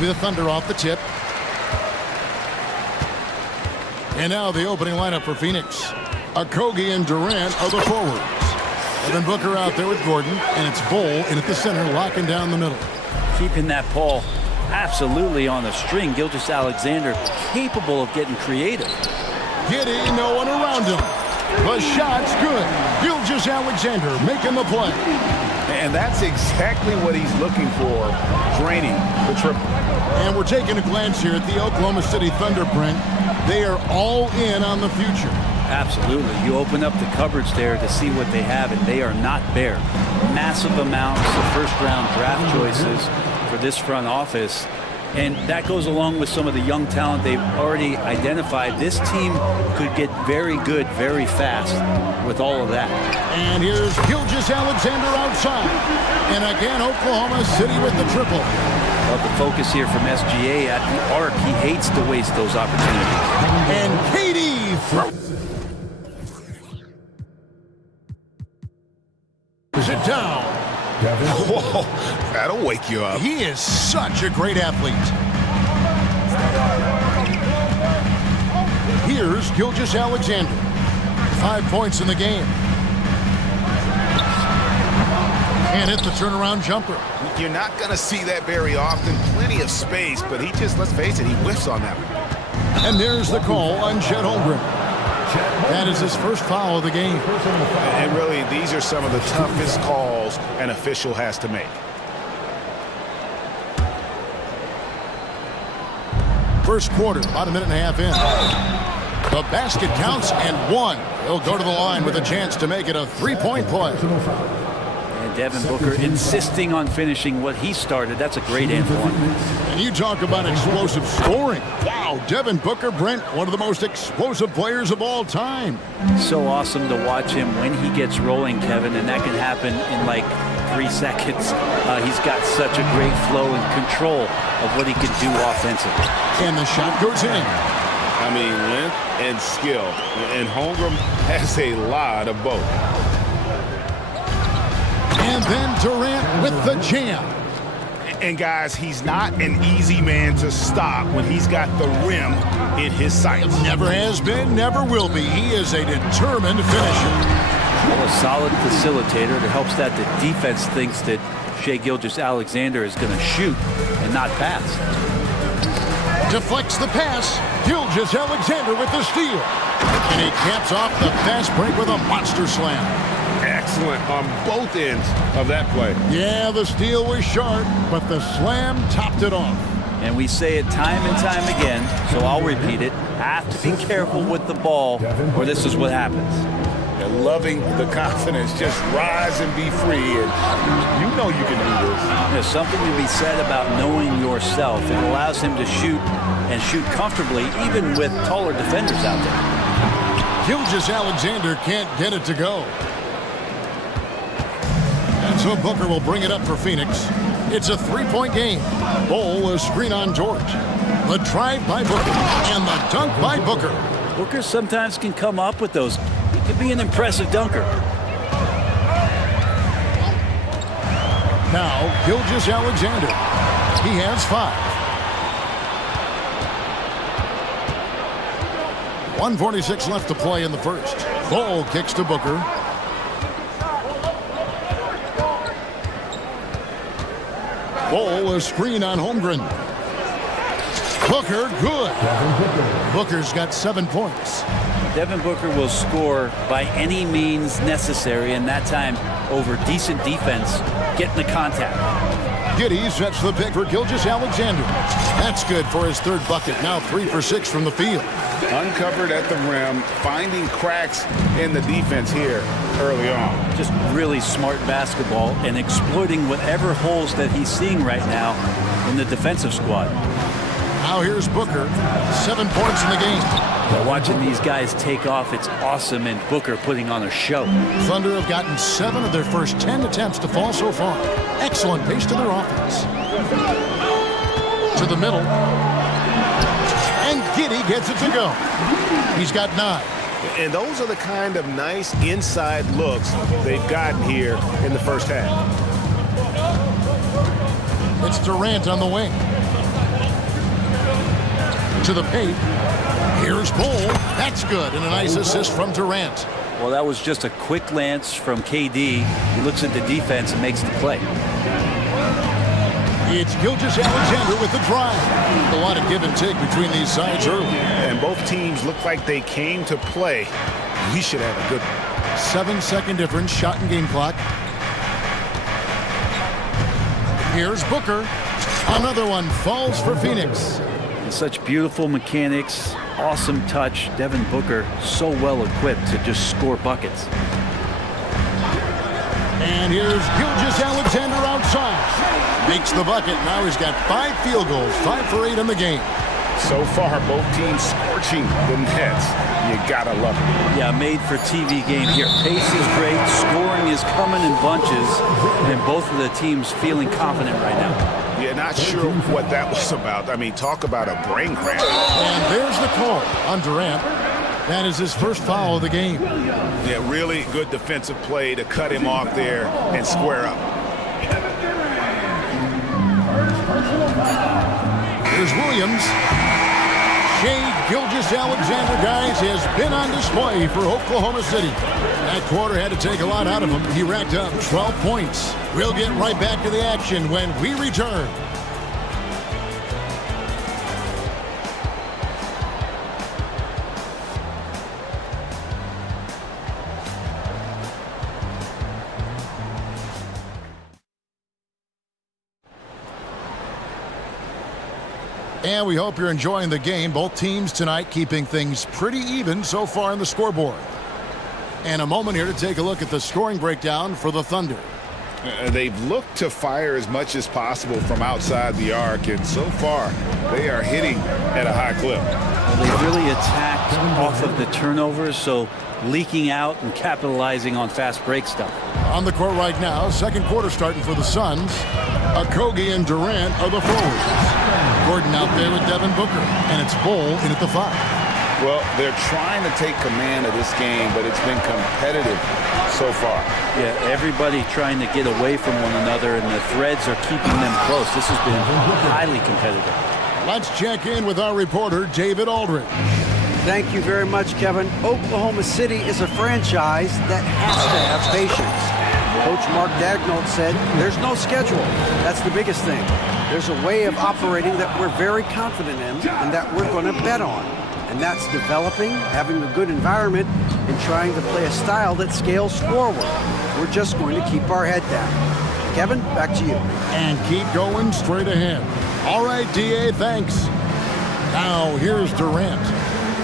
be the Thunder off the tip. And now the opening lineup for Phoenix. Okogie and Durant are the forwards. Devin Booker out there with Gordon, and it's Bol in at the center, locking down the middle. Keeping that ball absolutely on the string. Gilgeous-Alexander capable of getting creative. Giddy, no one around him. The shot's good. Gilgeous-Alexander making the play. And that's exactly what he's looking for, draining the triple. And we're taking a glance here at the Oklahoma City Thunder, Brent. They are all in on the future. Absolutely. You open up the cupboards there to see what they have, and they are not bare. Massive amounts of first-round draft choices for this front office. And that goes along with some of the young talent they've already identified. This team could get very good very fast with all of that. And here's Gilgeous-Alexander outside. And again, Oklahoma City with the triple. Love the focus here from SGA at the arc. He hates to waste those opportunities. And KD throws. Sit down. Whoa, that'll wake you up. He is such a great athlete. Here's Gilgeous-Alexander. 5 points in the game. And hit the turnaround jumper. You're not going to see that very often. Plenty of space, but he just, let's face it, he whiffs on that one. And there's the call on Chet Holmgren. That is his first foul of the game. And really, these are some of the toughest calls an official has to make. First quarter, about a minute and a half in. The basket counts and one. He'll go to the line with a chance to make it a three-point play. And Devin Booker insisting on finishing what he started. That's a great end one. And you talk about explosive scoring. Wow, Devin Booker, Brent, one of the most explosive players of all time. So awesome to watch him when he gets rolling, Kevin, and that can happen in like 3 seconds. He's got such a great flow and control of what he can do offensively. And the shot goes in. I mean, length and skill. And Holmgren has a lot of both. And then Durant with the jam. And guys, he's not an easy man to stop when he's got the rim in his sights. Never has been, never will be. He is a determined finisher. Well, a solid facilitator that helps that the defense thinks that Shai Gilgeous-Alexander is going to shoot and not pass. Deflects the pass. Gilgeous-Alexander with the steal. And he caps off the fast break with a monster slam. Excellent on both ends of that play. Yeah, the steal was sharp, but the slam topped it off. And we say it time and time again, so I'll repeat it. Have to be careful with the ball, or this is what happens. And loving the confidence, just rise and be free, and you know you can do this. There's something to be said about knowing yourself. It allows him to shoot and shoot comfortably, even with taller defenders out there. Gilgeous-Alexander can't get it to go. And so Booker will bring it up for Phoenix. It's a three-point game. Bol, a screen on George. The drive by Booker and the dunk by Booker. Booker sometimes can come up with those. He can be an impressive dunker. Now, Gilgeous-Alexander. He has 5. 1:46 left to play in the first. Bol kicks to Booker. Bol, a screen on Holmgren. Booker, good. Booker's got 7 points. Devin Booker will score by any means necessary, and that time over decent defense, getting the contact. Giddy sets the pick for Gilgeous-Alexander. That's good for his 3rd bucket. Now 3 for 6 from the field. Uncovered at the rim, finding cracks in the defense here early on. Just really smart basketball and exploiting whatever holes that he's seeing right now in the defensive squad. Now here's Booker. 7 points in the game. Well, watching these guys take off, it's awesome, and Booker putting on a show. Thunder have gotten 7 of their first 10 attempts to fall so far. Excellent pace to their offense. To the middle. And Giddy gets it to go. He's got 9. And those are the kind of nice inside looks they've gotten here in the first half. It's Durant on the wing. To the paint. Here's Bull. That's good. And a nice assist from Durant. Well, that was just a quick lance from KD. He looks at the defense and makes the play. It's Gilgeous-Alexander with the drive. A lot of give and take between these sides early. And both teams look like they came to play. We should have a good 7-second difference, shot and game clock. Here's Booker. Another one falls for Phoenix. And such beautiful mechanics, awesome touch. Devin Booker so well equipped to just score buckets. And here's Gilgeous-Alexander outside. Makes the bucket. Now he's got 5 field goals, 5 for 8 in the game. So far, both teams scorching the nets. You gotta love it. Yeah, made for TV game here. Pace is great, scoring is coming in bunches, and both of the teams feeling confident right now. Yeah, not sure what that was about. I mean, talk about a brain cramp. And there's the call on Durant. That is his first foul of the game. Yeah, really good defensive play to cut him off there and square up. Here's Williams. Shea Gilgeous-Alexander, guys, has been on display for Oklahoma City. That quarter had to take a lot out of him. He racked up 12 points. We'll get right back to the action when we return. And we hope you're enjoying the game. Both teams tonight keeping things pretty even so far on the scoreboard. And a moment here to take a look at the scoring breakdown for the Thunder. They've looked to fire as much as possible from outside the arc, and so far they are hitting at a high clip. Well, they really attacked off of the turnovers, so leaking out and capitalizing on fast break stuff. On the court right now, second quarter starting for the Suns. Okogie and Durant are the forwards. Gordon out there with Devin Booker, and it's Bull in at the 5. Well, they're trying to take command of this game, but it's been competitive so far. Yeah, everybody trying to get away from one another, and the threads are keeping them close. This has been highly competitive. Let's check in with our reporter, David Aldridge. Thank you very much, Kevin. Oklahoma City is a franchise that has to have patience. Coach Mark Daigneault said there's no schedule. That's the biggest thing. There's a way of operating that we're very confident in and that we're going to bet on. And that's developing, having a good environment, and trying to play a style that scales forward. We're just going to keep our head down. Kevin, back to you. And keep going straight ahead. All right, D.A., thanks. Now here's Durant.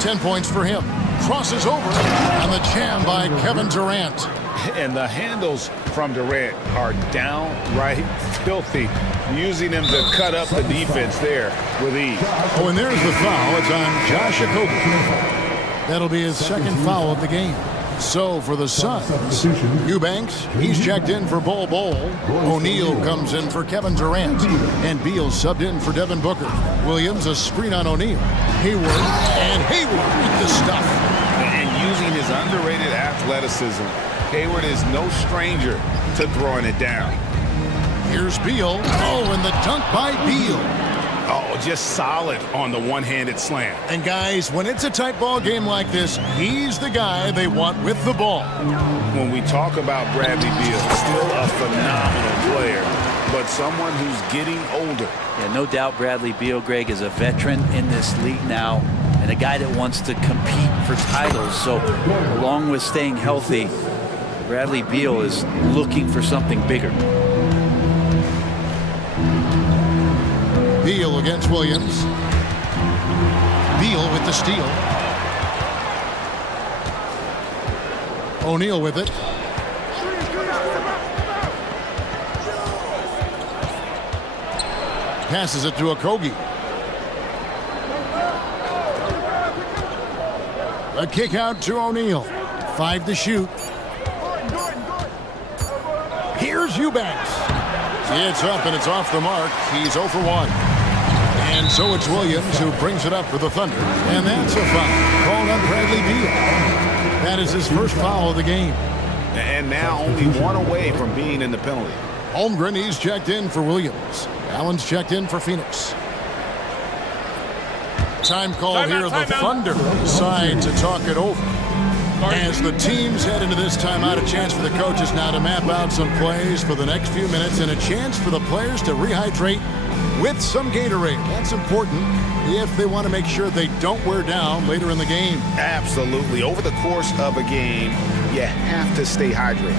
10 points for him. Crosses over, and the jam by Kevin Durant. And the handles from Durant are downright filthy, using him to cut up the defense there with ease. Oh, and there's the foul. It's on Josh Okogie. That'll be his second foul of the game. So for the Suns, Eubanks, he's checked in for Bol Bol. O'Neal comes in for Kevin Durant. And Beal subbed in for Devin Booker. Williams, a screen on O'Neal. Hayward, and Hayward with the stuff. And using his underrated athleticism, Hayward is no stranger to throwing it down. Here's Beal. Oh, and the dunk by Beal. Oh, just solid on the one-handed slam. And guys, when it's a tight ball game like this, he's the guy they want with the ball. When we talk about Bradley Beal, still a phenomenal player, but someone who's getting older. Yeah, no doubt Bradley Beal, Greg, is a veteran in this league now and a guy that wants to compete for titles. So along with staying healthy, Bradley Beal is looking for something bigger. Beal against Williams. Beal with the steal. O'Neal with it. Passes it to Okogie. A kick out to O'Neal. 5 to shoot. Here's Eubanks. It's up and it's off the mark. He's 0 for 1. And so it's Williams who brings it up for the Thunder. And that's a foul called on Bradley Beal. That is his first foul of the game. And now only one away from being in the penalty. Holmgren, he's checked in for Williams. Allen's checked in for Phoenix. Time call here. The Thunder decide to talk it over. As the teams head into this timeout, a chance for the coaches now to map out some plays for the next few minutes and a chance for the players to rehydrate with some Gatorade. That's important if they want to make sure they don't wear down later in the game. Absolutely. Over the course of a game, you have to stay hydrated.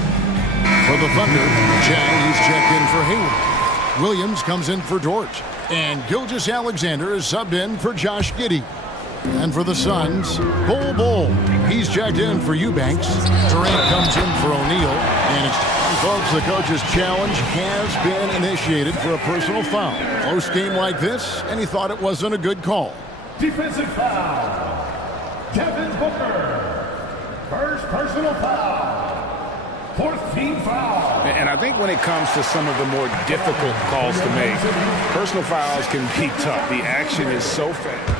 For the Thunder, Chang, he's checked in for Hayward. Williams comes in for George. And Gilgeous-Alexander is subbed in for Josh Giddey. And for the Suns, Bol, he's checked in for Eubanks. Durant comes in for O'Neal. And it's, folks, the coach's challenge has been initiated for a personal foul. Close game like this, and he thought it wasn't a good call. Defensive foul. Devin Booker. First personal foul. Fourth team foul. And I think when it comes to some of the more difficult calls to make, personal fouls can be tough. The action is so fast.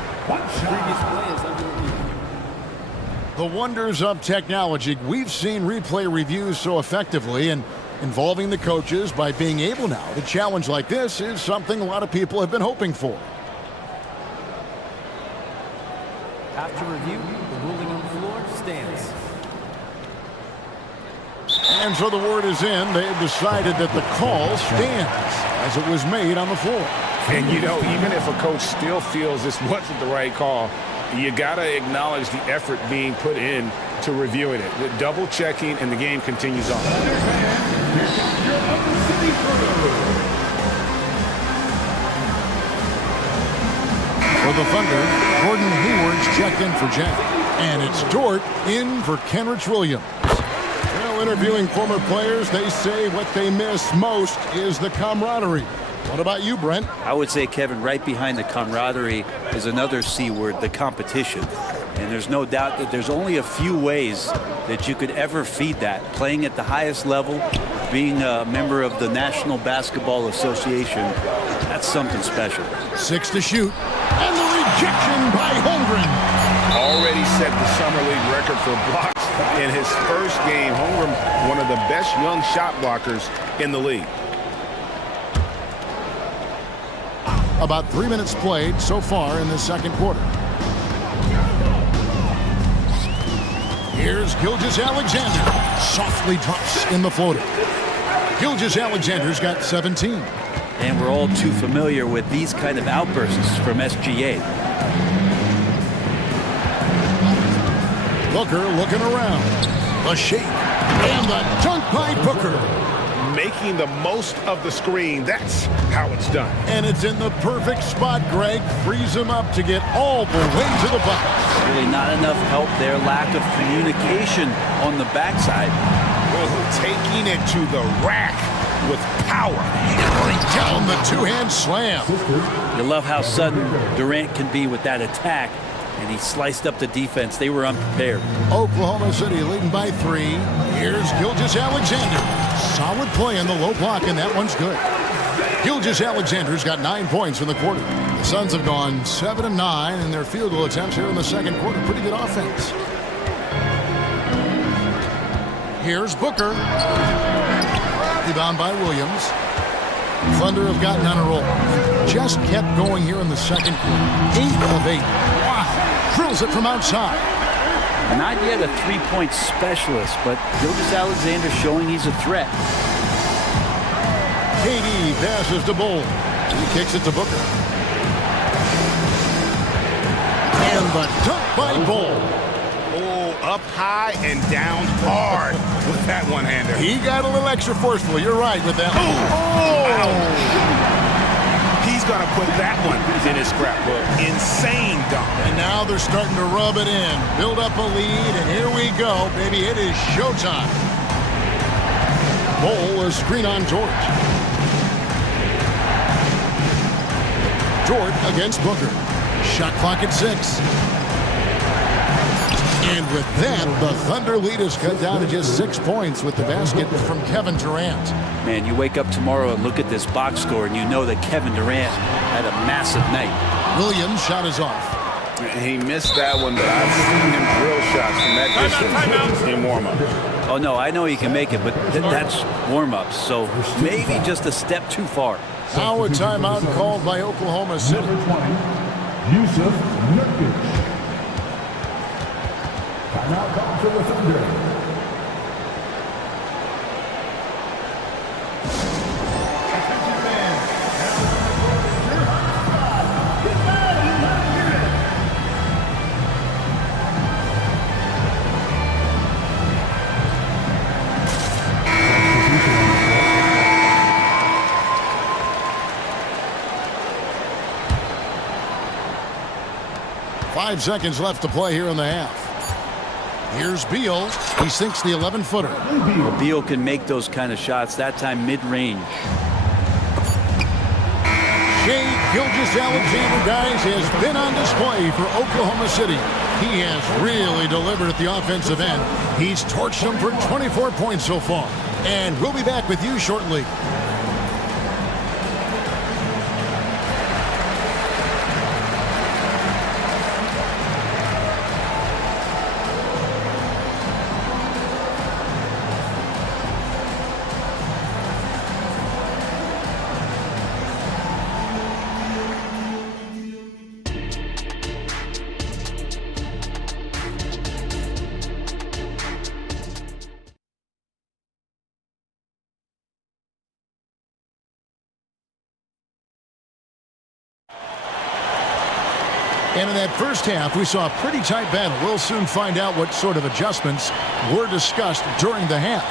The wonders of technology. We've seen replay reviews so effectively, and involving the coaches by being able now to challenge like this is something a lot of people have been hoping for. After review, the ruling on the floor stands. And so the word is in. They've decided that the call stands as it was made on the floor. And, you know, even if a coach still feels this wasn't the right call, you got to acknowledge the effort being put in to reviewing it. The double checking, and the game continues on. For the Thunder, Gordon Hayward's checked in for Jack. And it's Dort in for Kenrich Williams. Well, interviewing former players, they say what they miss most is the camaraderie. What about you, Brent? I would say, Kevin, right behind the camaraderie is another C word, the competition. And there's no doubt that there's only a few ways that you could ever feed that. Playing at the highest level, being a member of the National Basketball Association, that's something special. 6 to shoot. And the rejection by Holmgren. Already set the Summer League record for blocks in his first game. Holmgren, one of the best young shot blockers in the league. About 3 minutes played so far in the second quarter. Here's Gilgeous-Alexander. Softly drops in the floater. Gilgeous-Alexander's got 17. And we're all too familiar with these kind of outbursts from SGA. Booker looking around. The shake. And the dunk by Booker. Making the most of the screen. That's how it's done. And it's in the perfect spot, Greg. Frees him up to get all the way to the bucket. Really not enough help there. Lack of communication on the backside. Well, taking it to the rack with power. Hammering down the two-hand slam. You love how sudden Durant can be with that attack. And he sliced up the defense. They were unprepared. Oklahoma City leading by 3. Here's Gilgeous-Alexander. Solid play in the low block, and that one's good. Gilgeous-Alexander's got 9 points in the quarter. The Suns have gone 7 of 9 in their field goal attempts here in the second quarter. Pretty good offense. Here's Booker. Rebound by Williams. Thunder have gotten on a roll. Just kept going here in the second quarter. 8 of 8. Wow. Drills it from outside. Not yet a three-point specialist, but Gilgeous-Alexander showing he's a threat. KD passes to Bol. He kicks it to Booker. And the dunk by Bol. Oh, up high and down hard with that one-hander. He got a little extra forceful. You're right with that. He's going to put that one in his scrapbook. Insane dunk. And now they're starting to rub it in. Build up a lead, and here we go, baby. It is showtime. Bol, a screen on George. George against Booker. Shot clock at 6. And with that, the Thunder lead is cut down to just 6 points with the basket from Kevin Durant. Man, you wake up tomorrow and look at this box score, and you know that Kevin Durant had a massive night. Williams' shot is off. He missed that one, but I've seen him drill shots from that distance in warm-up. Oh, no, I know he can make it, but that's warm-ups, so maybe just a step too far. Now a timeout called by Oklahoma City. Yusuf Nurkic. Timeout call for the Thunder. Five seconds left to play here in the half. Here's Beal. He sinks the 11-footer. Beal can make those kind of shots, that time mid-range. Shai Gilgeous-Alexander, guys, has been on display for Oklahoma City. He has really delivered at the offensive end. He's torched them for 24 points so far. And we'll be back with you shortly. And in that first half, we saw a pretty tight battle. We'll soon find out what sort of adjustments were discussed during the half.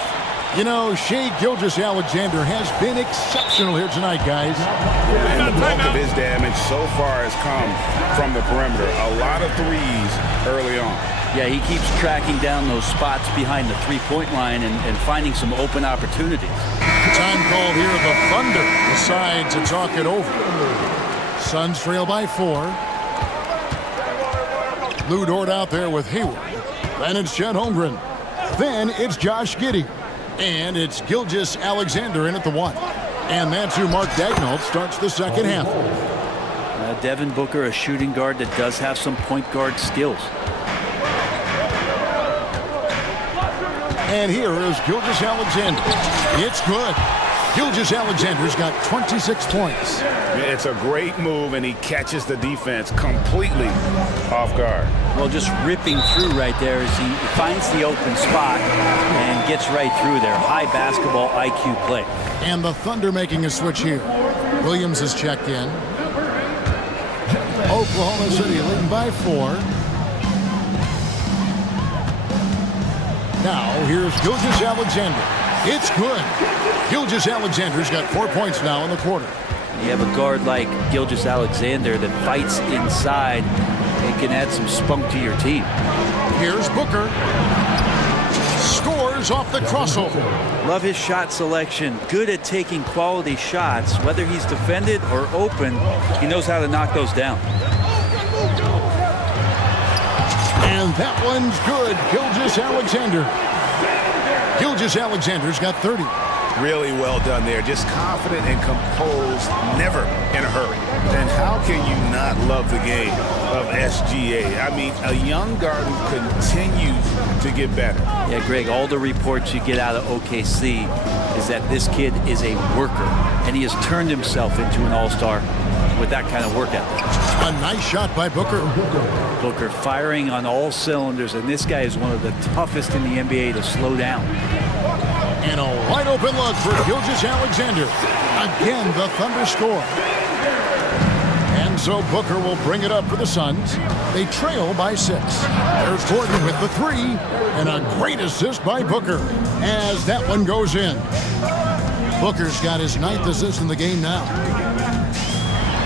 You know, Shai Gilgeous-Alexander has been exceptional here tonight, guys. And the bulk of his damage so far has come from the perimeter. A lot of threes early on. Yeah, he keeps tracking down those spots behind the three-point line and finding some open opportunities. Time called here. The Thunder decide to talk it over. Suns trail by 4. Lou Dort out there with Hayward. Then it's Chet Holmgren. Then it's Josh Giddey. And it's Gilgeous-Alexander in at the 1. And that's who Mark Daigneault starts the second half. Devin Booker, a shooting guard that does have some point guard skills. And here is Gilgeous-Alexander. It's good. Gilgeous-Alexander's got 26 points. It's a great move, and he catches the defense completely off guard. Well, just ripping through right there as he finds the open spot and gets right through there. High basketball IQ play. And the Thunder making a switch here. Williams is checked in. Oklahoma City leading by 4. Now, here's Gilgeous-Alexander. It's good. Gilgeous-Alexander's got 4 points now in the quarter. You have a guard like Gilgeous-Alexander that fights inside and can add some spunk to your team. Here's Booker. Scores off the crossover. Love his shot selection. Good at taking quality shots. Whether he's defended or open, he knows how to knock those down. And that one's good. Gilgeous-Alexander. Gilgeous-Alexander's got 30. Really well done there. Just confident and composed, never in a hurry. And how can you not love the game of SGA? I mean, a young guard who continues to get better. Yeah, Greg, all the reports you get out of OKC is that this kid is a worker, and he has turned himself into an all-star with that kind of work ethic. A nice shot by Booker. Booker firing on all cylinders, and this guy is one of the toughest in the NBA to slow down. And a wide open look for Gilgeous-Alexander. Again, the Thunder score. And so Booker will bring it up for the Suns. They trail by 6. There's Gordon with the 3. And a great assist by Booker as that one goes in. Booker's got his 9th assist in the game now.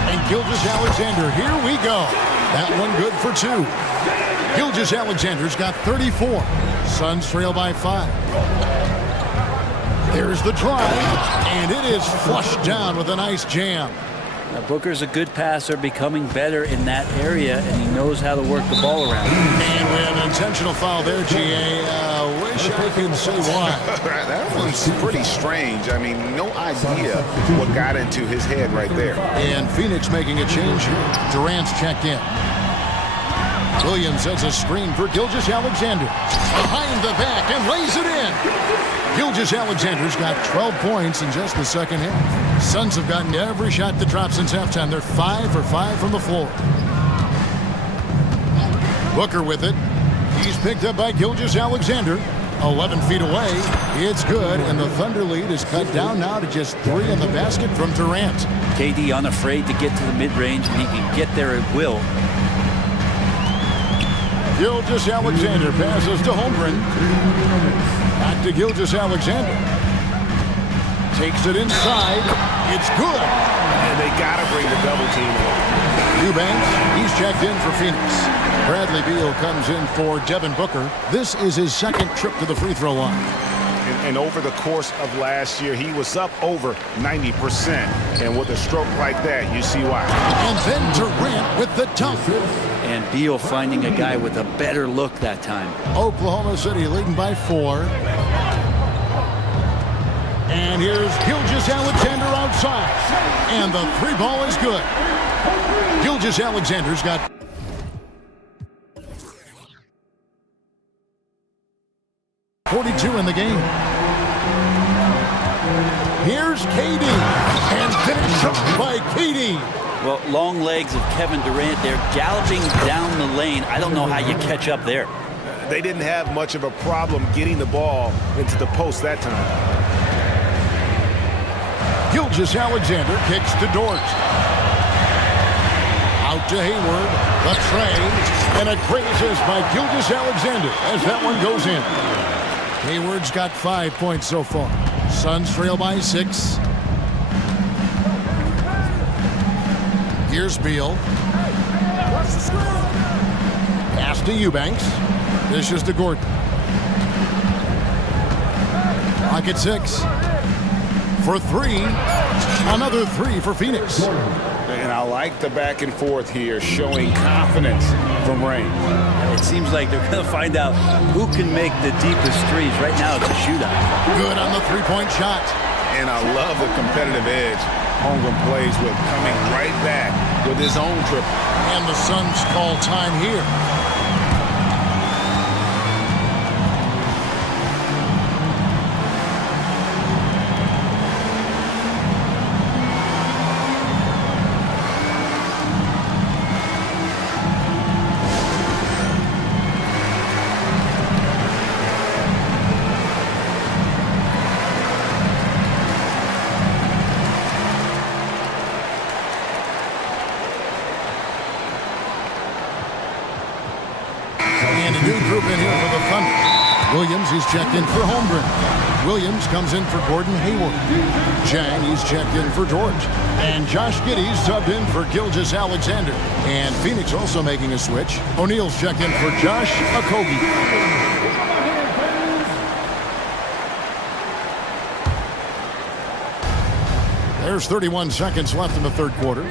And Gilgeous-Alexander, here we go. That one good for 2. Gilgeous-Alexander's got 34. Suns trail by 5. There's the drive, and it is flushed down with a nice jam. Now, Booker's a good passer, becoming better in that area, and he knows how to work the ball around. And we have an intentional foul there, GA. Wish I could say why. That was pretty strange. I mean, no idea what got into his head right there. And Phoenix making a change here. Durant's checked in. Williams has a screen for Gilgeous-Alexander. Behind the back and lays it in. Gilgeous-Alexander's got 12 points in just the second half. Suns have gotten every shot that dropped since halftime. They're 5 for 5 from the floor. Booker with it. He's picked up by Gilgeous-Alexander. 11 feet away. It's good, and the Thunder lead is cut down now to just 3 in the basket from Durant. KD unafraid to get to the mid-range, and he can get there at will. Gilgeous-Alexander passes to Holmgren. Back to Gilgeous-Alexander. Takes it inside. It's good. And they got to bring the double team in. Eubanks, he's checked in for Phoenix. Bradley Beal comes in for Devin Booker. This is his second trip to the free throw line. And over the course of last year, he was up over 90%. And with a stroke like that, you see why. And then Durant with the dunk. And Beal finding a guy with a better look that time. Oklahoma City leading by 4. And here's Gilgeous-Alexander outside. And the 3 ball is good. Gilgeous-Alexander's got 42 in the game. Here's KD. And finished up by KD. Well, long legs of Kevin Durant there, galloping down the lane. I don't know how you catch up there. They didn't have much of a problem getting the ball into the post that time. Gilgeous-Alexander kicks to Dort. Out to Hayward. The tray. And a great assist by Gilgeous-Alexander as that one goes in. Hayward's got 5 points so far. Suns trail by 6. Here's Beal. Pass to Eubanks. Dishes to Gordon. Clock at 6. For 3. Another 3 for Phoenix. And I like the back and forth here, showing confidence from range. It seems like they're going to find out who can make the deepest threes. Right now it's a shootout. Good on the three-point shot. And I love the competitive edge Holmgren plays with, coming right back with his own triple. And the Suns call time here. Williams, he's checked in for Holmgren. Williams comes in for Gordon Hayward. Jang, he's checked in for Dort. And Josh Giddey's subbed in for Gilgeous-Alexander. And Phoenix also making a switch. O'Neal's checked in for Josh Okogie. There's 31 seconds left in the third quarter.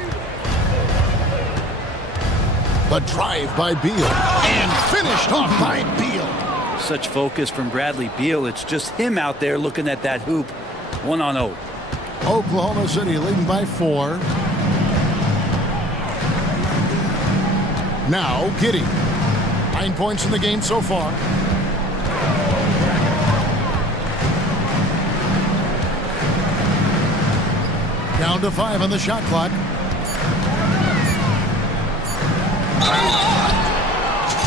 The drive by Beal. And finished off by Beal. Such focus from Bradley Beal. It's just him out there looking at that hoop. 1-on-0. Oklahoma City leading by 4. Now Giddey. 9 points in the game so far. Down to 5 on the shot clock.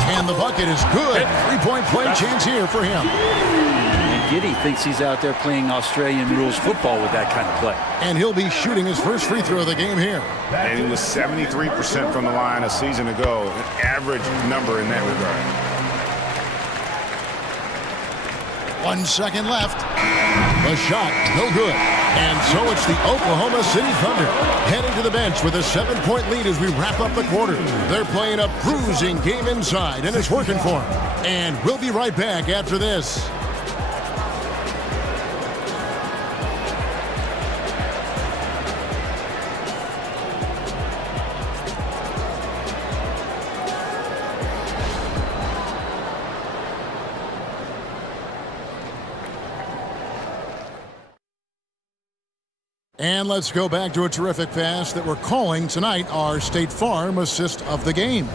And the bucket is good. 3-point play chance here for him. And Giddey thinks he's out there playing Australian rules football with that kind of play. And he'll be shooting his first free throw of the game here. And he was 73% from the line a season ago. An average number in that regard. 1 second left. The shot, no good. And so it's the Oklahoma City Thunder heading to the bench with a 7-point lead as we wrap up the quarter. They're playing a bruising game inside, and it's working for them. And we'll be right back after this. And let's go back to a terrific pass that we're calling tonight our State Farm assist of the game.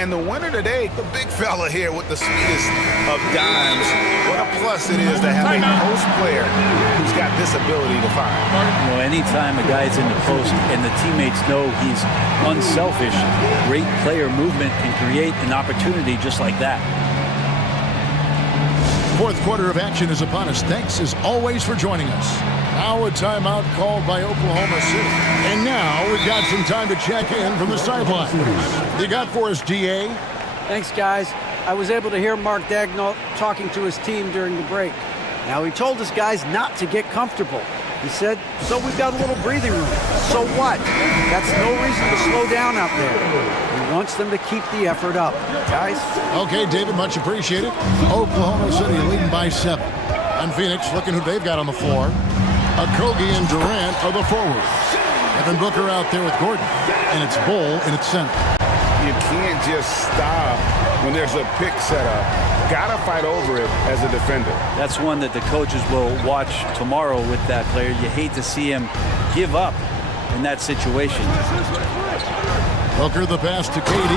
And the winner today, the big fella here with the sweetest of dimes. What a plus it is to have a post player who's got this ability to find. You know, anytime a guy's in the post and the teammates know he's unselfish, great player movement can create an opportunity just like that. Fourth quarter of action is upon us. Thanks as always for joining us. Now a timeout called by Oklahoma City. And now we've got some time to check in from the sidelines. You got for us, DA? Thanks, guys. I was able to hear Mark Daigneault talking to his team during the break. Now, he told his guys not to get comfortable. He said, so we've got a little breathing room. So what? That's no reason to slow down out there. He wants them to keep the effort up. Guys? Okay, David, much appreciated. Oklahoma City leading by 7. And Phoenix looking who they've got on the floor. Okogie and Durant are the forwards. Evan Booker out there with Gordon. And it's Bull in its center. You can't just stop when there's a pick set up. Gotta fight over it as a defender. That's one that the coaches will watch tomorrow with that player. You hate to see him give up in that situation. Booker the pass to KD.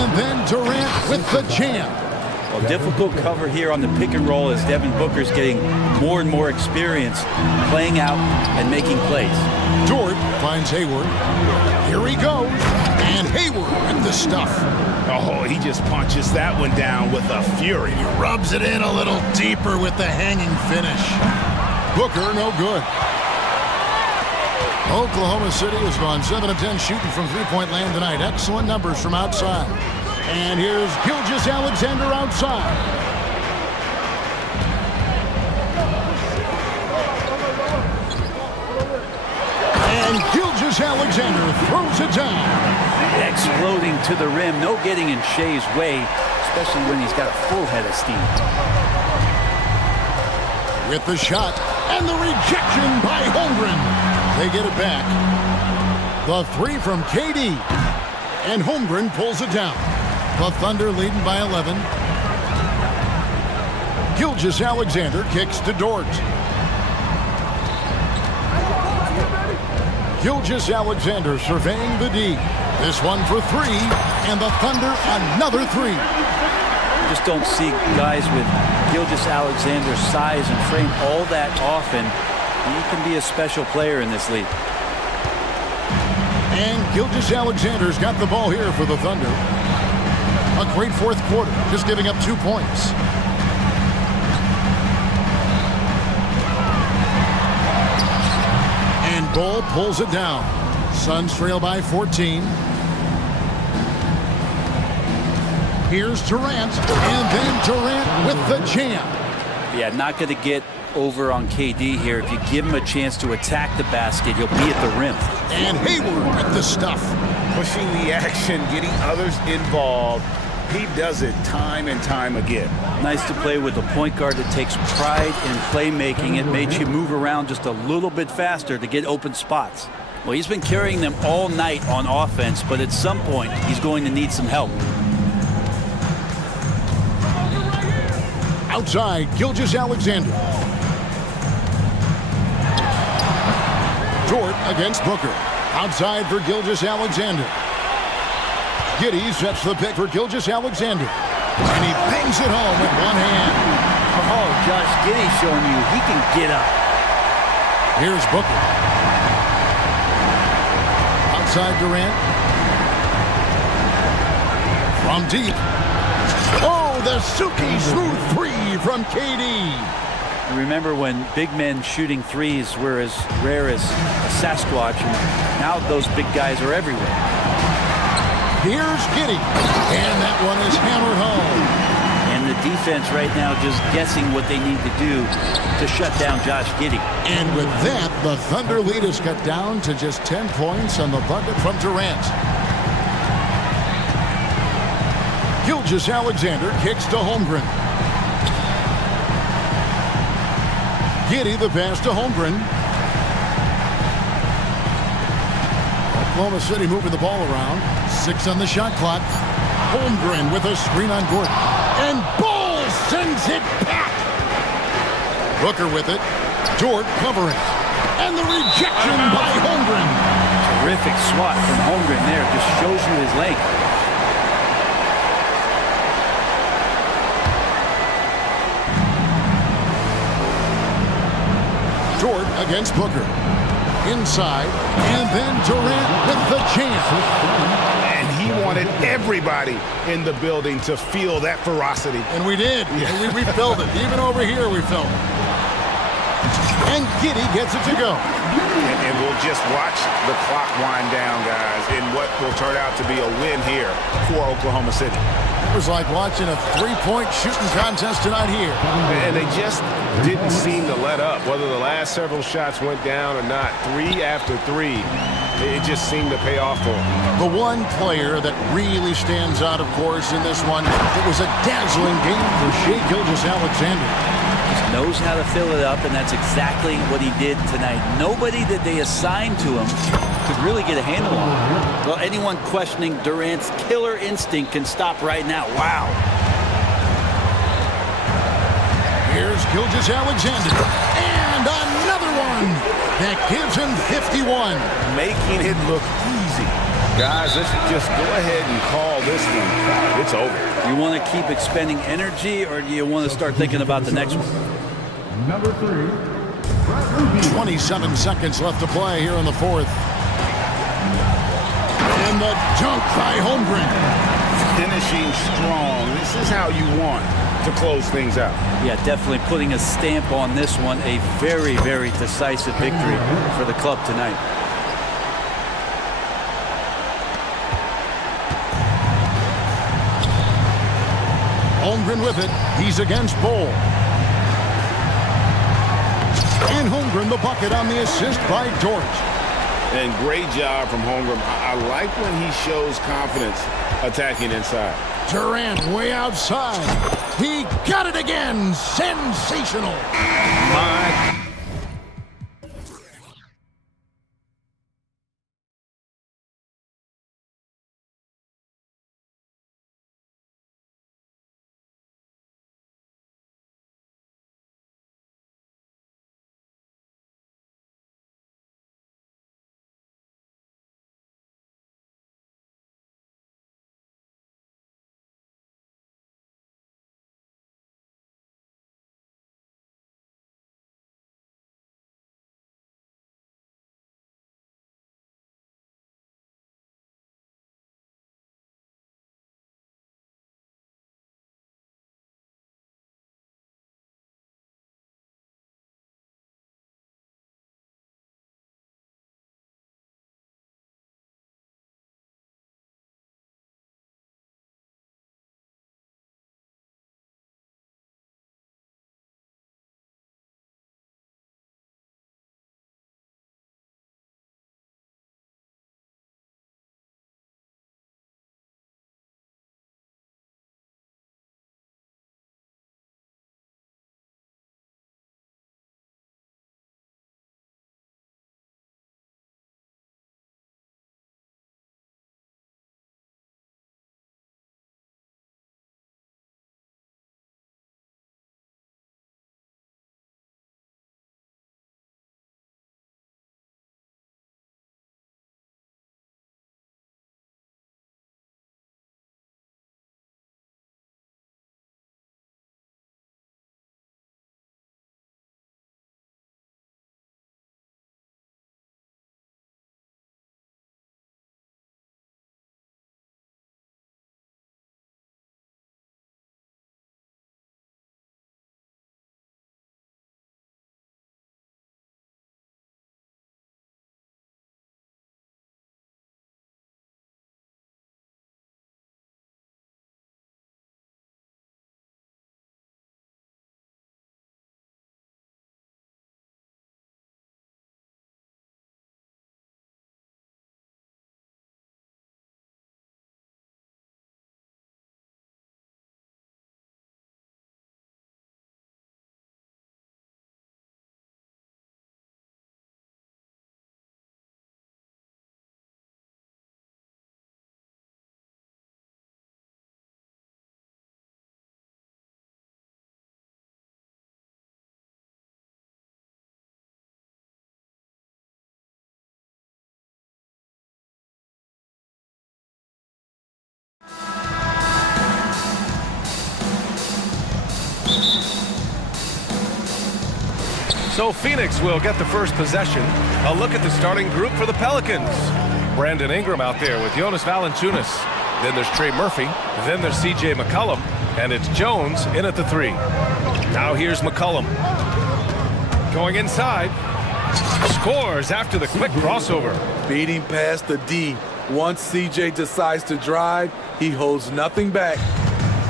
And then Durant with the jam. Well, difficult cover here on the pick and roll as Devin Booker's getting more and more experience playing out and making plays. Dort finds Hayward. Here he goes. And Hayward with the stuff. Oh, he just punches that one down with a fury. He rubs it in a little deeper with the hanging finish. Booker, no good. Oklahoma City has gone 7 of 10 shooting from three-point land tonight. Excellent numbers from outside. And here's Gilgeous-Alexander outside. And Gilgeous-Alexander throws it down. Exploding to the rim. No getting in Shea's way, especially when he's got a full head of steam. With the shot. And the rejection by Holmgren. They get it back. The three from KD. And Holmgren pulls it down. The Thunder leading by 11. Gilgeous-Alexander kicks to Dort. Gilgeous-Alexander surveying the D. This one for 3. And the Thunder another 3. You just don't see guys with Gilgeous-Alexander's size and frame all that often. He can be a special player in this league. And Gilgeous-Alexander's got the ball here for the Thunder. A great fourth quarter, just giving up 2 points. And Bull pulls it down. Suns trail by 14. Here's Durant, and then Durant with the jam. Yeah, not going to get over on KD here. If you give him a chance to attack the basket, he'll be at the rim. And Hayward with the stuff. Pushing the action, getting others involved. He does it time and time again. Nice to play with a point guard that takes pride in playmaking. It makes you move around just a little bit faster to get open spots. Well, he's been carrying them all night on offense, but at some point, he's going to need some help. Outside, Gilgeous-Alexander. Dort against Booker. Outside for Gilgeous-Alexander. Giddey sets the pick for Gilgeous-Alexander. And he bangs it home with one hand. Oh, Josh Giddey showing you he can get up. Here's Booker. Outside Durant. From deep. Oh, the silky smooth 3 from KD. Remember when big men shooting threes were as rare as a Sasquatch, and now those big guys are everywhere. Here's Giddey, and that one is hammered home. And the defense right now just guessing what they need to do to shut down Josh Giddey. And with that, the Thunder lead is cut down to just 10 points on the bucket from Durant. Gilgeous-Alexander kicks to Holmgren. Giddey the pass to Holmgren. Oklahoma City moving the ball around. 6 on the shot clock. Holmgren with a screen on Gordon. And Bull sends it back. Booker with it. Dort covering. And the rejection by Holmgren. Terrific swat from Holmgren there. Just shows you his length. against Booker. Inside, and then Durant with the jam. And he wanted everybody in the building to feel that ferocity. And we did. We felt it. Even over here, we felt it. And Giddey gets it to go. And we'll just watch the clock wind down, guys, in what will turn out to be a win here for Oklahoma City. It was like watching a three-point shooting contest tonight here. And they just didn't seem to let up. Whether the last several shots went down or not, 3 after 3, it just seemed to pay off for them. The one player that really stands out, of course, in this one, it was a dazzling game for Shai Gilgeous-Alexander. Just knows how to fill it up, and that's exactly what he did tonight. Nobody that they assigned to him could really get a handle on it. Well, anyone questioning Durant's killer instinct can stop right now. Wow. Here's Gilgeous-Alexander. And another one that gives him 51. Making it look easy. Guys, let's just go ahead and call this one. It's over. You want to keep expending energy, or do you want to start thinking about the next one? Number 3. 27 seconds left to play here in the fourth. And the dunk by Holmgren. Finishing strong. This is how you want to close things out. Yeah, definitely putting a stamp on this one. A very, very decisive victory for the club tonight. Holmgren with it. He's against Bol. And Holmgren the bucket on the assist by Dort. And great job from Holmgren. I like when he shows confidence attacking inside. Durant way outside. He got it again. Sensational. My So Phoenix will get the first possession. A look at the starting group for the Pelicans. Brandon Ingram out there with Jonas Valanciunas. Then there's Trey Murphy. Then there's C.J. McCollum. And it's Jones in at the 3. Now here's McCollum. Going inside. Scores after the quick crossover. Beating past the D. Once C.J. decides to drive, he holds nothing back.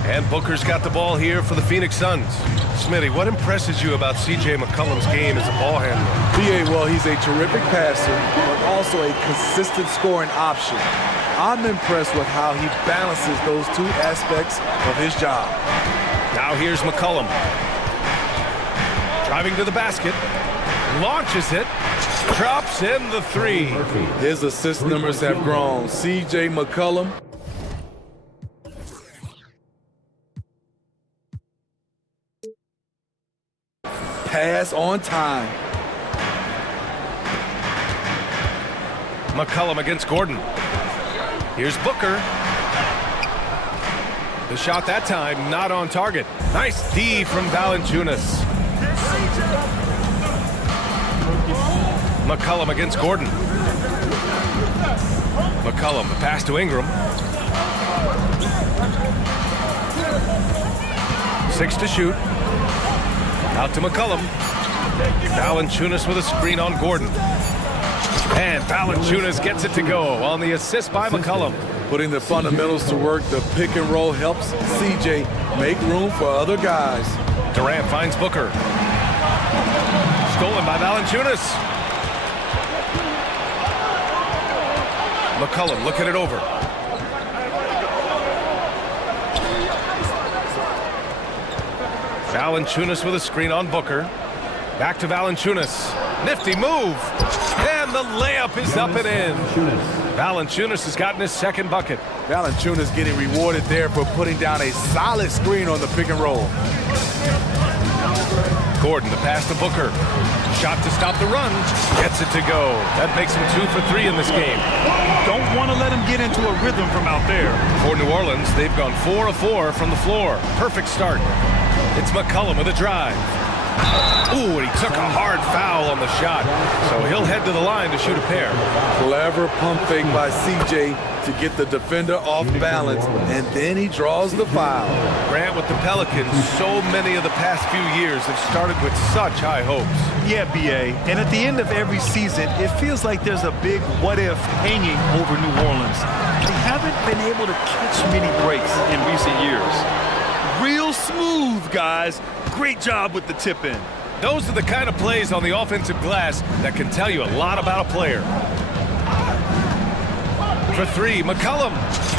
And Booker's got the ball here for the Phoenix Suns. Smitty, what impresses you about C.J. McCollum's game as a ball handler? B.A., well, he's a terrific passer, but also a consistent scoring option. I'm impressed with how he balances those two aspects of his job. Now here's McCollum. Driving to the basket. Launches it. Drops in the 3. His assist numbers have grown. C.J. McCollum. Pass on time. McCollum against Gordon. Here's Booker. The shot that time not on target. Nice D from Valanciunas. McCollum against Gordon. McCollum, the pass to Ingram. 6 to shoot. Out to McCollum. Valanciunas with a screen on Gordon. And Valanciunas gets it to go on the assist by McCollum. Putting the fundamentals to work, the pick and roll helps C.J. make room for other guys. Durant finds Booker. Stolen by Valanciunas. McCollum looking it over. Valanciunas with a screen on Booker. Back to Valanciunas. Nifty move. And the layup is up and in. Valanciunas has gotten his second bucket. Valanciunas getting rewarded there for putting down a solid screen on the pick and roll. Gordon, the pass to Booker. Shot to stop the run. Gets it to go. That makes him 2 for 3 in this game. Don't want to let him get into a rhythm from out there. For New Orleans, they've gone 4 of 4 from the floor. Perfect start. It's McCollum with a drive. Ooh, and he took a hard foul on the shot. So he'll head to the line to shoot a pair. Clever pump fake by C.J. to get the defender off balance, and then he draws the foul. Grant, with the Pelicans, so many of the past few years have started with such high hopes. Yeah, B.A. And at the end of every season, it feels like there's a big what-if hanging over New Orleans. They haven't been able to catch many breaks in recent years. Real smooth, guys. Great job with the tip-in. Those are the kind of plays on the offensive glass that can tell you a lot about a player. For 3, McCollum.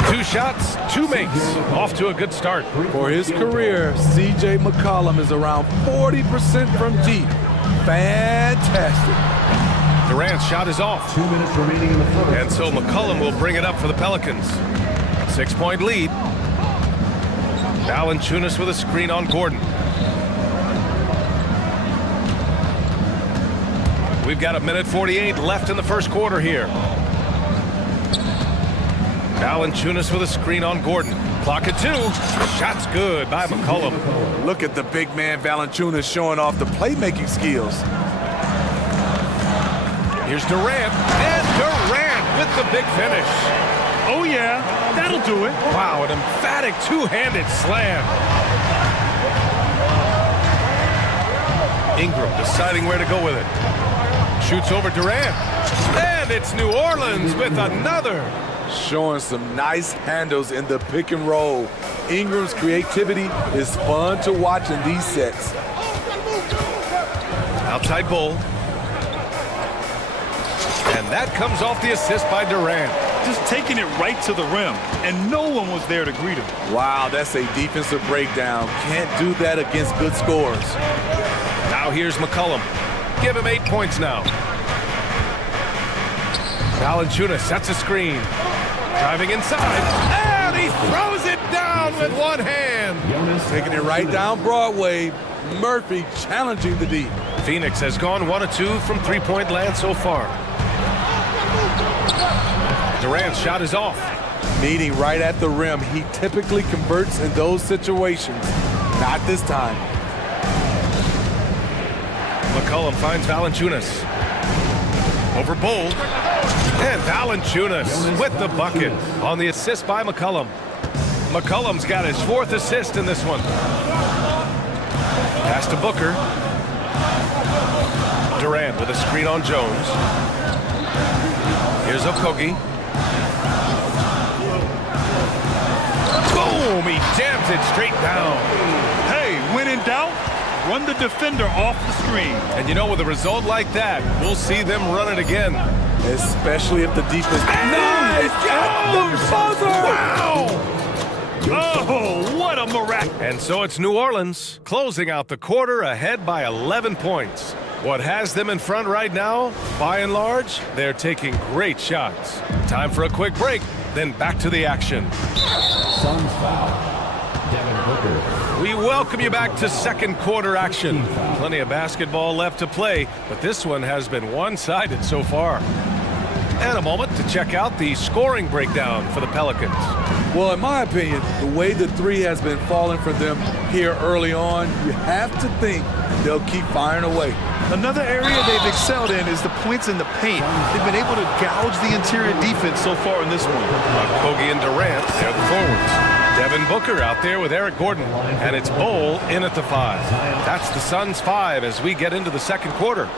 2 shots, 2 makes. Off to a good start. For his career, C.J. McCollum is around 40% from deep. Fantastic. Durant's shot is off. 2 minutes remaining in the first. And so McCollum will bring it up for the Pelicans. 6-point lead. Valanciunas with a screen on Gordon. We've got 1:48 left in the first quarter here. Valanciunas with a screen on Gordon. Clock at 2. Shot's good by McCollum. Look at the big man Valanciunas showing off the playmaking skills. Here's Durant. And Durant with the big finish. Oh, yeah. That'll do it. Wow, an emphatic two-handed slam. Ingram deciding where to go with it. Shoots over Durant. And it's New Orleans with another. Showing some nice handles in the pick and roll. Ingram's creativity is fun to watch in these sets. Outside Bull. And that comes off the assist by Durant. Just taking it right to the rim, and no one was there to greet him. Wow, that's a defensive breakdown. Can't do that against good scores. Now here's McCollum. Give him 8 points now. Valanciunas sets a screen. Driving inside. And he throws it down with one hand. Taking it right down Broadway. Murphy challenging the D. Phoenix has gone 1 of 2 from three-point land so far. Durant's shot is off. Meeting right at the rim. He typically converts in those situations. Not this time. McCollum finds Valanciunas. Over Bold. And Valanciunas with the bucket on the assist by McCollum. McCollum's got his 4th assist in this one. Pass to Booker. Durant with a screen on Jones. Here's Okogie. Boom! He jams it straight down. Hey, when in doubt, run the defender off the screen. And you know, with a result like that, we'll see them run it again. Especially if the defense... Nice! Wow! Oh, what a miracle! And so it's New Orleans closing out the quarter ahead by 11 points. What has them in front right now? By and large, they're taking great shots. Time for a quick break, then back to the action. Suns foul. Devin Booker. We welcome you back to second quarter action. Plenty of basketball left to play, but this one has been one-sided so far. And a moment to check out the scoring breakdown for the Pelicans. Well, in my opinion, the way the three has been falling for them here early on, you have to think they'll keep firing away. Another area they've excelled in is the points in the paint. They've been able to gouge the interior defense so far in this one. Okogie and Durant, they're the forwards. Devin Booker out there with Eric Gordon. And it's Bowl in at the 5. That's the Suns' 5 as we get into the second quarter.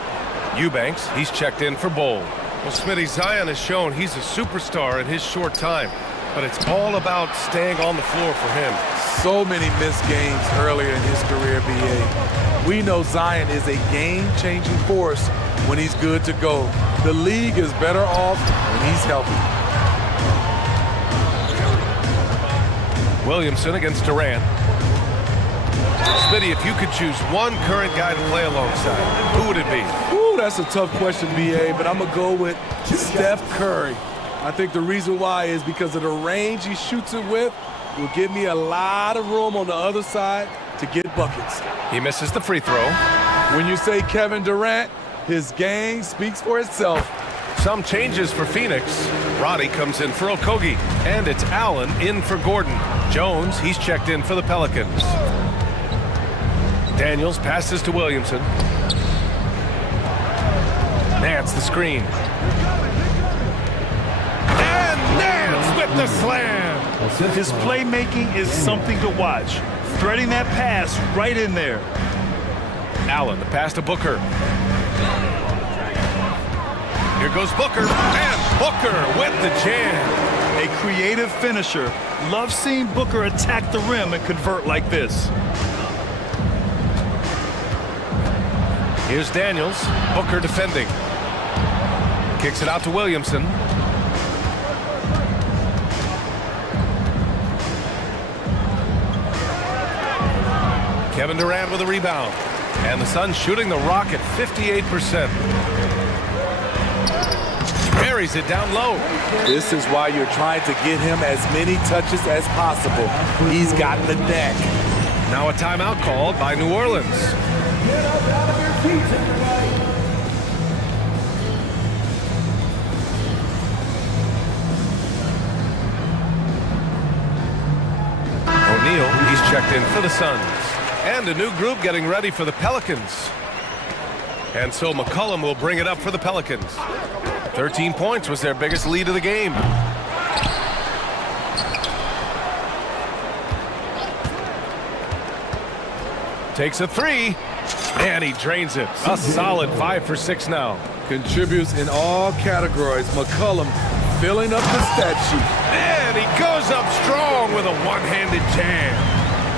Eubanks, he's checked in for Bowl. Well, Smitty, Zion has shown he's a superstar in his short time, but it's all about staying on the floor for him. So many missed games earlier in his career, BA. We know Zion is a game-changing force when he's good to go. The league is better off when he's healthy. Williamson against Durant. Smitty, if you could choose one current guy to play alongside, who would it be? Ooh, that's a tough question, BA, but I'm going to go with Steph Curry. I think the reason why is because of the range he shoots it with will give me a lot of room on the other side to get buckets. He misses the free throw. When you say Kevin Durant, his game speaks for itself. Some changes for Phoenix. Roddy comes in for Okogie, and it's Allen in for Gordon. Jones, he's checked in for the Pelicans. Daniels passes to Williamson. Nance the screen. And Nance with the slam! His playmaking is something to watch. Threading that pass right in there. Allen, the pass to Booker. Here goes Booker, and Booker with the jam. A creative finisher. Love seeing Booker attack the rim and convert like this. Here's Daniels, Booker defending. Kicks it out to Williamson. Kevin Durant with a rebound. And the Suns shooting the rock at 58%. Buries it down low. This is why you're trying to get him as many touches as possible. He's got the neck. Now a timeout called by New Orleans. Get up out of your seats, everybody. O'Neal, he's checked in for the Suns. And a new group getting ready for the Pelicans. And so McCollum will bring it up for the Pelicans. 13 points was their biggest lead of the game. Takes a three, and he drains it. A solid 5 for 6 now. Contributes in all categories. McCollum filling up the stat sheet. And he goes up strong with a one-handed jam.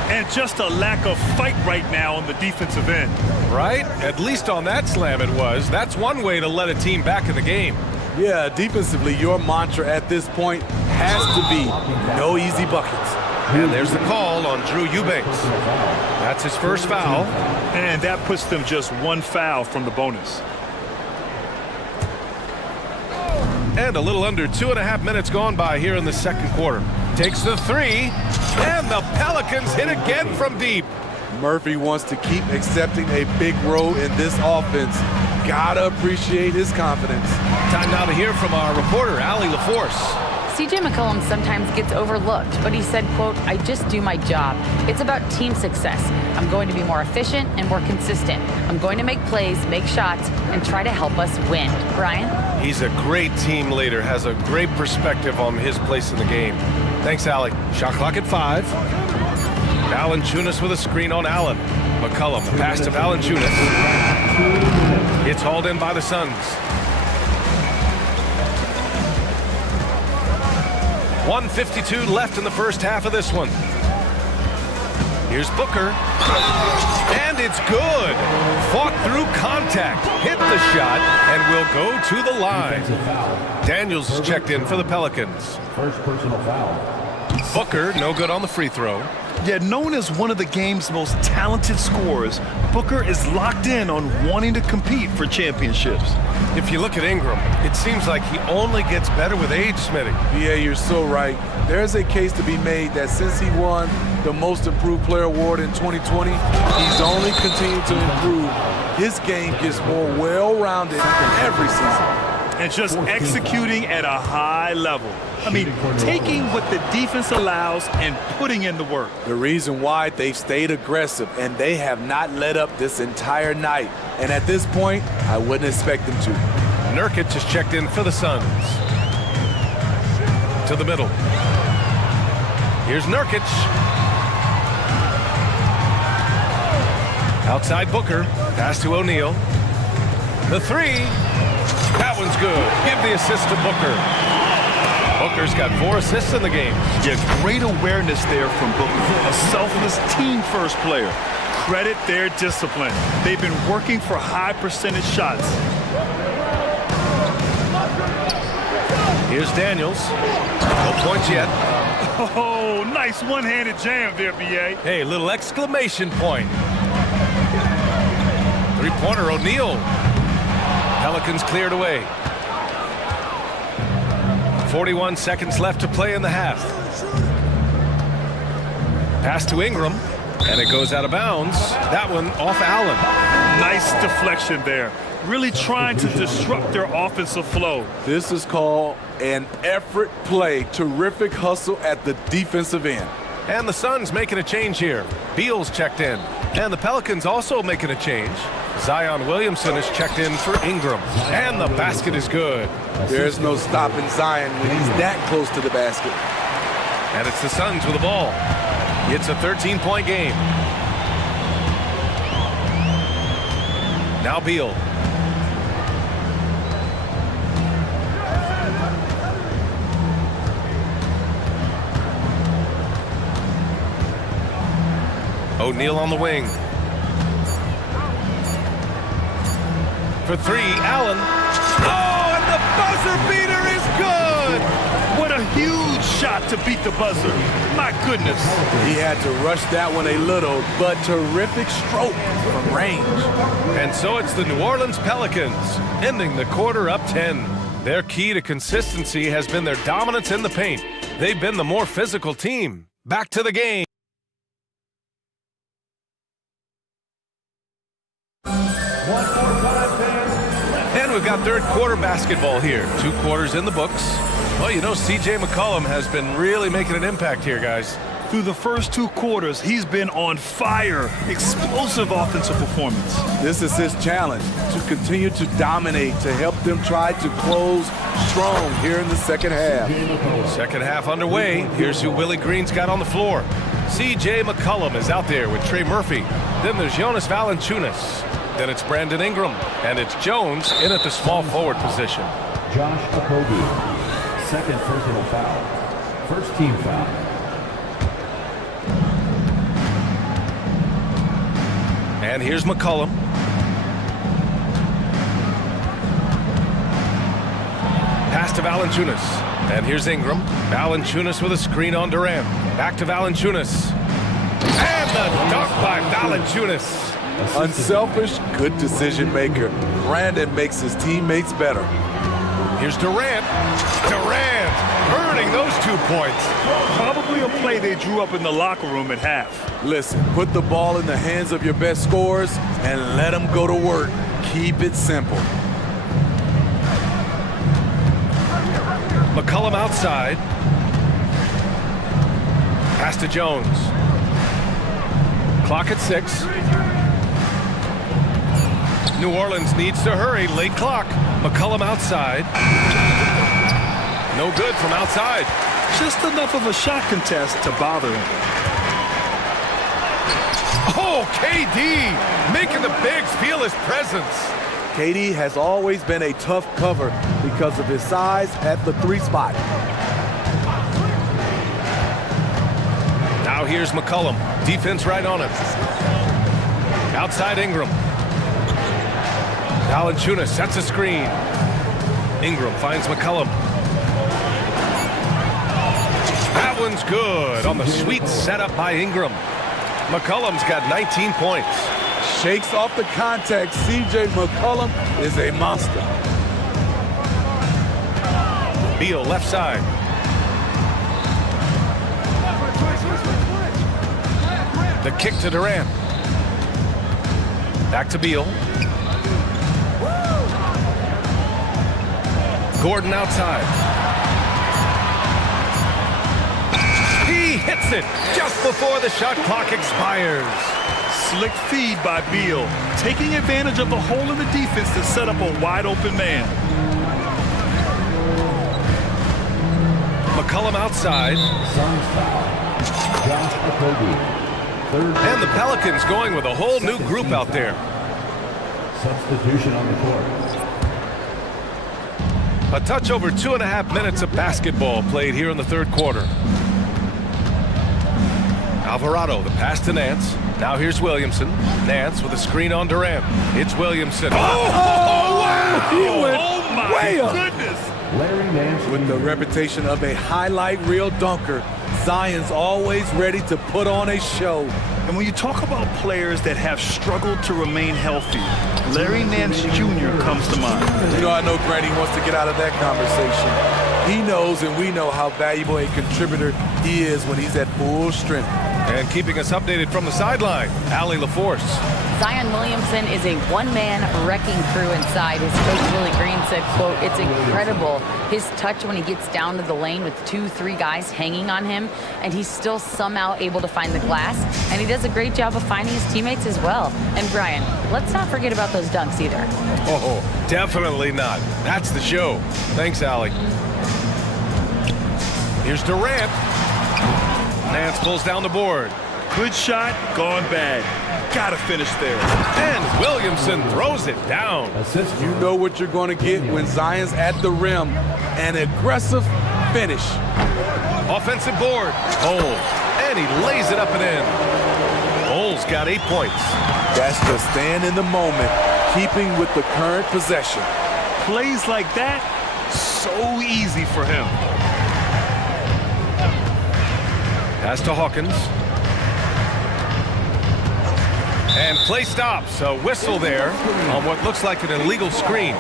And just a lack of fight right now on the defensive end. Right? At least on that slam it was. That's one way to let a team back in the game. Yeah, defensively, your mantra at this point has to be no easy buckets. And there's the call on Drew Eubanks. That's his first foul. And that puts them just one foul from the bonus. And a little under 2.5 minutes gone by here in the second quarter. Takes the three, and the Pelicans hit again from deep. Murphy wants to keep accepting a big role in this offense. Gotta appreciate his confidence. Time now to hear from our reporter, Allie LaForce. CJ McCollum sometimes gets overlooked, but he said, quote, "I just do my job. It's about team success. I'm going to be more efficient and more consistent. I'm going to make plays, make shots, and try to help us win." Brian? He's a great team leader, has a great perspective on his place in the game. Thanks, Allie. Shot clock at 5. Valanciunas with a screen on Allen. McCollum, the pass to Valanciunas. It's hauled in by the Suns. 1:52 left in the first half of this one. Here's Booker. And it's good. Fought through contact. Hit the shot and will go to the line. Daniels is checked in for the Pelicans. First personal foul. Booker, no good on the free throw. Yeah, known as one of the game's most talented scorers, Booker is locked in on wanting to compete for championships. If you look at Ingram, it seems like he only gets better with age, Smitty. Yeah, you're so right. There's a case to be made that since he won the Most Improved Player Award in 2020, he's only continued to improve. His game gets more well-rounded every season. And just executing at a high level. I mean, taking what the defense allows and putting in the work. The reason why they've stayed aggressive and they have not let up this entire night. And at this point, I wouldn't expect them to. Nurkic is checked in for the Suns. To the middle. Here's Nurkic. Outside Booker. Pass to O'Neal. The three. That one's good. Give the assist to Booker. Booker's got 4 assists in the game. Yeah, great awareness there from Booker. A selfless team-first player. Credit their discipline. They've been working for high percentage shots. Here's Daniels. No points yet. Oh, nice one-handed jam there, B.A. Hey, little exclamation point. Three-pointer, O'Neal. Pelicans cleared away. 41 seconds left to play in the half. Pass to Ingram, and it goes out of bounds. That one off Allen. Nice deflection there. Really trying to disrupt their offensive flow. This is called an effort play. Terrific hustle at the defensive end. And the Suns making a change here. Beal's checked in. And the Pelicans also making a change. Zion Williamson is checked in for Ingram. And the basket is good. There's no stopping Zion when he's that close to the basket. And it's the Suns with the ball. It's a 13-point game. Now Beal. O'Neal on the wing. For 3, Allen. Oh, and the buzzer beater is good! What a huge shot to beat the buzzer. My goodness. He had to rush that one a little, but terrific stroke from range. And so it's the New Orleans Pelicans, ending the quarter up 10. Their key to consistency has been their dominance in the paint. They've been the more physical team. Back to the game. And we've got third quarter basketball here. 2 quarters in the books. Well, you know, CJ McCollum has been really making an impact here, guys. Through the first 2 quarters, he's been on fire. Explosive offensive performance. This is his challenge, to continue to dominate, to help them try to close strong here in the second half. Second half underway. Here's who Willie Green's got on the floor. CJ McCollum is out there with Trey Murphy. Then there's Jonas Valanciunas. Then it's Brandon Ingram. And it's Jones in at the small forward position. Josh Okogie. Second personal foul. First team foul. And here's McCollum. Pass to Valanciunas. And here's Ingram. Valanciunas with a screen on Durant. Back to Valanciunas. And the dunk by Valanciunas. Unselfish, good decision maker. Brandon makes his teammates better. Here's Durant. Durant earning those 2 points. Probably a play they drew up in the locker room at half. Listen, put the ball in the hands of your best scorers and let them go to work. Keep it simple. McCollum outside. Pass to Jones. Clock at 6. New Orleans needs to hurry. Late clock. McCollum outside. No good from outside. Just enough of a shot contest to bother him. Oh, KD making the Bigs feel his presence. KD has always been a tough cover because of his size at the 3 spot. Now here's McCollum. Defense right on him. Outside Ingram. Valanciunas sets a screen. Ingram finds McCollum. That one's good on the sweet setup by Ingram. McCollum's got 19 points. Shakes off the contact. CJ McCollum is a monster. Beal left side. The kick to Durant. Back to Beal. Gordon outside. He hits it just before the shot clock expires. Slick feed by Beal, taking advantage of the hole in the defense to set up a wide open man. McCollum outside. Suns foul. Josh Okogie. Third. And the Pelicans going with a whole new group out there. Substitution on the court. A touch over 2.5 minutes of basketball played here in the third quarter. Alvarado, the pass to Nance. Now here's Williamson. Nance with a screen on Durant. It's Williamson. Oh, wow! He went my way up. goodness! Larry Nance With the reputation of a highlight reel dunker, Zion's always ready to put on a show. And when you talk about players that have struggled to remain healthy, Larry Nance Jr. comes to mind. I know Grady wants to get out of that conversation. He knows and we know how valuable a contributor he is when he's at full strength. And keeping us updated from the sideline, Allie LaForce. Zion Williamson is a one-man wrecking crew inside. His coach, Willie Green, said, quote, "It's incredible, his touch when he gets down to the lane with 2-3 guys hanging on him, and he's still somehow able to find the glass, and he does a great job of finding his teammates as well." And Brian, let's not forget about those dunks either. Oh, definitely not. That's the show. Thanks, Allie. Here's Durant. Nance pulls down the board. Good shot, gone bad. Gotta finish there. And Williamson throws it down. assist. You know what you're going to get when Zion's at the rim. An aggressive finish. Offensive board. Bowles. And he lays it up and in. Bowles got 8 points. That's just staying in the moment, keeping with the current possession. Plays like that, so easy for him. Pass to Hawkins. And play stops. A whistle there on what looks like an illegal screen.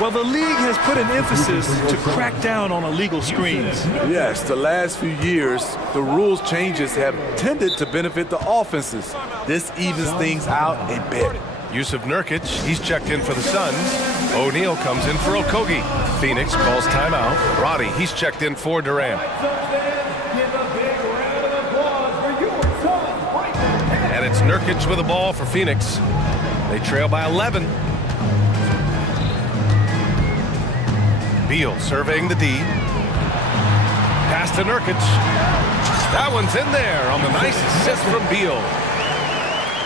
Well, the league has put an emphasis to crack down on illegal screens. Yes, the last few years, the rules changes have tended to benefit the offenses. This evens things out a bit. Yusuf Nurkic, he's checked in for the Suns. O'Neal comes in for Okogie. Phoenix calls timeout. Roddy, he's checked in for Durant. And it's Nurkic with the ball for Phoenix. They trail by 11. Beal surveying the D. Pass to Nurkic. That one's in there on the nice assist from Beal.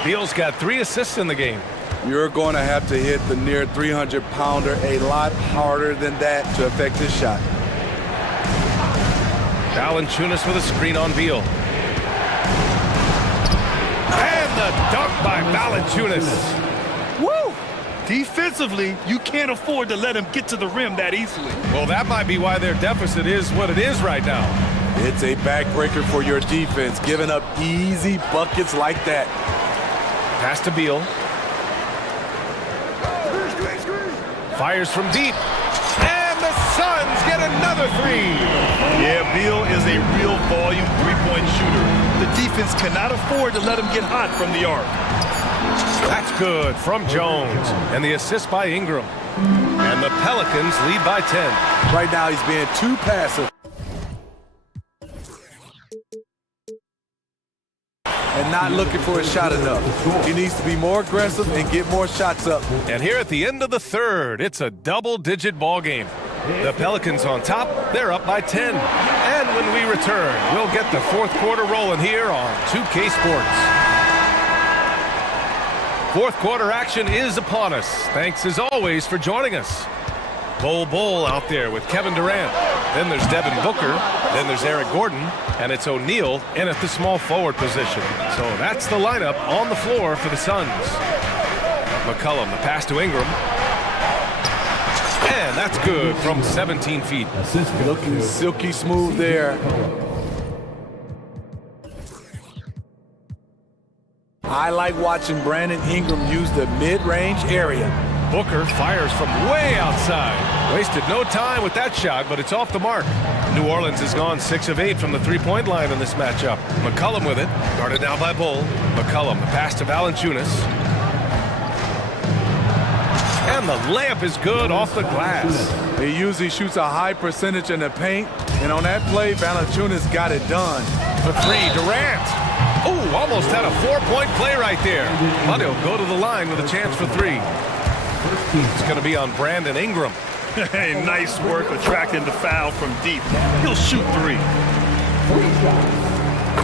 Beal's got 3 assists in the game. You're going to have to hit the near 300-pounder a lot harder than that to affect his shot. Valanciunas with a screen on Beal. And the dunk by Valanciunas. Woo! Defensively, you can't afford to let him get to the rim that easily. Well, that might be why their deficit is what it is right now. It's a backbreaker for your defense, giving up easy buckets like that. Pass to Beal. Fires from deep. And the Suns get another 3. Yeah, Beal is a real volume three-point shooter. The defense cannot afford to let him get hot from the arc. That's good from Jones. And the assist by Ingram. And the Pelicans lead by 10. Right now, he's being too passive. And not looking for a shot enough. He needs to be more aggressive and get more shots up. And here at the end of the third, it's a double-digit ball game. The Pelicans on top, they're up by 10. And when we return, we'll get the fourth quarter rolling here on 2K Sports. Fourth quarter action is upon us. Thanks as always for joining us. Bol out there with Kevin Durant. Then there's Devin Booker. Then there's Eric Gordon. And it's O'Neal in at the small forward position. So that's the lineup on the floor for the Suns. McCollum, the pass to Ingram. And that's good from 17 feet. Looking silky smooth there. I like watching Brandon Ingram use the mid-range area. Booker fires from way outside. Wasted no time with that shot, but it's off the mark. New Orleans has gone 6 of 8 from the three-point line in this matchup. McCollum with it. Guarded now by Bull. McCollum, the pass to Valanciunas. And the layup is good off the glass. He usually shoots a high percentage in the paint, and on that play, Valanciunas got it done. For three, Durant. Oh, almost had a 4-point play right there. But he'll go to the line with a chance for three. It's going to be on Brandon Ingram. Hey, nice work attracting the foul from deep. He'll shoot three.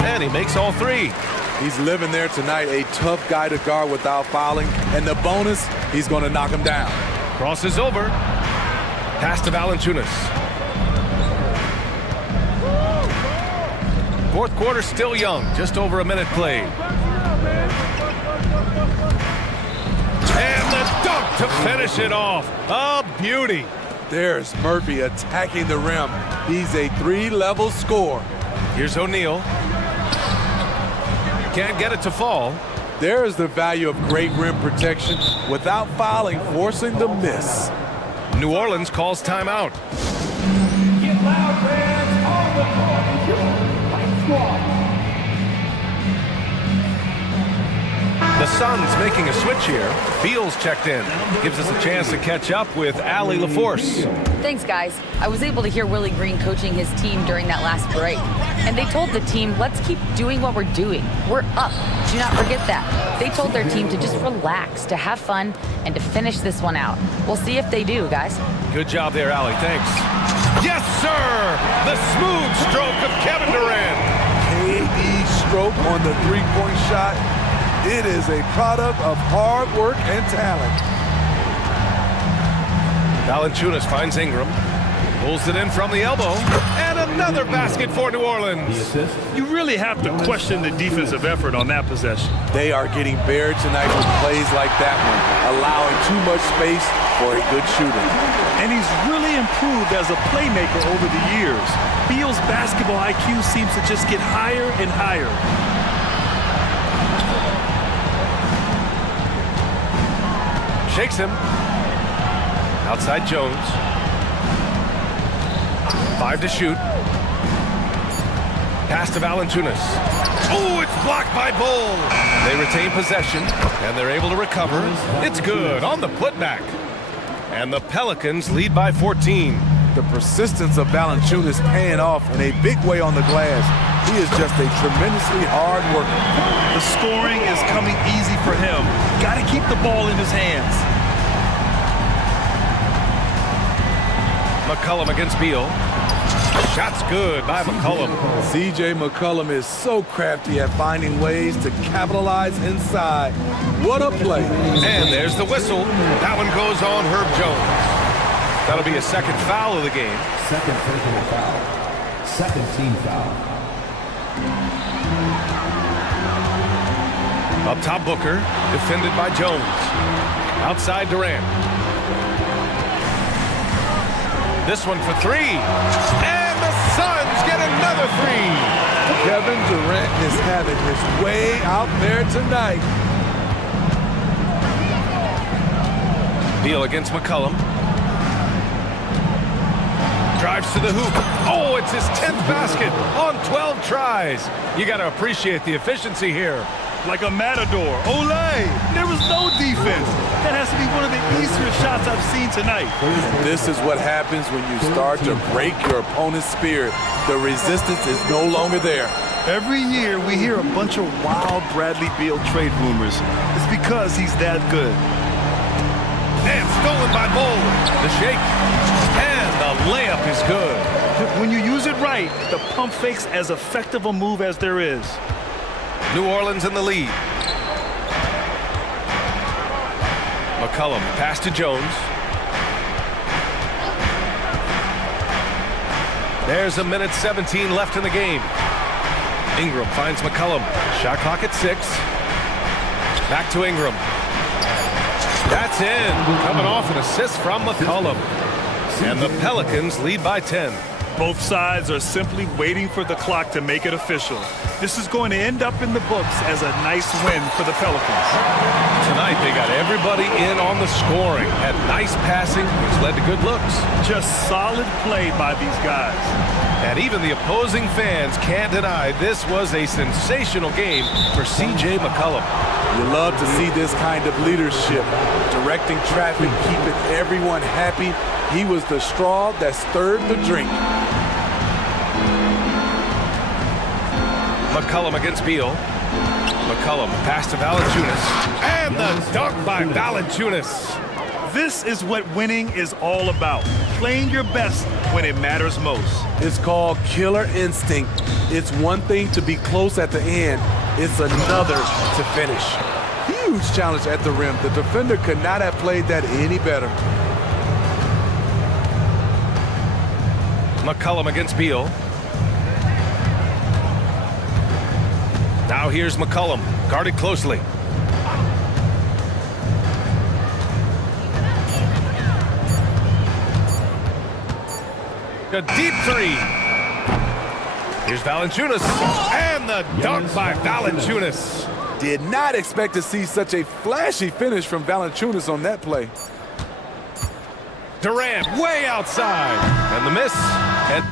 And he makes all three. He's living there tonight, a tough guy to guard without fouling. And the bonus, he's going to knock him down. Crosses over. Pass to Valanciunas. Fourth quarter still young, just over a minute played. And the dunk to finish it off. A beauty. There's Murphy attacking the rim. He's a 3-level scorer. Here's O'Neal. Can't get it to fall. There is the value of great rim protection without fouling, forcing the miss. New Orleans calls timeout. Get loud, fans, on the court. The Suns making a switch here. Beal's checked in. Gives us a chance to catch up with Allie LaForce. Thanks, guys. I was able to hear Willie Green coaching his team during that last break. And they told the team, let's keep doing what we're doing. We're up. Do not forget that. They told their team to just relax, to have fun, and to finish this one out. We'll see if they do, guys. Good job there, Allie. Thanks. Yes, sir! The smooth stroke of Kevin Durant. KD stroke on the three-point shot. It is a product of hard work and talent. Valanciunas finds Ingram. Pulls it in from the elbow. And another basket for New Orleans. You really have to question the defensive effort on that possession. They are getting buried tonight with plays like that one, allowing too much space for a good shooter. And he's really improved as a playmaker over the years. Beal's basketball IQ seems to just get higher and higher. Shakes him. Outside Jones. 5 to shoot. Pass to Valanciunas. Oh, it's blocked by Bull. They retain possession, and they're able to recover. It's good on the putback. And the Pelicans lead by 14. The persistence of Valanciunas paying off in a big way on the glass. He is just a tremendously hard worker. The scoring is coming easy for him. Got to keep the ball in his hands. McCollum against Beal. Shot's good by McCollum. CJ McCollum is so crafty at finding ways to capitalize inside. What a play. And there's the whistle. That one goes on Herb Jones. That'll be a second foul of the game. Second personal foul. Second team foul. Up top, Booker, defended by Jones. Outside, Durant. This one for three. And the Suns get another three. Kevin Durant is having his way out there tonight. Beal against McCollum. Drives to the hoop. Oh, it's his 10th basket on 12 tries. You got to appreciate the efficiency here. like a matador. Olay! There was no defense. That has to be one of the easier shots I've seen tonight. And this is what happens when you start to break your opponent's spirit. The resistance is no longer there. Every year we hear a bunch of wild Bradley Beal trade rumors. It's because he's that good. And stolen by Bull. The shake. And the layup is good. When you use it right, the pump fake's as effective a move as there is. New Orleans in the lead. McCollum pass to Jones. There's a minute 17 left in the game. Ingram finds McCollum. Shot clock at 6. Back to Ingram. That's in. Coming off an assist from McCollum. And the Pelicans lead by 10. Both sides are simply waiting for the clock to make it official. This is going to end up in the books as a nice win for the Pelicans. Tonight they got everybody in on the scoring. Had nice passing, which led to good looks. Just solid play by these guys. And even the opposing fans can't deny this was a sensational game for C.J. McCollum. You love to see this kind of leadership, directing traffic, keeping everyone happy. He was the straw that stirred the drink. McCollum against Beal. McCollum pass to Valanciunas. And the dunk by Valanciunas. This is what winning is all about. Playing your best when it matters most. It's called killer instinct. It's one thing to be close at the end. It's another to finish. Huge challenge at the rim. The defender could not have played that any better. McCollum against Beal. Now here's McCollum, guarded closely. A deep three. Here's Valanciunas. And the dunk by Valanciunas. Did not expect to see such a flashy finish from Valanciunas on that play. Durant way outside. And the miss. And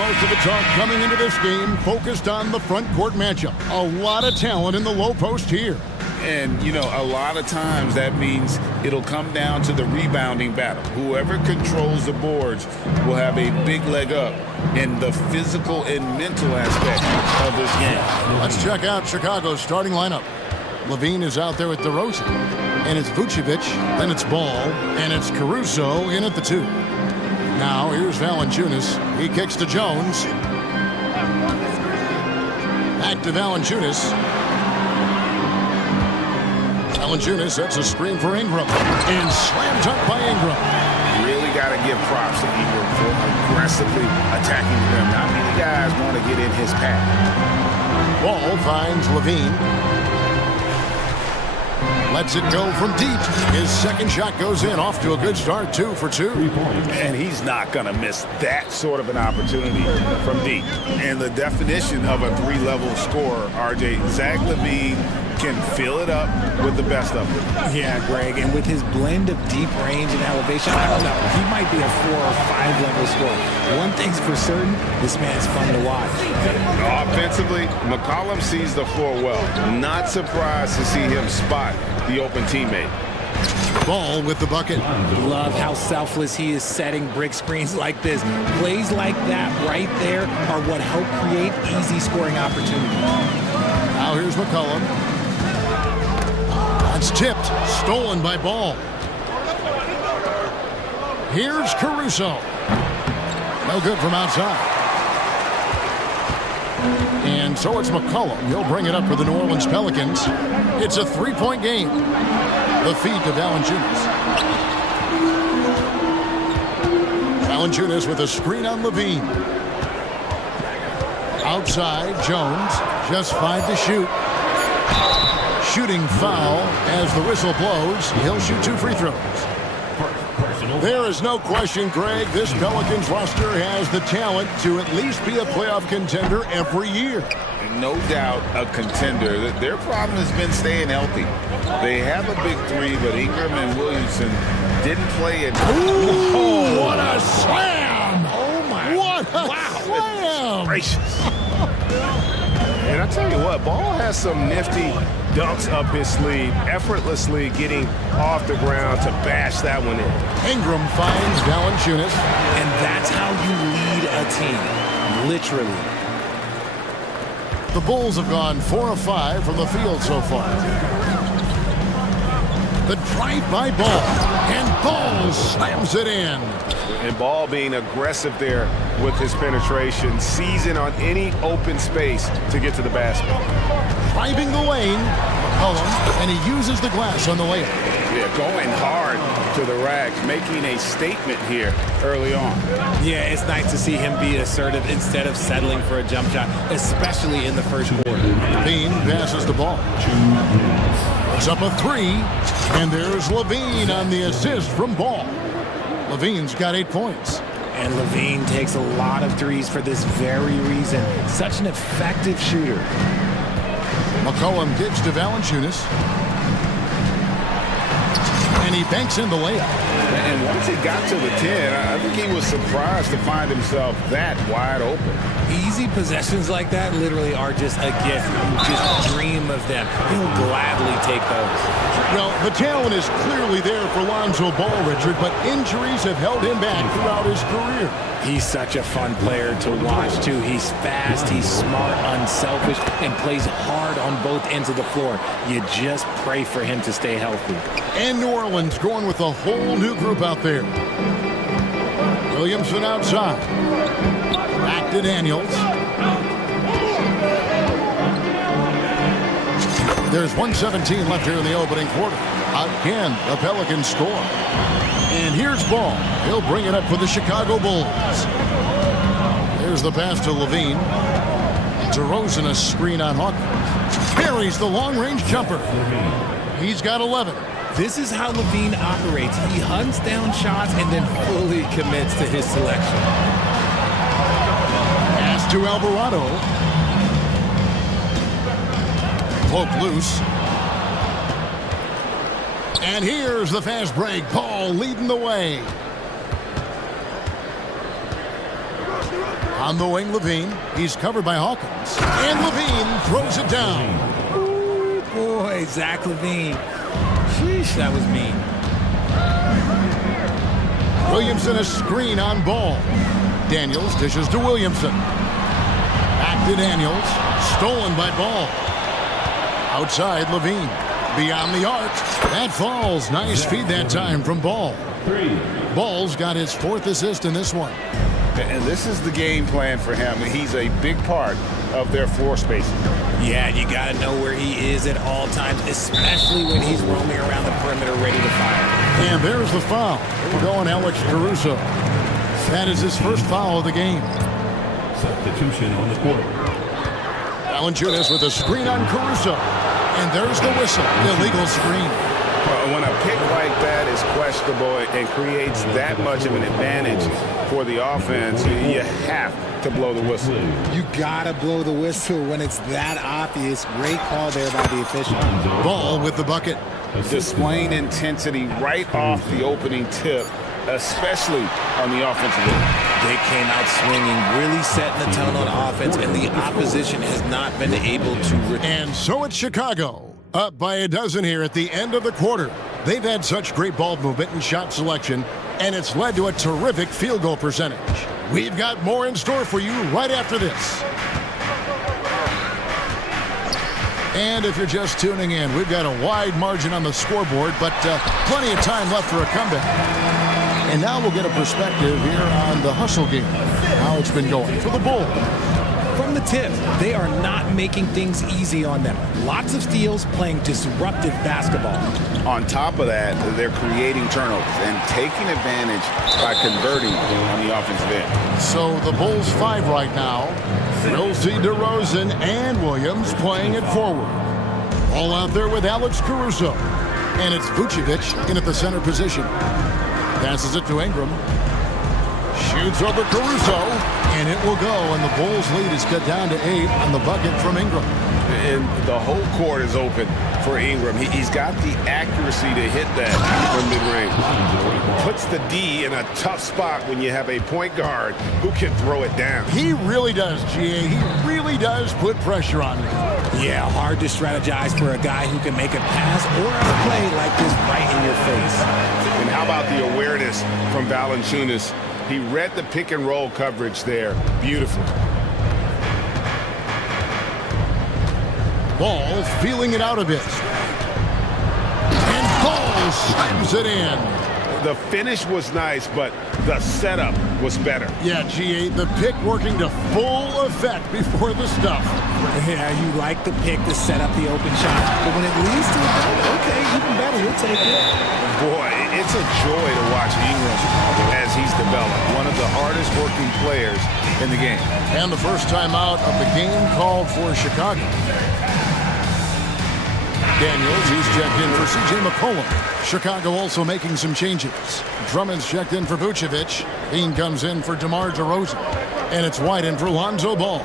most of the talk coming into this game focused on the front court matchup. A lot of talent in the low post here. And, you know, a lot of times that means it'll come down to the rebounding battle. Whoever controls the boards will have a big leg up in the physical and mental aspect of this game. Let's check out Chicago's starting lineup. Levine is out there with DeRozan. And it's Vucevic, then it's Ball, and it's Caruso in at the 2. Now here's Valanciunas. He kicks to Jones. Back to Valanciunas. Valanciunas sets a screen for Ingram. And slam dunk by Ingram. Really got to give props to Ingram for aggressively attacking the rim. Not many guys want to get in his path. Ball finds Levine. Lets it go from deep. His second shot goes in. Off to a good start, 2 for 2. And he's not going to miss that sort of an opportunity from deep. And the definition of a 3-level scorer, RJ, Zach LaVine can fill it up with the best of them. Yeah, Greg, and with his blend of deep range and elevation, I don't know, he might be a 4 or 5 level scorer. One thing's for certain, this man's fun to watch. Offensively, McCollum sees the floor well. Not surprised to see him spot the open teammate. Ball with the bucket. Love how selfless he is setting brick screens like this. Plays like that right there are what help create easy scoring opportunities. Now here's McCollum. It's tipped, stolen by Ball. Here's Caruso. No good from outside. And so it's McCollum. He'll bring it up for the New Orleans Pelicans. It's a 3-point game. The feed to Valanciunas. Valanciunas with a screen on Levine. Outside, Jones. Just 5 to shoot. Shooting foul as the whistle blows. He'll shoot 2 free throws. There is no question, Greg, this Pelicans roster has the talent to at least be a playoff contender every year. No doubt a contender. Their problem has been staying healthy. They have a big 3, but Ingram and Williamson didn't play it. Ooh, what a slam! Oh, my. What a slam! Gracious. And I tell you what, Ball has some nifty dunks up his sleeve, effortlessly getting off the ground to bash that one in. Ingram finds Valanciunas. And that's how you lead a team, literally. The Bulls have gone 4 of 5 from the field so far. The drive by Ball, and Ball slams it in. And Ball being aggressive there with his penetration, seizing on any open space to get to the basket. Driving the lane, McCollum, and he uses the glass on the layup. Yeah, going hard to the rack, making a statement here early on. Yeah, it's nice to see him be assertive instead of settling for a jump shot, especially in the first quarter. Levine passes the ball. It's up a 3, and there's Levine on the assist from Ball. Levine's got 8 points. And Levine takes a lot of threes for this very reason. Such an effective shooter. McCollum gives to Valanciunas. And he banks in the layup. And once he got to the 10, I think he was surprised to find himself that wide open. Easy possessions like that literally are just a gift. You just dream of them. He'll gladly take those. Well, the talent is clearly there for Lonzo Ball, Richard, but injuries have held him back throughout his career. He's such a fun player to watch, too. He's fast, he's smart, unselfish, and plays hard on both ends of the floor. You just pray for him to stay healthy. And New Orleans going with a whole new group out there. Williamson outside. Back to Daniels. There's 1:17 left here in the opening quarter. Again, the Pelicans score. And here's Ball. He'll bring it up for the Chicago Bulls. There's the pass to Levine. DeRozan a screen on Hawkins. Buries the long-range jumper. He's got 11. This is how Levine operates. He hunts down shots and then fully commits to his selection. Pass to Alvarado. Poke loose. And here's the fast break. Ball leading the way. On the wing, Levine. He's covered by Hawkins. And Levine throws it down. Ooh, boy, Zach Levine. Sheesh, that was mean. Williamson a screen on Ball. Daniels dishes to Williamson. Back to Daniels. Stolen by Ball. Outside, Levine. Beyond the arc. That falls. Nice feed that time from Ball. Ball's got his 4th assist in this one. And this is the game plan for him. He's a big part of their floor spacing. Yeah, you got to know where he is at all times, especially when he's roaming around the perimeter ready to fire. And there's the foul. We're going Alex Caruso. That is his first foul of the game. Substitution on the court. Valanciunas with a screen on Caruso. And there's the whistle. Illegal screen. When a pick like that is questionable and creates that much of an advantage for the offense, you have to blow the whistle. You gotta blow the whistle when it's that obvious. Great call there by the official. Ball with the bucket. Displaying intensity right off the opening tip, especially on the offensive end. They came out swinging, really setting the tone on offense, and the opposition has not been able to... And so it's Chicago. Up by a dozen here at the end of the quarter. They've had such great ball movement and shot selection, and it's led to a terrific field goal percentage. We've got more in store for you right after this. And if you're just tuning in, we've got a wide margin on the scoreboard, but plenty of time left for a comeback. And now we'll get a perspective here on the hustle game, how it's been going for the Bulls. From the tip, they are not making things easy on them. Lots of steals, playing disruptive basketball. On top of that, they're creating turnovers and taking advantage by converting on the offensive end. So the Bulls 5 right now. We'll see DeRozan and Williams playing it forward. All out there with Alex Caruso. And it's Vucevic in at the center position. Passes it to Ingram. Shoots over Caruso, and it will go, and the Bulls' lead is cut down to 8 on the bucket from Ingram. And the whole court is open for Ingram. He's got the accuracy to hit that from mid-range. Puts the D in a tough spot when you have a point guard who can throw it down. He really does, GA. He really does put pressure on me. Yeah, hard to strategize for a guy who can make a pass or a play like this right in your face. And how about the awareness from Valanciunas? He read the pick and roll coverage there. Beautiful. Ball feeling it out a bit. And Ball slams it in. The finish was nice, but the setup was better. Yeah, GA, the pick working to full effect before the stuff. Yeah, you like the pick to set up the open shot, but when it leads to a dunk, okay, even better, he'll take it. Boy, it's a joy to watch Ingram as he's developed. One of the hardest working players in the game. And the first time out of the game called for Chicago. Daniels, he's checked in for C.J. McCollum. Chicago also making some changes. Drummond's checked in for Vucevic. Bean comes in for DeMar DeRozan. And it's White in for Lonzo Ball.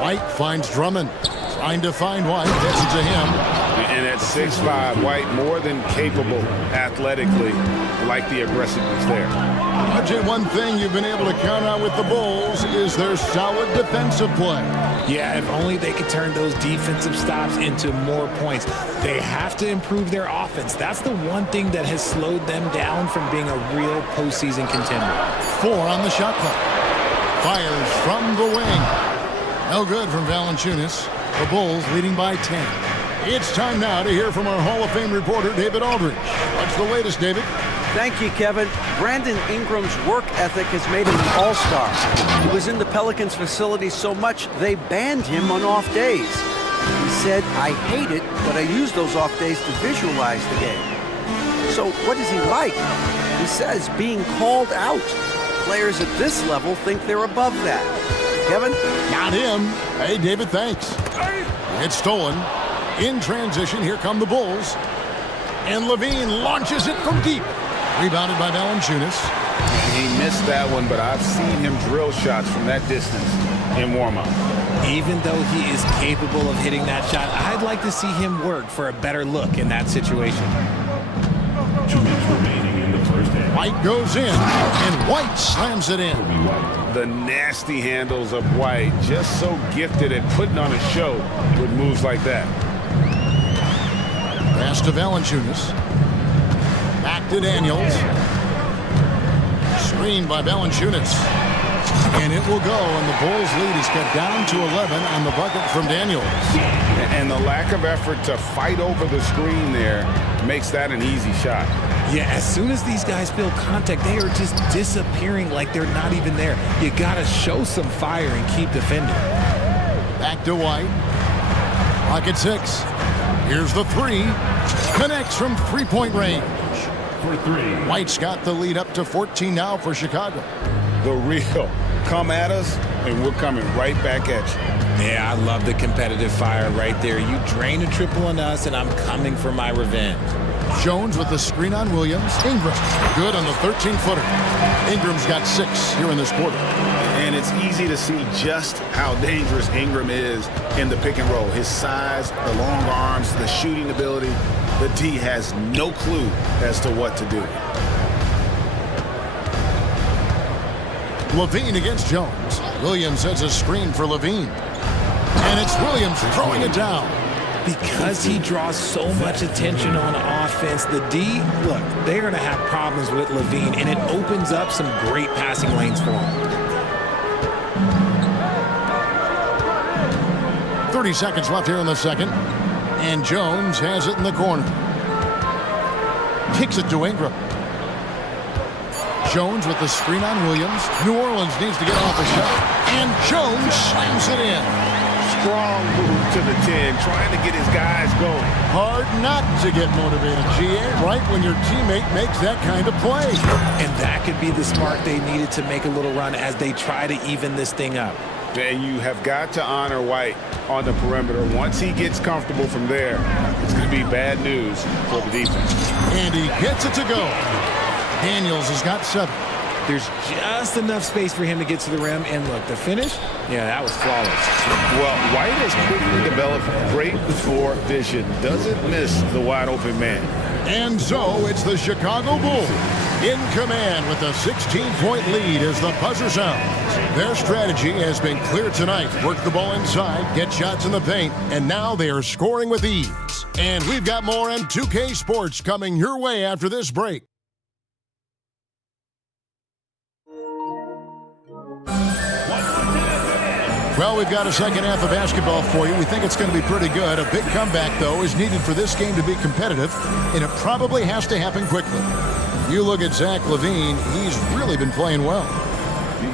White finds Drummond. Trying to find White. Gets it to him. And at 6'5", White more than capable athletically, like the aggressiveness there. RJ, one thing you've been able to count on with the Bulls is their solid defensive play. Yeah, if only they could turn those defensive stops into more points. They have to improve their offense. That's the one thing that has slowed them down from being a real postseason contender. 4 on the shot clock. Fires from the wing. No good from Valanciunas. The Bulls leading by 10. It's time now to hear from our Hall of Fame reporter, David Aldridge. What's the latest, David? Thank you, Kevin. Brandon Ingram's work ethic has made him an all-star. He was in the Pelicans facility so much, they banned him on off days. He said, "I hate it, but I use those off days to visualize the game." So what is he like? He says being called out. Players at this level think they're above that. Kevin? Not him. Hey, David, thanks. It's stolen. In transition, here come the Bulls. And Levine launches it from deep. Rebounded by Valanciunas. He missed that one, but I've seen him drill shots from that distance in warm-up. Even though he is capable of hitting that shot, I'd like to see him work for a better look in that situation. 2 minutes remaining in the first half. White goes in, and White slams it in. The nasty handles of White, just so gifted at putting on a show with moves like that. Pass to Valanciunas. Back to Daniels. Screen by Valanciunas. And it will go, and the Bulls' lead is cut down to 11 on the bucket from Daniels. And the lack of effort to fight over the screen there makes that an easy shot. Yeah, as soon as these guys feel contact, they are just disappearing like they're not even there. You got to show some fire and keep defending. Back to White. Pocket 6. Here's the three. Connects from three-point range. For 3. White's got the lead up to 14 now for Chicago. The real. Come at us, and we're coming right back at you. Yeah, I love the competitive fire right there. You drain a triple on us, and I'm coming for my revenge. Jones with the screen on Williams. Ingram, good on the 13-footer. Ingram's got 6 here in this quarter. And it's easy to see just how dangerous Ingram is in the pick and roll. His size, the long arms, the shooting ability. The D has no clue as to what to do. Levine against Jones. Williams has a screen for Levine. And it's Williams throwing it down. Because he draws so much attention on offense, the D, look, they're going to have problems with Levine, and it opens up some great passing lanes for him. 30 seconds left here in the second. And Jones has it in the corner. Kicks it to Ingram. Jones with the screen on Williams. New Orleans needs to get off a shot. And Jones slams it in. Strong move to the 10, trying to get his guys going. Hard not to get motivated, GA, right when your teammate makes that kind of play. And that could be the spark they needed to make a little run as they try to even this thing up. And you have got to honor White on the perimeter. Once he gets comfortable from there, it's going to be bad news for the defense. And he gets it to go. Daniels has got 7. There's just enough space for him to get to the rim. And look, the finish, yeah, that was flawless. Well, White has quickly developed great floor vision. Doesn't miss the wide open man. And so it's the Chicago Bulls in command with a 16-point lead as the buzzer sounds. Their strategy has been clear tonight. Work the ball inside, get shots in the paint, and now they are scoring with ease. And we've got more on 2K Sports coming your way after this break. Well, we've got a second half of basketball for you. We think it's going to be pretty good. A big comeback, though, is needed for this game to be competitive, and it probably has to happen quickly. You look at Zach LaVine, he's really been playing well.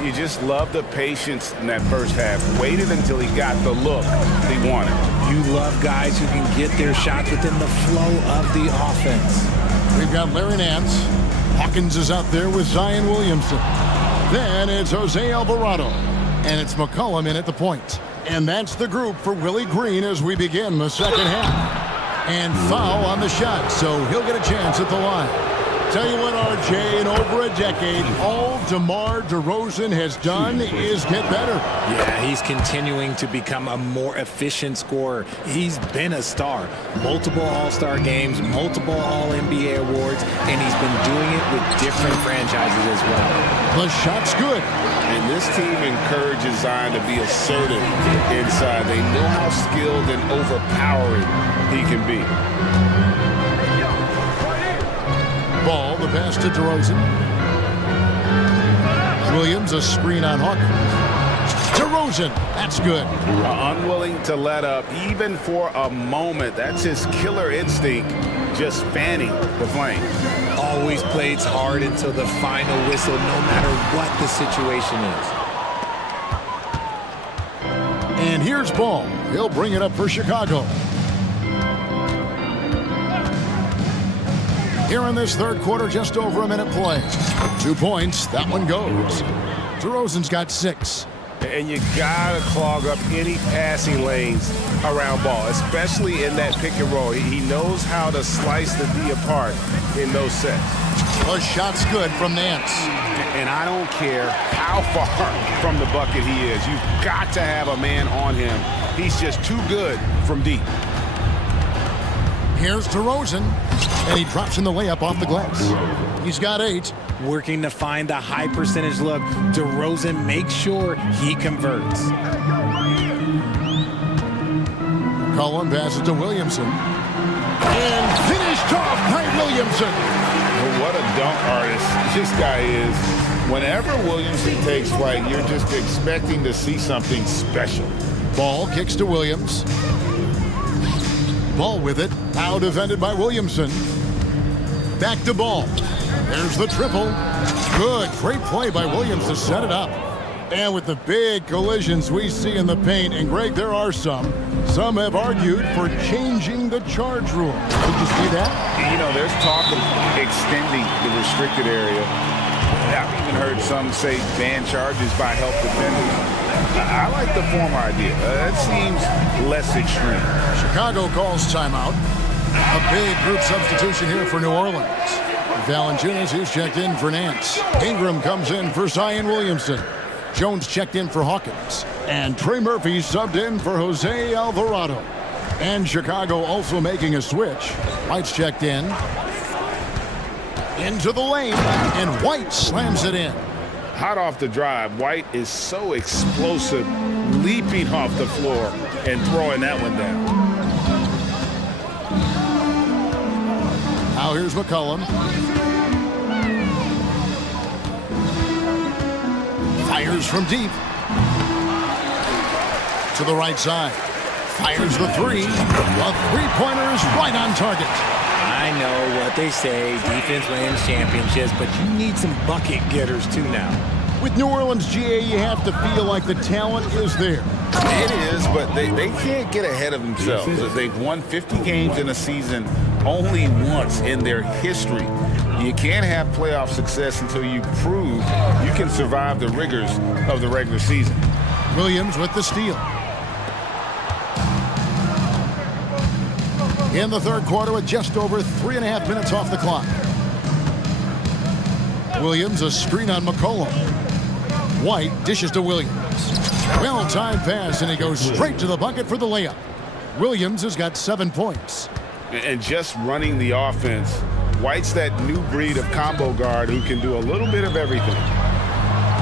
You just love the patience in that first half. Waited until he got the look he wanted. You love guys who can get their shots within the flow of the offense. We've got Larry Nance. Hawkins is out there with Zion Williamson. Then it's Jose Alvarado. And it's McCollum in at the point. And that's the group for Willie Green as we begin the second half. And foul on the shot, so he'll get a chance at the line. Tell you what, RJ, in over a decade, all DeMar DeRozan has done is get better. Yeah, he's continuing to become a more efficient scorer. He's been a star. Multiple All-Star games, multiple All-NBA awards, and he's been doing it with different franchises as well. The shot's good. And this team encourages Zion to be assertive inside. They know how skilled and overpowering he can be. Ball, the pass to DeRozan. Williams, a screen on Hawkins. DeRozan, that's good. Unwilling to let up, even for a moment. That's his killer instinct, just fanning the flame. Always plays hard until the final whistle, no matter what the situation is. And here's Ball. He'll bring it up for Chicago. Here in this third quarter, just over a minute play. 2 points, that one goes. DeRozan's got 6. And you gotta clog up any passing lanes around Ball, especially in that pick and roll. He knows how to slice the D apart in those sets. The shot's good from Nance. And I don't care how far from the bucket he is. You've got to have a man on him. He's just too good from deep. Here's DeRozan, and he drops in the layup off the glass. He's got 8. Working to find the high percentage look. DeRozan makes sure he converts. Cullen passes to Williamson. And finished off by Williamson. Well, what a dunk artist this guy is. Whenever Williamson takes flight, you're just expecting to see something special. Ball kicks to Williams. Ball with it. Now defended by Williamson. Back to Ball. There's the triple. Good. Great play by Williams to set it up. And with the big collisions we see in the paint, and Greg, there are some have argued for changing the charge rule. Did you see that? You know, there's talk of extending the restricted area. I've even heard some say ban charges by help defenders. I like the former idea. That seems less extreme. Chicago calls timeout. A big group substitution here for New Orleans. Valanciunas, who's checked in for Nance. Ingram comes in for Zion Williamson. Jones checked in for Hawkins. And Trey Murphy subbed in for Jose Alvarado. And Chicago also making a switch. White's checked in. Into the lane. And White slams it in. Hot off the drive, White is so explosive, leaping off the floor and throwing that one down. Now here's McCollum. Fires from deep. To the right side. Fires the 3. A three-pointer is right on target. I know what they say, defense wins championships, but you need some bucket getters too now. With New Orleans, GA, you have to feel like the talent is there. It is, but they can't get ahead of themselves. They've won 50 games in a season only once in their history. You can't have playoff success until you prove you can survive the rigors of the regular season. Williams with the steal. In the third quarter with just over 3.5 minutes off the clock. Williams, a screen on McCollum. White dishes to Williams. Well-timed pass, and he goes straight to the bucket for the layup. Williams has got 7 points. And just running the offense, White's that new breed of combo guard who can do a little bit of everything.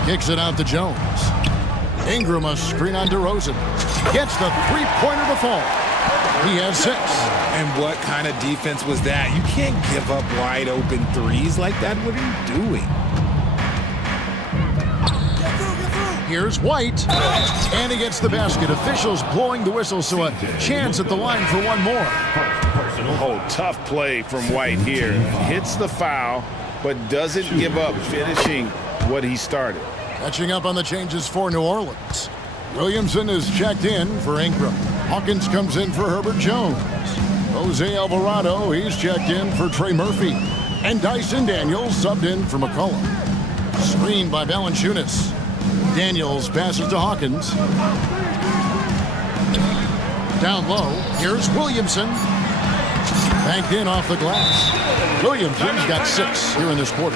Kicks it out to Jones. Ingram, a screen on DeRozan. Gets the three-pointer to fall. He has 6. And what kind of defense was that? You can't give up wide open threes like that. What are you doing? Here's White. And he gets the basket. Officials blowing the whistle, so a chance at the line for one more. Oh, tough play from White here. Hits the foul, but doesn't give up finishing what he started. Catching up on the changes for New Orleans. Williamson is checked in for Ingram. Hawkins comes in for Herbert Jones. Jose Alvarado, he's checked in for Trey Murphy. And Dyson Daniels subbed in for McCollum. Screened by Valanciunas. Daniels passes to Hawkins. Down low, here's Williamson. Banked in off the glass. Williamson's got 6 here in this quarter.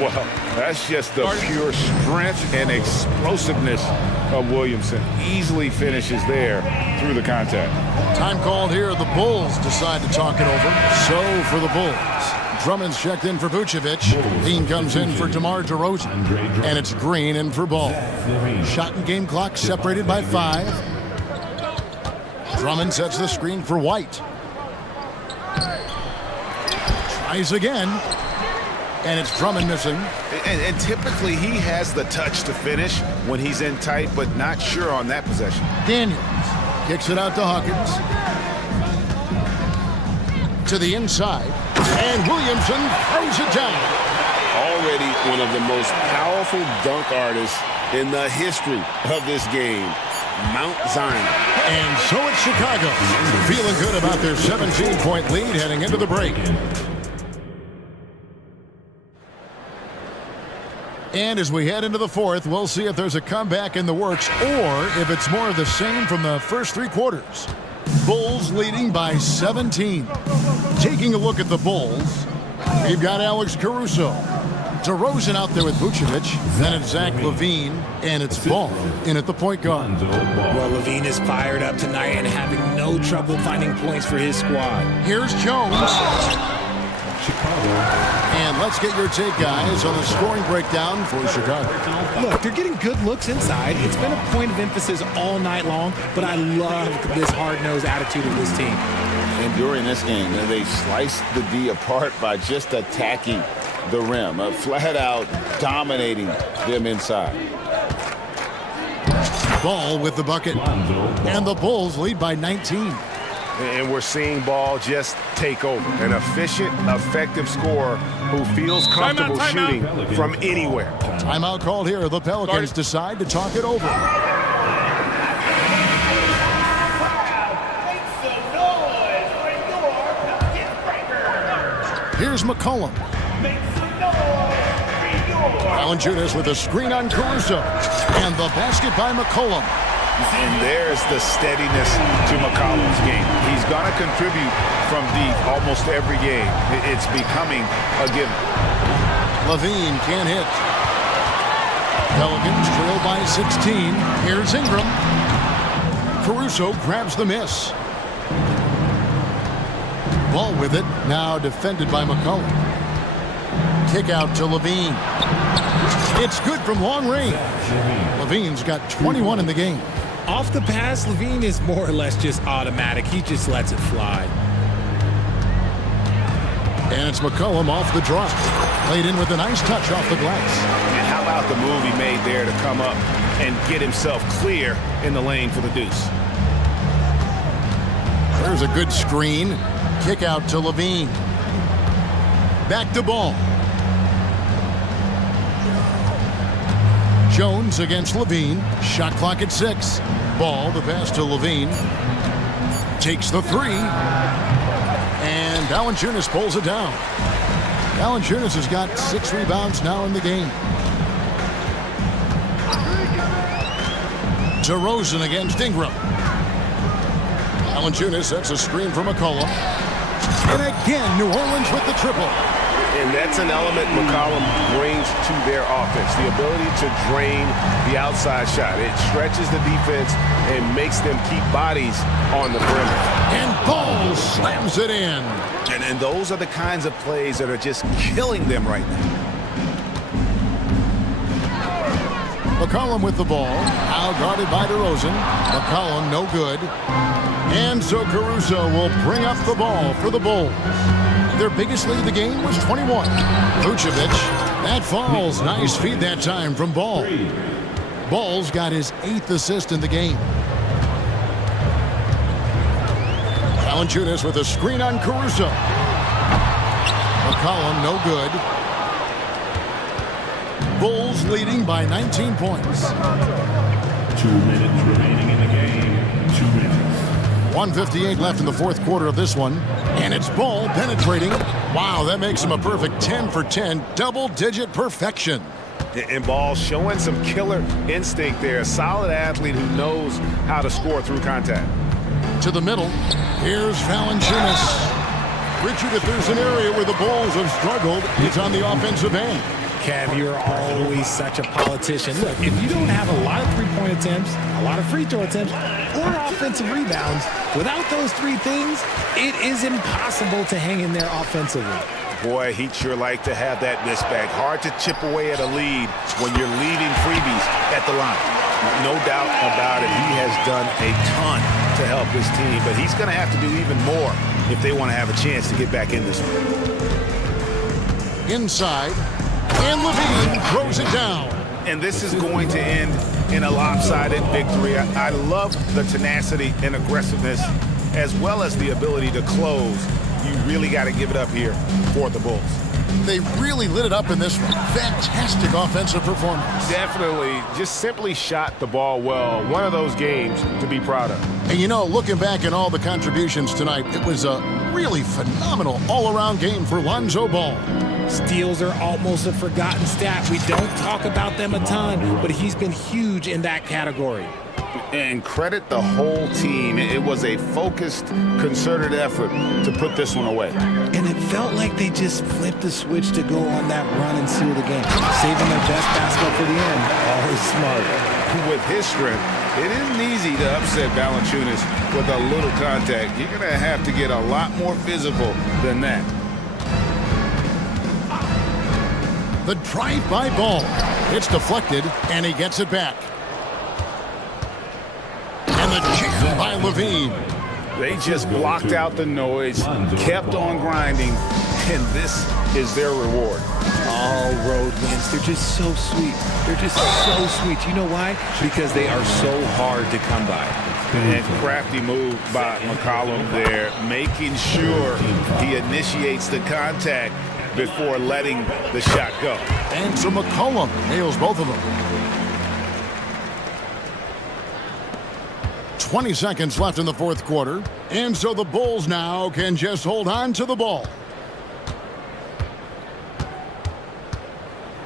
Well, that's just the pure strength and explosiveness of Williamson. Easily finishes there through the contact. Time called here. The Bulls decide to talk it over. So for the Bulls, Drummond's checked in for Vucevic. Dean comes in for DeMar DeRozan. And it's Green in for Ball. Shot and game clock separated by 5. Drummond sets the screen for White. Tries again. And it's Drummond missing. And typically he has the touch to finish when he's in tight, but not sure on that possession. Daniels kicks it out to Hawkins. To the inside. And Williamson throws it down. Already one of the most powerful dunk artists in the history of this game. Mount Zion. And so it's Chicago. Feeling good about their 17-point lead heading into the break. And as we head into the fourth, we'll see if there's a comeback in the works or if it's more of the same from the first 3 quarters. Bulls leading by 17. Taking a look at the Bulls, we've got Alex Caruso. DeRozan out there with Vucevic. Then it's Zach LaVine, and it's Ball in at the point guard. Well, LaVine is fired up tonight and having no trouble finding points for his squad. Here's Jones. And let's get your take, guys, on the scoring breakdown for Chicago. Look, they're getting good looks inside. It's been a point of emphasis all night long, but I love this hard-nosed attitude of this team. And during this game, they sliced the D apart by just attacking the rim, flat out dominating them inside. Ball with the bucket. And the Bulls lead by 19. And we're seeing Ball just take over. An efficient, effective scorer who feels comfortable shooting from anywhere. Timeout called here. The Pelicans decide to talk it over. Here's McCollum. Valanciunas with a screen on Caruso. And the basket by McCollum. And there's the steadiness to McCollum's game. He's going to contribute from deep almost every game. It's becoming a given. LaVine can't hit. Pelicans trail by 16. Here's Ingram. Caruso grabs the miss. Ball with it, now defended by McCollum. Kick out to LaVine. It's good from long range. LaVine's got 21 in the game. Off the pass, LaVine is more or less just automatic. He just lets it fly. And it's McCollum off the drop. Played in with a nice touch off the glass. And how about the move he made there to come up and get himself clear in the lane for the deuce? There's a good screen. Kick out to LaVine. Back to Ball. Jones against LaVine. Shot clock at 6. Ball, the pass to LaVine. Takes the 3. And Valanciunas pulls it down. Valanciunas has got 6 rebounds now in the game. DeRozan against Ingram. Valanciunas sets a screen for McCollum. And again, New Orleans with the triple. And that's an element McCollum brings to their offense, the ability to drain the outside shot. It stretches the defense and makes them keep bodies on the perimeter. And Ball slams it in. And those are the kinds of plays that are just killing them right now. McCollum with the ball, out guarded by DeRozan. McCollum no good. And so Caruso will bring up the ball for the Bulls. Their biggest lead of the game was 21. Vucevic, that falls. Nice feed that time from Ball. Ball's got his 8th assist in the game. Valanciunas with a screen on Caruso. McCollum no good. Bulls leading by 19 points. 2 minutes remaining in the game. 2 minutes. 1:58 left in the fourth quarter of this one. And it's Ball penetrating. Wow, that makes him a perfect 10 for 10. Double-digit perfection. And Ball showing some killer instinct there. A solid athlete who knows how to score through contact. To the middle. Here's Valanciunas. Richard, if there's an area where the Bulls have struggled, it's on the offensive end. Kev, you're always such a politician. Look, if you don't have a lot of three-point attempts, a lot of free throw attempts, or offensive rebounds, without those 3 things, it is impossible to hang in there offensively. Boy, he'd sure like to have that miss back. Hard to chip away at a lead when you're leaving freebies at the line. No doubt about it. He has done a ton to help this team, but he's going to have to do even more if they want to have a chance to get back in this one. Inside. And LaVine throws it down. And this is going to end in a lopsided victory. I love the tenacity and aggressiveness as well as the ability to close. You really got to give it up here for the Bulls. They really lit it up in this one. Fantastic offensive performance. Definitely just simply shot the ball well. One of those games to be proud of. And you know, looking back at all the contributions tonight, it was a really phenomenal all-around game for Lonzo Ball. Steals are almost a forgotten stat. We don't talk about them a ton, but he's been huge in that category. And credit the whole team. It was a focused, concerted effort to put this one away. And it felt like they just flipped the switch to go on that run and seal the game, saving their best basketball for the end. Always smart. With his strength, it isn't easy to upset Valanciunas with a little contact. You're going to have to get a lot more physical than that. The drive-by ball. It's deflected, and he gets it back. And the jam by Levine. They just blocked out the noise, kept on grinding, and this is their reward. All road wins. They're just so sweet. They're just so sweet. You know why? Because they are so hard to come by. And crafty move by McCollum there, making sure he initiates the contact before letting the shot go. And so McCollum nails both of them. 20 seconds left in the fourth quarter. And so the Bulls now can just hold on to the ball.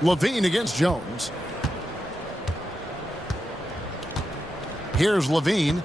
Levine against Jones. Here's Levine.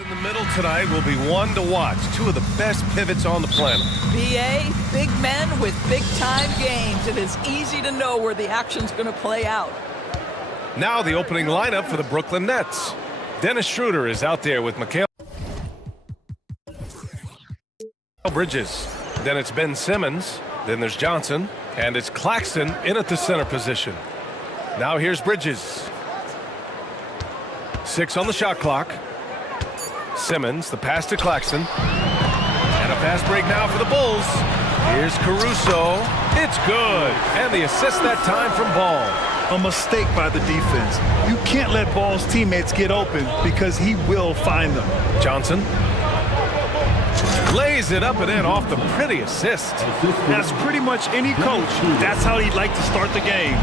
In the middle tonight will be one to watch. Two of the best pivots on the planet. BA, big men with big-time games. It is easy to know where the action's going to play out. Now the opening lineup for the Brooklyn Nets. Dennis Schroeder is out there with Mikal Bridges. Then it's Ben Simmons. Then there's Johnson. And it's Claxton in at the center position. Now here's Bridges. 6 on the shot clock. Simmons, the pass to Claxton. And a fast break now for the Bulls. Here's Caruso. It's good. And the assist that time from Ball. A mistake by the defense. You can't let Ball's teammates get open because he will find them. Johnson lays it up and in off the pretty assist. That's pretty much any coach. That's how he'd like to start the game.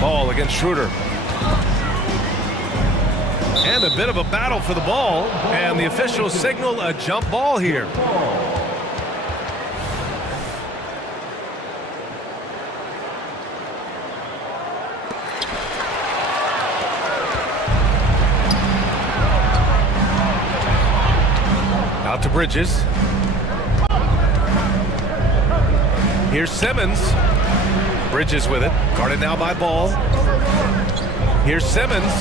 Ball against Schroeder. And a bit of a battle for the ball. And the officials signal a jump ball here. Out to Bridges. Here's Simmons. Bridges with it. Guarded now by Ball. Here's Simmons.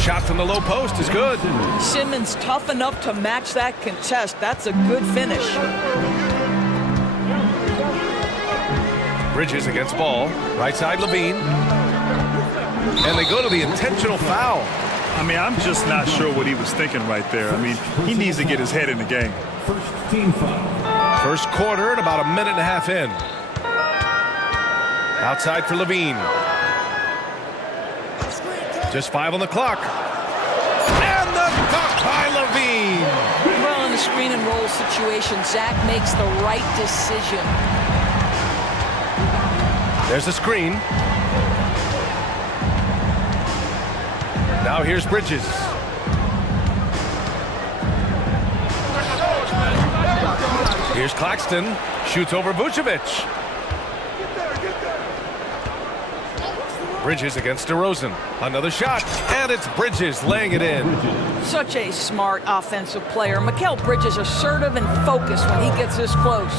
Shot from the low post is good. Simmons tough enough to match that contest. That's a good finish. Bridges against Ball. Right side Levine. And they go to the intentional foul. I mean, I'm just not sure what he was thinking right there. I mean, he needs to get his head in the game. First team foul. First quarter and about a minute and a half in. Outside for Levine. Just 5 on the clock. And the dunk by Levine. Well, in the screen and roll situation, Zach makes the right decision. There's the screen. Now here's Bridges. Here's Claxton. Shoots over Vucevic. Bridges against DeRozan. Another shot. And it's Bridges laying it in. Such a smart offensive player. Mikal Bridges assertive and focused when he gets this close.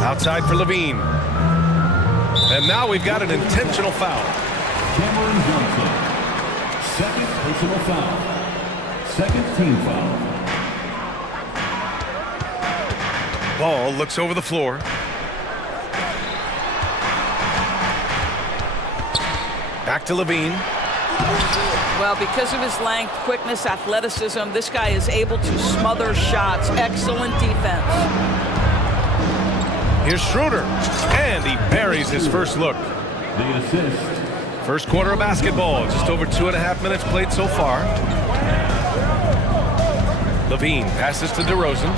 Outside for Levine. And now we've got an intentional foul. Cameron Johnson. Second personal foul. Second team foul. Ball looks over the floor. Back to Levine. Well, because of his length, quickness, athleticism, this guy is able to smother shots. Excellent defense. Here's Schroeder. And he buries his first look. The assist. First quarter of basketball. Just over 2.5 minutes played so far. Levine passes to DeRozan.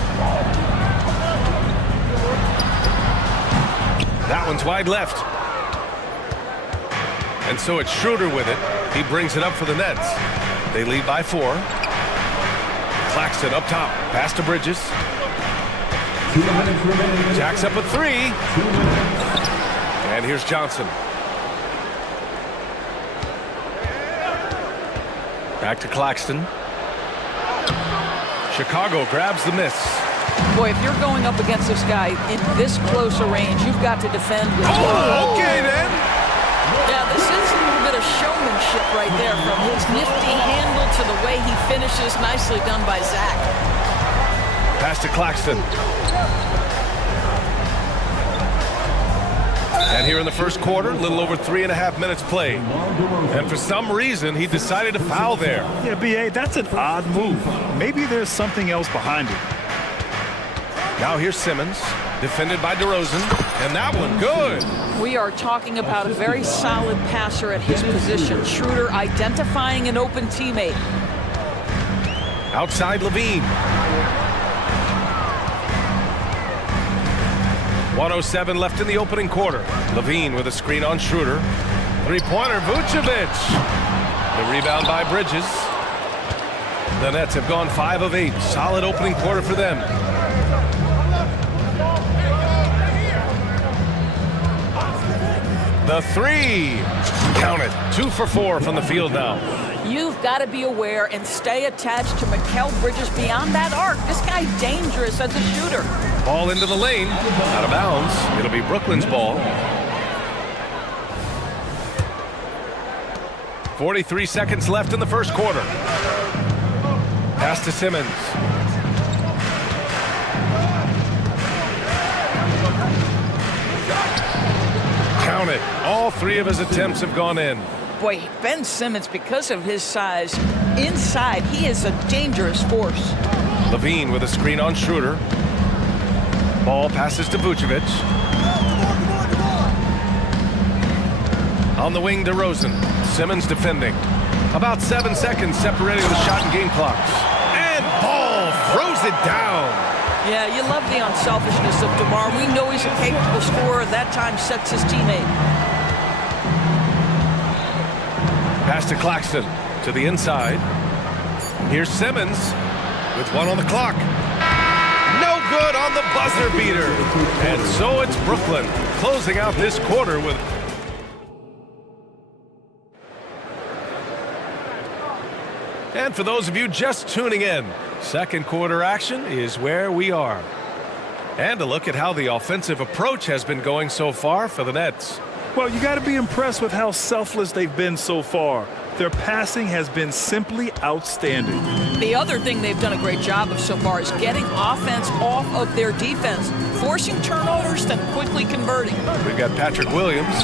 That one's wide left. And so it's Schroeder with it. He brings it up for the Nets. They lead by 4. Claxton up top. Pass to Bridges. 2 minutes remaining. Jacks up a 3. 2 minutes. And here's Johnson. Back to Claxton. Chicago grabs the miss. Boy, if you're going up against this guy in this close a range, you've got to defend with... Oh, okay then. Yeah, this is a little bit of showmanship right there, from his nifty handle to the way he finishes. Nicely done by Zach. Pass to Claxton. And here in the first quarter, a little over 3.5 minutes played. And for some reason, he decided to foul there. Yeah, B.A., that's an odd move. Maybe there's something else behind it. Now here's Simmons, defended by DeRozan, and that one good. We are talking about a very solid passer at his position. Schroeder identifying an open teammate. Outside Levine. 1:07 left in the opening quarter. Levine with a screen on Schroeder. Three-pointer, Vucevic. The rebound by Bridges. The Nets have gone 5 of 8. Solid opening quarter for them. The 3. Count it. 2 for 4 from the field now. You've got to be aware and stay attached to Mikal Bridges beyond that arc. This guy's dangerous as a shooter. Ball into the lane, out of bounds. It'll be Brooklyn's ball. 43 seconds left in the first quarter. Pass to Simmons. Count it. All three of his attempts have gone in. Boy, Ben Simmons, because of his size, inside, he is a dangerous force. Levine with a screen on Schroeder. Ball passes to Vucevic. On the wing to Rosen. Simmons defending. About 7 seconds separating the shot and game clocks. And Ball throws it down. Yeah, you love the unselfishness of DeMar. We know he's a capable scorer. That time sets his teammate. Pass to Claxton. To the inside. Here's Simmons with one on the clock. No good on the buzzer beater. And so it's Brooklyn closing out this quarter with... And for those of you just tuning in, second quarter action is where we are. And a look at how the offensive approach has been going so far for the Nets. Well, you got to be impressed with how selfless they've been so far. Their passing has been simply outstanding. The other thing they've done a great job of so far is getting offense off of their defense, forcing turnovers, then quickly converting. We've got Patrick Williams,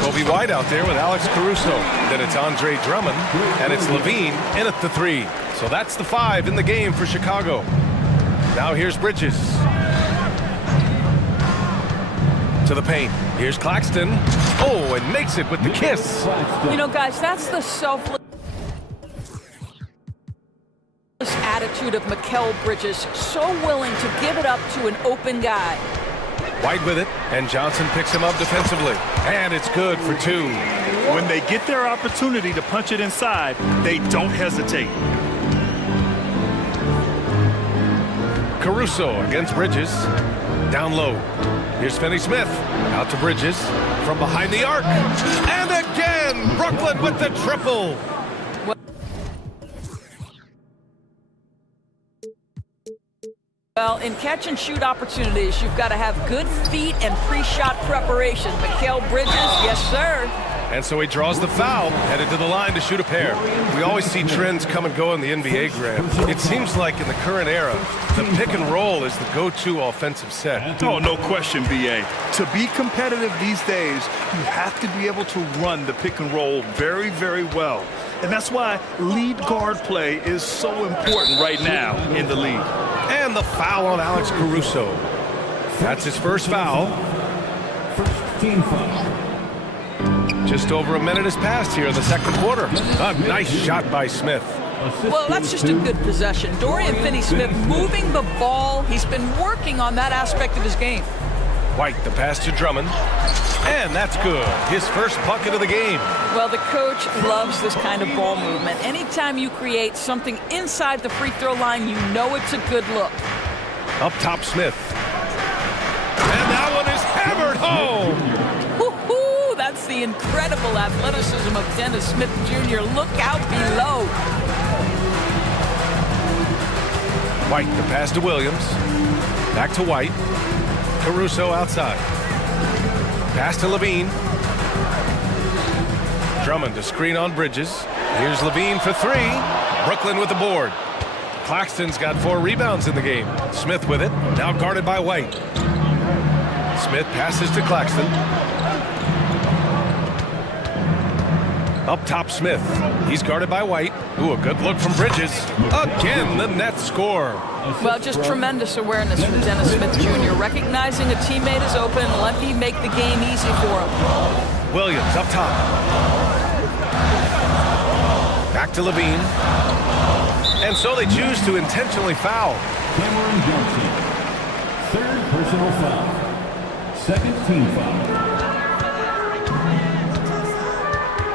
Kobe White out there with Alex Caruso. Then it's Andre Drummond, and it's Levine in at the three. So that's the 5 in the game for Chicago. Now here's Bridges. To the paint. Here's Claxton. Oh, and makes it with the kiss. You know, guys, that's the selfless attitude of Mikal Bridges. So willing to give it up to an open guy. White with it, and Johnson picks him up defensively. And it's good for 2. When they get their opportunity to punch it inside, they don't hesitate. Caruso against Bridges. Down low. Here's Finney-Smith. Out to Bridges. From behind the arc. And again, Brooklyn with the triple. Well, in catch-and-shoot opportunities, you've got to have good feet and pre-shot preparation. Mikal Bridges, yes, sir. And so he draws the foul, headed to the line to shoot a pair. We always see trends come and go in the NBA, Graham. It seems like in the current era, the pick and roll is the go-to offensive set. Oh, no question, B.A. To be competitive these days, you have to be able to run the pick and roll very, very well. And that's why lead guard play is so important right now in the league. And the foul on Alex Caruso. That's his first foul. First team foul. Just over a minute has passed here in the second quarter. A nice shot by Smith. Well, that's just a good possession. Dorian Finney-Smith moving the ball. He's been working on that aspect of his game. White, the pass to Drummond. And that's good. His first bucket of the game. Well, the coach loves this kind of ball movement. Anytime you create something inside the free throw line, you know it's a good look. Up top, Smith. And that one is hammered home. Woo-hoo! That's the incredible athleticism of Dennis Smith Jr. Look out below. White, the pass to Williams. Back to White. Caruso outside. Pass to Levine. Drummond to screen on Bridges. Here's Levine for 3. Brooklyn with the board. Claxton's got 4 rebounds in the game. Smith with it. Now guarded by White. Smith passes to Claxton. Up top, Smith. He's guarded by White. Ooh, a good look from Bridges. Again, the Nets score. Well, just tremendous awareness from Dennis Smith Jr. Recognizing a teammate is open, let me make the game easy for him. Williams up top. Back to Levine. And so they choose to intentionally foul. Cameron Johnson. Third personal foul. Second team foul.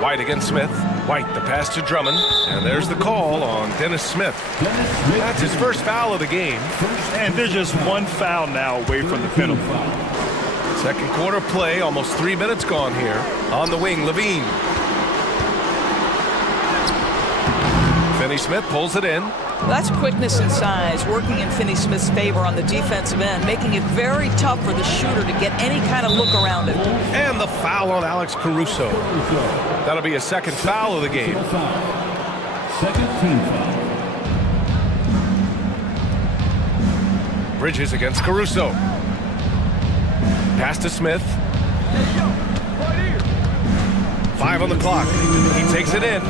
White against Smith. White, the pass to Drummond. And there's the call on Dennis Smith. That's his first foul of the game. And there's just one foul now away from the penalty. Second quarter play, almost 3 minutes gone here. On the wing, Levine. Finney-Smith pulls it in. That's quickness and size working in Finney-Smith's favor on the defensive end, making it very tough for the shooter to get any kind of look around him. And the foul on Alex Caruso. That'll be a second foul of the game. Second team foul. Bridges against Caruso. Pass to Smith. 5 on the clock. He takes it in.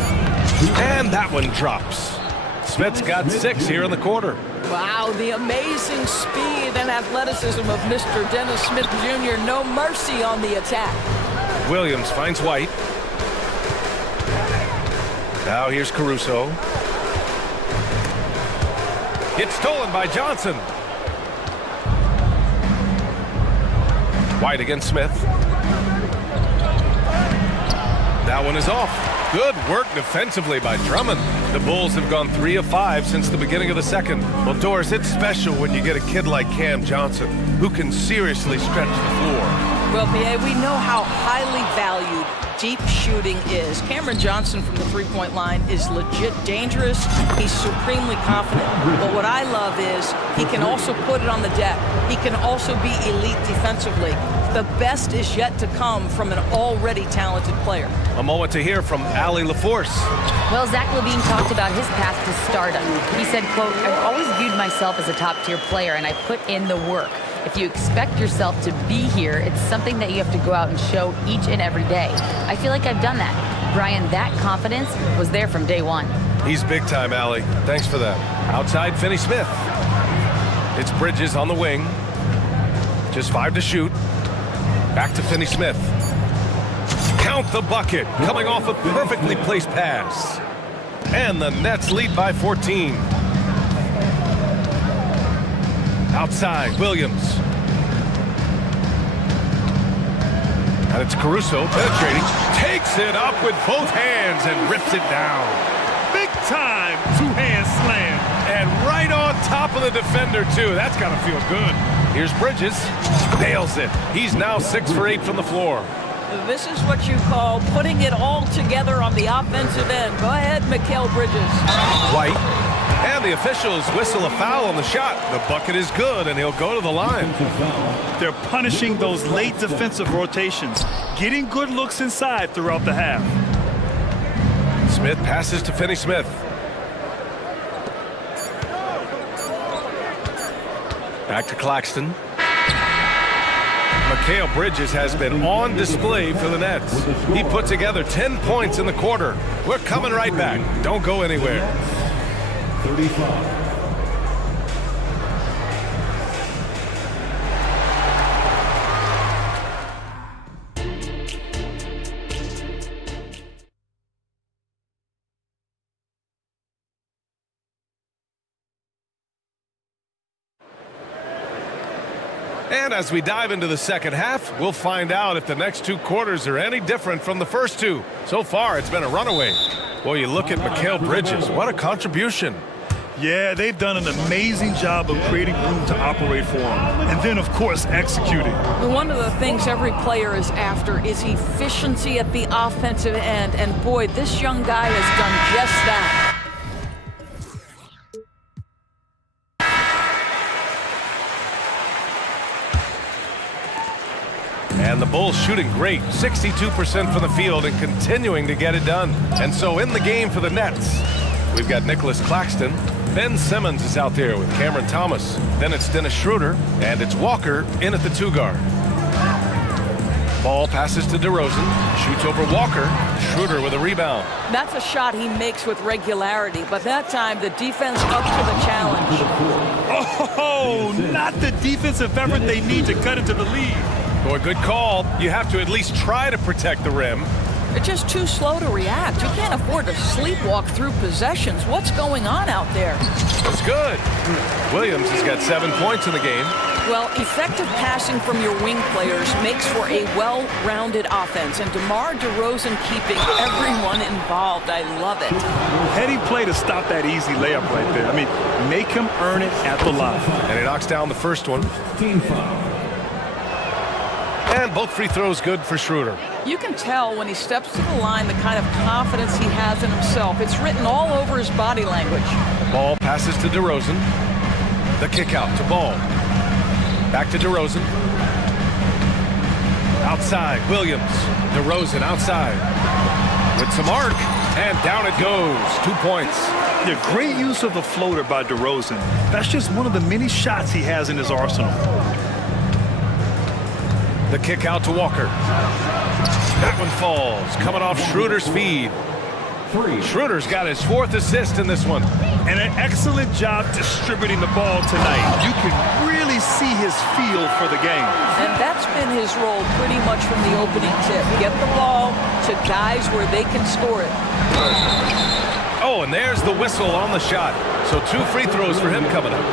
And that one drops. Smith's got 6 here in the quarter. Wow, the amazing speed and athleticism of Mr. Dennis Smith Jr. No mercy on the attack. Williams finds White. Now here's Caruso. It's stolen by Johnson. White against Smith. That one is off. Good work defensively by Drummond. The Bulls have gone 3 of 5 since the beginning of the second. Well, Doris, it's special when you get a kid like Cam Johnson who can seriously stretch the floor. Well, B.A., we know how highly valued deep shooting is. Cameron Johnson from the three-point line is legit dangerous. He's supremely confident. But what I love is he can also put it on the deck. He can also be elite defensively. The best is yet to come from an already talented player. A moment to hear from Allie LaForce. Well, Zach LaVine talked about his path to stardom. He said, quote, "I've always viewed myself as a top-tier player, and I put in the work. If you expect yourself to be here, it's something that you have to go out and show each and every day. I feel like I've done that." Brian, that confidence was there from day one. He's big time, Allie. Thanks for that. Outside, Finney-Smith. It's Bridges on the wing. Just 5 to shoot. Back to Finney-Smith. Count the bucket. Coming off a perfectly placed pass. And the Nets lead by 14. Outside, Williams. And it's Caruso penetrating. Takes it up with both hands and rips it down. Big time two-hand slam. And right on top of the defender, too. That's got to feel good. Here's Bridges. Nails it. He's now 6 for 8 from the floor. This is what you call putting it all together on the offensive end. Go ahead, Mikal Bridges. White. And the officials whistle a foul on the shot. The bucket is good, and he'll go to the line. They're punishing those late defensive rotations, getting good looks inside throughout the half. Smith passes to Finney-Smith. Back to Claxton. Mikal Bridges has been on display for the Nets. He put together 10 points in the quarter. We're coming right back. Don't go anywhere. 35. And as we dive into the second half, we'll find out if the next 2 quarters are any different from the first 2. So far, it's been a runaway. Well, you look at Mikal Bridges. What a contribution. Yeah, they've done an amazing job of creating room to operate for him. And then, of course, executing. One of the things every player is after is efficiency at the offensive end. And boy, this young guy has done just that. And the Bulls shooting great, 62% from the field and continuing to get it done. And so in the game for the Nets, we've got Nicholas Claxton. Ben Simmons is out there with Cameron Thomas. Then it's Dennis Schroeder, and it's Walker in at the 2 guard. Ball passes to DeRozan, shoots over Walker. Schroeder with a rebound. That's a shot he makes with regularity, but that time the defense up to the challenge. Oh, not the defensive effort they need to cut into the lead. Boy, good call. You have to at least try to protect the rim. They're just too slow to react. You can't afford to sleepwalk through possessions. What's going on out there? It's good. Williams has got 7 points in the game. Well, effective passing from your wing players makes for a well-rounded offense, and DeMar DeRozan keeping everyone involved. I love it. Heady play to stop that easy layup right there. I mean, make him earn it at the line. And he knocks down the first one. Team foul. And And both free throws good for Schroeder. You can tell when he steps to the line the kind of confidence he has in himself. It's written all over his body language. Ball passes to DeRozan. The kick out to Ball. Back to DeRozan. Outside, Williams. DeRozan outside. With some arc, and down it goes. 2 points. Yeah, great use of the floater by DeRozan. That's just one of the many shots he has in his arsenal. The kick out to Walker. That one falls, coming off Schroeder's feed. Schroeder's got his 4th assist in this one. And an excellent job distributing the ball tonight. You can really see his feel for the game. And that's been his role pretty much from the opening tip. Get the ball to guys where they can score it. Oh, and there's the whistle on the shot. So 2 free throws for him coming up.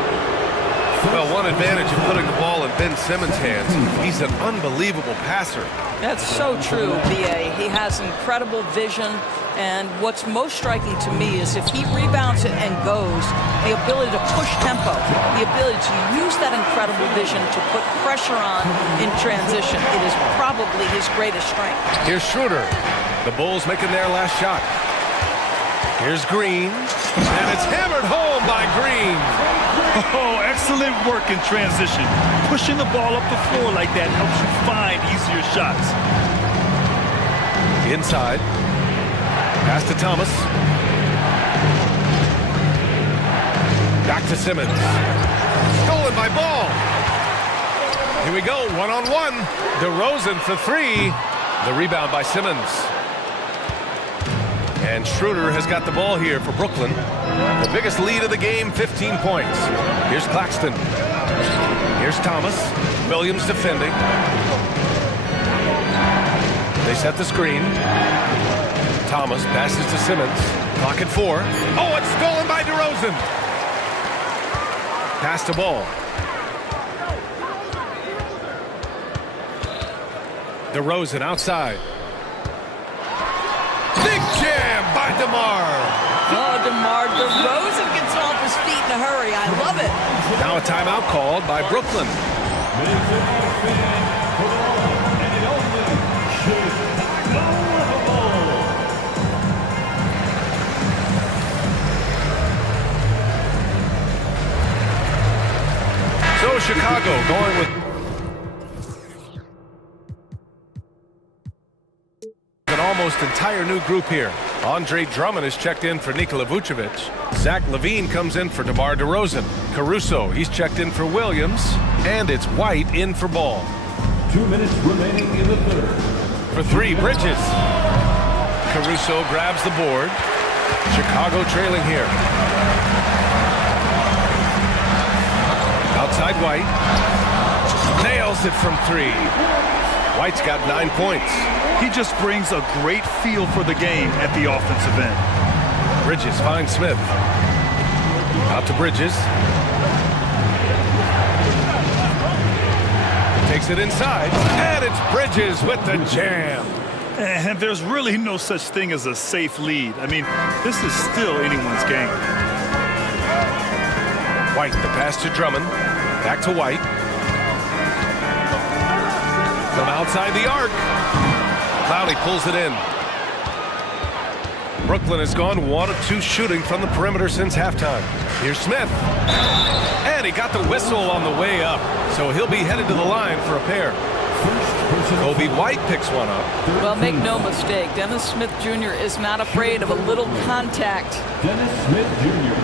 Well, one advantage of putting the ball in Ben Simmons' hands. He's an unbelievable passer. That's so true, B.A. He has incredible vision, and what's most striking to me is if he rebounds it and goes, the ability to push tempo, the ability to use that incredible vision to put pressure on in transition. It is probably his greatest strength. Here's Schroeder. The Bulls making their last shot. Here's Green, and it's hammered home by Green. Oh, excellent work in transition. Pushing the ball up the floor like that helps you find easier shots. Inside. Pass to Thomas. Back to Simmons. Stolen by Ball. Here we go, one-on-one. DeRozan for 3. The rebound by Simmons. And Schroeder has got the ball here for Brooklyn. The biggest lead of the game, 15 points. Here's Claxton. Here's Thomas. Williams defending. They set the screen. Thomas passes to Simmons. Clock at 4. Oh, it's stolen by DeRozan. Pass to Ball. DeRozan outside. Big jam by DeMar. Oh, DeMar DeRozan gets off his feet in a hurry. I love it. Now a timeout called by Brooklyn. So Chicago going with an almost entire new group here. Andre Drummond is checked in for Nikola Vucevic. Zach LaVine comes in for DeMar DeRozan. Caruso, he's checked in for Williams. And it's White in for Ball. 2 minutes remaining in the third. For 3, Bridges. Caruso grabs the board. Chicago trailing here. Outside White. Nails it from 3. White's got 9 points. He just brings a great feel for the game at the offensive end. Bridges finds Smith. Out to Bridges. Takes it inside. And it's Bridges with the jam. And there's really no such thing as a safe lead. I mean, this is still anyone's game. White, the pass to Drummond. Back to White. From outside the arc. Clowney pulls it in. Brooklyn has gone 1 of 2 shooting from the perimeter since halftime. Here's Smith. And he got the whistle on the way up. So he'll be headed to the line for a pair. Kobe White picks one up. Well, make no mistake, Dennis Smith Jr. is not afraid of a little contact. Dennis Smith Jr.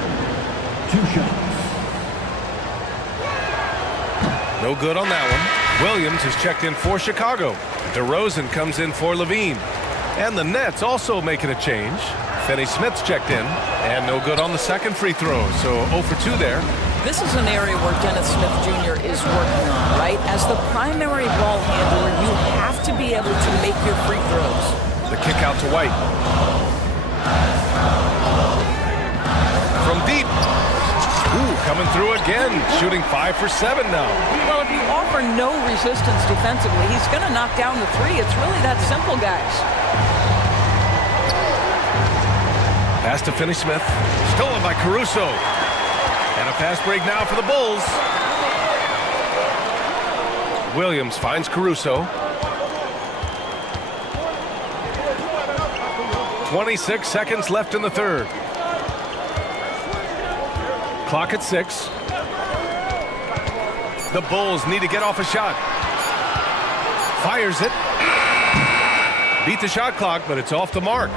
2 shots. No good on that one. Williams is checked in for Chicago. DeRozan comes in for LaVine. And the Nets also making a change. Finney Smith's checked in. And no good on the second free throw. So 0 for 2 there. This is an area where Dennis Smith Jr. is working on, right? As the primary ball handler, you have to be able to make your free throws. The kick out to White. From deep. Ooh, coming through again. Shooting 5 for 7 now. Well, if you offer no resistance defensively, he's going to knock down the 3. It's really that simple, guys. Pass to Finney Smith. Stolen by Caruso. And a fast break now for the Bulls. Williams finds Caruso. 26 seconds left in the third. Clock at 6. The Bulls need to get off a shot. Fires it. Beat the shot clock, but it's off the mark.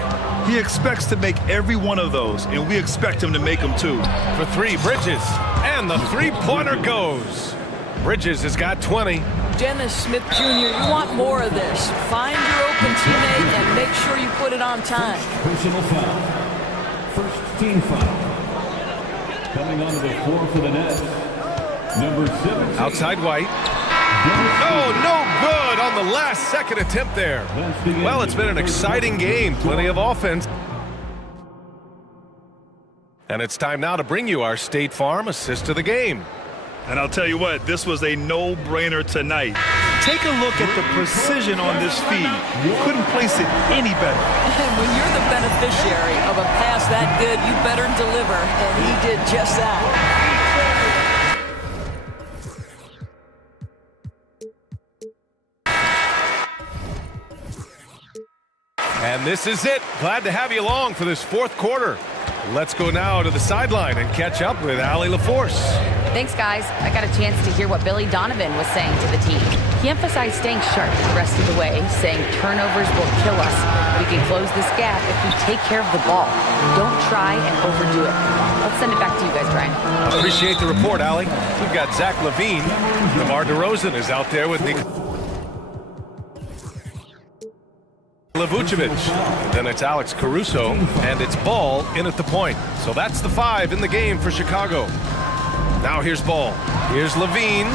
He expects to make every one of those, and we expect him to make them too. For 3, Bridges. And the three-pointer goes. Bridges has got 20. Dennis Smith Jr., you want more of this. Find your open teammate and make sure you put it on time. Personal foul. First team foul. Coming onto the floor for the Nets. Number 17. Outside White. Oh, no good on the last second attempt there. Well, it's been an exciting game. Plenty of offense. And it's time now to bring you our State Farm assist of the game. And I'll tell you what, this was a no-brainer tonight. Take a look at the precision on this feed. You couldn't place it any better. And when you're the beneficiary of a pass that good, you better deliver, and he did just that. And this is it. Glad to have you along for this fourth quarter. Let's go now to the sideline and catch up with Allie LaForce. Thanks, guys. I got a chance to hear what Billy Donovan was saying to the team. He emphasized staying sharp the rest of the way, saying turnovers will kill us. We can close this gap if we take care of the ball. Don't try and overdo it. Let's send it back to you guys, Brian. Appreciate the report, Allie. We've got Zach LaVine. DeMar DeRozan is out there with Vucevic. Then it's Alex Caruso, and it's Ball in at the point. So that's the 5 in the game for Chicago. Now here's Ball. Here's LaVine.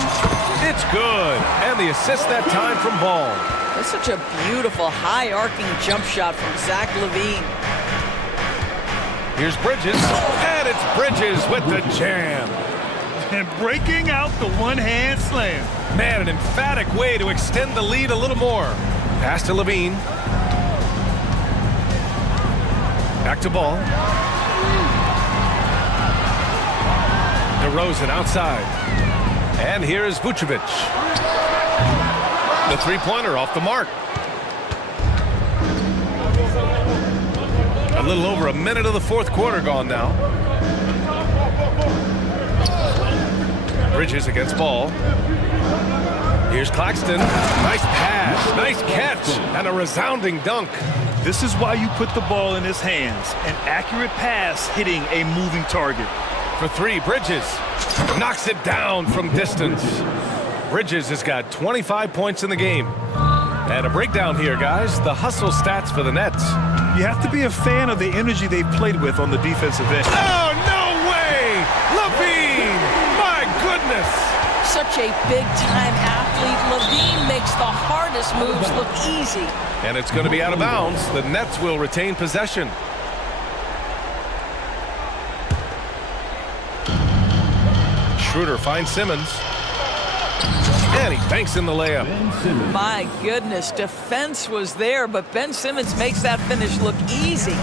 It's good. And the assist that time from Ball. That's such a beautiful high-arcing jump shot from Zach LaVine. Here's Bridges. And it's Bridges with the jam. And breaking out the one-hand slam. Man, an emphatic way to extend the lead a little more. Pass to LaVine. Back to Ball. DeRozan outside. And here is Vucevic. The three-pointer off the mark. A little over a minute of the fourth quarter gone now. Bridges against Ball. Here's Claxton. Nice pass, nice catch, and a resounding dunk. This is why you put the ball in his hands. An accurate pass hitting a moving target. For 3, Bridges knocks it down from distance. Bridges has got 25 points in the game. And a breakdown here, guys. The hustle stats for the Nets. You have to be a fan of the energy they've played with on the defensive end. Oh, no way! LaVine! My goodness! Such a big-time athlete. LaVine makes the hardest moves look easy. And it's going to be out of bounds. The Nets will retain possession. Schroeder finds Simmons. And he banks in the layup. My goodness, defense was there, but Ben Simmons makes that finish look easy.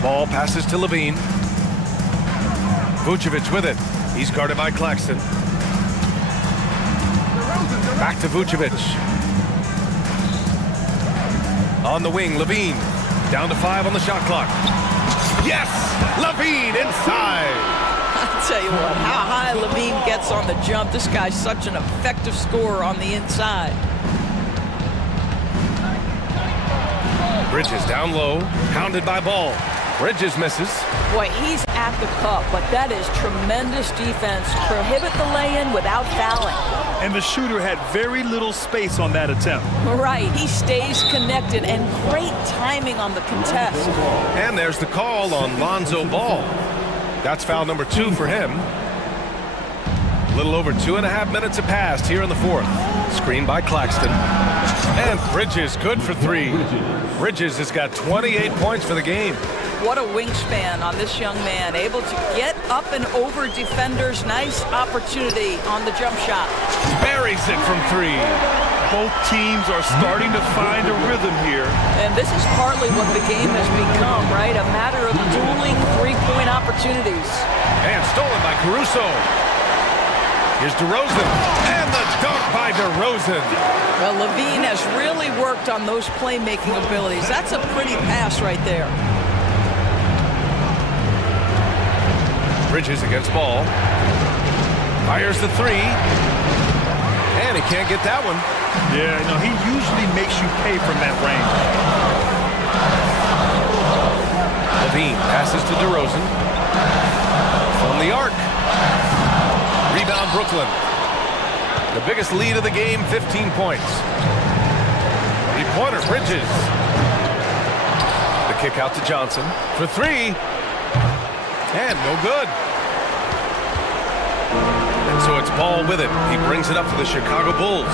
Ball passes to LaVine. Vucevic with it. He's guarded by Claxton. Back to Vucevic. On the wing, LaVine. Down to 5 on the shot clock. Yes! LaVine inside! I'll tell you what, how high LaVine gets on the jump. This guy's such an effective scorer on the inside. Bridges down low, hounded by Ball. Bridges misses. Boy, he's at the cup, but that is tremendous defense. Prohibit the lay-in without fouling. And the shooter had very little space on that attempt. Right, he stays connected, and great timing on the contest. And there's the call on Lonzo Ball. That's foul number 2 for him. A little over 2.5 minutes have passed here in the fourth. Screen by Claxton. And Bridges good for 3. Bridges has got 28 points for the game. What a wingspan on this young man, able to get up and over defenders. Nice opportunity on the jump shot. Buries it from 3. Both teams are starting to find a rhythm here. And this is partly what the game has become, right? A matter of dueling three-point opportunities. And stolen by Caruso. Here's DeRozan, and the dunk by DeRozan. Well, Levine has really worked on those playmaking abilities. That's a pretty pass right there. Bridges against Ball. Fires the three. And he can't get that one. Yeah, no, he usually makes you pay from that range. Levine passes to DeRozan. From the arc. Rebound Brooklyn. The biggest lead of the game, 15 points. Three-pointer, Bridges. The kick out to Johnson for three. And no good. And so it's Ball with it. He brings it up to the Chicago Bulls.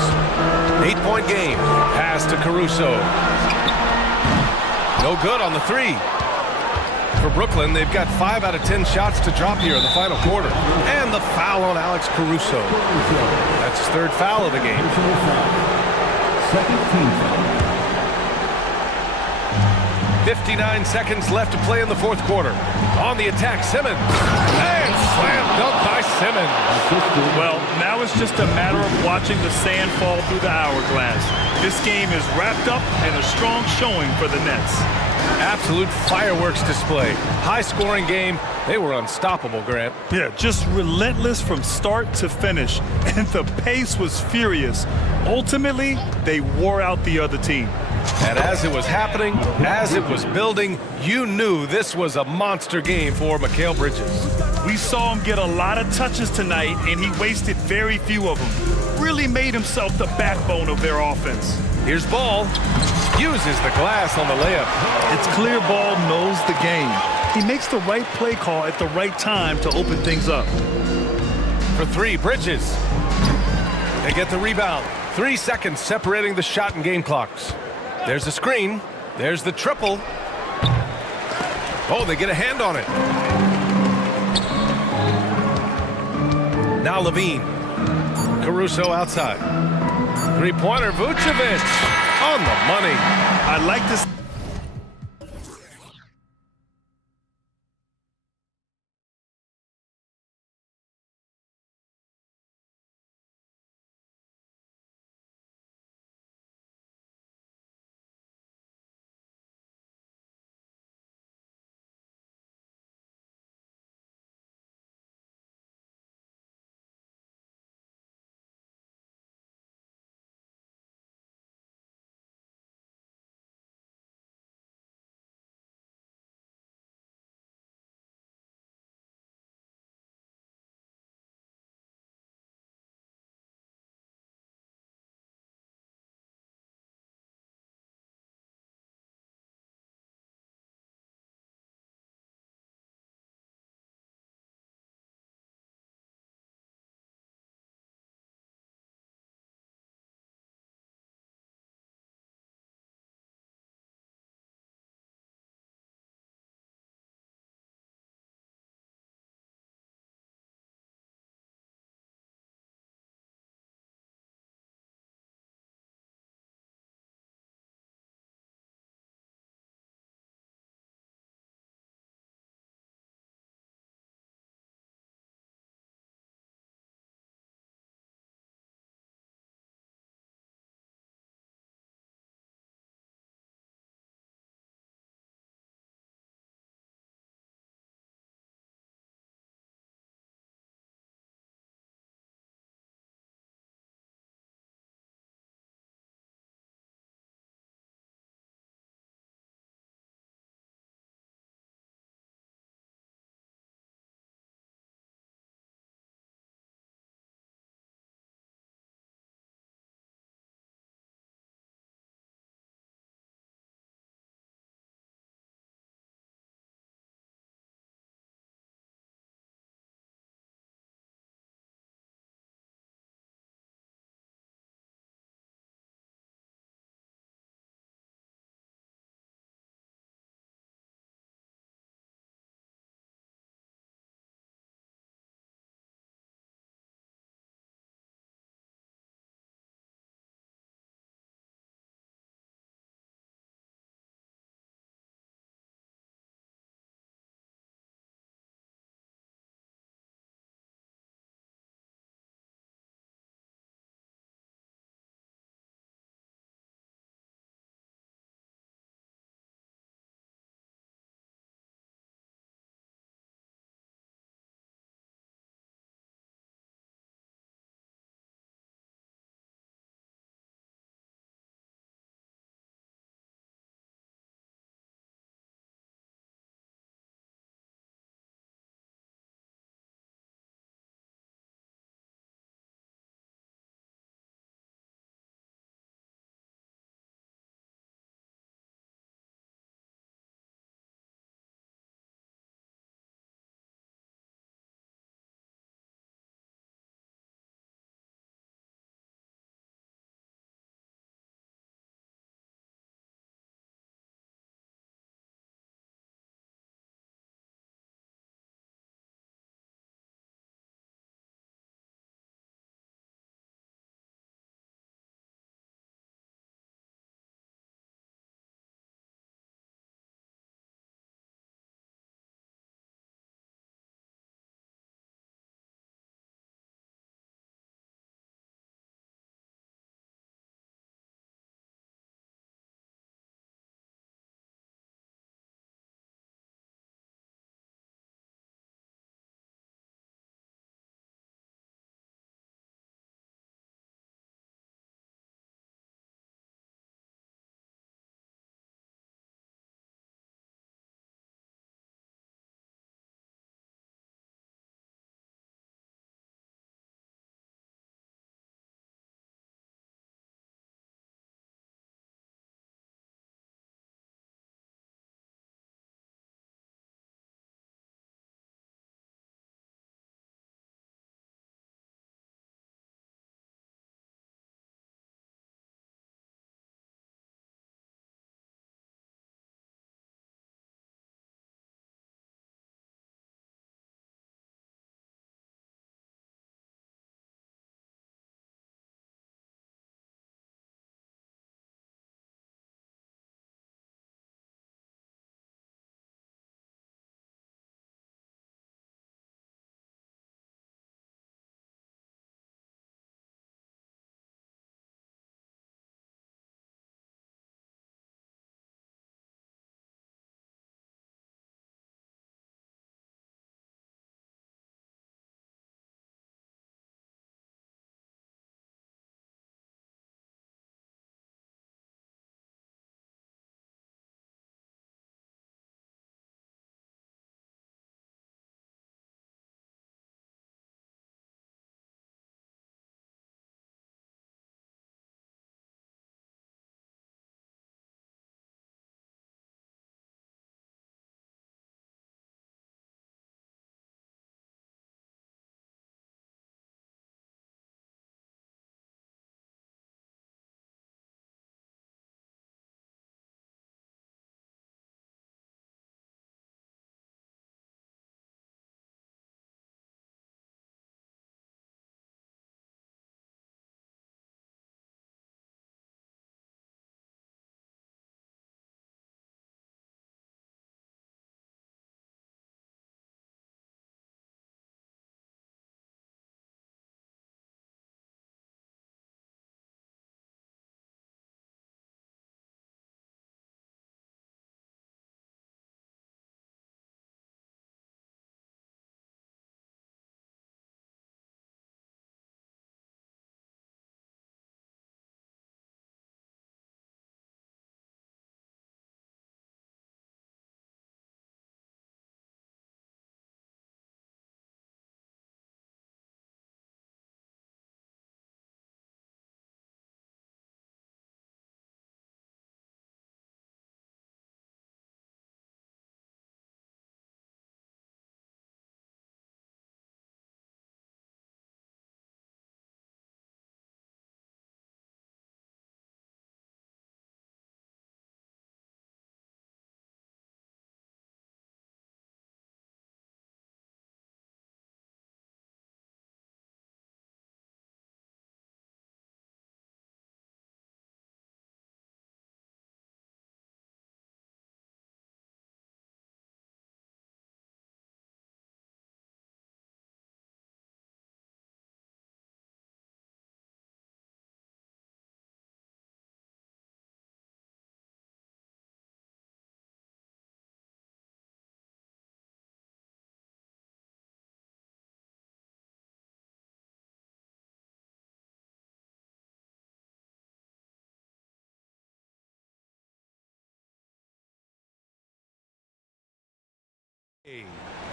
8-point game. Pass to Caruso. No good on the three. For Brooklyn, they've got 5 out of 10 shots to drop here in the final quarter. And the foul on Alex Caruso. That's his third foul of the game. Second team foul. 59 seconds left to play in the fourth quarter. On the attack, Simmons. And slam dunk by Simmons. Well, now it's just a matter of watching the sand fall through the hourglass. This game is wrapped up in a strong showing for the Nets. Absolute fireworks display. High-scoring game. They were unstoppable, Grant. Yeah, just relentless from start to finish. And the pace was furious. Ultimately, they wore out the other team. And as it was happening, as it was building, you knew this was a monster game for Mikal Bridges. We saw him get a lot of touches tonight, and he wasted very few of them. Really made himself the backbone of their offense. Here's Ball. Uses the glass on the layup. It's clear Ball knows the game. He makes the right play call at the right time to open things up. For three, Bridges. They get the rebound. 3 seconds separating the shot and game clocks. There's the screen. There's the triple. Oh, they get a hand on it. Now Levine. Caruso outside. Three-pointer, Vucevic on the money. I like this.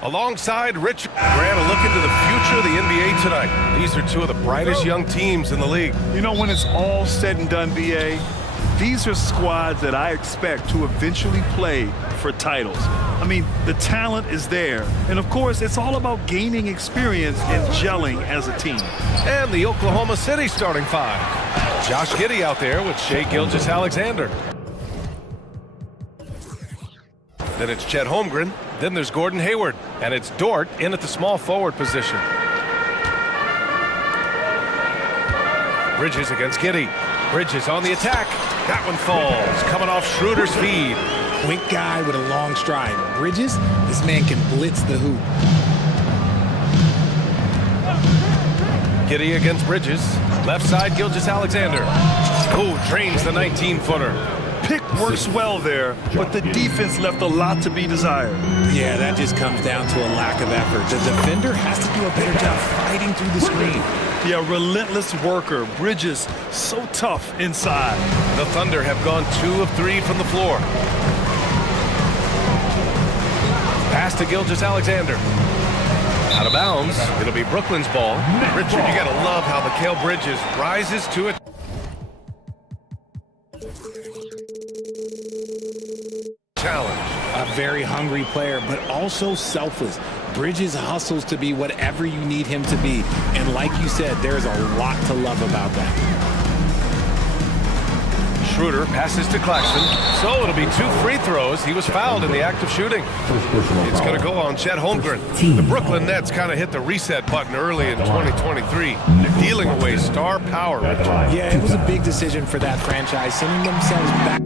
Alongside Rich Grant, a look into the future of the NBA tonight. These are two of the brightest young teams in the league. You know, when it's all said and done, BA, these are squads that I expect to eventually play for titles. I mean, the talent is there. And of course, it's all about gaining experience and gelling as a team. And the Oklahoma City starting five. Josh Giddey out there with Shai Gilgeous-Alexander. Then it's Chet Holmgren. Then there's Gordon Hayward. And it's Dort in at the small forward position. Bridges against Giddey. Bridges on the attack. That one falls. Coming off Schroeder's feed. Quick guy with a long stride. Bridges, this man can blitz the hoop. Giddey against Bridges. Left side, Gilgeous-Alexander. Oh, drains the 19-footer. Pick works well there, but the defense left a lot to be desired. Yeah, that just comes down to a lack of effort. The defender has to do a better job fighting through the screen. Yeah, relentless worker. Bridges, so tough inside. The Thunder have gone 2 of 3 from the floor. Pass to Gilgeous-Alexander. Out of bounds. It'll be Brooklyn's ball. Richard, you gotta love how Mikal Bridges rises to it. Challenge. A very hungry player, but also selfless. Bridges hustles to be whatever you need him to be. And like you said, there's a lot to love about that. Schroeder passes to Claxton. So it'll be 2 free throws. He was fouled in the act of shooting. It's going to go on Chet Holmgren. The Brooklyn Nets kind of hit the reset button early in 2023, dealing away star power. Yeah, it was a big decision for that franchise, sending themselves back.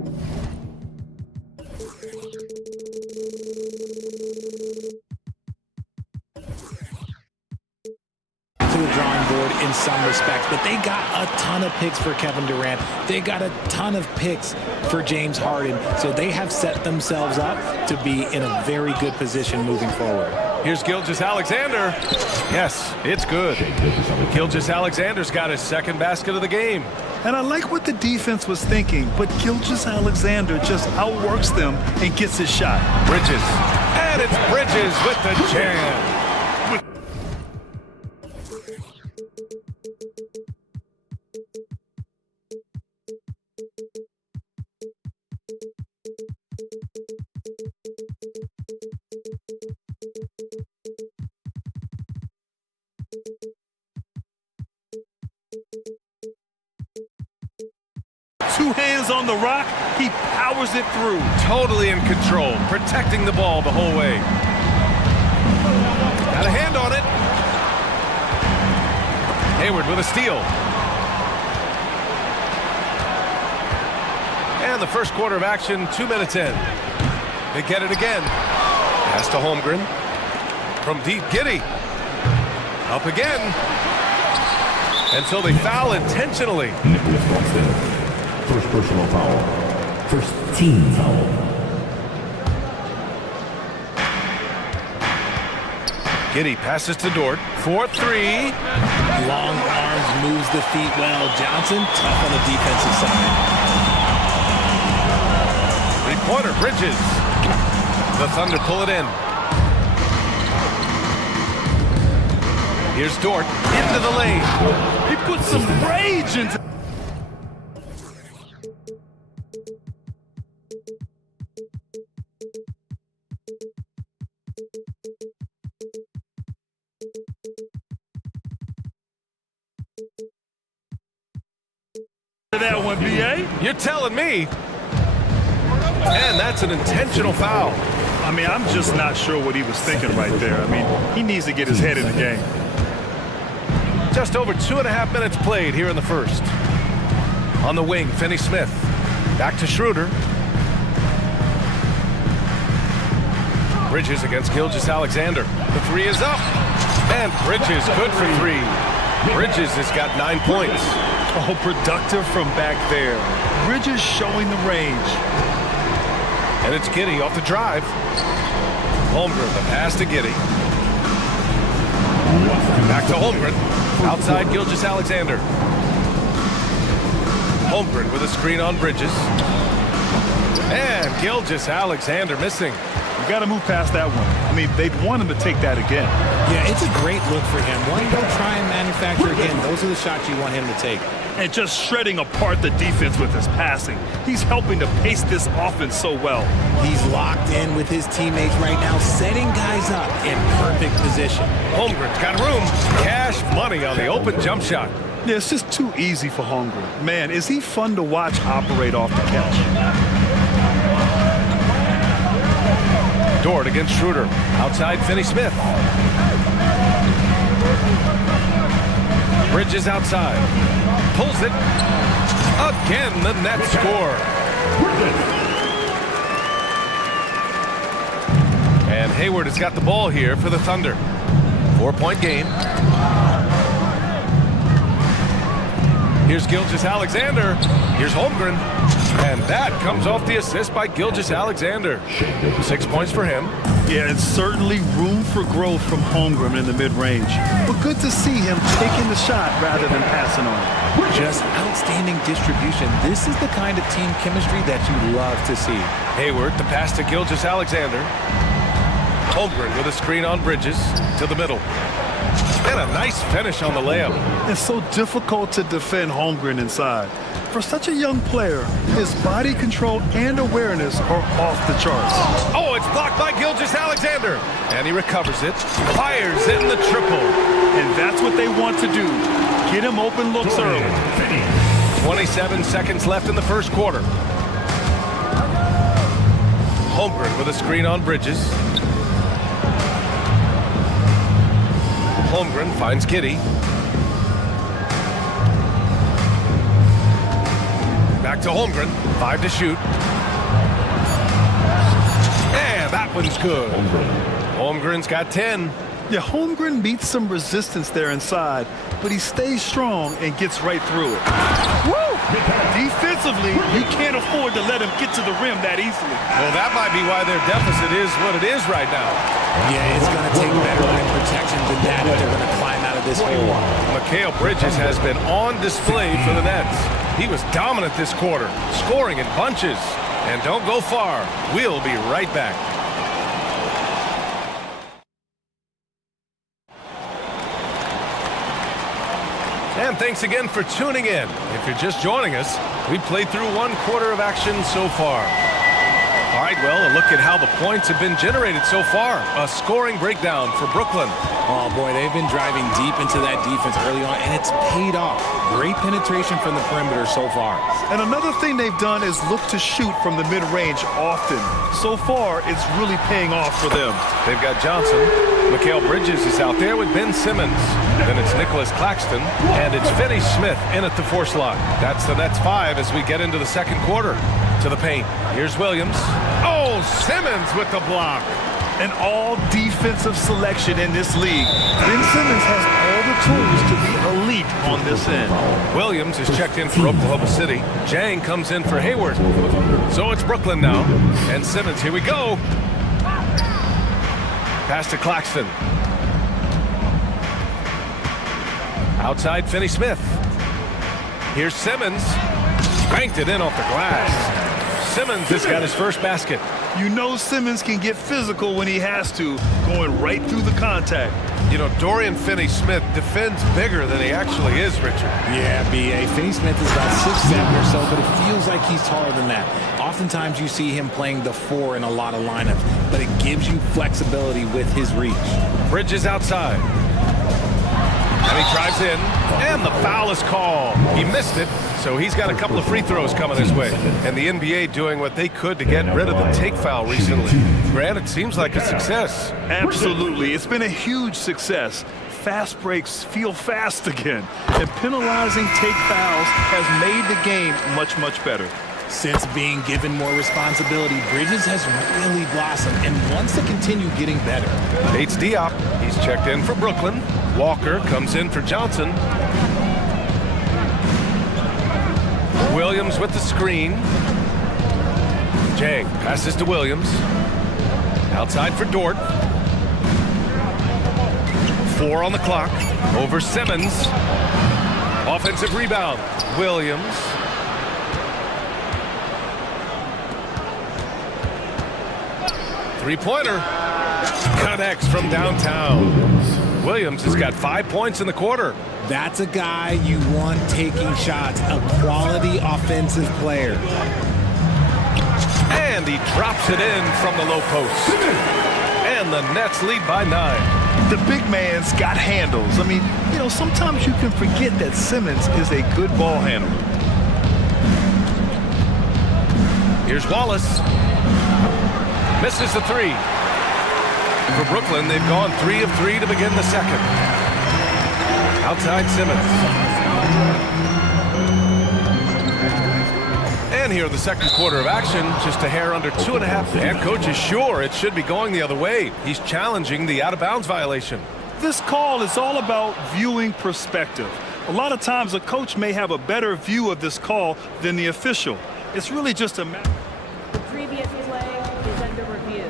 To the drawing board in some respects, but they got a ton of picks for Kevin Durant. They got a ton of picks for James Harden, so they have set themselves up to be in a very good position moving forward. Here's Gilgeous-Alexander. Yes, it's good. Gilgeous-Alexander's got his second basket of the game. And I like what the defense was thinking, but Gilgeous-Alexander just outworks them and gets his shot. Bridges. And it's Bridges with the jam. Two hands on the rock, he powers it through. Totally in control, protecting the ball the whole way. Got a hand on it. Hayward with a steal. And the first quarter of action, 2 minutes in. They get it again. Pass to Holmgren. From deep, Giddey. Up again. And so they foul intentionally. First personal foul. First team foul. Giddey passes to Dort. 4-3. Long arms, moves the feet well. Johnson, tough on the defensive side. Three-pointer, Bridges. The Thunder pull it in. Here's Dort into the lane. He puts some rage into. That one, BA. You're telling me. And that's an intentional foul. I mean, I'm just not sure what he was thinking right there. I mean, he needs to get his head in the game. Just over 2.5 minutes played here in the first. On the wing, Finney-Smith. Back to Schroeder. Bridges against Gilgeous-Alexander. The three is up. And Bridges good for 3. Bridges has got 9 points. Oh, productive from back there. Bridges showing the range. And it's Giddey off the drive. Holmgren, the pass to Giddey. Back to Holmgren. Outside Gilgeous-Alexander. Holmgren with a screen on Bridges. And Gilgeous-Alexander missing. You got to move past that one. I mean, they'd want him to take that again. Yeah, it's a great look for him. One, go try and manufacture again. Those are the shots you want him to take. And just shredding apart the defense with his passing. He's helping to pace this offense so well. He's locked in with his teammates right now, setting guys up in perfect position. Holmgren's got room. Cash money on the open jump shot. Yeah, it's just too easy for Holmgren. Man, is he fun to watch operate off the catch. Dort against Schroeder. Outside Finney Smith. Bridges outside. Pulls it. Again, the net score. And Hayward has got the ball here for the Thunder. 4-point game. Here's Gilgeous-Alexander. Here's Holmgren. And that comes off the assist by Gilgeous-Alexander. 6 points for him. Yeah, it's certainly room for growth from Holmgren in the mid-range. But good to see him taking the shot rather than passing on it. Just outstanding distribution. This is the kind of team chemistry that you love to see. Hayward, the pass to Gilgeous-Alexander. Holmgren with a screen on Bridges to the middle. And a nice finish on the layup. It's so difficult to defend Holmgren inside. For such a young player, his body control and awareness are off the charts. Oh, it's blocked by Gilgeous-Alexander. And he recovers it. Fires in the triple. And that's what they want to do. Get him open looks early. 27 seconds left in the first quarter. Holmgren with a screen on Bridges. Holmgren finds Giddey. Back to Holmgren. 5 to shoot. And that one's good. Holmgren's got 10. Yeah, Holmgren meets some resistance there inside, but he stays strong and gets right through it. Woo! Defensively, you can't afford to let him get to the rim that easily. Well, that might be why their deficit is what it is right now. Yeah, it's going to take better rim protection than that if they're going to climb out of this hole. Mikal Bridges has been on display for the Nets. He was dominant this quarter, scoring in bunches. And don't go far. We'll be right back. And thanks again for tuning in. If you're just joining us, we played through 1 quarter of action so far. All right, well, a look at how the points have been generated so far. A scoring breakdown for Brooklyn. Oh, boy, they've been driving deep into that defense early on, and it's paid off. Great penetration from the perimeter so far. And another thing they've done is look to shoot from the mid-range often. So far, it's really paying off for them. They've got Johnson. Mikal Bridges is out there with Ben Simmons. Then it's Nicholas Claxton, and it's Finney Smith in at the 4 slot. That's the Nets 5 as we get into the second quarter. To the paint. Here's Williams. Oh, Simmons with the block. An all-defensive selection in this league. Ben Simmons has all the tools to be elite on this end. Williams is checked in for Oklahoma City. Jang comes in for Hayward. So it's Brooklyn now. And Simmons, here we go. Pass to Claxton. Outside Finney Smith. Here's Simmons. Banked it in off the glass. Simmons has got his first basket. You know Simmons can get physical when he has to, going right through the contact. You know, Dorian Finney-Smith defends bigger than he actually is, Richard. Yeah, B.A. Finney-Smith is about 6'7" or so, but it feels like he's taller than that. Oftentimes you see him playing the 4 in a lot of lineups, but it gives you flexibility with his reach. Bridges outside. And he drives in, and the foul is called. He missed it, so he's got a couple of free throws coming his way. And the NBA doing what they could to get rid of the take foul recently. Grant, it seems like a success. Absolutely. It's been a huge success. Fast breaks feel fast again. And penalizing take fouls has made the game much, much better. Since being given more responsibility, Bridges has really blossomed and wants to continue getting better. Bates Diop, he's checked in for Brooklyn. Walker comes in for Johnson. Williams with the screen. Jang passes to Williams. Outside for Dort. 4 on the clock. Over Simmons. Offensive rebound. Williams. Three-pointer. Connects from downtown. Williams has got 5 points in the quarter. That's a guy you want taking shots, a quality offensive player. And he drops it in from the low post. And the Nets lead by 9. The big man's got handles. I mean, you know, sometimes you can forget that Simmons is a good ball handler. Here's Wallace. Misses the three. For Brooklyn, they've gone 3 of 3 to begin the second. Outside Simmons. And here the second quarter of action, just a hair under 2.5. And coach is sure it should be going the other way. He's challenging the out-of-bounds violation. This call is all about viewing perspective. A lot of times a coach may have a better view of this call than the official. It's really just a matter. The previous play is under review.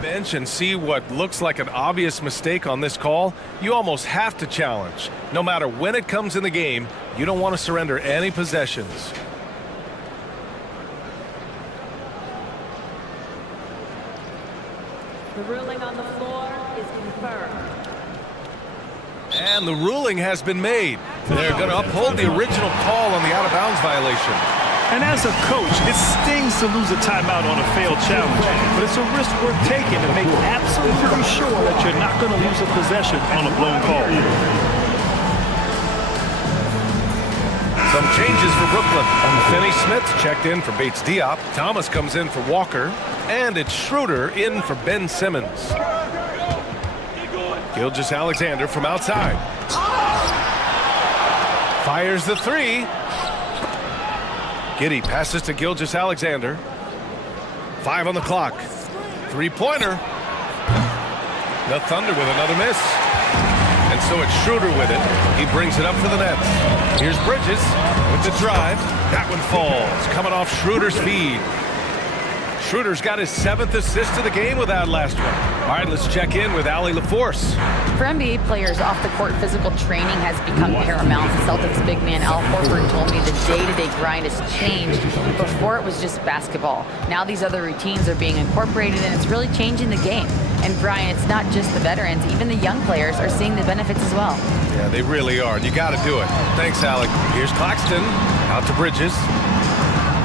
Bench and see what looks like an obvious mistake on this call, you almost have to challenge. No matter when it comes in the game, you don't want to surrender any possessions. The ruling on the floor is confirmed. And the ruling has been made. They're going to uphold the original call on the out-of-bounds violation. And as a coach, it stings to lose a timeout on a failed challenge. But it's a risk worth taking to make absolutely sure that you're not going to lose a possession on a blown call. Some changes for Brooklyn. Finney Smith checked in for Bates Diop. Thomas comes in for Walker. And it's Schroeder in for Ben Simmons. Gilgeous-Alexander from outside. Fires the three. Giddey passes to Gilgeous-Alexander. 5 on the clock. Three-pointer. The Thunder with another miss. And so it's Schroeder with it. He brings it up for the Nets. Here's Bridges with the drive. That one falls. Coming off Schroeder's feed. Schroeder's got his 7th assist of the game with that last one. All right, let's check in with Allie LaForce. For NBA players, off-the-court physical training has become paramount. Celtics big man Al Horford told me the day-to-day grind has changed. Before it was just basketball. Now these other routines are being incorporated, and it's really changing the game. And Brian, it's not just the veterans. Even the young players are seeing the benefits as well. Yeah, they really are. You got to do it. Thanks, Alec. Here's Claxton. Out to Bridges.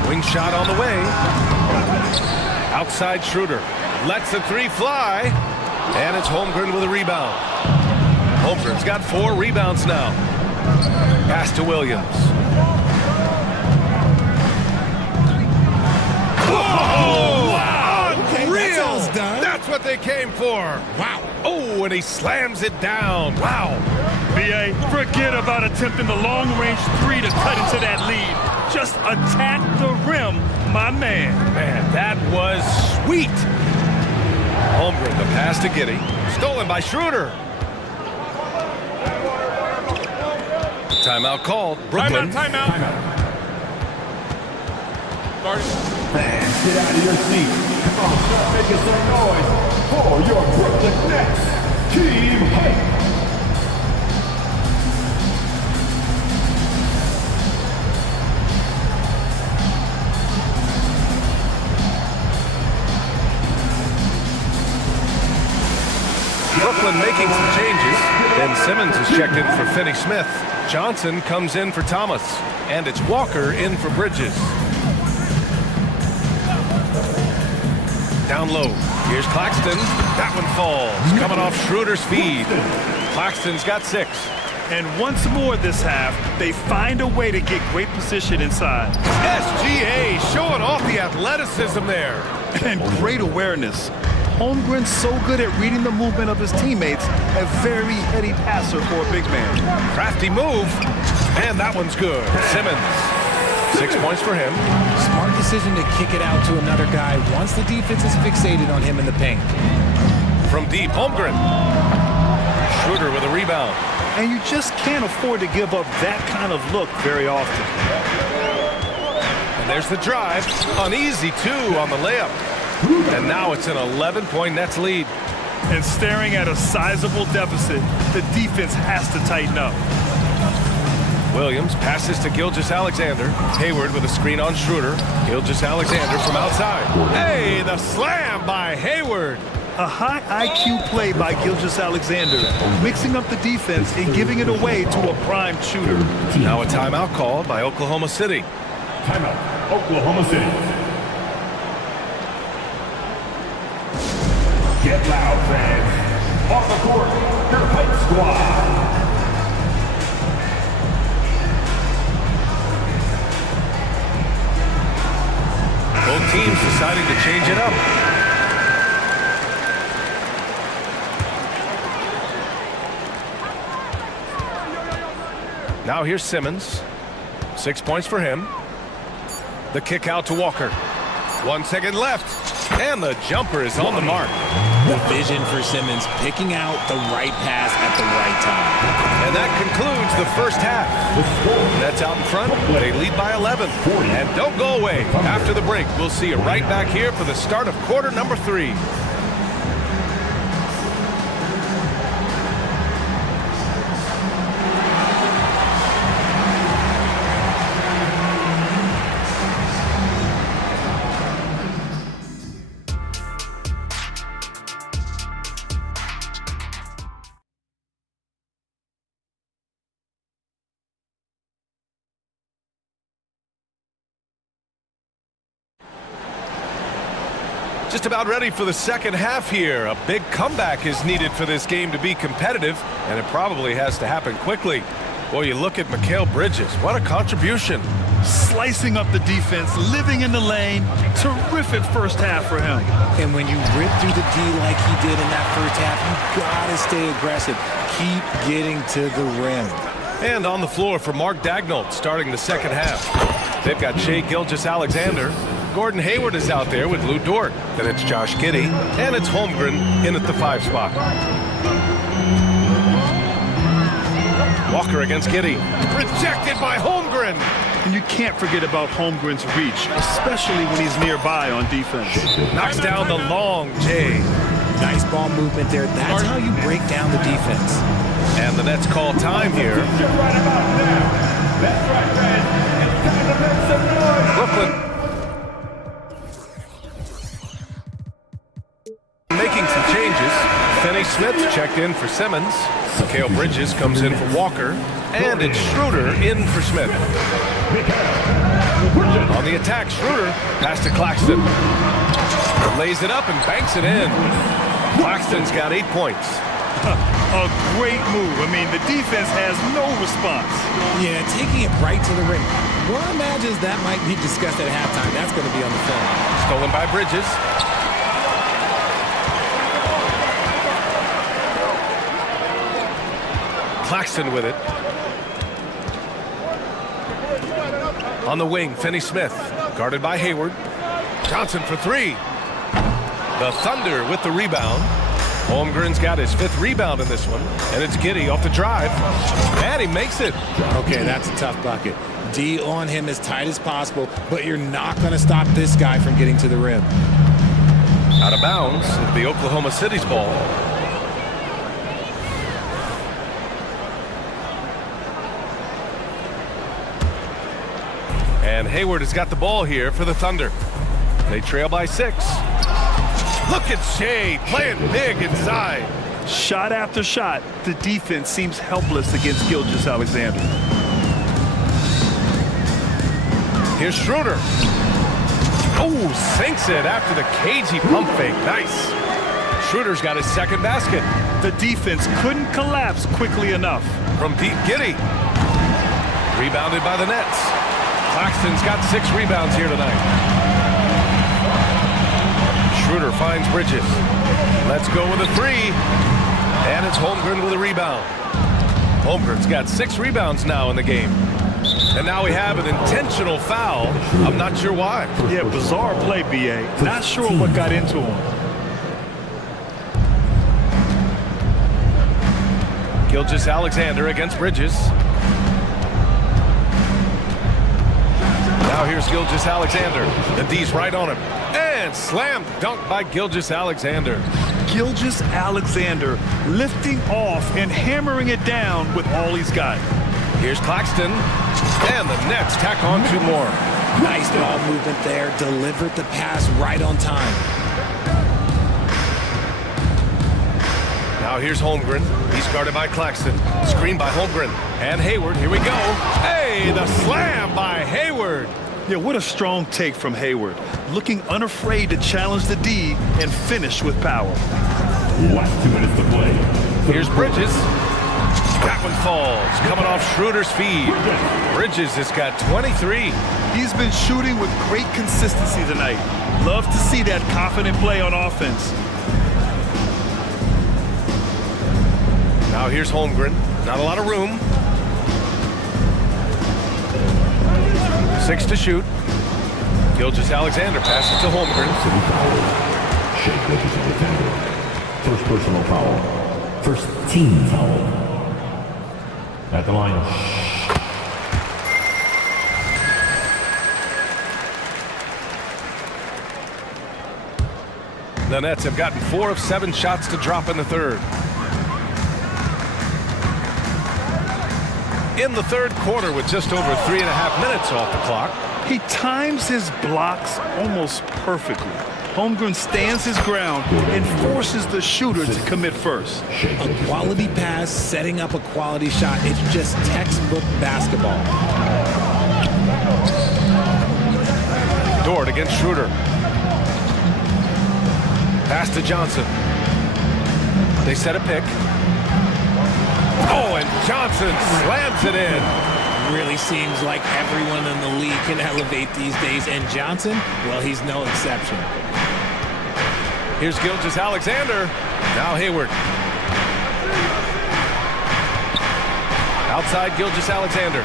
Wing shot on the way. Outside Schroeder. Lets the three fly. And it's Holmgren with a rebound. Holmgren's got 4 rebounds now. Pass to Williams. Oh, wow. Okay, Unreal. done. That's what they came for. Wow. Oh, and he slams it down. Wow. BA, forget about attempting the long-range three to cut into that lead. Just attack the rim, my man. Man, that was sweet. Holmgren, the pass to Giddey. Stolen by Schroeder. Timeout called. Brooklyn. Timeout. Fans, get out of your seats. Come on, start making some noise for your Brooklyn Nets. Team Hype. Brooklyn making some changes. Ben Simmons is checked in for Finney Smith. Johnson comes in for Thomas. And it's Walker in for Bridges. Down low. Here's Claxton. That one falls. Coming off Schroeder's feed. Claxton's got 6. And once more this half, they find a way to get great position inside. SGA showing off the athleticism there. And great awareness. Holmgren's so good at reading the movement of his teammates, a very heady passer for a big man. Crafty move, and that one's good. Simmons, 6 points for him. Smart decision to kick it out to another guy once the defense is fixated on him in the paint. From deep, Holmgren. Schroeder with a rebound. And you just can't afford to give up that kind of look very often. And there's the drive. Uneasy, too, on the layup. And now it's an 11-point Nets lead. And staring at a sizable deficit, the defense has to tighten up. Williams passes to Gilgeous-Alexander. Hayward with a screen on Schroeder. Gilgeous-Alexander from outside. Hey, the slam by Hayward. A high IQ play by Gilgeous-Alexander, mixing up the defense and giving it away to a prime shooter. Now a timeout called by Oklahoma City. Timeout, Oklahoma City. Get loud, fans. On the court, your fight squad. Both teams deciding to change it up. Now here's Simmons. 6 points for him. The kick out to Walker. 1 second left. And the jumper is on the mark. The vision for Simmons, picking out the right pass at the right time. And that concludes the first half. Nets out in front. They lead by 11. And don't go away. After the break, we'll see you right back here for the start of quarter number 3. Just about ready for the second half here. A big comeback is needed for this game to be competitive, and it probably has to happen quickly. Boy, you look at Mikal Bridges. What a contribution. Slicing up the defense, living in the lane. Terrific first half for him. And when you rip through the D like he did in that first half, you gotta stay aggressive. Keep getting to the rim. And on the floor for Mark Daigneault starting the second half. They've got Shai Gilgeous-Alexander. Gordon Hayward is out there with Lou Dort. Then it's Josh Giddey, and it's Holmgren in at the 5 spot. Walker against Giddey. Rejected by Holmgren. And you can't forget about Holmgren's reach, especially when he's nearby on defense. Knocks down the long J. Nice ball movement there. That's how you break down the defense. And the Nets call time here. Brooklyn making some changes. Finney Smith checked in for Simmons. Mikal Bridges comes in for Walker. And it's Schroeder in for Smith. On the attack, Schroeder pass to Claxton. Lays it up and banks it in. Claxton's got 8 points. A great move. I mean, the defense has no response. Yeah, taking it right to the rim. One imagines that might be discussed at halftime. That's going to be on the film. Stolen by Bridges. Claxton with it. On the wing, Finney Smith. Guarded by Hayward. Johnson for 3. The Thunder with the rebound. Holmgren's got his 5th rebound in this one. And it's Giddey off the drive. And he makes it. Okay, that's a tough bucket. D on him as tight as possible, but you're not going to stop this guy from getting to the rim. Out of bounds. It'll be Oklahoma City's ball. And Hayward has got the ball here for the Thunder. They trail by 6. Look at Shai playing big inside. Shot after shot, the defense seems helpless against Gilgeous-Alexander. Here's Schroeder. Oh, sinks it after the cagey pump fake. Nice. Schroeder's got his 2nd basket. The defense couldn't collapse quickly enough. From Pete Giddey. Rebounded by the Nets. Claxton's got 6 rebounds here tonight. Schroeder finds Bridges. Let's go with a 3. And it's Holmgren with a rebound. Holmgren's got 6 rebounds now in the game. And now we have an intentional foul. I'm not sure why. Yeah, bizarre play, B.A. Not sure what got into him. Gilgeous-Alexander against Bridges. Now here's Gilgeous-Alexander. The D's right on him. And slam dunk by Gilgeous-Alexander. Gilgeous-Alexander lifting off and hammering it down with all he's got. Here's Claxton. And the Nets tack on 2 more. Nice ball movement there. Delivered the pass right on time. Now here's Holmgren. He's guarded by Claxton. Screen by Holmgren. And Hayward. Here we go. Hey, the slam by Hayward. Yeah, what a strong take from Hayward. Looking unafraid to challenge the D and finish with power. Last 2 minutes to play. Here's Bridges. That one falls. Coming off Schroeder's feed. Bridges has got 23. He's been shooting with great consistency tonight. Love to see that confident play on offense. Now here's Holmgren. Not a lot of room. 6 to shoot. Gilgeous-Alexander passes to Holmgren. First personal foul. First team foul. At the line. The Nets have gotten 4 of 7 shots to drop in the third. In the third quarter with just over 3.5 minutes off the clock. He times his blocks almost perfectly. Holmgren stands his ground and forces the shooter to commit first. A quality pass, setting up a quality shot. It's just textbook basketball. Dort against Schroeder. Pass to Johnson. They set a pick. Oh, and Johnson slams it in. Really seems like everyone in the league can elevate these days, and Johnson, well, he's no exception. Here's Gilgeous-Alexander. Now Hayward. Outside Gilgeous-Alexander.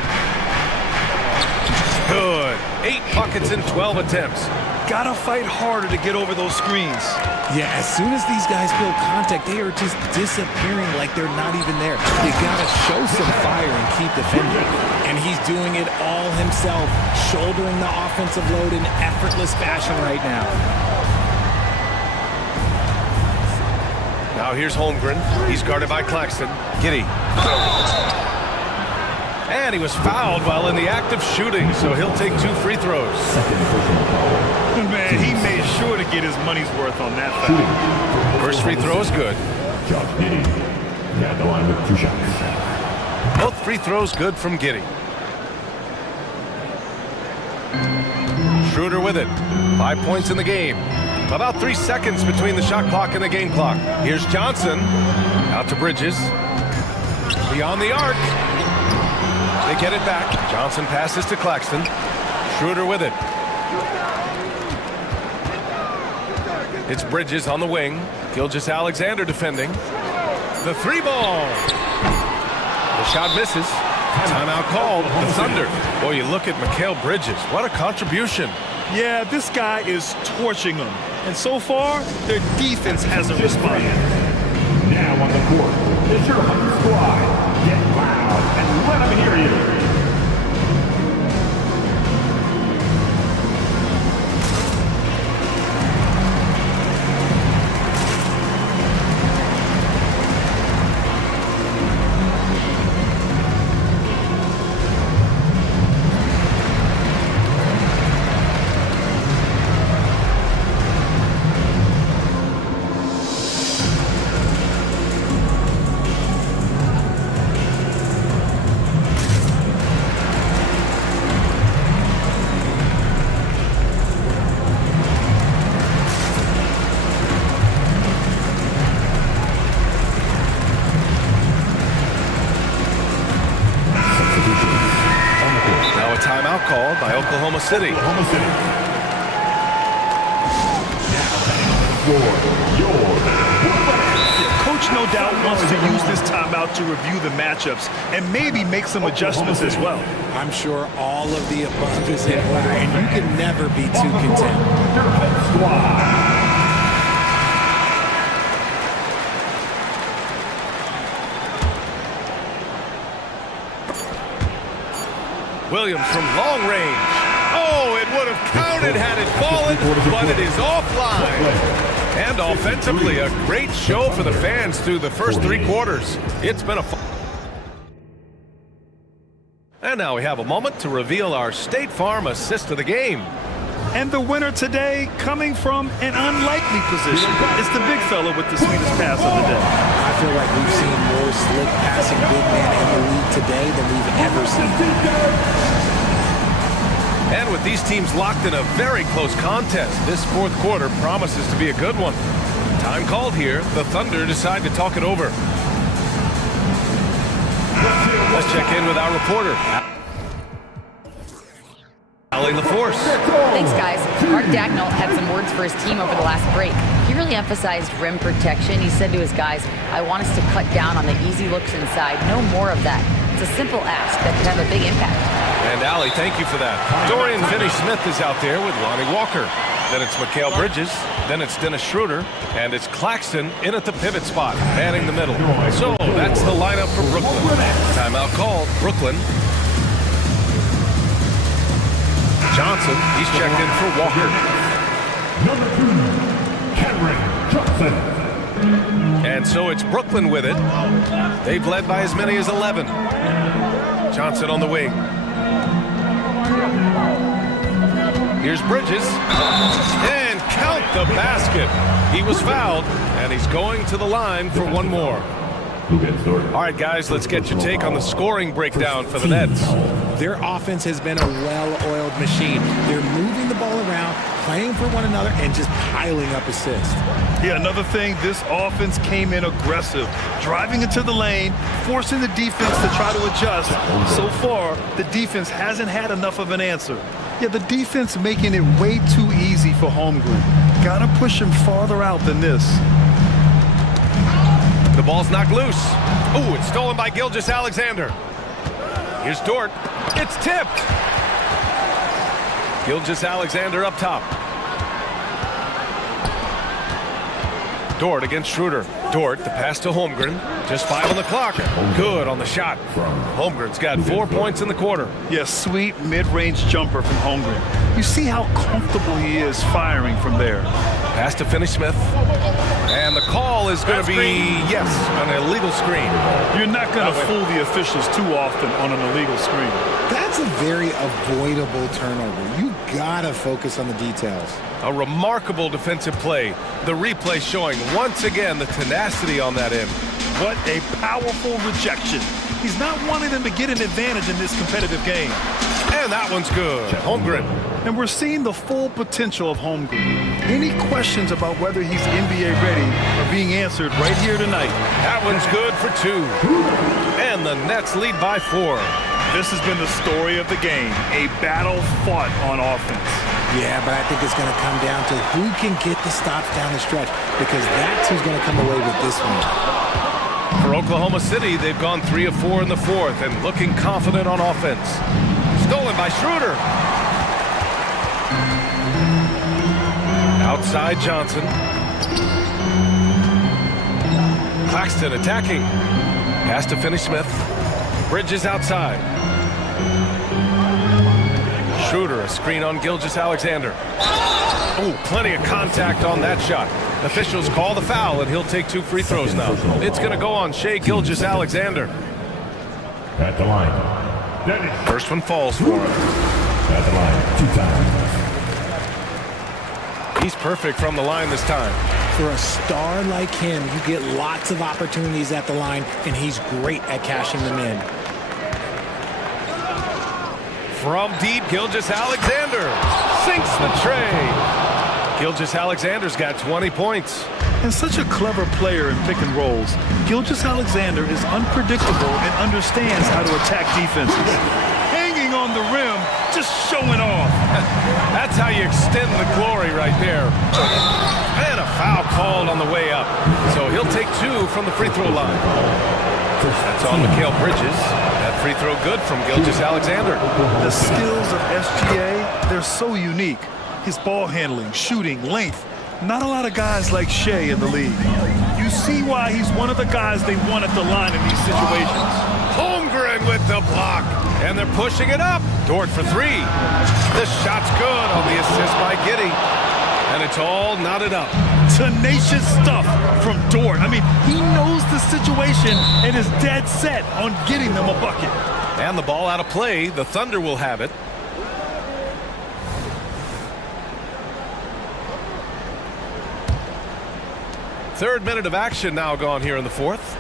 Good. 8 buckets in 12 attempts. Gotta fight harder to get over those screens. Yeah, as soon as these guys feel contact, they are just disappearing like they're not even there. You gotta show some fire and keep defending. And he's doing it all himself, shouldering the offensive load in effortless fashion right now. Now here's Holmgren. He's guarded by Claxton. Giddey. And he was fouled while in the act of shooting, so he'll take 2 free throws. Man, he made sure to get his money's worth on that foul. First free throw is good. At the line with 2 shots. Both free throws good from Giddey. Schroeder with it. 5 points in the game. About 3 seconds between the shot clock and the game clock. Here's Johnson. Out to Bridges. Beyond the arc. They get it back. Johnson passes to Claxton. Schroeder with it. It's Bridges on the wing. Gilgeous-Alexander defending. The 3-ball. The shot misses. Timeout called. The Thunder. Boy, you look at Mikal Bridges. What a contribution. Yeah, this guy is torching them. And so far, their defense hasn't responded. Now on the court, it's your home squad. Get loud and let them hear you. Timeout called by Oklahoma City. Coach no doubt wants to use this timeout to review the matchups and maybe make some adjustments as well. I'm sure all of the above is in order, and you can never be too content. Williams from long range. Oh, it would have counted had it fallen, but it is offline. And offensively, a great show for the fans through the first 3 quarters. It's been a And now we have a moment to reveal our State Farm assist of the game. And the winner today coming from an unlikely position. It's the big fella with the sweetest pass of the day. I feel like we've seen more slick passing big men in the league today than we've ever seen. And with these teams locked in a very close contest, this fourth quarter promises to be a good one. Time called here. The Thunder decide to talk it over. Let's check in with our reporter. The force. Thanks, guys. Mark Daigneault had some words for his team over the last break. He really emphasized rim protection. He said to his guys, I want us to cut down on the easy looks inside. No more of that. It's a simple ask that could have a big impact. And Allie, thank you for that. Dorian Finney-Smith is out there with Lonnie Walker. Then it's Mikal Bridges. Then it's Dennis Schroeder. And it's Claxton in at the pivot spot, manning the middle. So that's the lineup for Brooklyn. Timeout called. Brooklyn. Johnson, he's checked in for Walker. Number 2, Cameron Johnson. And so it's Brooklyn with it. They've led by as many as 11. Johnson on the wing. Here's Bridges. And count the basket. He was fouled, and he's going to the line for one more. All right, guys, let's get your take on the scoring breakdown for the Nets. Their offense has been a well-oiled machine. They're moving the ball around, playing for one another, and just piling up assists. Yeah, another thing, this offense came in aggressive, driving into the lane, forcing the defense to try to adjust. So far, the defense hasn't had enough of an answer. Yeah, the defense making it way too easy for Holmgren. Gotta push him farther out than this. The ball's knocked loose. Ooh, it's stolen by Gilgeous-Alexander. Here's Dort. It's tipped. Gilgeous-Alexander up top. Dort against Schroeder. Dort, the pass to Holmgren. Just 5 on the clock. Good on the shot. Holmgren's got 4 points in the quarter. Yeah, sweet mid-range jumper from Holmgren. You see how comfortable he is firing from there. Pass to Finney-Smith. And the call is going to be, yes, an illegal screen. You're not going to fool the officials too often on an illegal screen. That's a very avoidable turnover. You gotta focus on the details. A remarkable defensive play. The replay showing once again the tenacity on that end. What a powerful rejection. He's not wanting them to get an advantage in this competitive game. And that one's good. Holmgren. And we're seeing the full potential of Holmgren. Any questions about whether he's NBA ready are being answered right here tonight. That one's good for 2. And the Nets lead by 4. This has been the story of the game, a battle fought on offense. Yeah, but I think it's going to come down to who can get the stops down the stretch, because that's who's going to come away with this one. For Oklahoma City, they've gone 3 of 4 in the fourth and looking confident on offense. Stolen by Schroeder. Outside Johnson. Claxton attacking. Pass to Finney-Smith. Bridges outside. Schroeder, a screen on Gilgeous-Alexander. Oh, plenty of contact on that shot. Officials call the foul, and he'll take 2 free throws now. It's going to go on Shai Gilgeous-Alexander. At the line. First one falls for him. At the line, 2 times. He's perfect from the line this time. For a star like him, you get lots of opportunities at the line, and he's great at cashing them in. From deep, Gilgeous-Alexander sinks the tray. Gilgeous-Alexander's got 20 points. And such a clever player in pick and rolls. Gilgeous-Alexander is unpredictable and understands how to attack defenses. Hanging on the rim, just showing off. That's how you extend the glory right there. And a foul called on the way up. So he'll take 2 from the free throw line. That's on Mikal Bridges. That free throw good from Gilgeous-Alexander. The skills of SGA, they're so unique. His ball handling, shooting, length. Not a lot of guys like Shai in the league. You see why he's one of the guys they want at the line in these situations. Holmgren with the block. And they're pushing it up. Dort for 3. The shot's good on the assist by Giddey. And it's all knotted up. Tenacious stuff from Dort. I mean, he knows the situation situation and is dead set on getting them a bucket. And the ball out of play. The Thunder will have it. Third minute of action now gone here in the fourth.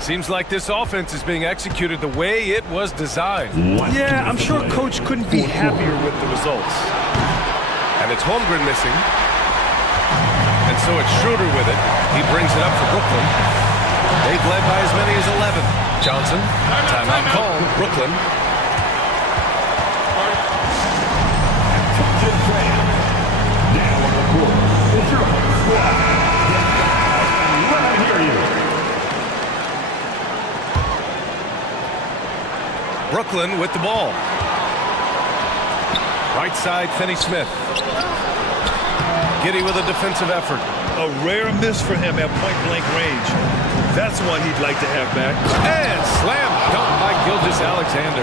Seems like this offense is being executed the way it was designed. Yeah, I'm sure Coach couldn't be happier with the results. And it's Holmgren missing. And so it's Schroeder with it. He brings it up for Brooklyn. They've led by as many as 11. Johnson, timeout call, Brooklyn. Now on the court, it's your home squad. Let me hear you. Brooklyn with the ball. Right side, Finney-Smith. Giddey with a defensive effort. A rare miss for him at point-blank range. That's one he'd like to have back. And slam dunk by Gilgeous-Alexander.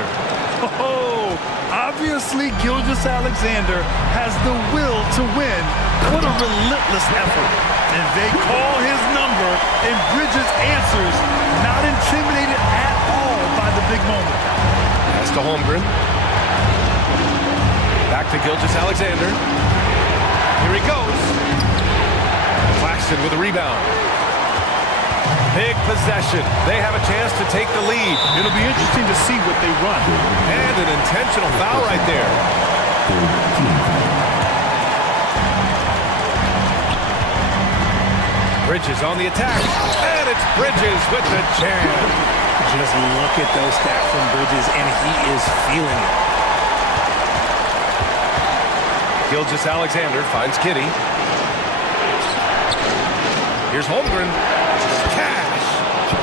Oh, obviously Gilgeous-Alexander has the will to win. What a relentless effort. And they call his number, and Bridges answers, not intimidated at all by the big moment. Pass to Holmgren. Back to Gilgeous-Alexander. Here he goes. Claxton with a rebound. Big possession. They have a chance to take the lead. It'll be interesting to see what they run. And an intentional foul right there. Bridges on the attack. And it's Bridges with the jam. Just look at those stats from Bridges, and he is feeling it. Gilgeous-Alexander finds Giddey. Here's Holmgren. Cash.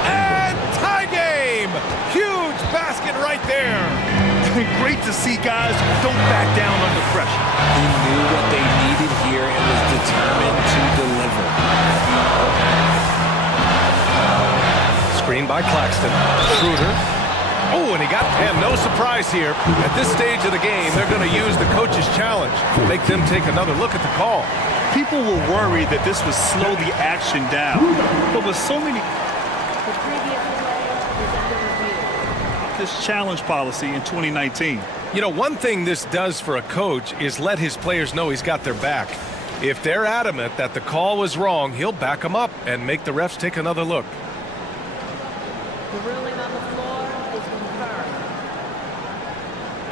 And tie game. Huge basket right there. Great to see guys who don't back down under pressure. He knew what they needed here and was determined to deliver. Screen by Claxton. Schroeder. Oh, and he got, and no surprise here. At this stage of the game, they're going to use the coach's challenge to make them take another look at the call. People were worried that this would slow the action down. But with so many... this challenge policy in 2019. You know, one thing this does for a coach is let his players know he's got their back. If they're adamant that the call was wrong, he'll back them up and make the refs take another look. The ruling on the floor is confirmed.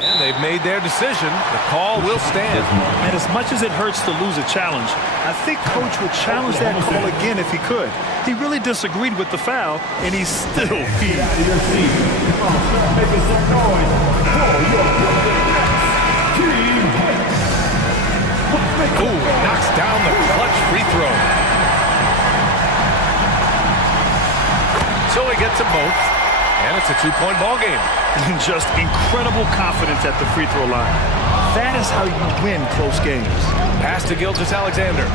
And they've made their decision. The call will stand. And as much as it hurts to lose a challenge, I think Coach would challenge that call again if he could. He really disagreed with the foul, and he's still heated. Get out of your seat. Come on, start making some noise for your team. Ooh, knocks down the clutch free throw. So he gets them both, and it's a two-point ball game. And just incredible confidence at the free throw line. That is how you win close games. Pass to Gilgeous-Alexander.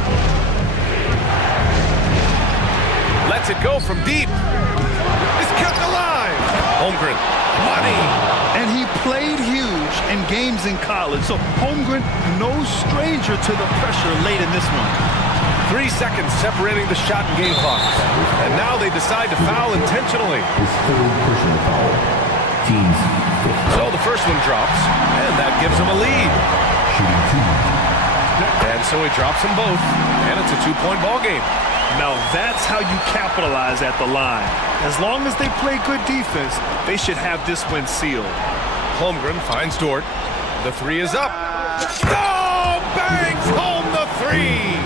Lets it go from deep. It's kept alive. Holmgren, money. And he played huge in games in college, so Holmgren, no stranger to the pressure late in this one. 3 seconds separating the shot and game clock. And now they decide to foul intentionally. So the first one drops, and that gives them a lead. And so he drops them both, and it's a two-point ball game. Now that's how you capitalize at the line. As long as they play good defense, they should have this win sealed. Holmgren finds Dort. The three is up. Oh, bangs home the three.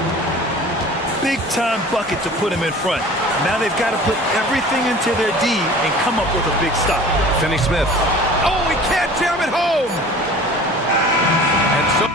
Big-time bucket to put him in front. Now they've got to put everything into their D and come up with a big stop. Finney-Smith. Oh, he can't jam it home. And so...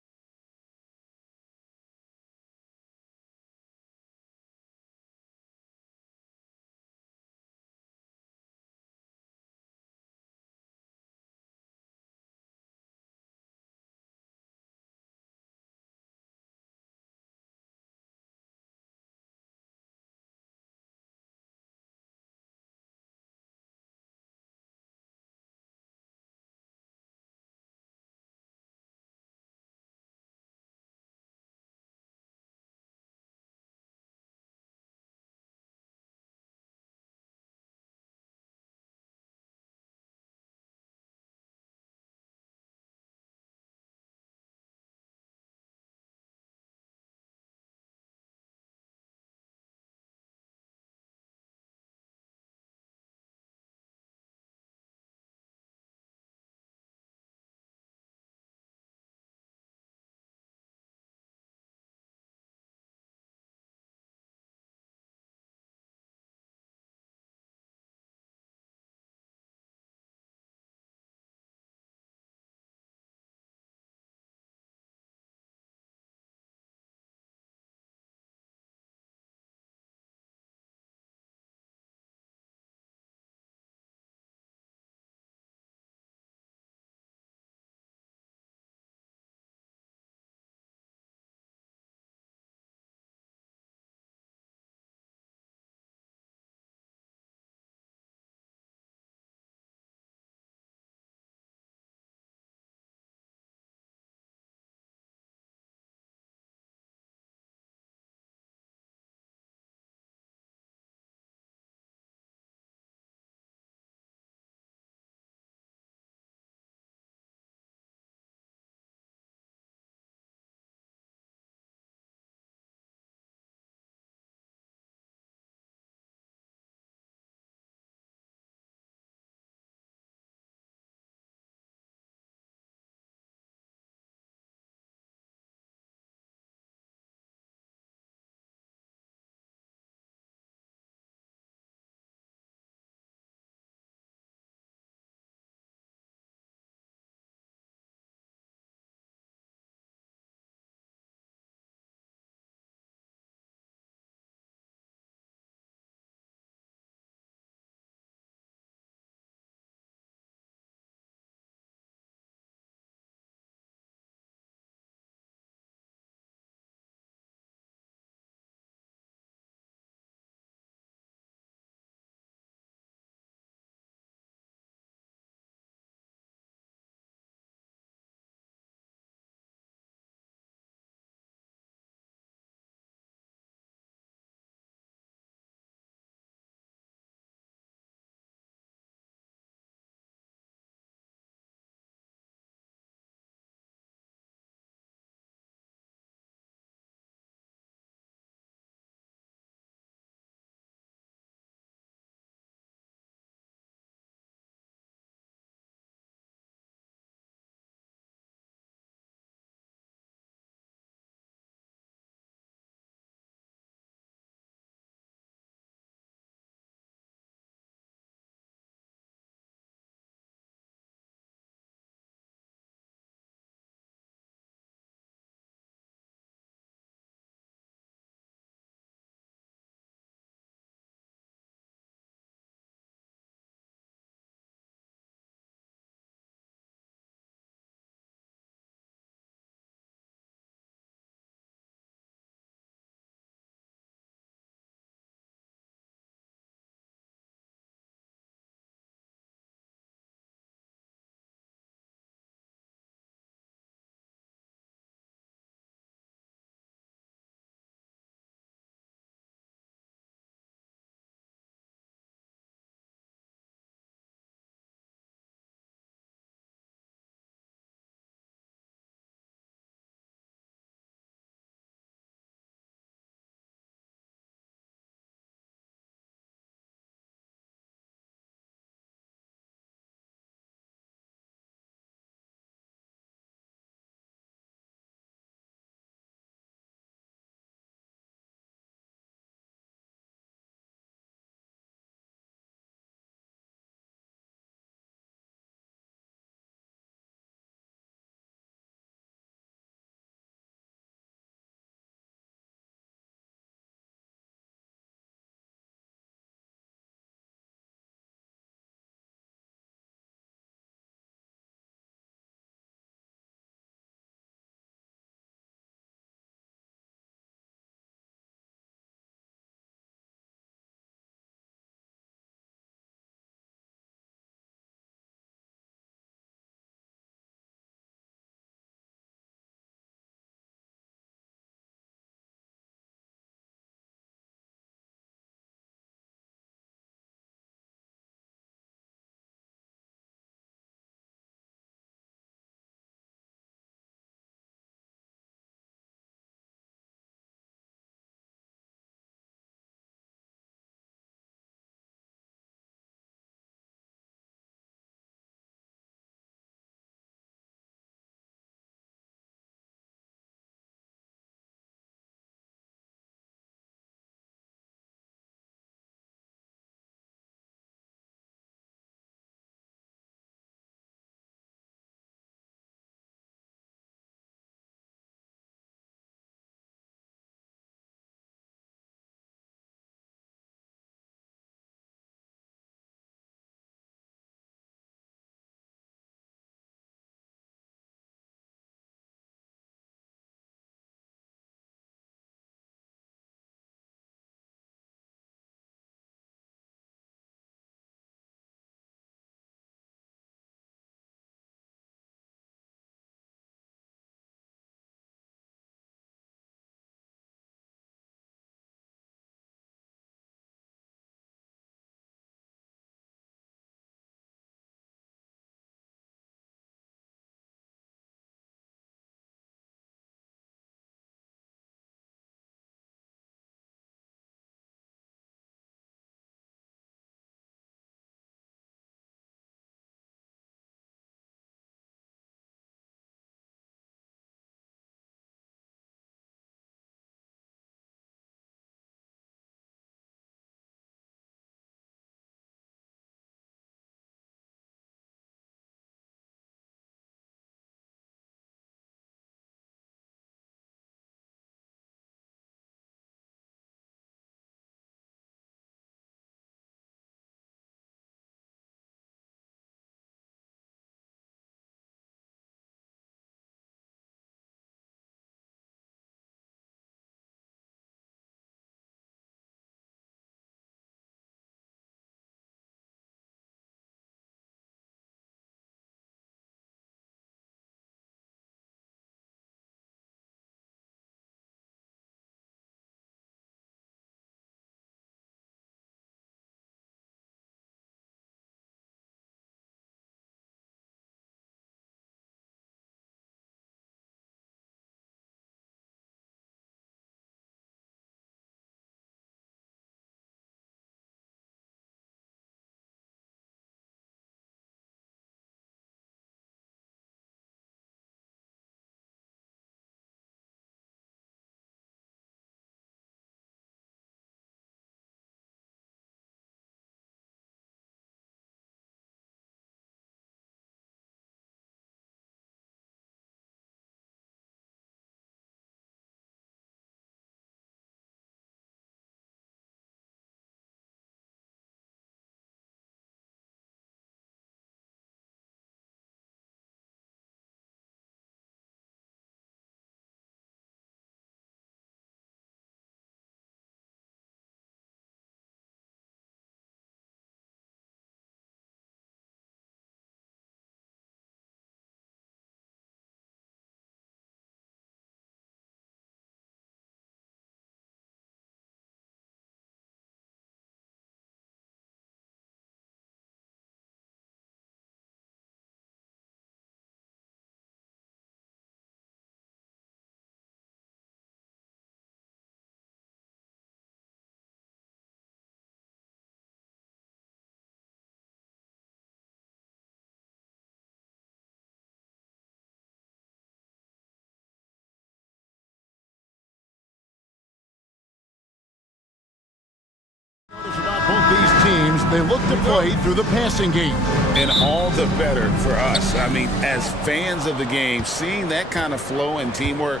players they look to play through the passing game. And all the better for us. I mean, as fans of the game, seeing that kind of flow and teamwork,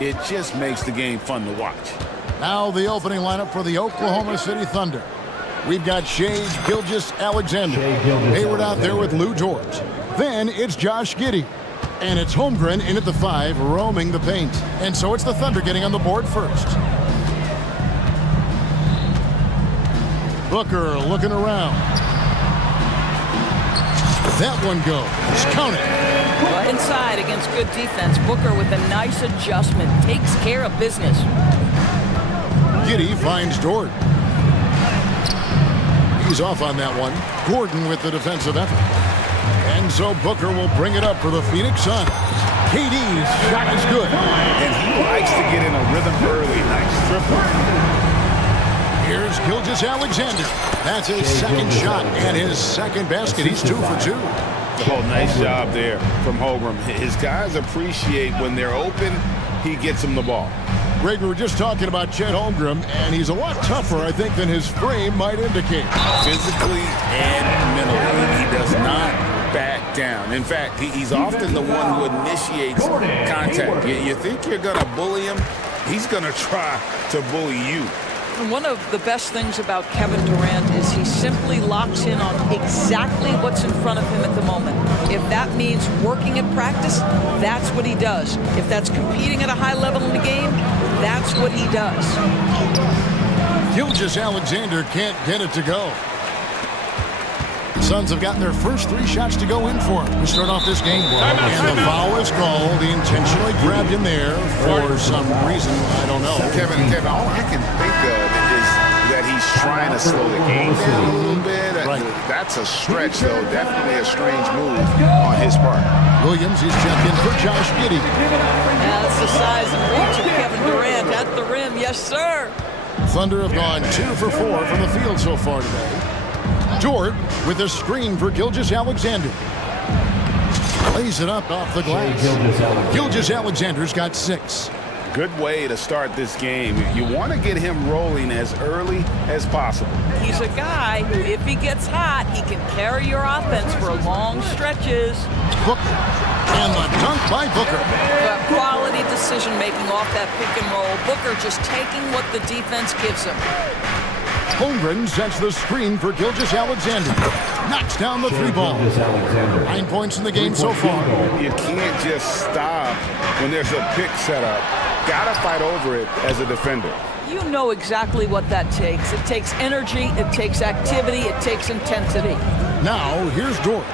it just makes the game fun to watch. Now the opening lineup for the Oklahoma City Thunder. We've got Shea Gilgeous-Alexander. Hayward out there with Lou George. Then it's Josh Giddey. And it's Holmgren in at the 5, roaming the paint. And so it's the Thunder getting on the board first. Booker looking around. That one goes. Count it. Well, inside against good defense, Booker with a nice adjustment. Takes care of business. Giddey finds Dort. He's off on that one. Gordon with the defensive effort. And so Booker will bring it up for the Phoenix Suns. KD's shot is good. And he likes to get in a rhythm early. Nice triple. Here's Gilgeous-Alexander. That's his second shot and his second basket. He's 2 for 2. Oh, nice job there from Holmgren. His guys appreciate when they're open, he gets them the ball. Greg, we were just talking about Chet Holmgren, and he's a lot tougher, I think, than his frame might indicate. Physically and mentally, he does not back down. In fact, he's often the one who initiates contact. You think you're going to bully him, he's going to try to bully you. And one of the best things about Kevin Durant is he simply locks in on exactly what's in front of him at the moment. If that means working at practice, that's what he does. If that's competing at a high level in the game, that's what he does. Gilgeous-Alexander can't get it to go. Suns have gotten their first 3 shots to go in for him to start off this game. And the foul is called. He intentionally grabbed him there for some reason. I don't know. Kevin, all I can think of is that he's trying to slow the game down a little bit. Right. That's a stretch, though. Definitely a strange move on his part. Williams, he's checked in for Josh Giddey. That's the size and reach of Kevin Durant at the rim. Yes, sir. Thunder have gone 2 for 4 from the field so far today. Dort with a screen for Gilgeous-Alexander. Lays it up off the glass. Gilgeous-Alexander's got 6. Good way to start this game. You want to get him rolling as early as possible. He's a guy who, if he gets hot, he can carry your offense for long stretches. Booker. And the dunk by Booker. But quality decision-making off that pick and roll. Booker just taking what the defense gives him. Holmgren sets the screen for Gilgeous-Alexander. Knocks down the 3 ball. 9 points in the game so far. You can't just stop when there's a pick set up. Gotta fight over it as a defender. You know exactly what that takes. It takes energy, it takes activity, it takes intensity. Now, here's Dort,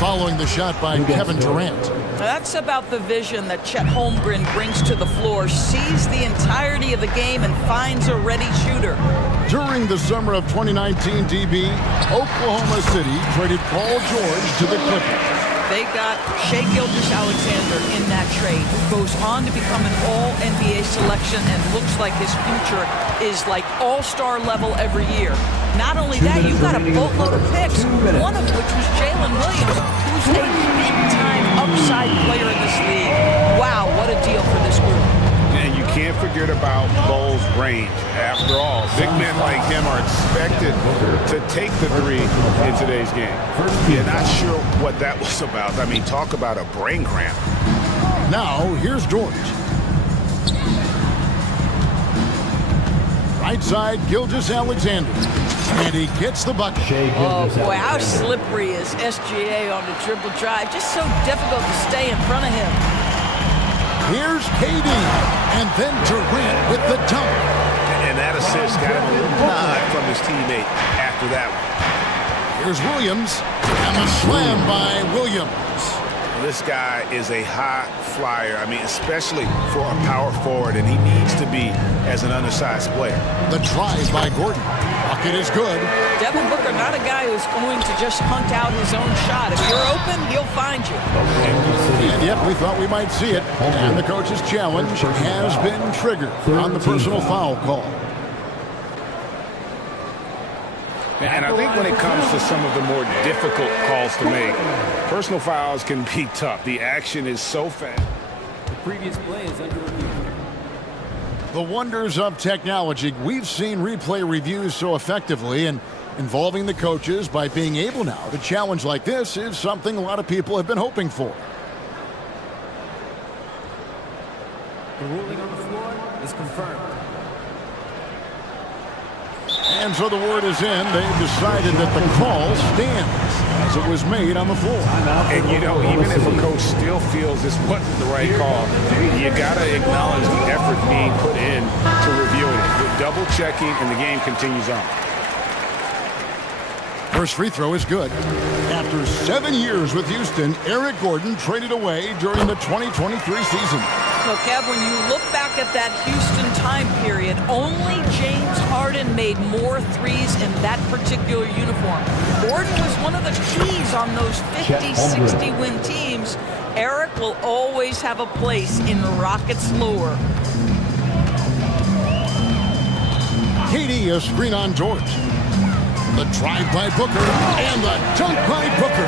following the shot by Kevin Durant. That's about the vision that Chet Holmgren brings to the floor, sees the entirety of the game and finds a ready shooter. During the summer of 2019, DB, Oklahoma City traded Paul George to the Clippers. They got Shea Gilgeous-Alexander in that trade, who goes on to become an all-NBA selection and looks like his future is like all-star level every year. Not only that, you've got a boatload of picks, one of which was Jalen Williams, who's a big-time upside player in this league. Wow, what a deal for this group. And you can't forget about Bowles' range. After all, big men like him are expected to take the 3 in today's game. You're not sure what that was about. I mean, talk about a brain cramp. Now, here's George. Right side, Gilgeous-Alexander. And he gets the bucket. Oh, boy, how slippery is SGA on the dribble drive. Just so difficult to stay in front of him. Here's KD. And then Durant with the dunk. And that assist got him a little nod from his teammate after that one. Here's Williams. And the slam by Williams. This guy is a high flyer. I mean, especially for a power forward, and he needs to be as an undersized player. The drive by Gordon. Bucket is good. Devin Booker, not a guy who's going to just hunt out his own shot. If you're open, he'll find you. And yet we thought we might see it. And the coach's challenge has been triggered on the personal foul call. And I think when it comes to some of the more difficult calls to make, personal fouls can be tough. The action is so fast. The previous play is under review. The wonders of technology. We've seen replay reviews so effectively, and Involving the coaches by being able now to challenge like this is something a lot of people have been hoping for. The ruling on the floor is confirmed. And so the word is in. They've decided that the call stands as it was made on the floor. And, you know, even if a coach still feels this wasn't the right call, you got to acknowledge the effort being put in to reviewing it. With double checking, and the game continues on. First free throw is good. After 7 years with Houston, Eric Gordon traded away during the 2023 season. Well, Kev, when you look back at that Houston time period, only James Harden made more threes in that particular uniform. Gordon was one of the keys on those 50-60 win teams. Eric will always have a place in Rockets lore. KD, a screen on George. The drive by Booker and the dunk by Booker.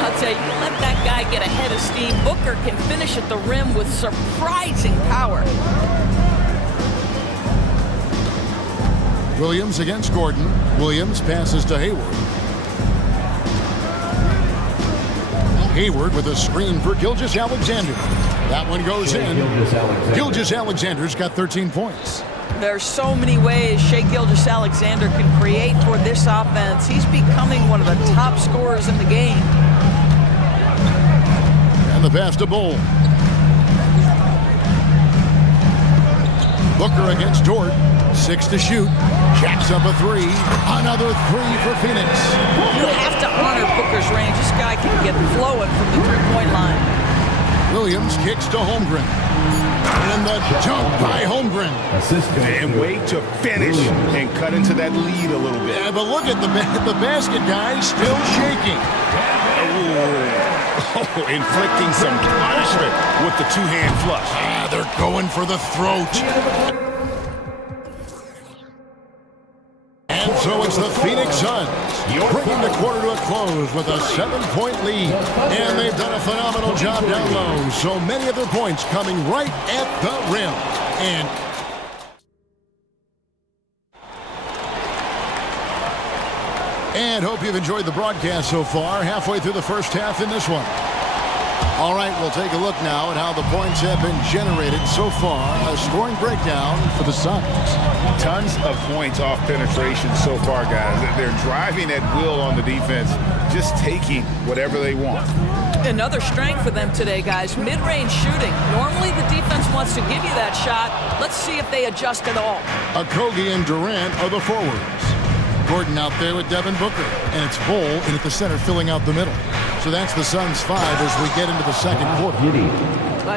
I'll tell you, let that guy get ahead of steam. Booker can finish at the rim with surprising power. Williams against Gordon. Williams passes to Hayward. Hayward with a screen for Gilgeous-Alexander. That one goes in. Gilgeous-Alexander's got 13 points. There's so many ways Shai Gilgeous-Alexander can create for this offense. He's becoming one of the top scorers in the game. And the pass to Bull. Booker against Dort. 6 to shoot. Jacks up a 3. Another 3 for Phoenix. You have to honor Booker's range. This guy can get flowing from the three-point line. Williams kicks to Holmgren. And the dunk by Holmgren. And wait to finish and cut into that lead a little bit. Yeah, but look at the basket guy still shaking. Oh, inflicting some punishment with the two-hand flush. Ah, they're going for the throat. And so it's the Phoenix Suns bringing the quarter to a close with a 7-point lead. And they've done a phenomenal job down low. So many of their points coming right at the rim. And hope you've enjoyed the broadcast so far. Halfway through the first half in this one. All right, we'll take a look now at how the points have been generated so far. A scoring breakdown for the Suns. Tons of points off penetration so far, guys. They're driving at will on the defense, just taking whatever they want. Another strength for them today, guys. Mid-range shooting. Normally the defense wants to give you that shot. Let's see if they adjust at all. Okogie and Durant are the forwards. Gordon out there with Devin Booker. And it's Bull in at the center filling out the middle. So that's the Suns 5 as we get into the second quarter.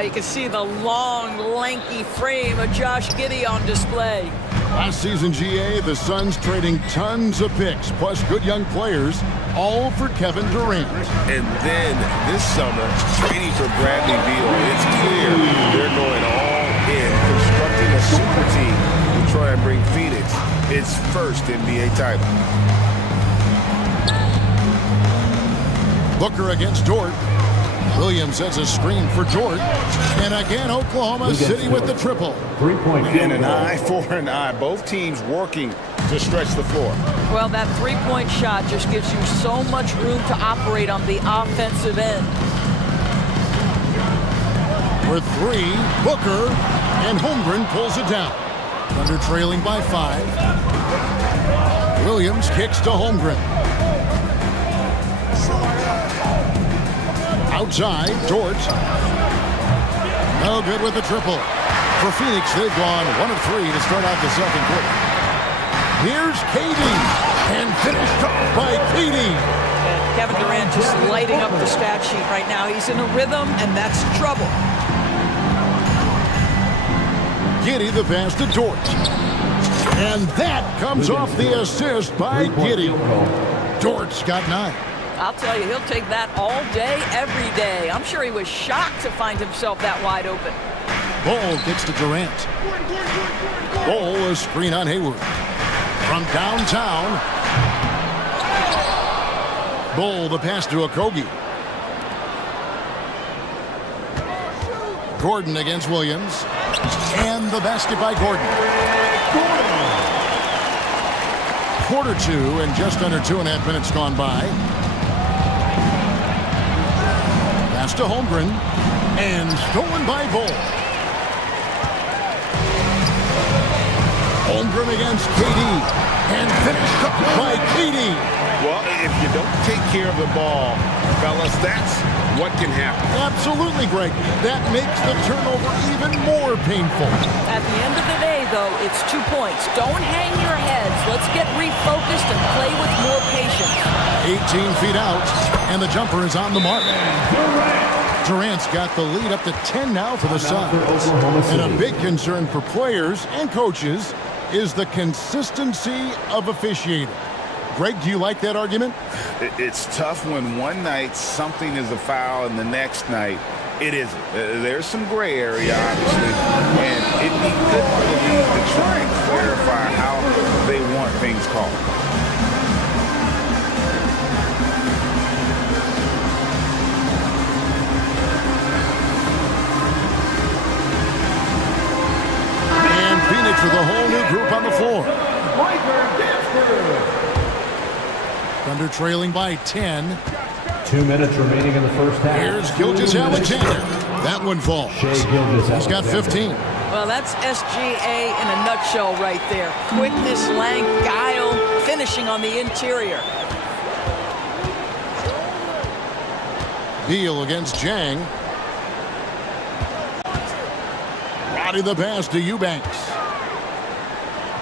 You can see the long, lanky frame of Josh Giddey on display. Last season, GA, the Suns trading tons of picks, plus good young players, all for Kevin Durant. And then this summer, trading for Bradley Beal. It's clear they're going all in, constructing a super team to try and bring Phoenix its first NBA title. Booker against Dort. Williams has a screen for Dort. And again, Oklahoma City with the triple. 3-point And an eye for an eye. Both teams working to stretch the floor. Well, that three-point shot just gives you so much room to operate on the offensive end. For 3, Booker, and Holmgren pulls it down. Thunder trailing by 5. Williams kicks to Holmgren. Outside, Dort. No good with the triple. For Phoenix, they've gone 1 of 3 to start out the second quarter. Here's KD, and finished off by KD. And Kevin Durant just lighting up the stat sheet right now. He's in a rhythm, and that's trouble. Giddey the pass to Dort. And that comes off the assist by Giddey. Dort's got 9. I'll tell you, he'll take that all day, every day. I'm sure he was shocked to find himself that wide open. Bull gets to Durant. Bull a screen on Hayward. From downtown. Bull the pass to Okogie. Gordon against Williams. And the basket by Gordon. quarter two and just under 2.5 minutes gone by. Pass to Holmgren and stolen by Bull. Holmgren against KD and finished up by KD. Well, if you don't take care of the ball, fellas, that's what can happen. Absolutely, Greg. That makes the turnover even more painful. At the end of the day, though, it's 2 points. Don't hang your heads. Let's get refocused and play with more patience. 18 feet out, and the jumper is on the mark. Durant's got the lead up to 10 now for the Suns. And a big concern for players and coaches is the consistency of officiating. Greg, do you like that argument? It's tough when one night something is a foul and the next night it isn't. There's some gray area, obviously, and it'd be good for the league to try and clarify how they want things called. And Phoenix with a whole new group on the floor. Thunder trailing by 10. 2 minutes remaining in the first half. Here's Gilgeous-Alexander. That one falls. He's got 15. Well, that's SGA in a nutshell right there. Quickness, length, guile, finishing on the interior. Beal against Jang. Roddy the pass to Eubanks.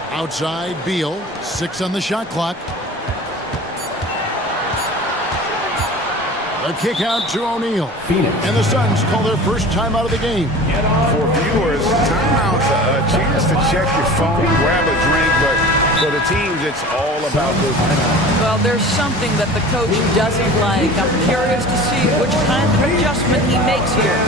Outside, Beal. 6 on the shot clock. A kick out to O'Neal. And the Suns call their first time out of the game. For viewers, timeout's a chance to check your phone, grab a drink, but for the teams, it's all about this. Well, there's something that the coach doesn't like. I'm curious to see which kind of adjustment he makes here.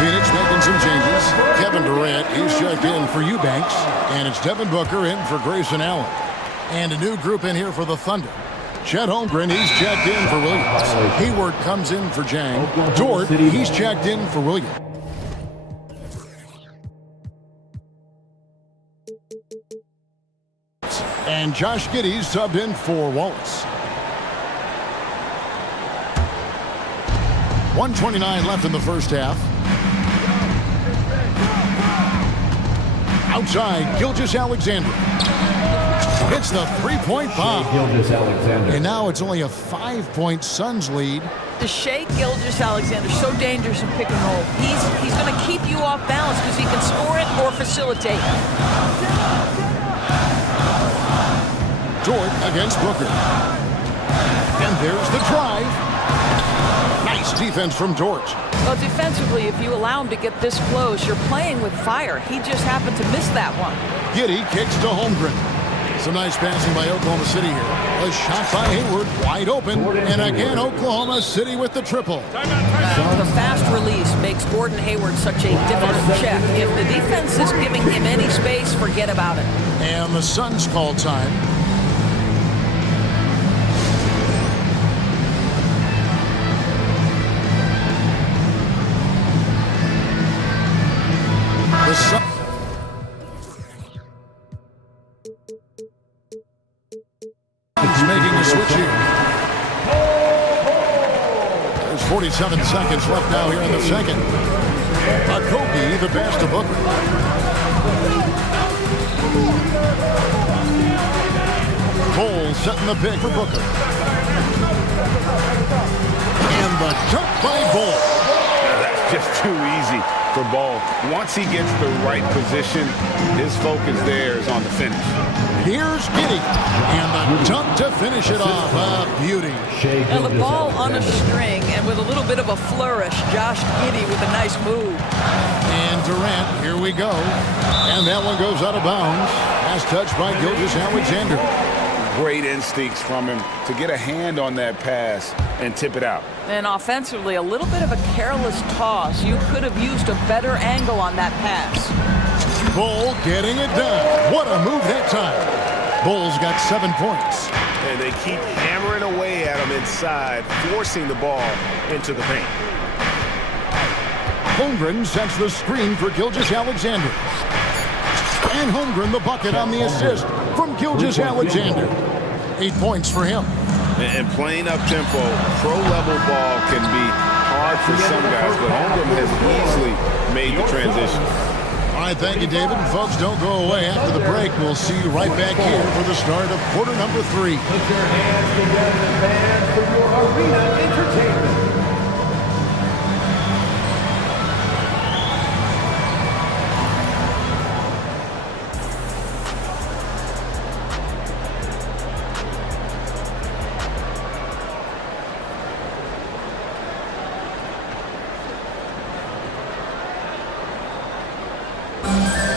Phoenix making some changes. Kevin Durant, he's checked in for Eubanks. And it's Devin Booker in for Grayson Allen. And a new group in here for the Thunder. Chet Holmgren, he's checked in for Williams. Hayward comes in for Jang. Dort, he's checked in for Williams. And Josh Giddey's subbed in for Wallace. 1:29 left in the first half. Outside, Gilgeous-Alexander hits the three-point bomb. And now it's only a 5-point Suns lead. Shai Gilgeous-Alexander, so dangerous in pick and roll. He's going to keep you off balance because he can score it or facilitate. Dort against Booker. And there's the drive. Nice defense from Dort. Well, defensively, if you allow him to get this close, you're playing with fire. He just happened to miss that one. Giddey kicks to Holmgren. Some nice passing by Oklahoma City here. A shot by Hayward, wide open. And again, Oklahoma City with the triple. The fast release makes Gordon Hayward such a difficult check. If the defense is giving him any space, forget about it. And the Suns call time. He's making a switch here. There's 47 seconds left now here in the second. Kobe, the pass to Booker. Cole setting the pick for Booker. And the jump by Bull. That's just too easy for Ball. Once he gets the right position, his focus there is on the finish. Here's Giddey, and the dunk to finish it off. A beauty. And the ball on a string, and with a little bit of a flourish, Josh Giddey with a nice move. And Durant, here we go. And that one goes out of bounds. Last touch by Gilgeous-Alexander. Great instincts from him to get a hand on that pass and tip it out. And offensively, a little bit of a careless toss. You could have used a better angle on that pass. Bull getting it done. What a move that time. Bull's got 7 points. And they keep hammering away at him inside, forcing the ball into the paint. Holmgren sets the screen for Gilgeous-Alexander. And Holmgren the bucket on the assist from Gilgeous-Alexander. 8 points for him. And playing up-tempo, pro-level ball can be hard for some guys, but Holmgren has easily made the transition. All right, thank you, David. And folks, don't go away. After the break, we'll see you right back here for the start of quarter number 3. Put your hands together, fans, for your arena entertainment.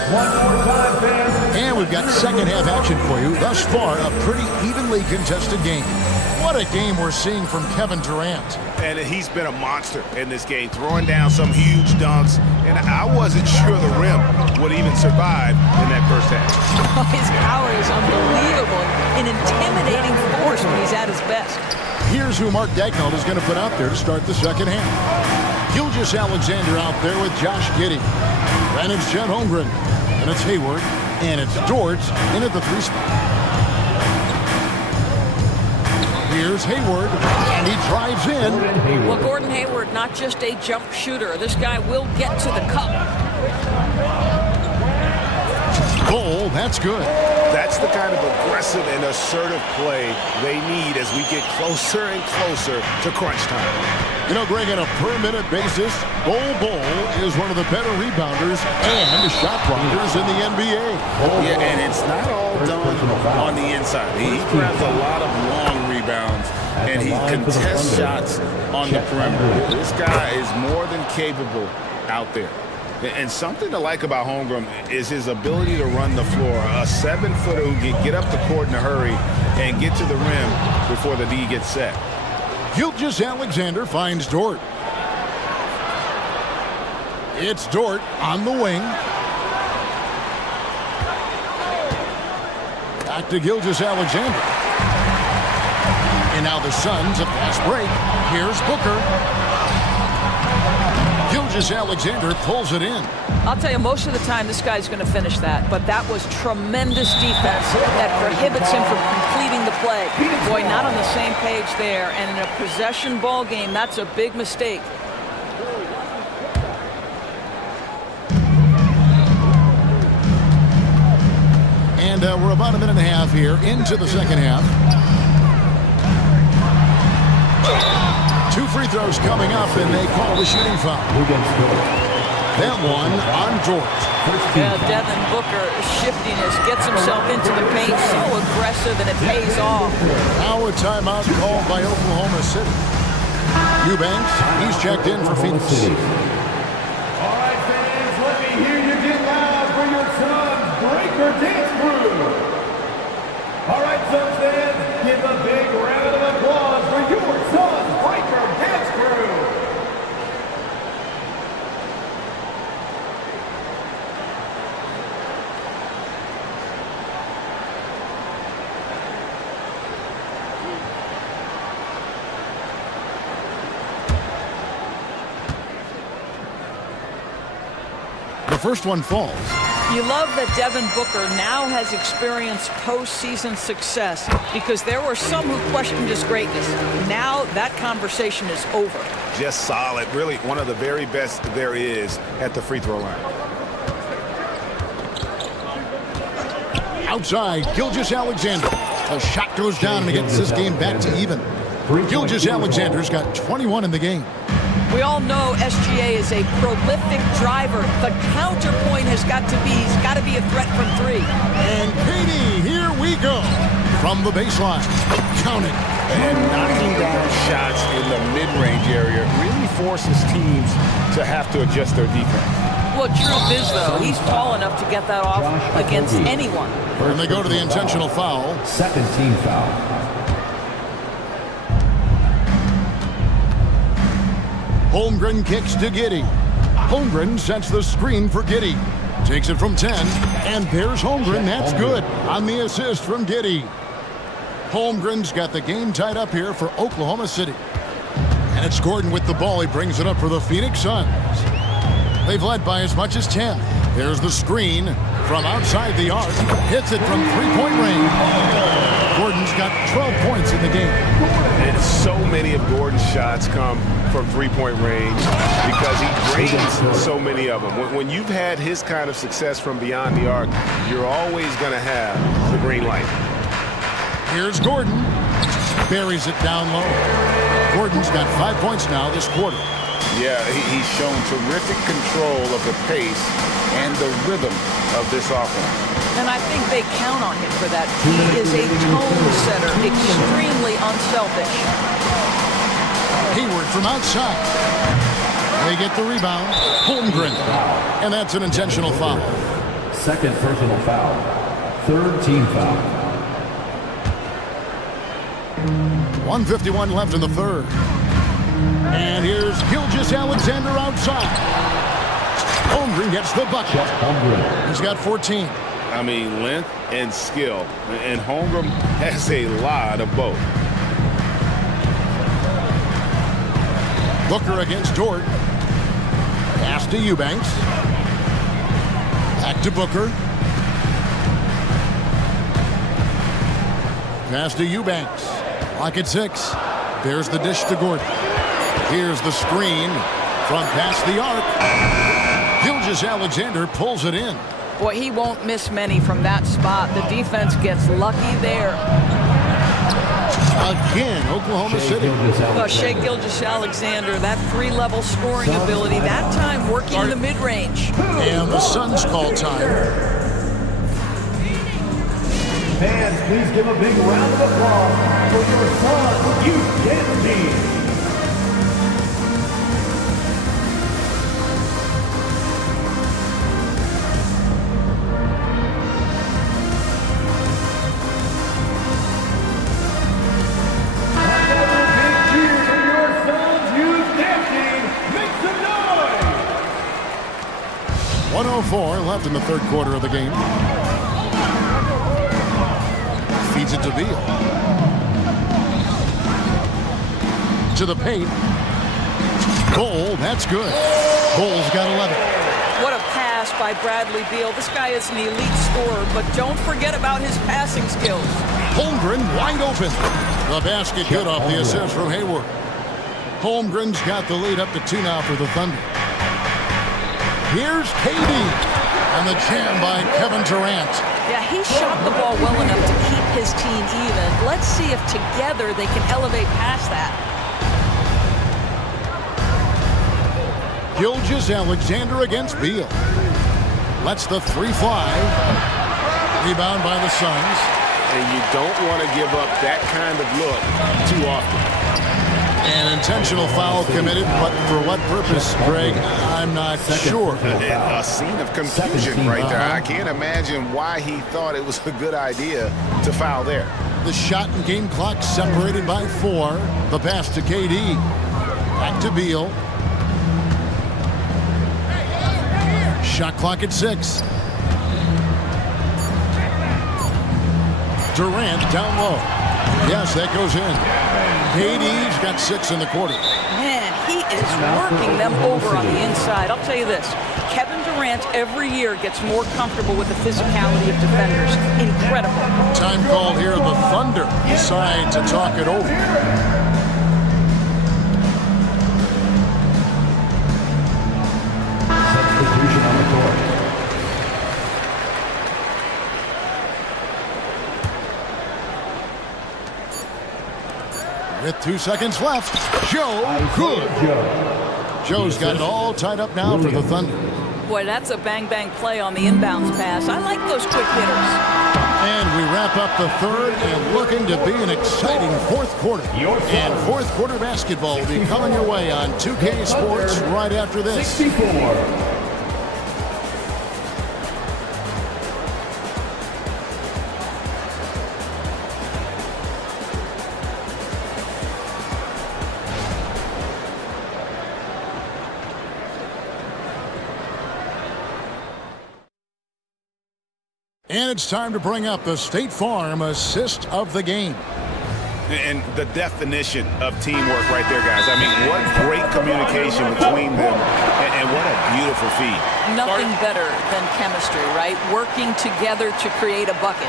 One more time, fans. And we've got second half action for you. Thus far, a pretty evenly contested game. What a game we're seeing from Kevin Durant. And he's been a monster in this game, throwing down some huge dunks. And I wasn't sure the rim would even survive in that first half. His power is unbelievable, an intimidating force when he's at his best. Here's who Mark Daigneault is going to put out there to start the second half. Gilgeous-Alexander out there with Josh Giddey. Then it's Chet Holmgren. And it's Hayward. And it's Dort in at the 3 spot. Here's Hayward, and he drives in. Well, Gordon Hayward, not just a jump shooter. This guy will get to the cup. Goal, that's good. That's the kind of aggressive and assertive play they need as we get closer and closer to crunch time. You know, Greg, on a per-minute basis, Bol is one of the better rebounders and shot blockers in the NBA. Yeah, and it's not all done on the inside. He grabs a lot of long rebounds, and he contests shots on the perimeter. This guy is more than capable out there. And something to like about Holmgren is his ability to run the floor. A 7-footer who can get up the court in a hurry and get to the rim before the D gets set. Gilgeous-Alexander finds Dort. It's Dort on the wing. Back to Gilgeous-Alexander. And now the Suns, a fast break. Here's Booker. Gilgeous-Alexander pulls it in. I'll tell you, most of the time this guy's going to finish that, but that was tremendous defense that prohibits him from completing the play. Boy, not on the same page there, and in a possession ball game, that's a big mistake. And we're about a minute and a half here into the second half. 2 free throws coming up, and they call the shooting foul. That one on Dort. Yeah, Devin Booker shiftiness, gets himself into the paint, so aggressive, and it pays off. Now a timeout called by Oklahoma City. Eubanks, he's checked in for Phoenix. All right, fans, let me hear you get loud for your Suns Breaker Dance Crew. All right, Suns fans, give a big round of applause for your Suns Breaker Dance Crew. The first one falls. You love that Devin Booker now has experienced postseason success because there were some who questioned his greatness. Now that conversation is over. Just solid. Really one of the very best there is at the free throw line. Outside, Gilgeous-Alexander. A shot goes down and it gets this game back to even. Gilgeous-Alexander's got 21 in the game. We all know SGA is a prolific driver. The counterpoint has got to be, he's got to be a threat from 3. And Katie, here we go. From the baseline, counting. And knocking down shots in the mid-range area really forces teams to have to adjust their defense. Well, truth is, though, he's tall enough to get that off against anyone. And they go to the intentional foul. Second team foul. Holmgren kicks to Giddey. Holmgren sets the screen for Giddey. Takes it from 10 and pairs Holmgren. That's good on the assist from Giddey. Holmgren's got the game tied up here for Oklahoma City. And it's Gordon with the ball. He brings it up for the Phoenix Suns. They've led by as much as 10. Here's the screen from outside the arc. Hits it from three-point range. Gordon's got 12 points in the game. And so many of Gordon's shots come from three-point range because he drains so many of them. When you've had his kind of success from beyond the arc, you're always going to have the green light. Here's Gordon. Buries it down low. Gordon's got 5 points now this quarter. Yeah, he's shown terrific control of the pace and the rhythm of this offense. And I think they count on him for that. He is a tone setter, extremely unselfish. Hayward from outside. They get the rebound. Holmgren. And that's an intentional foul. Second personal foul. Third team foul. 1:51 left in the third. And here's Gilgeous-Alexander outside. Holmgren gets the bucket. He's got 14. I mean, length and skill. And Holmgren has a lot of both. Booker against Dort. Pass to Eubanks. Back to Booker. Pass to Eubanks. Clock at 6. There's the dish to Gordon. Here's the screen from past the arc. Gilgeous-Alexander pulls it in. Boy, he won't miss many from that spot. The defense gets lucky there. Again, Oklahoma City. Well, Shai Gilgeous-Alexander, that three-level scoring ability, that time working in the mid-range. And the Suns call time. Fans, please give a big round of applause for your Suns youth dance team. Another big cheer for your Suns youth dance team. Make some noise! 1:04 left in the third quarter of the game. Feeds it to Beal. To the paint. Cole, that's good. Cole's got 11. What a pass by Bradley Beal. This guy is an elite scorer, but don't forget about his passing skills. Holmgren wide open. The basket good off the assist from Hayward. Holmgren's got the lead up to 2 now for the Thunder. Here's KD. And the jam by Kevin Durant. Yeah, he shot the ball well enough to keep his team even. Let's see if together they can elevate past that. Gilgeous-Alexander against Beal. Lets the three fly. Rebound by the Suns. And you don't want to give up that kind of look too often. An intentional foul committed, but for what purpose, Greg? I'm not sure. A scene of confusion right there. I can't imagine why he thought it was a good idea to foul there. The shot and game clock separated by 4. The pass to KD. Back to Beal. Shot clock at 6. Durant down low. Yes, that goes in. KD's got 6 in the quarter. Man, he is working them over on the inside. I'll tell you this, Kevin Durant every year gets more comfortable with the physicality of defenders. Incredible. Time called here. The Thunder decide to talk it over. Substitution on the court. With 2 seconds left, Joe good. Joe's got it all tied up now for the Thunder. Boy, that's a bang-bang play on the inbounds pass. I like those quick hitters. And we wrap up the third and looking to be an exciting fourth quarter. And fourth quarter basketball will be coming your way on 2K Sports right after this. 64. And it's time to bring up the State Farm assist of the game. And the definition of teamwork right there, guys. I mean, what great communication between them, and what a beautiful feed. Nothing better than chemistry, right? Working together to create a bucket.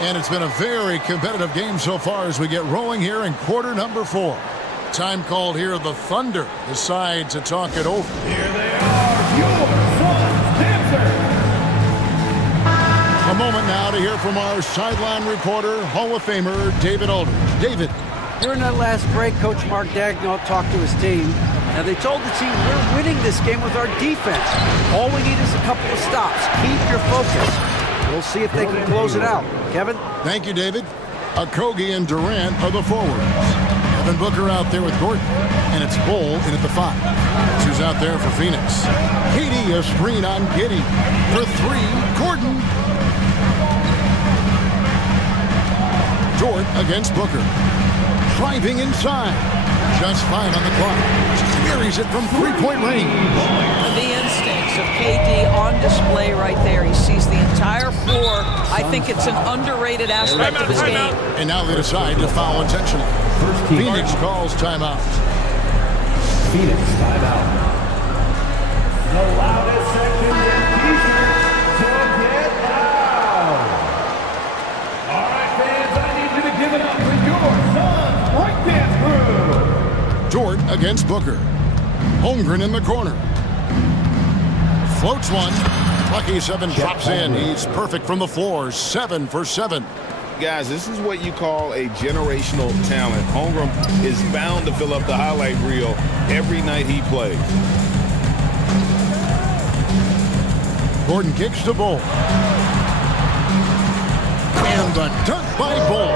And it's been a very competitive game so far as we get rolling here in quarter number 4. Time called here. The Thunder decide to talk it over. Here they are, your Suns dancers. A moment now to hear from our sideline reporter, Hall of Famer David Aldridge. David. During that last break, Coach Mark Daigneault talked to his team. Now, they told the team, we're winning this game with our defense. All we need is a couple of stops. Keep your focus. We'll see if they can close it out. Kevin? Thank you, David. Okogie and Durant are the forwards. Devin Booker out there with Gordon. And it's Bull in at the 5. Who's out there for Phoenix? KD, a screen on Giddey. For 3, Gordon. Dort against Booker. Driving inside. Just 5 on the clock. Buries it from 3-point range. The instincts of KD on display right there. He sees the entire floor. I think it's an underrated aspect of his game. And now they decide to foul intentionally. Phoenix calls timeout. Phoenix timeout. The loudest section in t-shirts to get loud. All right, fans, I need you to give it up for your Suns breakdance crew. Dort against Booker. Holmgren in the corner. Floats one. Lucky 7 drops in. He's perfect from the floor. 7 for 7. Guys, this is what you call a generational talent. Holmgren is bound to fill up the highlight reel every night he plays. Gordon kicks to Bull. And the dunk by Bull.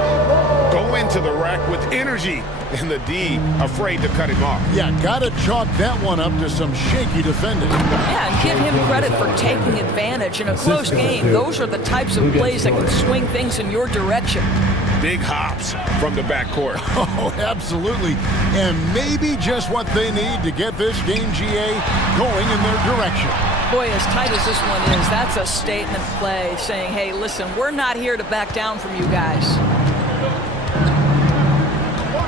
Go into the rack with energy. And the D afraid to cut him off. Yeah, gotta chalk that one up to some shaky defending. Yeah, and give him credit for taking advantage in a close game. Those are the types of plays that can swing things in your direction. Big hops from the backcourt. Oh, absolutely. And maybe just what they need to get this game, GA, going in their direction. Boy, as tight as this one is, that's a statement play saying, hey, listen, we're not here to back down from you guys.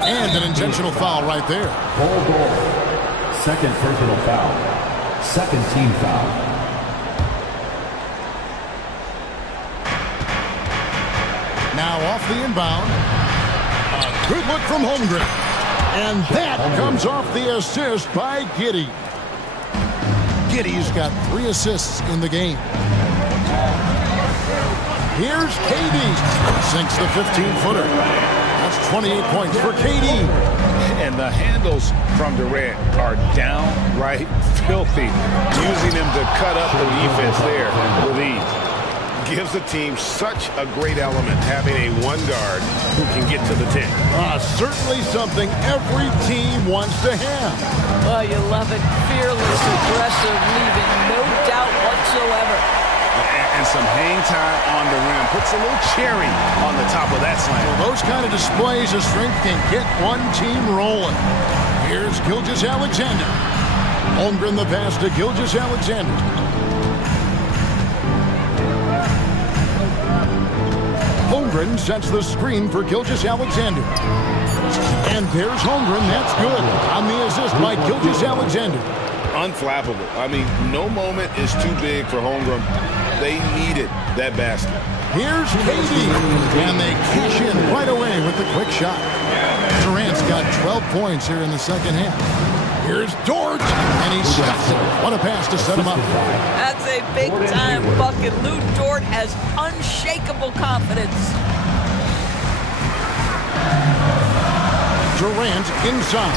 And an intentional foul right there. Bull. Second personal foul. Second team foul. Now off the inbound. A good look from Holmgren. And that comes off the assist by Giddey. Giddey's got 3 assists in the game. Here's KD. Sinks the 15-footer. 28 points for KD. And the handles from Durant are downright filthy. Using him to cut up the defense there with ease. Gives the team such a great element having a 1 guard who can get to the 10. Certainly something every team wants to have. Oh, you love it. Fearless, aggressive, leaving no doubt whatsoever. And some hang time on the rim. Puts a little cherry on the top of that slam. Well, those kind of displays of strength can get one team rolling. Here's Gilgeous-Alexander. Holmgren the pass to Gilgeous-Alexander. Holmgren sets the screen for Gilgeous-Alexander. And there's Holmgren. That's good. On the assist by Gilgeous-Alexander. Unflappable. I mean, no moment is too big for Holmgren. They needed that basket. Here's KD, and they cash in right away with the quick shot. Durant's got 12 points here in the second half. Here's Dort, and he stops it. What a pass to set him up. That's a big-time bucket. Lou Dort has unshakable confidence. Durant inside.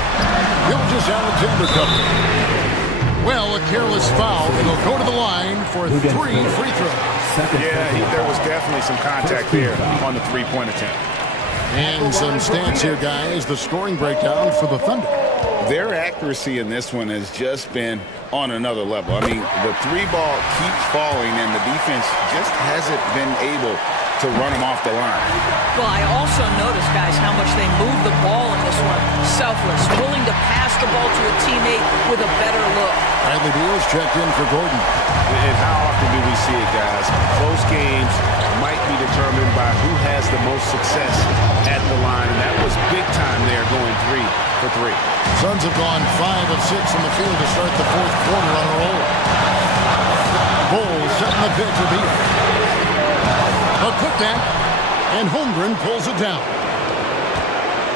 Gilgeous-Alexander covered. Well, a careless foul. It'll go to the line for 3 free throws. Yeah, there was definitely some contact there on the 3-point attempt. And some stats here, guys. The scoring breakdown for the Thunder. Their accuracy in this one has just been on another level. I mean, the 3 ball keeps falling, and the defense just hasn't been able to run them off the line. Well, I also noticed, guys, how much they move the ball in this one. Selfless, willing to pass the ball to a teammate with a better look. Bradley Beal's checked in for Gordon. And how often do we see it, guys? Close games might be determined by who has the most success at the line, and that was big time there going 3 for 3. Suns have gone 5 of 6 from the field to start the fourth quarter on a roll. Bowles setting the pitch for Beal. A putback, and Holmgren pulls it down.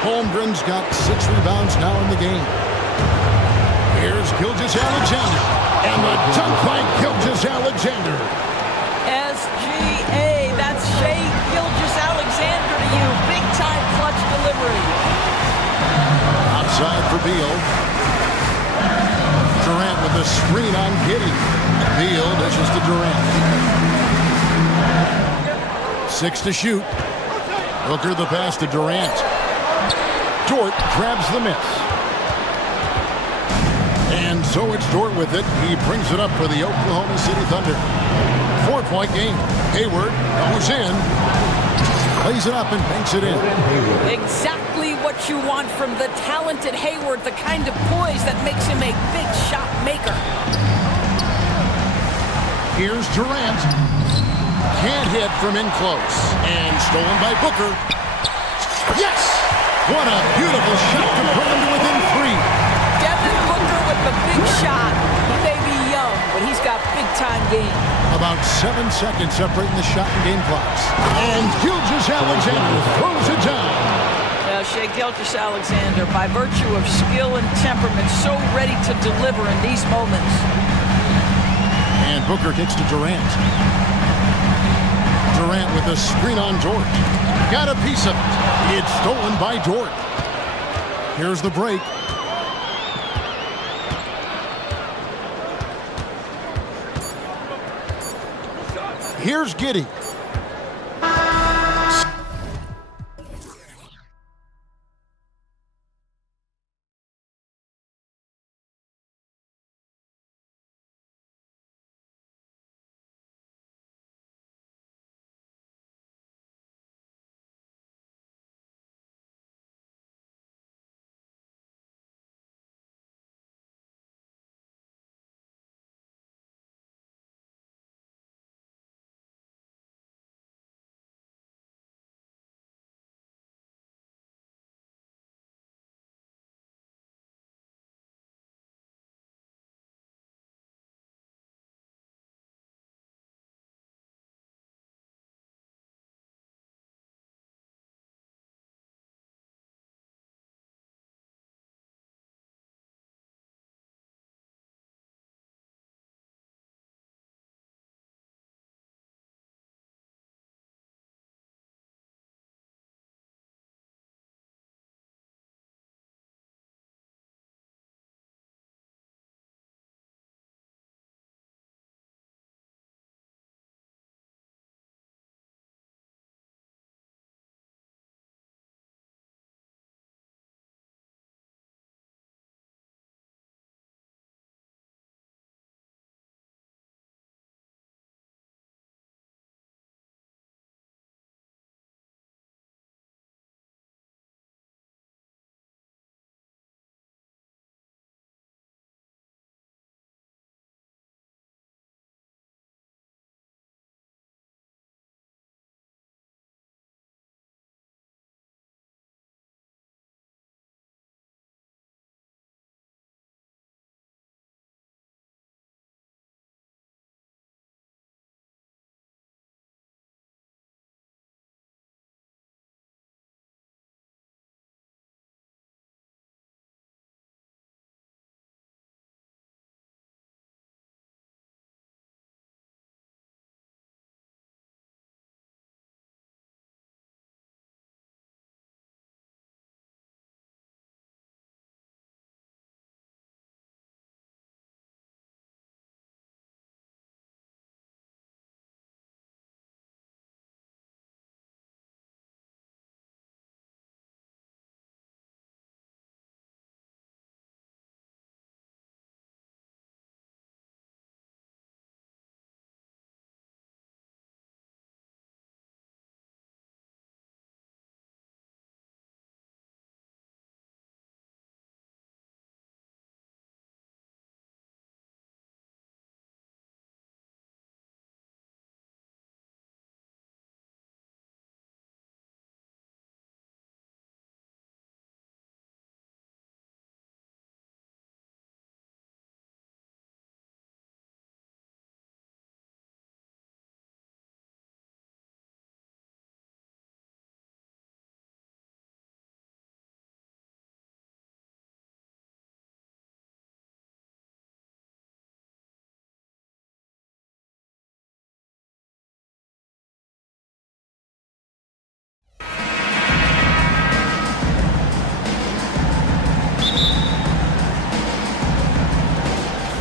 Holmgren's got 6 rebounds now in the game. Here's Gilgeous-Alexander, and the dunk by Gilgeous-Alexander. SGA, that's Shai Gilgeous-Alexander to you. Big-time clutch delivery. Outside for Beal. Durant with the screen on Giddey. Beal dishes to Durant. 6 to shoot. Booker the pass to Durant. Dort grabs the miss. And so it's Dort with it. He brings it up for the Oklahoma City Thunder. 4-point game. Hayward goes in. Plays it up and banks it in. Exactly what you want from the talented Hayward, the kind of poise that makes him a big shot maker. Here's Durant. Can't hit from in close. And stolen by Booker. Yes! What a beautiful shot to put him to within 3. Devin Booker with the big shot. He may be young, but he's got big-time game. About 7 seconds separating the shot and game clocks. And Gilgeous-Alexander throws it down. Shai Gilgeous-Alexander, by virtue of skill and temperament, so ready to deliver in these moments. And Booker kicks to Durant. Durant with the screen on Dort. Got a piece of it. It's stolen by Dort. Here's the break. Here's Giddey.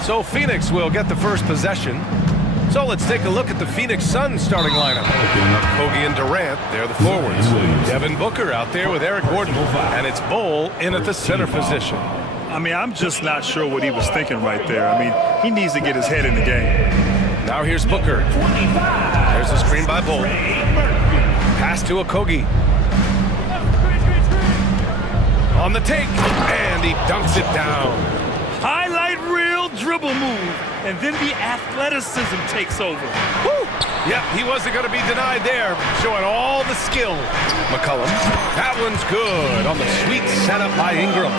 So Phoenix will get the first possession. So let's take a look at the Phoenix Suns starting lineup. Kogi and Durant, they're the forwards. Devin Booker out there with Eric Gordon. And it's Bol in at the center position. I mean, I'm just not sure what he was thinking right there. I mean, he needs to get his head in the game. Now here's Booker. There's a screen by Bol. Pass to Kogi. On the take, and he dunks it down. Highlight reel dribble move, and then the athleticism takes over. Woo! Yep, he wasn't going to be denied there, showing all the skill. McCollum, that one's good on the sweet setup by Ingram.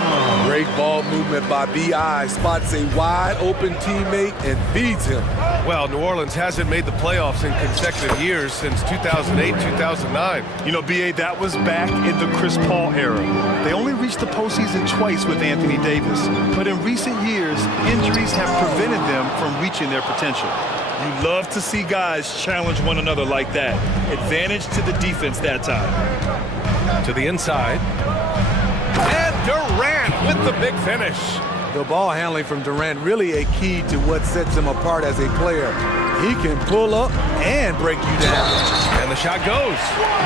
Great ball movement by B.I. Spots a wide open teammate and feeds him. Well, New Orleans hasn't made the playoffs in consecutive years since 2008, 2009. You know, B.A., that was back in the Chris Paul era. They only reached the postseason twice with Anthony Davis. But in recent years, injuries have prevented them from reaching their potential. You love to see guys challenge one another like that. Advantage to the defense that time. To the inside. And Durant with the big finish. The ball handling from Durant really a key to what sets him apart as a player. He can pull up and break you down. And the shot goes.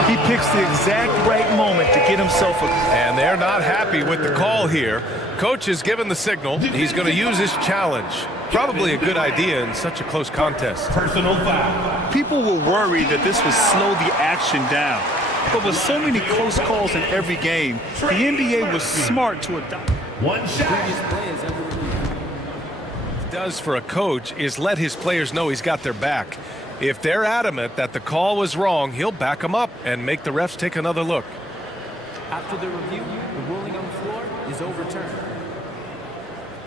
He picks the exact right moment to get himself a... And they're not happy with the call here. Coach has given the signal. He's going to use his challenge. Probably a good idea in such a close contest. Personal foul. People will worry that this would slow the action down. But with so many close calls in every game, the NBA was smart to adopt. One shot. Does for a coach is let his players know he's got their back. If they're adamant that the call was wrong, he'll back them up and make the refs take another look. After the review, the ruling on the floor is overturned.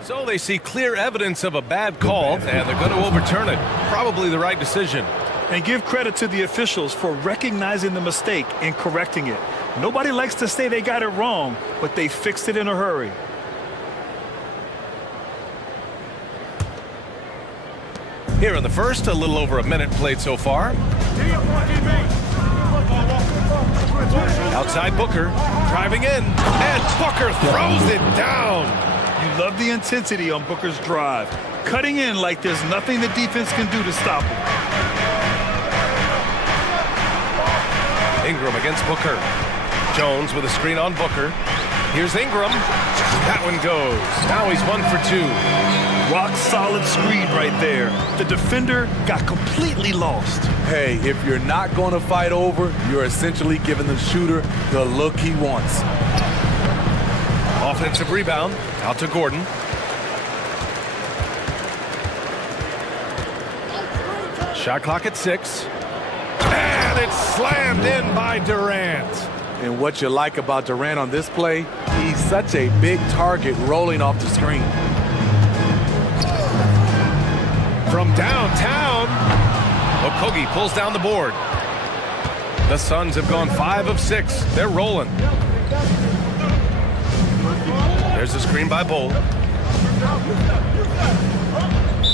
So they see clear evidence of a bad call, and they're going to overturn it. Probably the right decision. And give credit to the officials for recognizing the mistake and correcting it. Nobody likes to say they got it wrong, but they fixed it in a hurry. Here in the first, a little over a minute played so far. Outside Booker, driving in, and Booker throws it down. You love the intensity on Booker's drive, cutting in like there's nothing the defense can do to stop him. Ingram against Booker. Jones with a screen on Booker. Here's Ingram. That one goes. Now he's 1 for 2. Rock solid screen right there. The defender got completely lost. Hey, if you're not going to fight over, you're essentially giving the shooter the look he wants. Offensive rebound, out to Gordon. Shot clock at 6. And it's slammed in by Durant. And what you like about Durant on this play, he's such a big target rolling off the screen. From downtown, Okogie pulls down the board. The Suns have gone 5 of 6. They're rolling. There's a screen by Bol.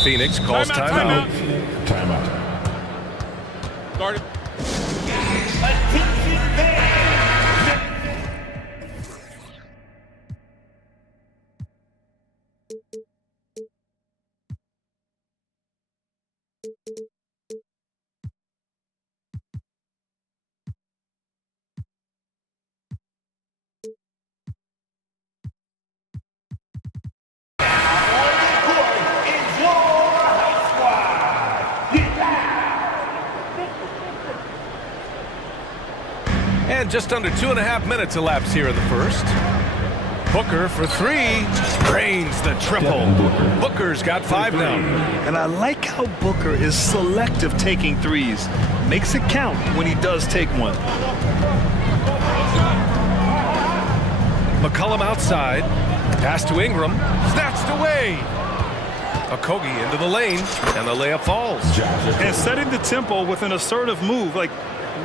Phoenix calls timeout. Timeout. Guarded. And just under 2.5 minutes elapsed here in the first. Booker for 3, drains the triple. Booker's got 5 now. And I like how Booker is selective taking threes. Makes it count when he does take one. McCollum outside. Pass to Ingram. Snatched away. Okogie into the lane, and the layup falls. And setting the tempo with an assertive move. Like,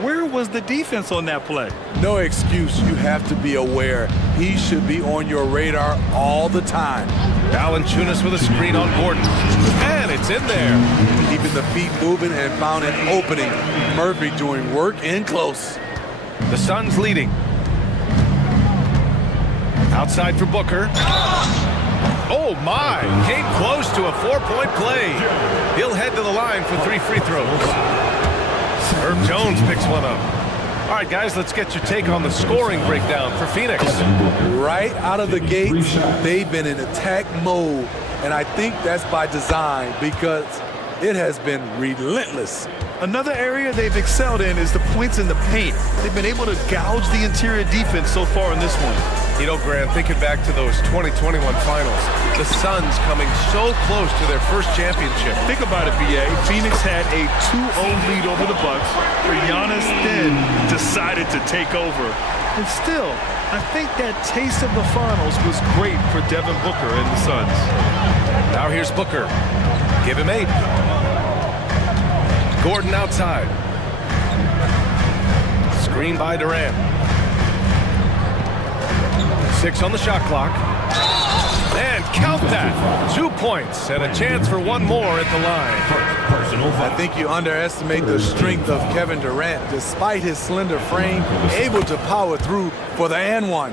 where was the defense on that play? No excuse. You have to be aware. He should be on your radar all the time. Valanciunas with a screen on Gordon. And it's in there. Keeping the feet moving and found an opening. Murphy doing work in close. The Suns leading. Outside for Booker. Oh, my. Came close to a 4-point play. He'll head to the line for 3 free throws. Herb Jones picks one up. All right, guys, let's get your take on the scoring breakdown for Phoenix. Right out of the gates, they've been in attack mode. And I think that's by design because it has been relentless. Another area they've excelled in is the points in the paint. They've been able to gouge the interior defense so far in this one. You know, Grant, thinking back to those 2021 finals, the Suns coming so close to their first championship. Think about it, BA. Phoenix had a 2-0 lead over the Bucks, where Giannis then decided to take over. And still, I think that taste of the finals was great for Devin Booker and the Suns. Now here's Booker. Give him 8. Gordon outside. Screen by Durant. 6 on the shot clock. And count that. 2 points and a chance for one more at the line. I think you underestimate the strength of Kevin Durant. Despite his slender frame, able to power through for the and one.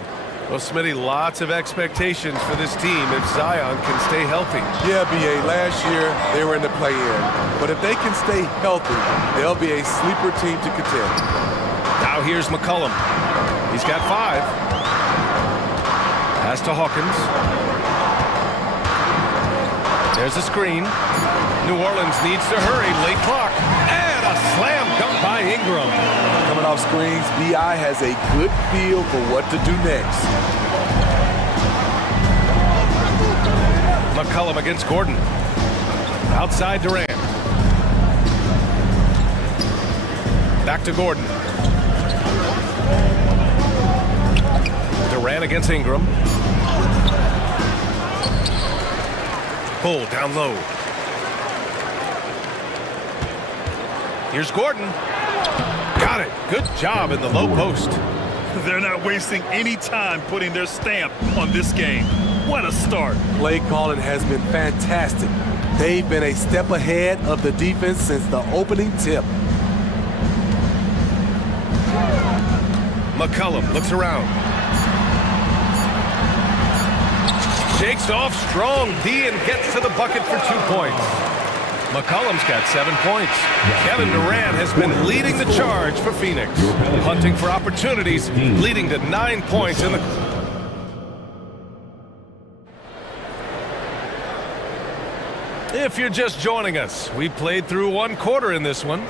Well, Smitty, lots of expectations for this team if Zion can stay healthy. Yeah, BA, last year they were in the play-in. But if they can stay healthy, they'll be a sleeper team to contend. Now here's McCollum. He's got 5. Pass to Hawkins. There's a screen. New Orleans needs to hurry. Late clock. And a slam dunk by Ingram. Coming off screens, BI has a good feel for what to do next. McCollum against Gordon. Outside Durant. Back to Gordon. Durant against Ingram. Bull down low. Here's Gordon. Got it. Good job in the low post. They're not wasting any time putting their stamp on this game. What a start. Play calling has been fantastic. They've been a step ahead of the defense since the opening tip. McCollum looks around. Shakes off strong D and gets to the bucket for 2 points. McCollum's got 7 points. Kevin Durant has been leading the charge for Phoenix. Hunting for opportunities, leading to 9 points in the... If you're just joining us, we played through 1 quarter in this one.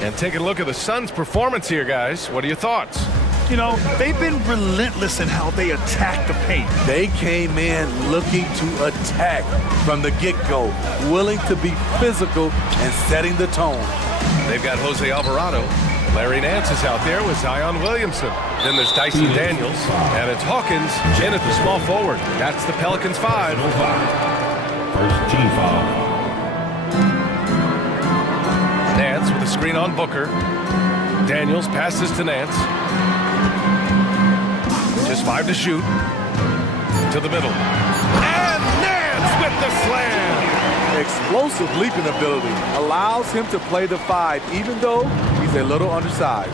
And take a look at the Suns' performance here, guys. What are your thoughts? You know, they've been relentless in how they attack the paint. They came in looking to attack from the get-go, willing to be physical and setting the tone. They've got Jose Alvarado. Larry Nance is out there with Zion Williamson. Then there's Dyson Daniels. And it's Hawkins in at the small forward. That's the Pelicans 5. First team foul. Nance with a screen on Booker. Daniels passes to Nance. Just 5 to shoot. To the middle. And Nance with the slam! Explosive leaping ability allows him to play the 5, even though he's a little undersized.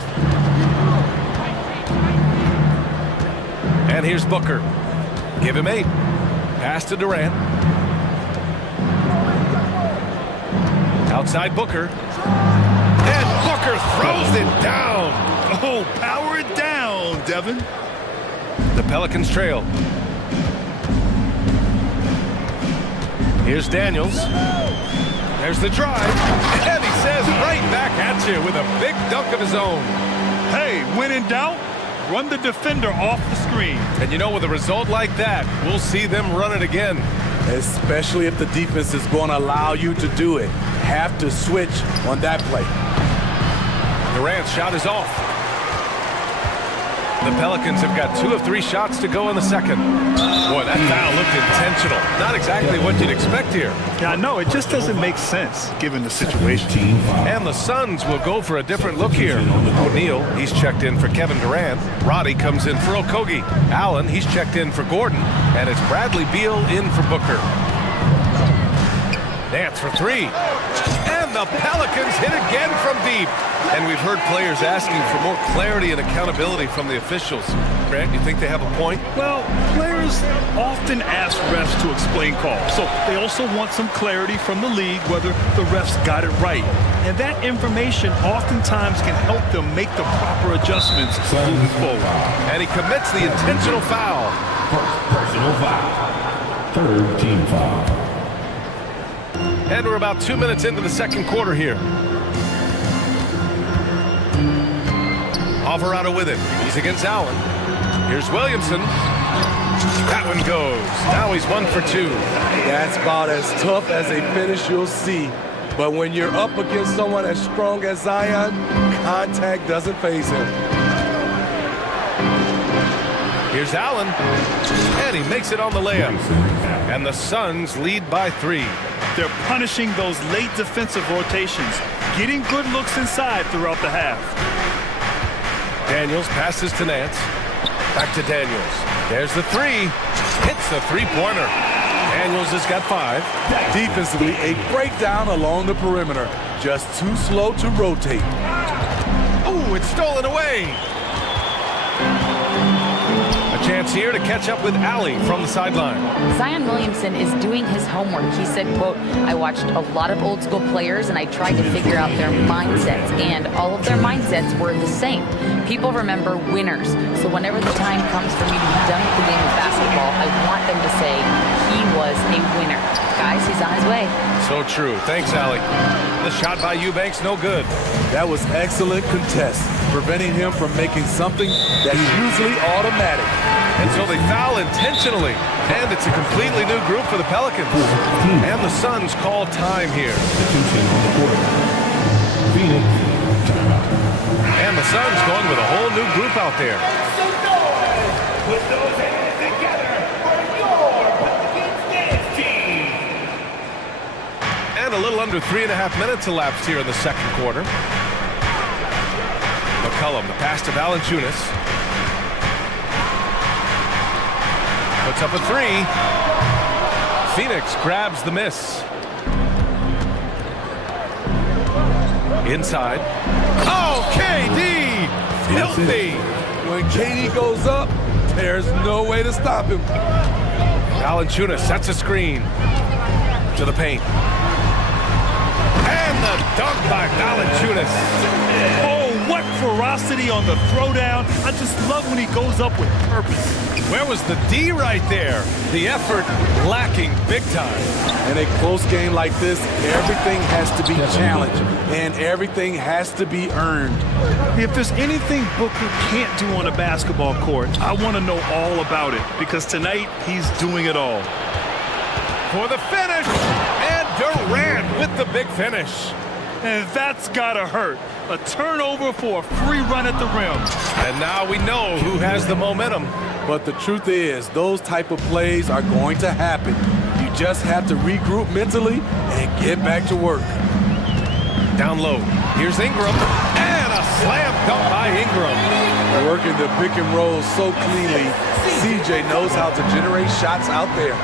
And here's Booker. Give him 8. Pass to Durant. Outside Booker. And Booker throws it down. Oh, power it down, Devin. The Pelicans trail. Here's Daniels. There's the drive. And he says right back at you with a big dunk of his own. Hey, when in doubt, run the defender off the screen. And you know, with a result like that, we'll see them run it again. Especially if the defense is going to allow you to do it. Have to switch on that play. Durant's shot is off. The Pelicans have got 2 of 3 shots to go in the second. Boy, that foul looked intentional. Not exactly what you'd expect here. Yeah, I know. It just doesn't make sense given the situation. And the Suns will go for a different look here. O'Neal, he's checked in for Kevin Durant. Roddy comes in for Okogie. Allen, he's checked in for Gordon. And it's Bradley Beal in for Booker. Nance for 3. And And the Pelicans hit again from deep. And we've heard players asking for more clarity and accountability from the officials. Grant, you think they have a point? Well, players often ask refs to explain calls, so they also want some clarity from the league whether the refs got it right. And that information oftentimes can help them make the proper adjustments moving forward. And he commits the intentional foul. Personal foul. Third team foul. And we're about 2 minutes into the second quarter here. Alvarado with it. He's against Allen. Here's Williamson. That one goes. Now he's 1 for 2. That's about as tough as a finish you'll see. But when you're up against someone as strong as Zion, contact doesn't faze him. Here's Allen. And he makes it on the layup. And the Suns lead by 3. They're punishing those late defensive rotations, getting good looks inside throughout the half. Daniels passes to Nance. Back to Daniels. There's the 3. Hits the three-pointer. Daniels has got 5. Defensively, a breakdown along the perimeter. Just too slow to rotate. Oh, it's stolen away. A chance here to catch up with Allie from the sideline. Zion Williamson is doing his homework. He said, quote, I watched a lot of old school players and I tried to figure out their mindsets, and all of their mindsets were the same. People remember winners. So whenever the time comes for me to be done with the game of basketball, I want them to say he was a winner. Guys, he's on his way. So true. Thanks, Allie. The shot by Eubanks, no good. That was excellent contest, preventing him from making something that's usually automatic. And so they foul intentionally. And it's a completely new group for the Pelicans. And the Suns call time here. Phoenix, timeout. And the Suns going with a whole new group out there. Put those hands together for your Pelicans dance team. And a little under 3.5 minutes elapsed here in the second quarter. McCollum, the pass to Valanciunas. Puts up a 3. Phoenix grabs the miss. Inside. Oh, KD! Filthy! When KD goes up, there's no way to stop him. Valanciunas sets a screen to the paint. And the dunk by Valanciunas. Oh, what ferocity on the throwdown. I just love when he goes up with purpose. Where was the D right there? The effort lacking big time. In a close game like this, everything has to be challenged and everything has to be earned. If there's anything Booker can't do on a basketball court, I want to know all about it, because tonight he's doing it all. For the finish, and Durant with the big finish. And that's gotta hurt. A turnover for a free run at the rim. And now we know who has the momentum. But the truth is, those type of plays are going to happen. You just have to regroup mentally and get back to work. Down low. Here's Ingram. And a slam dunk by Ingram. Working the pick and roll so cleanly, CJ knows how to generate shots out there.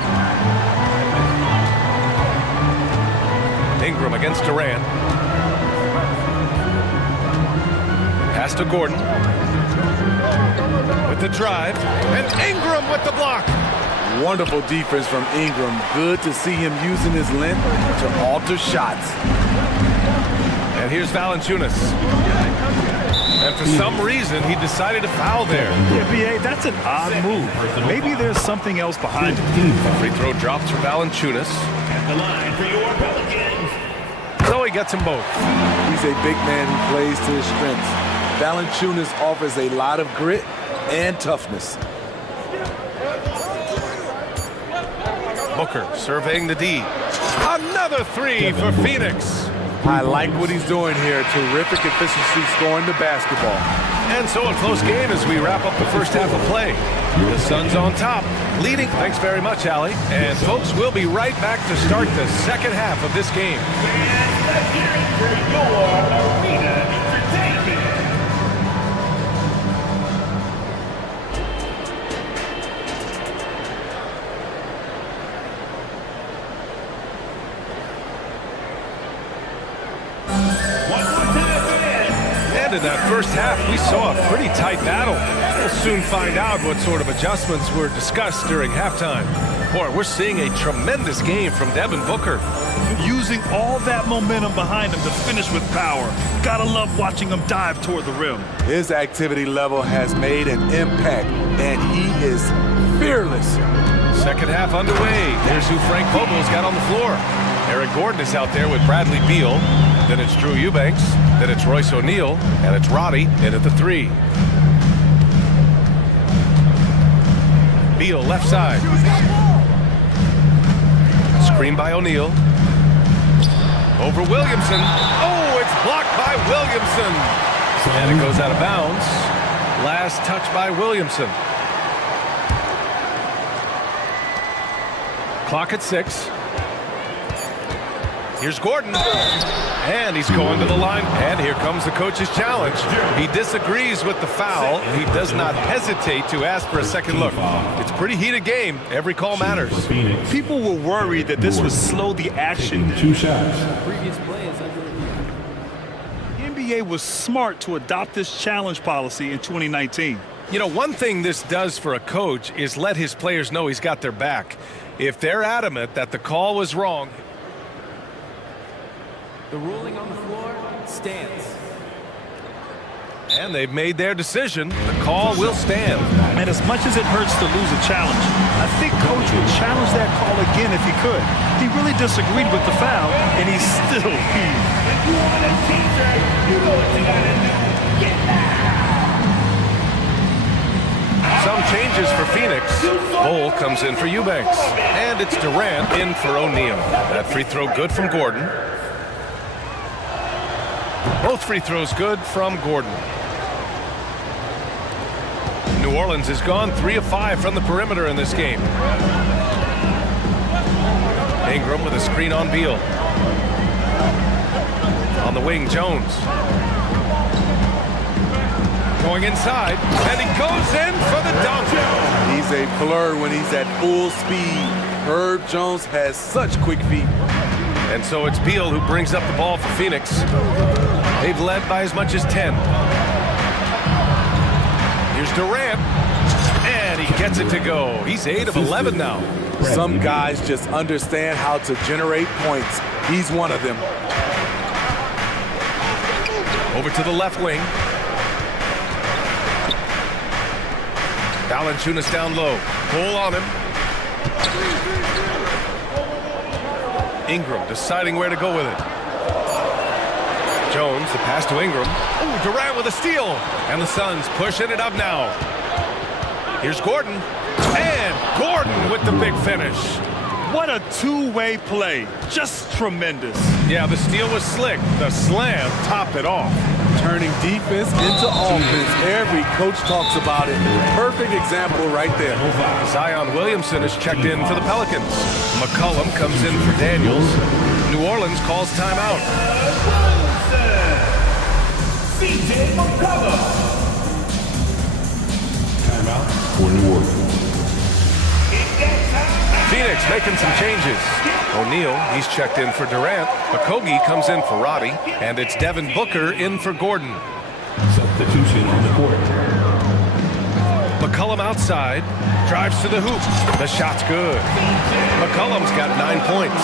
Ingram against Durant. Pass to Gordon. With the drive. And Ingram with the block. Wonderful defense from Ingram. Good to see him using his length to alter shots. And here's Valanciunas. And for some reason, he decided to foul there. Yeah, B.A., that's an odd move. Maybe there's something else behind it. Free throw drops for Valanciunas. At the line for your Pelicans. So he gets them both. He's a big man who plays to his strengths. Valanciunas offers a lot of grit and toughness. Booker surveying the D. Another 3 for Phoenix. I like what he's doing here. Terrific efficiency scoring the basketball. And so a close game as we wrap up the first half of play. The Suns on top, leading. Thanks very much, Allie. And folks, we'll be right back to start the second half of this game. Let's hear it for your arena entertainment. in that first half, we saw a pretty tight battle. We'll soon find out what sort of adjustments were discussed during halftime. Boy, we're seeing a tremendous game from Devin Booker. Using all that momentum behind him to finish with power. Gotta love watching him dive toward the rim. His activity level has made an impact, and he is fearless. Second half underway. Here's who Frank Vogel's got on the floor. Eric Gordon is out there with Bradley Beal. Then it's Drew Eubanks. Then it's Royce O'Neal. And it's Roddy in at the 3. Beal left side. Screen by O'Neal. Over Williamson. Oh, it's blocked by Williamson. And it goes out of bounds. Last touch by Williamson. Clock at 6. Here's Gordon. And he's going to the line. And here comes the coach's challenge. He disagrees with the foul. He does not hesitate to ask for a second look. It's a pretty heated game. Every call matters. People were worried that this would slow the action. 2 shots. Previous play is under review. The NBA was smart to adopt this challenge policy in 2019. You know, one thing this does for a coach is let his players know he's got their back. If they're adamant that the call was wrong, The ruling on the floor stands. and they've made their decision, the call will stand. And as much as it hurts to lose a challenge, I think Coach would challenge that call again if he could. He really disagreed with the foul, and he still heaved. If you want a t-shirt, you know what you gotta do. Get back! Some changes for Phoenix. Bull comes in for Eubanks. And it's Durant in for O'Neal. That free throw good from Gordon. Both free throws good from Gordon. New Orleans has gone 3 of 5 from the perimeter in this game. Ingram with a screen on Beal. On the wing, Jones. Going inside, and he goes in for the dunk. He's a blur when he's at full speed. Herb Jones has such quick feet. And so it's Beal who brings up the ball for Phoenix. They've led by as much as 10. Here's Durant, and he gets it to go. He's 8 of 11 now. Some guys just understand how to generate points. He's one of them. Over to the left wing. Valanciunas down low. Pull on him. Ingram deciding where to go with it. Jones, the pass to Ingram. Oh, Durant with a steal. And the Suns pushing it up now. Here's Gordon. And Gordon with the big finish. What a two-way play. Just tremendous. Yeah, the steal was slick. The slam topped it off. Turning defense into offense. Every coach talks about it. Perfect example right there. Zion Williamson is checked in for the Pelicans. McCollum comes in for Daniels. New Orleans calls timeout. CJ McCollum. Timeout for New Orleans. Phoenix making some changes. O'Neal, he's checked in for Durant. Okogie comes in for Roddy. And it's Devin Booker in for Gordon. Substitution on the court. McCollum outside. Drives to the hoop. The shot's good. McCollum's got 9 points.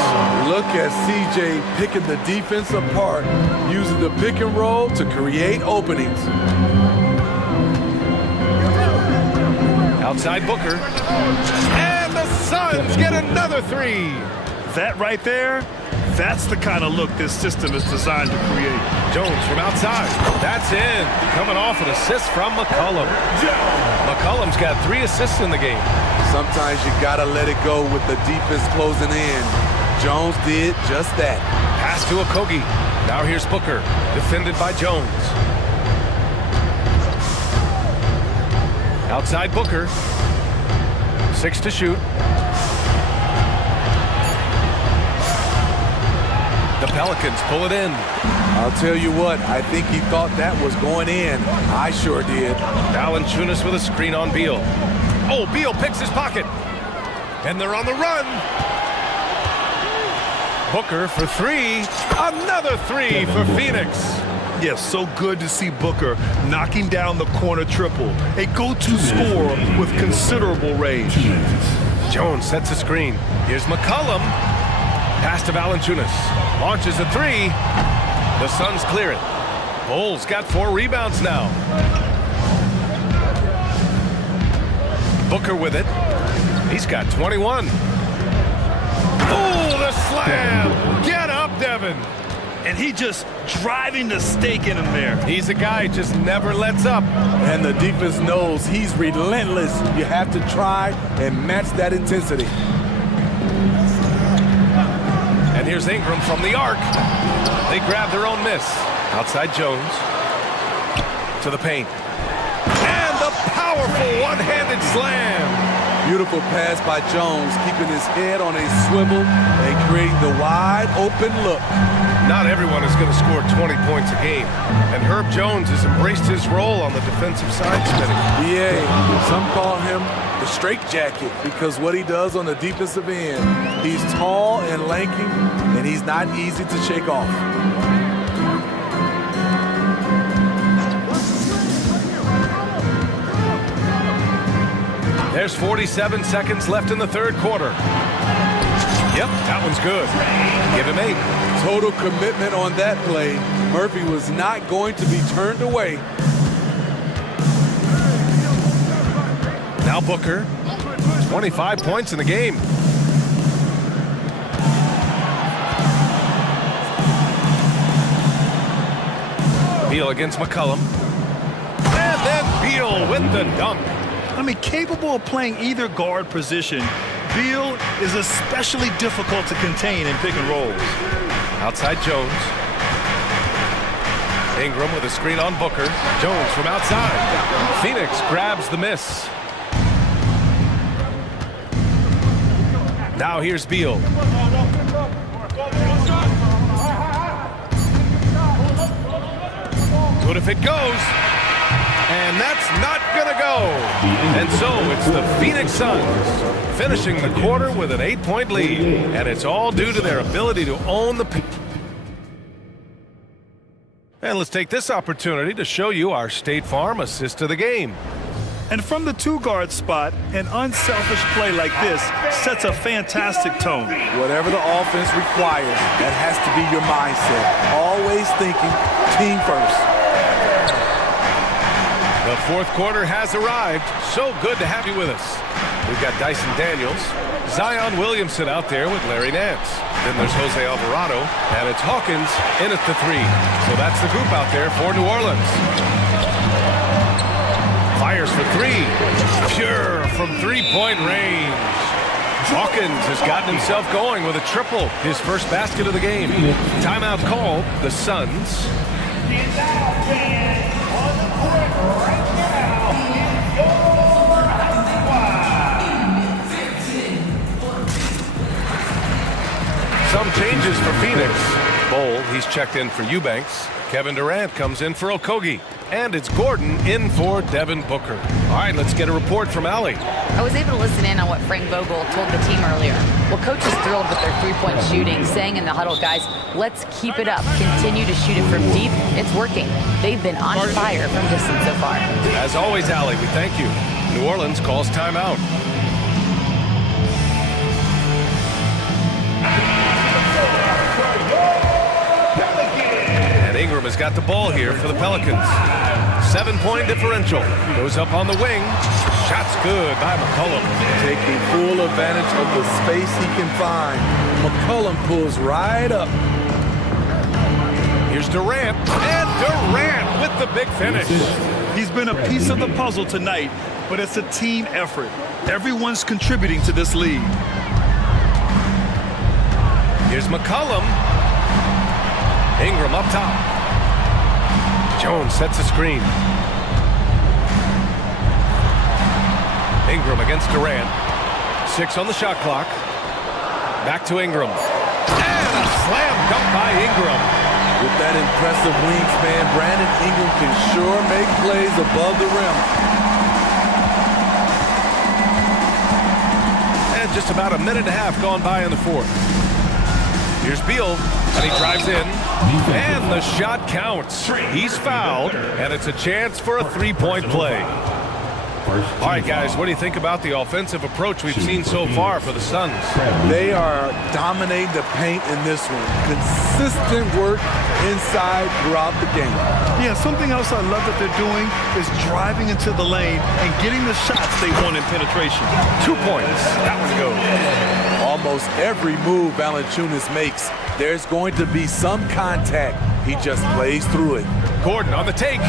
Look at CJ picking the defense apart, using the pick and roll to create openings. Outside Booker. And the Suns get another 3. That right there, that's the kind of look this system is designed to create. Jones from outside. That's in. Coming off an assist from McCollum. McCollum's got 3 assists in the game. Sometimes you gotta let it go with the defense closing in. Jones did just that. Pass to Okogie. Now here's Booker, defended by Jones. Outside Booker. 6 to shoot. The Pelicans pull it in. I'll tell you what, I think he thought that was going in. I sure did. Valanciunas with a screen on Beal. Oh, Beal picks his pocket. And they're on the run. Booker for 3. Another 3 for Phoenix. Yes, so good to see Booker knocking down the corner triple. A go-to scorer with considerable range. Jones sets a screen. Here's McCollum. Pass to Valanciunas. Launches a three. The Suns clear it. Bulls got 4 rebounds now. Booker with it. He's got 21. Oh, the slam! Get up, Devin! And he just driving the stake in him there. He's a guy who just never lets up. And the defense knows he's relentless. You have to try and match that intensity. And here's Ingram from the arc. They grab their own miss. Outside Jones. To the paint. And the powerful one-handed slam. Beautiful pass by Jones, keeping his head on a swivel and creating the wide open look. Not everyone is going to score 20 points a game. And Herb Jones has embraced his role on the defensive side spinning. Yeah, some call him the straitjacket because what he does on the defensive end, he's tall and lanky, and he's not easy to shake off. There's 47 seconds left in the third quarter. Yep, that one's good. Give him 8. Total commitment on that play. Murphy was not going to be turned away. Now Booker, 25 points in the game. Beal against McCollum. And then Beal with the dunk. I mean, capable of playing either guard position, Beal is especially difficult to contain in pick and rolls. Outside Jones. Ingram with a screen on Booker. Jones from outside. Phoenix grabs the miss. Now here's Beal. Good if it goes. And that's not gonna go. And so it's the Phoenix Suns finishing the quarter with an 8-point lead. And it's all due to their ability to own the paint. And let's take this opportunity to show you our State Farm assist of the game. And from the 2-guard spot, an unselfish play like this sets a fantastic tone. Whatever the offense requires, that has to be your mindset. Always thinking team first. The fourth quarter has arrived. So good to have you with us. We've got Dyson Daniels, Zion Williamson out there with Larry Nance. Then there's Jose Alvarado, and it's Hawkins in at the 3. So that's the group out there for New Orleans. Fires for 3. Pure from 3-point range. Hawkins has gotten himself going with a triple, his first basket of the game. Timeout called, the Suns. Some changes for Phoenix. Bowl, he's checked in for Eubanks. Kevin Durant comes in for Okogie. And it's Gordon in for Devin Booker. All right, let's get a report from Allie. I was able to listen in on what Frank Vogel told the team earlier. Well, coach is thrilled with their three-point shooting, saying in the huddle, guys, let's keep it up. Continue to shoot it from deep. It's working. They've been on fire from distance so far. As always, Allie, we thank you. New Orleans calls timeout. And Ingram has got the ball here for the Pelicans. 7-point differential. Goes up on the wing. Shot's good by McCollum. Taking full advantage of the space he can find. McCollum pulls right up. Here's Durant. And Durant with the big finish. He's been a piece of the puzzle tonight, but it's a team effort. Everyone's contributing to this lead. Here's McCollum. Ingram up top. Jones sets a screen. Ingram against Durant. 6 on the shot clock. Back to Ingram. And a slam dunk by Ingram. With that impressive wingspan, Brandon Ingram can sure make plays above the rim. And just about a minute and a half gone by in the fourth. Here's Beal. And he drives in, and the shot counts. He's fouled, and it's a chance for a three-point play. All right, guys, what do you think about the offensive approach we've seen so far for the Suns? They are dominating the paint in this one. Consistent work inside throughout the game. Yeah, something else I love that they're doing is driving into the lane and getting the shots they want in penetration. 2 points. That one goes. Almost every move Valanciunas makes, there's going to be some contact. He just plays through it. Gordon on the take.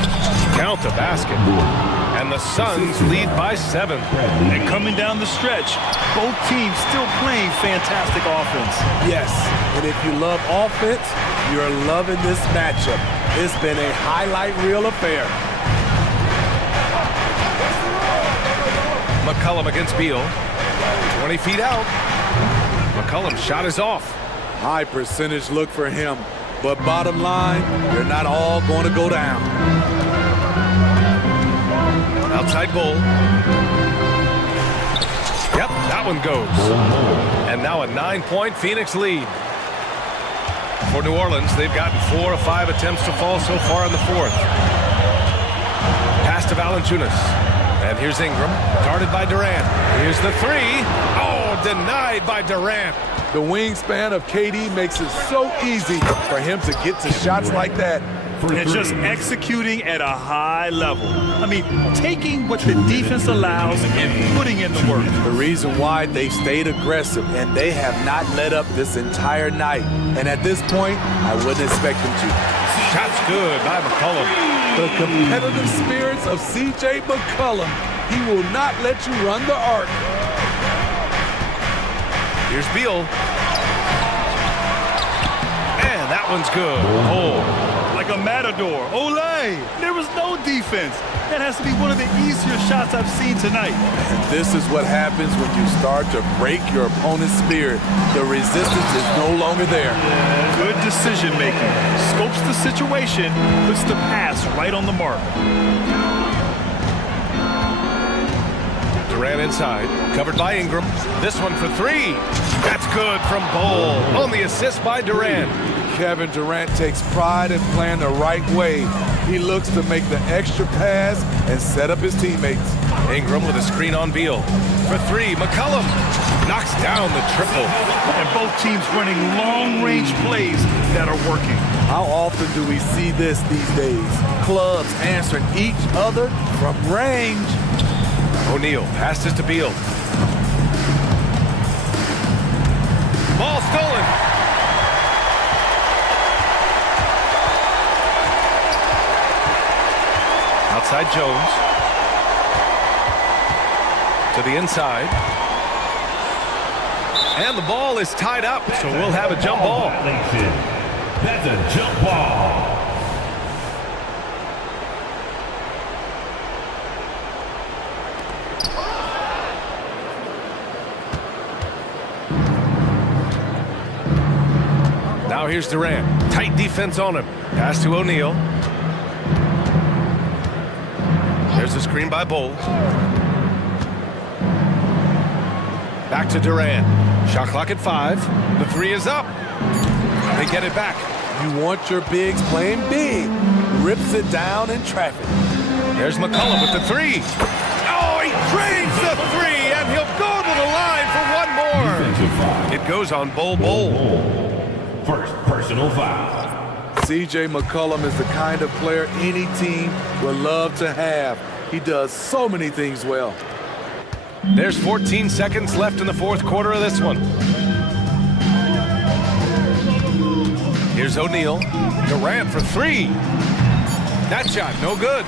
Count the basket. And the Suns lead by 7. And coming down the stretch, both teams still playing fantastic offense. Yes, and if you love offense, you're loving this matchup. It's been a highlight reel affair. McCollum against Beal. 20 feet out. McCollum's shot is off. High percentage look for him. But bottom line, they're not all going to go down. Outside Bull. Yep, that one goes. And now a 9-point Phoenix lead. For New Orleans, they've gotten 4 of 5 attempts to fall so far in the fourth. Pass to Valanciunas. And here's Ingram, guarded by Durant. Here's the three. Oh, denied by Durant. The wingspan of KD makes it so easy for him to get to shots like that. And just executing at a high level. I mean, taking what the defense allows and putting in the work. The reason why they stayed aggressive, and they have not let up this entire night. And at this point, I wouldn't expect them to. Shot's good by McCollum. The competitive spirits of C.J. McCollum. He will not let you run the arc. Here's Beal. And that one's good. Oh. Like a matador. Olay! There was no defense. That has to be one of the easier shots I've seen tonight. And this is what happens when you start to break your opponent's spirit. The resistance is no longer there. Good decision making. Scopes the situation, puts the pass right on the mark. Durant inside, covered by Ingram. This one for three. That's good from Bull. On the assist by Durant. Kevin Durant takes pride in playing the right way. He looks to make the extra pass and set up his teammates. Ingram with a screen on Beal. For three, McCollum knocks down the triple. And both teams running long-range plays that are working. How often do we see this these days? Clubs answering each other from range. O'Neal passes to Beal. Ball stolen. Outside Jones. To the inside. And the ball is tied up, so we'll have a jump ball. That's a jump ball. Now here's Durant. Tight defense on him. Pass to O'Neal. There's a screen by Bull. Back to Durant. Shot clock at 5. The three is up. They get it back. You want your bigs playing big. Rips it down in traffic. There's McCollum with the three. Oh, he drains the three, and he'll go to the line for one more. It goes on Bull. First personal foul. C.J. McCollum is the kind of player any team would love to have. He does so many things well. There's 14 seconds left in the fourth quarter of this one. Here's O'Neal. Durant for three. That shot, no good.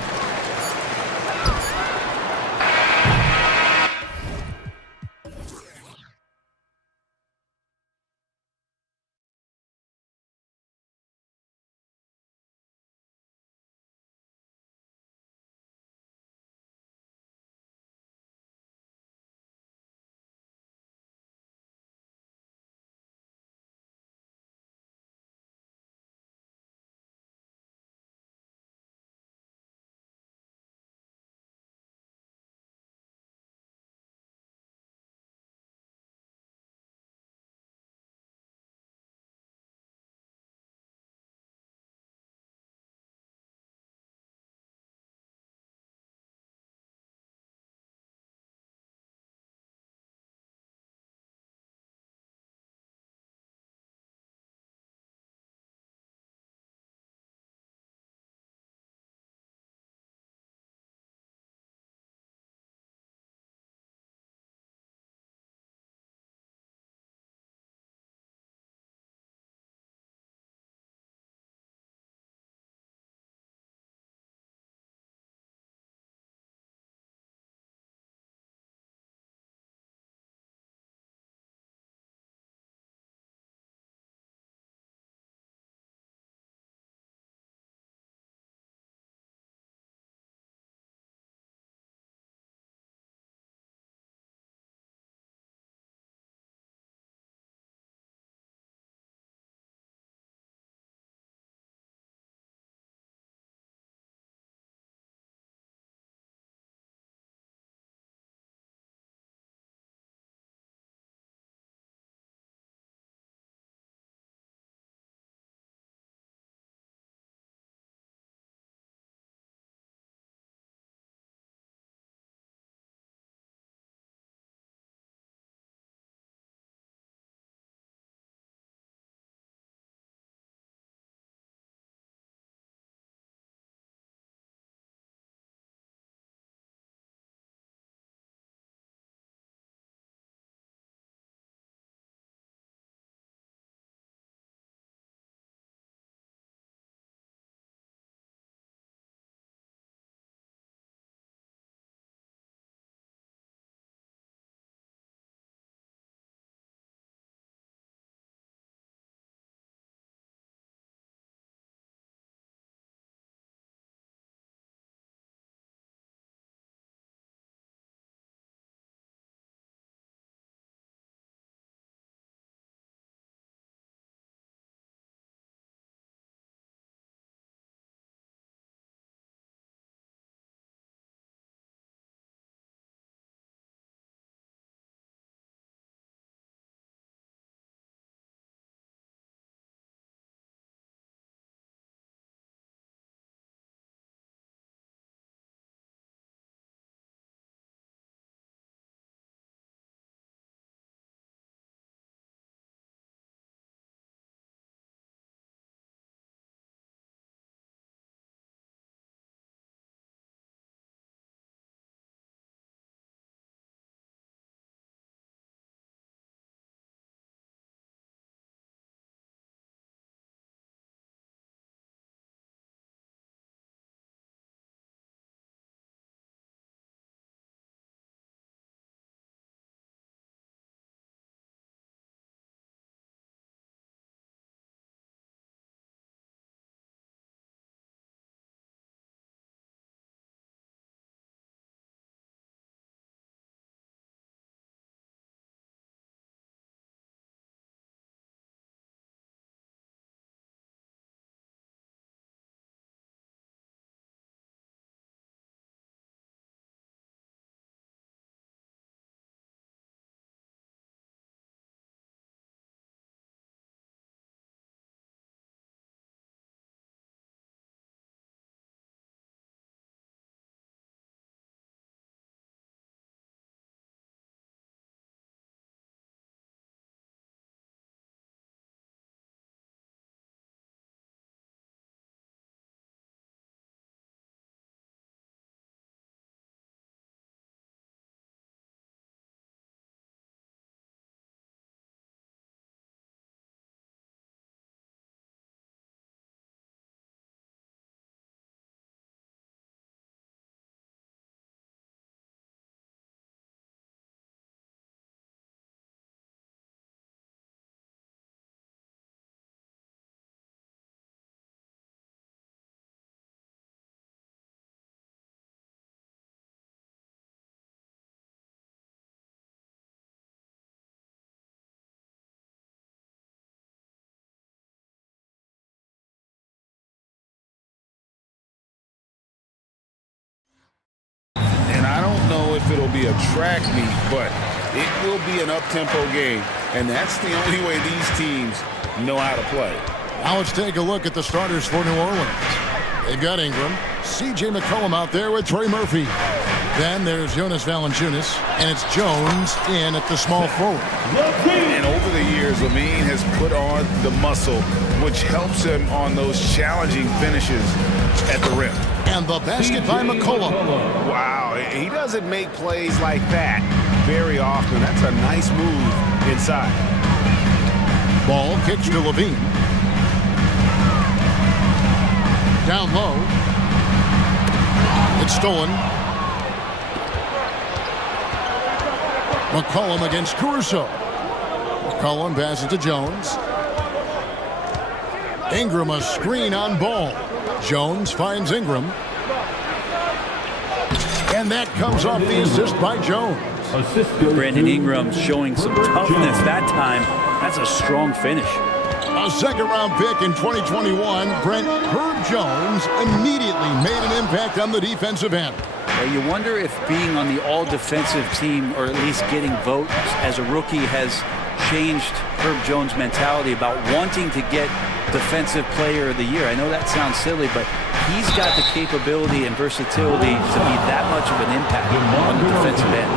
if it'll be a track meet, but it will be an up-tempo game, and that's the only way these teams know how to play. Now let's take a look at the starters for New Orleans. They've got Ingram, C.J. McCollum out there with Trey Murphy. Then there's Jonas Valanciunas, and it's Jones in at the small forward. And over the years, Levine has put on the muscle, which helps him on those challenging finishes at the rim. And the basket by McCollum. Wow, he doesn't make plays like that very often. That's a nice move inside. Ball kicks to Levine. Down low. It's stolen. McCollum against Caruso. McCollum passes to Jones. Ingram a screen on Ball. Jones finds Ingram. And that comes off the assist by Jones. Brandon Ingram showing some toughness that time. That's a strong finish. A second-round pick in 2021, Brent Herb Jones immediately made an impact on the defensive end. You wonder if being on the all-defensive team, or at least getting votes as a rookie, has changed Herb Jones' mentality about wanting to get Defensive Player of the Year. I know that sounds silly, but he's got the capability and versatility to be that much of an impact on the defensive end.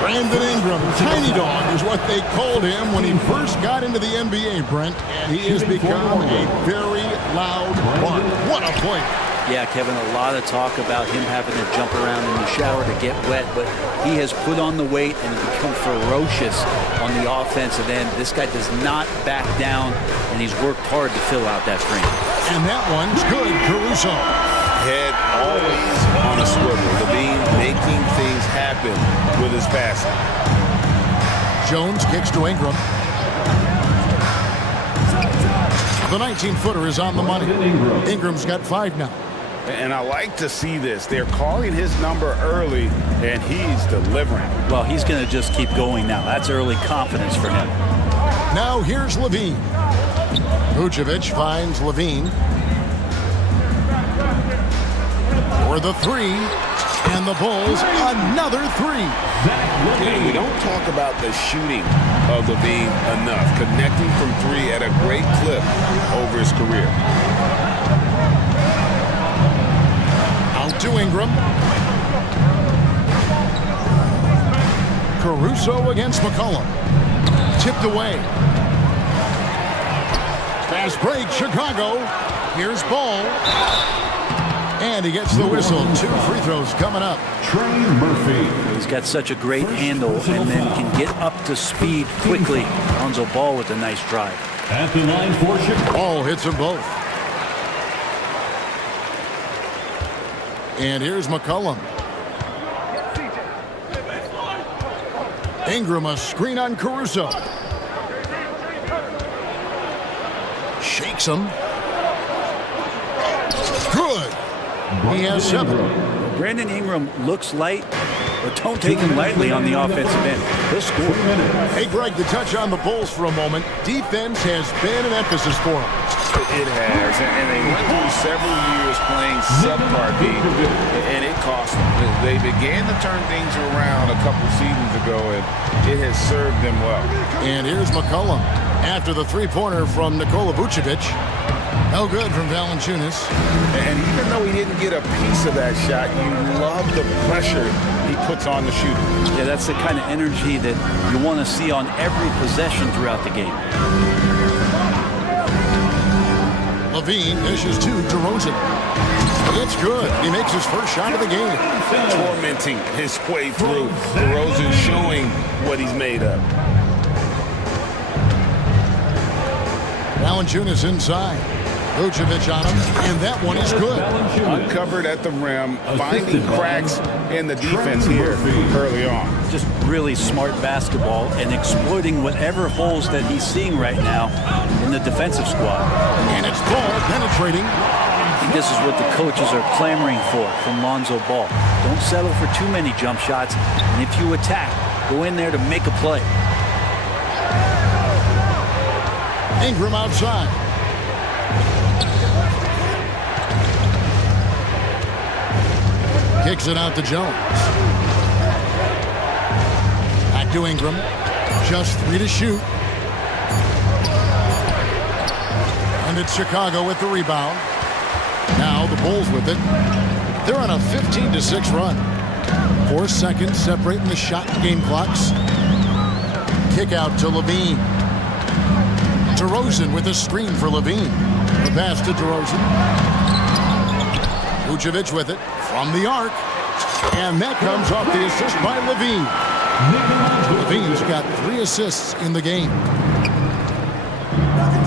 Brandon Ingram, Tiny Dog is what they called him when he first got into the NBA, Brent. And he has become a very loud bark. What a play. Yeah, Kevin, a lot of talk about him having to jump around in the shower to get wet, but he has put on the weight and become ferocious on the offensive end. This guy does not back down, and he's worked hard to fill out that frame. And that one's good, Caruso. Head always on a swivel. Levine making things happen with his passing. Jones kicks to Ingram. The 19-footer is on the money. Ingram's got 5 now. And I like to see this. They're calling his number early, and he's delivering. Well, he's going to just keep going now. That's early confidence for him. Now here's Levine. Vucevic finds Levine. For the 3. And the Bulls, another 3. We don't talk about the shooting of Levine enough. Connecting from 3 at a great clip over his career. Out to Ingram. Caruso against McCollum. Tipped away. Fast break, Chicago. Here's Ball. And he gets the whistle. 2 free throws coming up. Trey Murphy. He's got such a great handle and then can get up to speed quickly. Lonzo Ball with a nice drive. At the line for Chicago. Ball hits them both. And here's McCollum. Ingram a screen on Caruso. Shakes him. Good. He has 7. Brandon Ingram looks light, but don't take him lightly on the offensive end. He'll score. Hey, Greg, to touch on the Bulls for a moment, defense has been an emphasis for them. It has, and they went through several years playing subpar D, and it cost them. They began to turn things around a couple seasons ago, and it has served them well. And here's McCollum after the three-pointer from Nikola Vucevic. No good from Valanciunas. And even though he didn't get a piece of that shot, you love the pressure he puts on the shooter. Yeah, that's the kind of energy that you want to see on every possession throughout the game. Levine dishes to DeRozan. It's good. He makes his first shot of the game. Tormenting his way through. DeRozan showing what he's made of. Valanciunas inside. Vucevic on him, and that one is good. Uncovered at the rim, finding cracks in the defense here early on. Just really smart basketball and exploiting whatever holes that he's seeing right now in the defensive squad. And it's Ball penetrating. I think this is what the coaches are clamoring for from Lonzo Ball. Don't settle for too many jump shots, and if you attack, go in there to make a play. Ingram outside. Kicks it out to Jones. to Ingram. Just 3 to shoot. And it's Chicago with the rebound. Now the Bulls with it. They're on a 15-6 run. 4 seconds separating the shot and game clocks. Kick out to Levine. DeRozan with a screen for Levine. The pass to DeRozan. Vucevic with it from the arc. And that comes off the assist by Levine. Levine's got 3 assists in the game.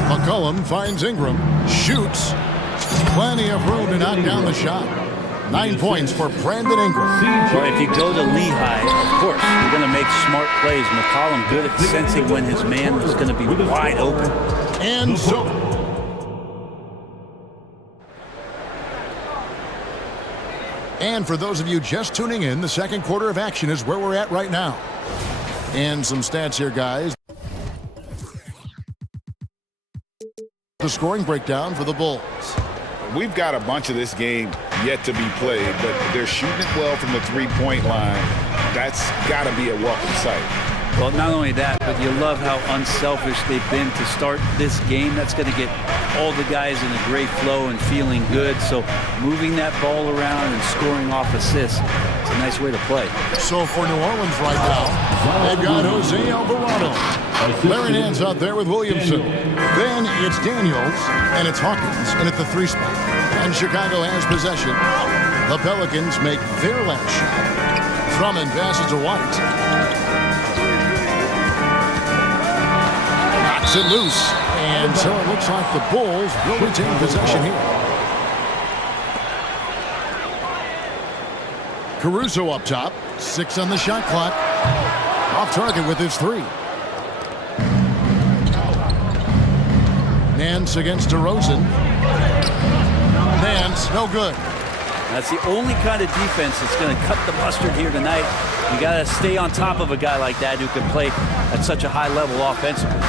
McCollum finds Ingram. Shoots. Plenty of room to knock down the shot. 9 points for Brandon Ingram. Well, if you go to Lehigh, of course, you're going to make smart plays. McCollum good at sensing when his man was going to be wide open. And so... And for those of you just tuning in, the second quarter of action is where we're at right now. And some stats here, guys. The scoring breakdown for the Bulls. We've got a bunch of this game yet to be played, but they're shooting it well from the three-point line. That's got to be a welcome sight. Well, not only that, but you love how unselfish they've been to start this game. That's going to get all the guys in a great flow and feeling good. So moving that ball around and scoring off assists, it's a nice way to play. So for New Orleans right now, they've got Jose Alvarado. Clearing hands out there with Williamson. Then it's Daniels, and it's Hawkins, and at the 3 spot. And Chicago has possession. The Pelicans make their last shot. Drummond passes to White. Knocks it loose. And so it looks like the Bulls will retain possession here. Caruso up top. 6 on the shot clock. Off target with his 3. Nance against DeRozan. Nance, no good. That's the only kind of defense that's going to cut the mustard here tonight. You got to stay on top of a guy like that who can play at such a high level offensively.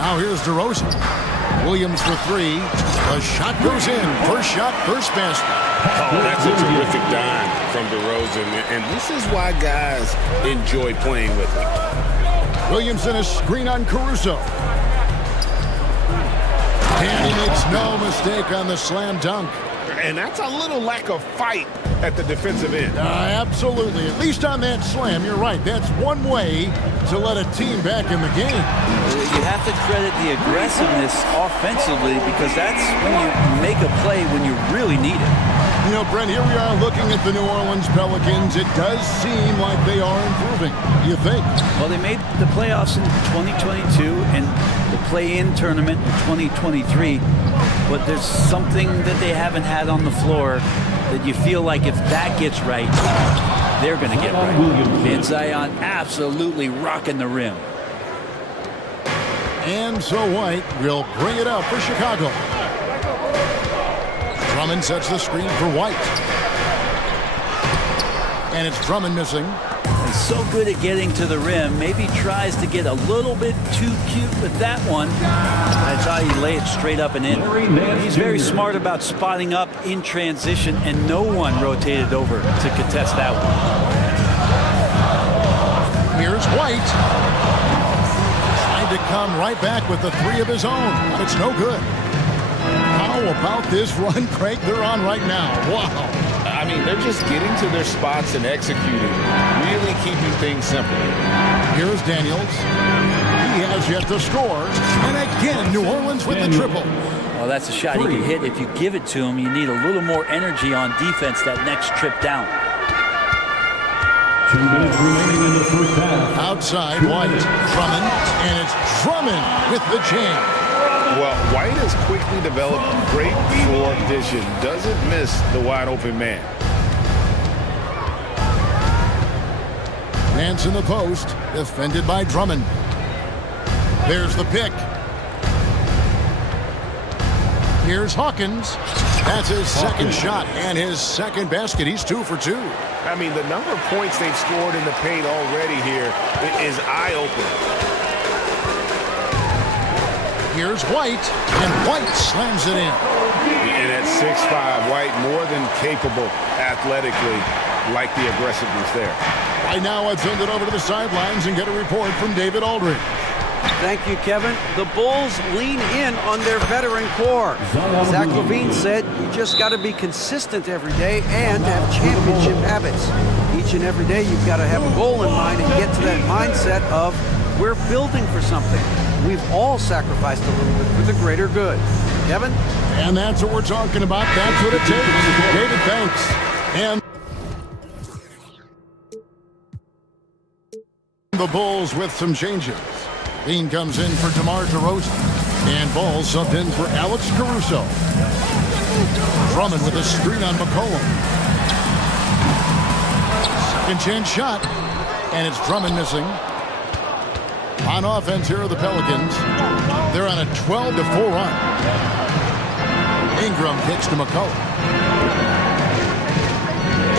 Now here's DeRozan. Williams for 3. The shot goes in. First shot, first basket. Oh, that's a terrific dime from DeRozan. And this is why guys enjoy playing with him. Williamson a screen on Caruso. And he makes no mistake on the slam dunk. And that's a little lack of fight at the defensive end. Absolutely. At least on that slam, you're right. That's one way to let a team back in the game. You have to credit the aggressiveness offensively because that's when you make a play when you really need it. You know, Brent, here we are looking at the New Orleans Pelicans. It does seem like they are improving. You think? Well, they made the playoffs in 2022 and the play-in tournament in 2023, but there's something that they haven't had on the floor that you feel like if that gets right, they're going to get right. And Zion absolutely rocking the rim. And so White will bring it up for Chicago. Drummond sets the screen for White. And it's Drummond missing. He's so good at getting to the rim. Maybe tries to get a little bit too cute with that one. That's how you lay it straight up and in. He's very smart about spotting up in transition, and no one rotated over to contest that one. Here's White. Trying to come right back with the 3 of his own, but it's no good. How about this run, Craig, they're on right now? Wow. I mean, they're just getting to their spots and executing, really keeping things simple. Here's Daniels. He has yet to score. And again, New Orleans with the triple. Well, that's a shot he can hit. If you give it to him, you need a little more energy on defense that next trip down. 2 minutes remaining in the first half. Outside, White. Drummond. And it's Drummond with the jam. Well, White has quickly developed great floor vision. Doesn't miss the wide open man. Nance in the post. Defended by Drummond. There's the pick. Here's Hawkins. That's his second shot and his second basket. He's 2 for 2. I mean, the number of points they've scored in the paint already here is eye-opening. Here's White, and White slams it in. And at 6'5", White more than capable athletically like the aggressiveness there. Right now, I'd send it over to the sidelines and get a report from David Aldridge. Thank you, Kevin. The Bulls lean in on their veteran core. Zach LaVine said, you just got to be consistent every day and have championship habits. Each and every day, you've got to have a goal in mind and get to that mindset of, we're building for something. We've all sacrificed a little bit for the greater good. Kevin? And that's what we're talking about. That's what it takes. David, thanks. And the Bulls with some changes. Bean comes in for DeMar DeRozan. And Ball subbed in for Alex Caruso. Drummond with a screen on McCollum. Second chance shot. And it's Drummond missing. On offense here are the Pelicans. They're on a 12-4 run. Ingram kicks to McCollum.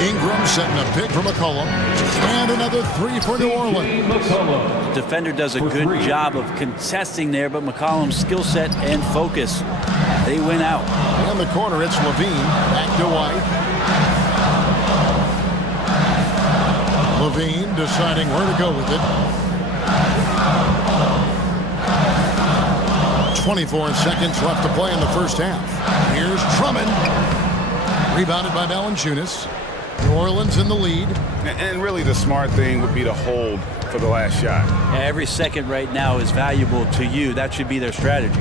Ingram setting a pick for McCollum. And another three for New Orleans. The defender does a good job of contesting there, but McCollum's skill set and focus, they win out. In the corner, it's LaVine. Back to White. LaVine deciding where to go with it. 24 seconds left to play in the first half. Here's Drummond. Rebounded by Valanciunas. New Orleans in the lead. And really the smart thing would be to hold for the last shot. Yeah, every second right now is valuable to you. That should be their strategy.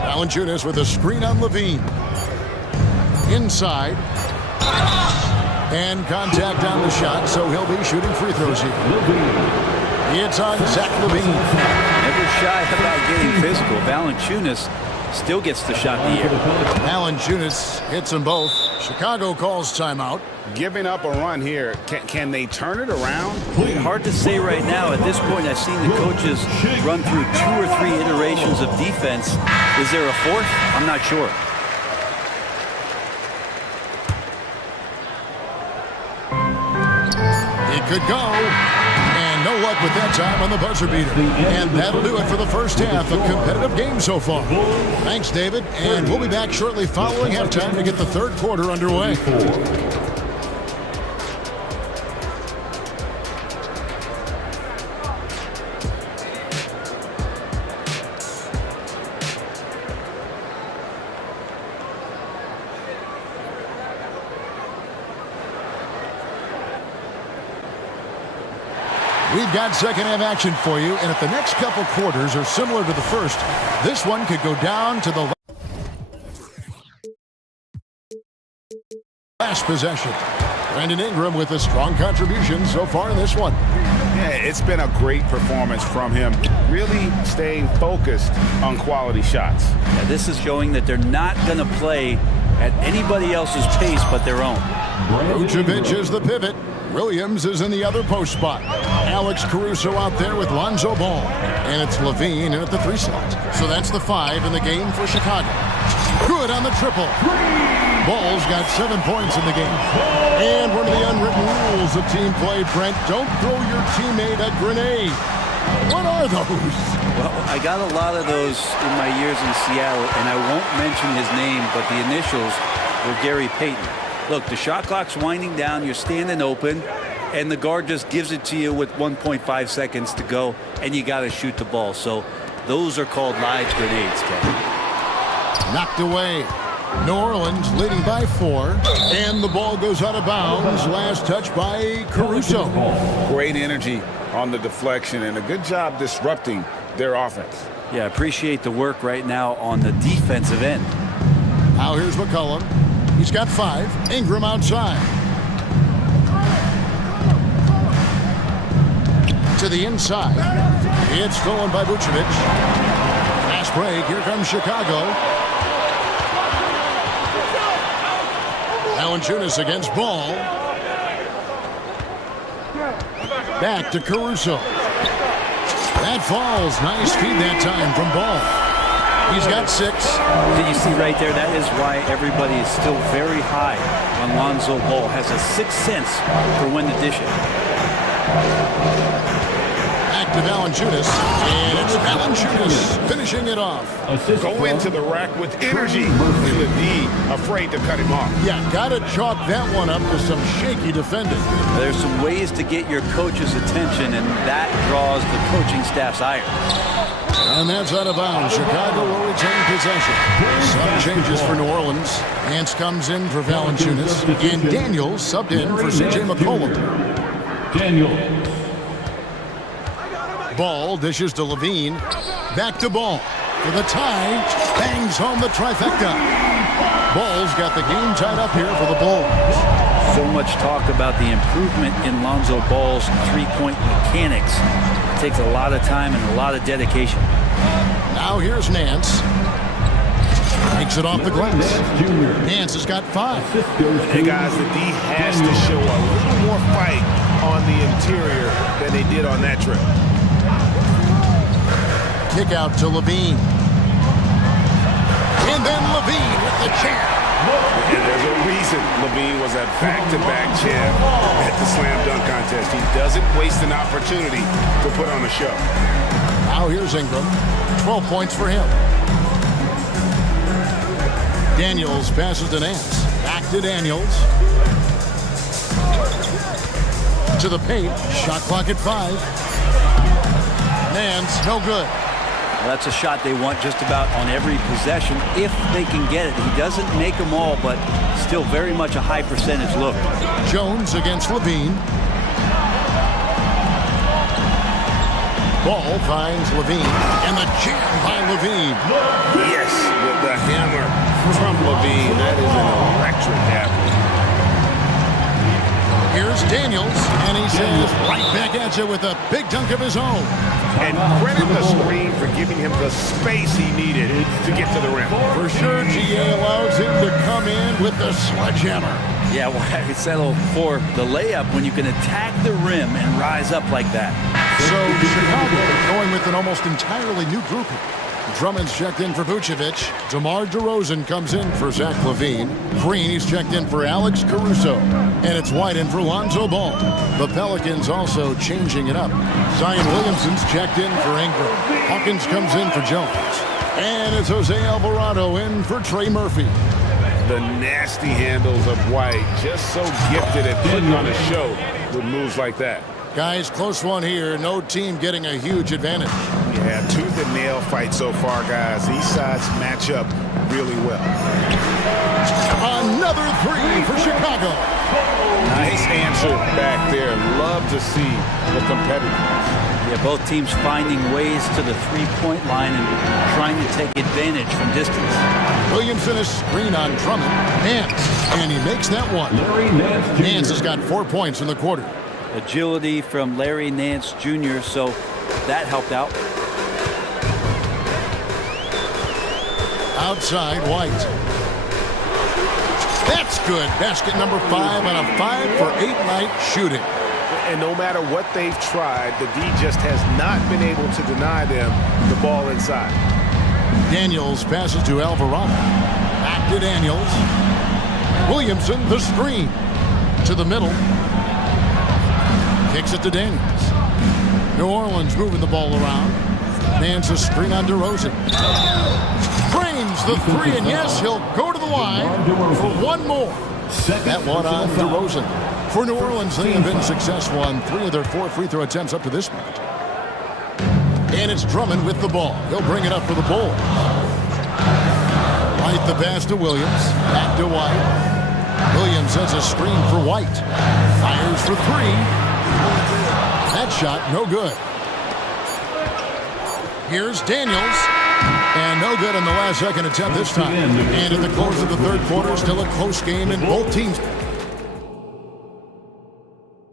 Valanciunas with a screen on LaVine. Inside. And contact on the shot, so he'll be shooting free throws here. It's on Zach LaVine. Never shy about getting physical. Valanciunas still gets the shot in the air. Valanciunas hits them both. Chicago calls timeout. Giving up a run here, can they turn it around? Hard to say right now. At this point, I've seen the coaches run through 2 or 3 iterations of defense. Is there a fourth? I'm not sure. It could go. And no luck with that time on the buzzer beater. And that'll do it for the first half. A competitive game so far. Thanks, David. And we'll be back shortly following halftime to get the third quarter underway. We've got second half action for you, and if the next couple quarters are similar to the first, this one could go down to the last possession. Brandon Ingram with a strong contribution so far in this one. Yeah, it's been a great performance from him, really staying focused on quality shots. Yeah, this is showing that they're not going to play at anybody else's pace but their own. Vucevic is the pivot. Williams is in the other post spot. Alex Caruso out there with Lonzo Ball. And it's LaVine in at the 3 slot. So that's the 5 in the game for Chicago. Good on the triple. Ball's got 7 points in the game. And one of the unwritten rules of team play, Brent, don't throw your teammate a grenade. What are those? Well, I got a lot of those in my years in Seattle, and I won't mention his name, but the initials were Gary Payton. Look, the shot clock's winding down, you're standing open, and the guard just gives it to you with 1.5 seconds to go, and you got to shoot the ball. So those are called live grenades, Kevin. Knocked away. New Orleans leading by 4, and the ball goes out of bounds. Last touch by Caruso. Great energy on the deflection, and a good job disrupting their offense. Yeah, appreciate the work right now on the defensive end. Now here's McCollum. He's got 5. Ingram outside. To the inside. It's stolen by Vucevic. Fast break. Here comes Chicago. Valanciunas against Ball. Back to Caruso. That falls. Nice feed that time from Ball. He's got 6. Did you see right there? That is why everybody is still very high on Lonzo Ball. Has a 6th sense for when to dish it. Back to Valanciunas, and it's Valanciunas finishing it off. Go into the rack with energy. And the D afraid to cut him off. Yeah, got to chalk that one up to some shaky defending. There's some ways to get your coach's attention, and that draws the coaching staff's ire. And that's out of bounds. Chicago will retain possession. Some changes for New Orleans. Nance comes in for Valanciunas, and Daniels subbed in for CJ McCollum. Daniels. Ball dishes to Levine. Back to Ball. For the tie. Bangs home the trifecta. Ball's got the game tied up here for the Bulls. So much talk about the improvement in Lonzo Ball's three-point mechanics. It takes a lot of time and a lot of dedication. Now here's Nance. Takes it off the glass. Nance has got 5. Hey guys, the D has to show a little more fight on the interior than they did on that trip. Kick out to Levine. And then Levine with the jam. And there's a reason Levine was a back-to-back champ at the slam dunk contest. He doesn't waste an opportunity to put on a show. Now here's Ingram. 12 points for him. Daniels passes to Nance. Back to Daniels. To the paint. Shot clock at 5. Nance, no good. Well, that's a shot they want just about on every possession if they can get it. He doesn't make them all, but still very much a high percentage look. Jones against Levine. Ball finds Levine, and the jam by Levine. Yes, the hammer from Levine. That is an electric athlete. Here's Daniels, and he says right back at you with a big dunk of his own. And credit the screen for giving him the space he needed to get to the rim. For sure, GA allows him to come in with the sledgehammer. Yeah, well, I could settle for the layup when you can attack the rim and rise up like that. So Chicago going with an almost entirely new grouping. Drummond's checked in for Vucevic. DeMar DeRozan comes in for Zach LaVine. Green, he's checked in for Alex Caruso. And it's White in for Lonzo Ball. The Pelicans also changing it up. Zion Williamson's checked in for Ingram. Hawkins comes in for Jones. And it's Jose Alvarado in for Trey Murphy. The nasty handles of White, just so gifted at putting on a show with moves like that. Guys, close one here. No team getting a huge advantage. Yeah, tooth and nail fight so far, guys. These sides match up really well. Another 3 for Chicago. Nice answer back there. Love to see the competitiveness. Yeah, both teams finding ways to the three-point line and trying to take advantage from distance. Williamson is screen on Drummond. Nance, and he makes that one. Nance has got 4 points in the quarter. Agility from Larry Nance Jr., so that helped out. Outside, White. That's good. Basket number 5 on a 5-for-8 night shooting. And no matter what they've tried, the D just has not been able to deny them the ball inside. Daniels passes to Alvarado. Back to Daniels. Williamson, the screen. To the middle. Kicks it to Daniels. New Orleans moving the ball around. Nance a screen on DeRozan. Drains the 3, and yes, he'll go to the line for one more. That one on DeRozan. For New Orleans, they have been successful on 3 of their 4 free throw attempts up to this point. And it's Drummond with the ball. He'll bring it up for the Bulls. White the pass to Williams. Back to White. Williams has a screen for White. Fires for 3. That shot, no good. Here's Daniels. And no good on the last second attempt this time. And at the close of the third quarter, still a close game in both teams.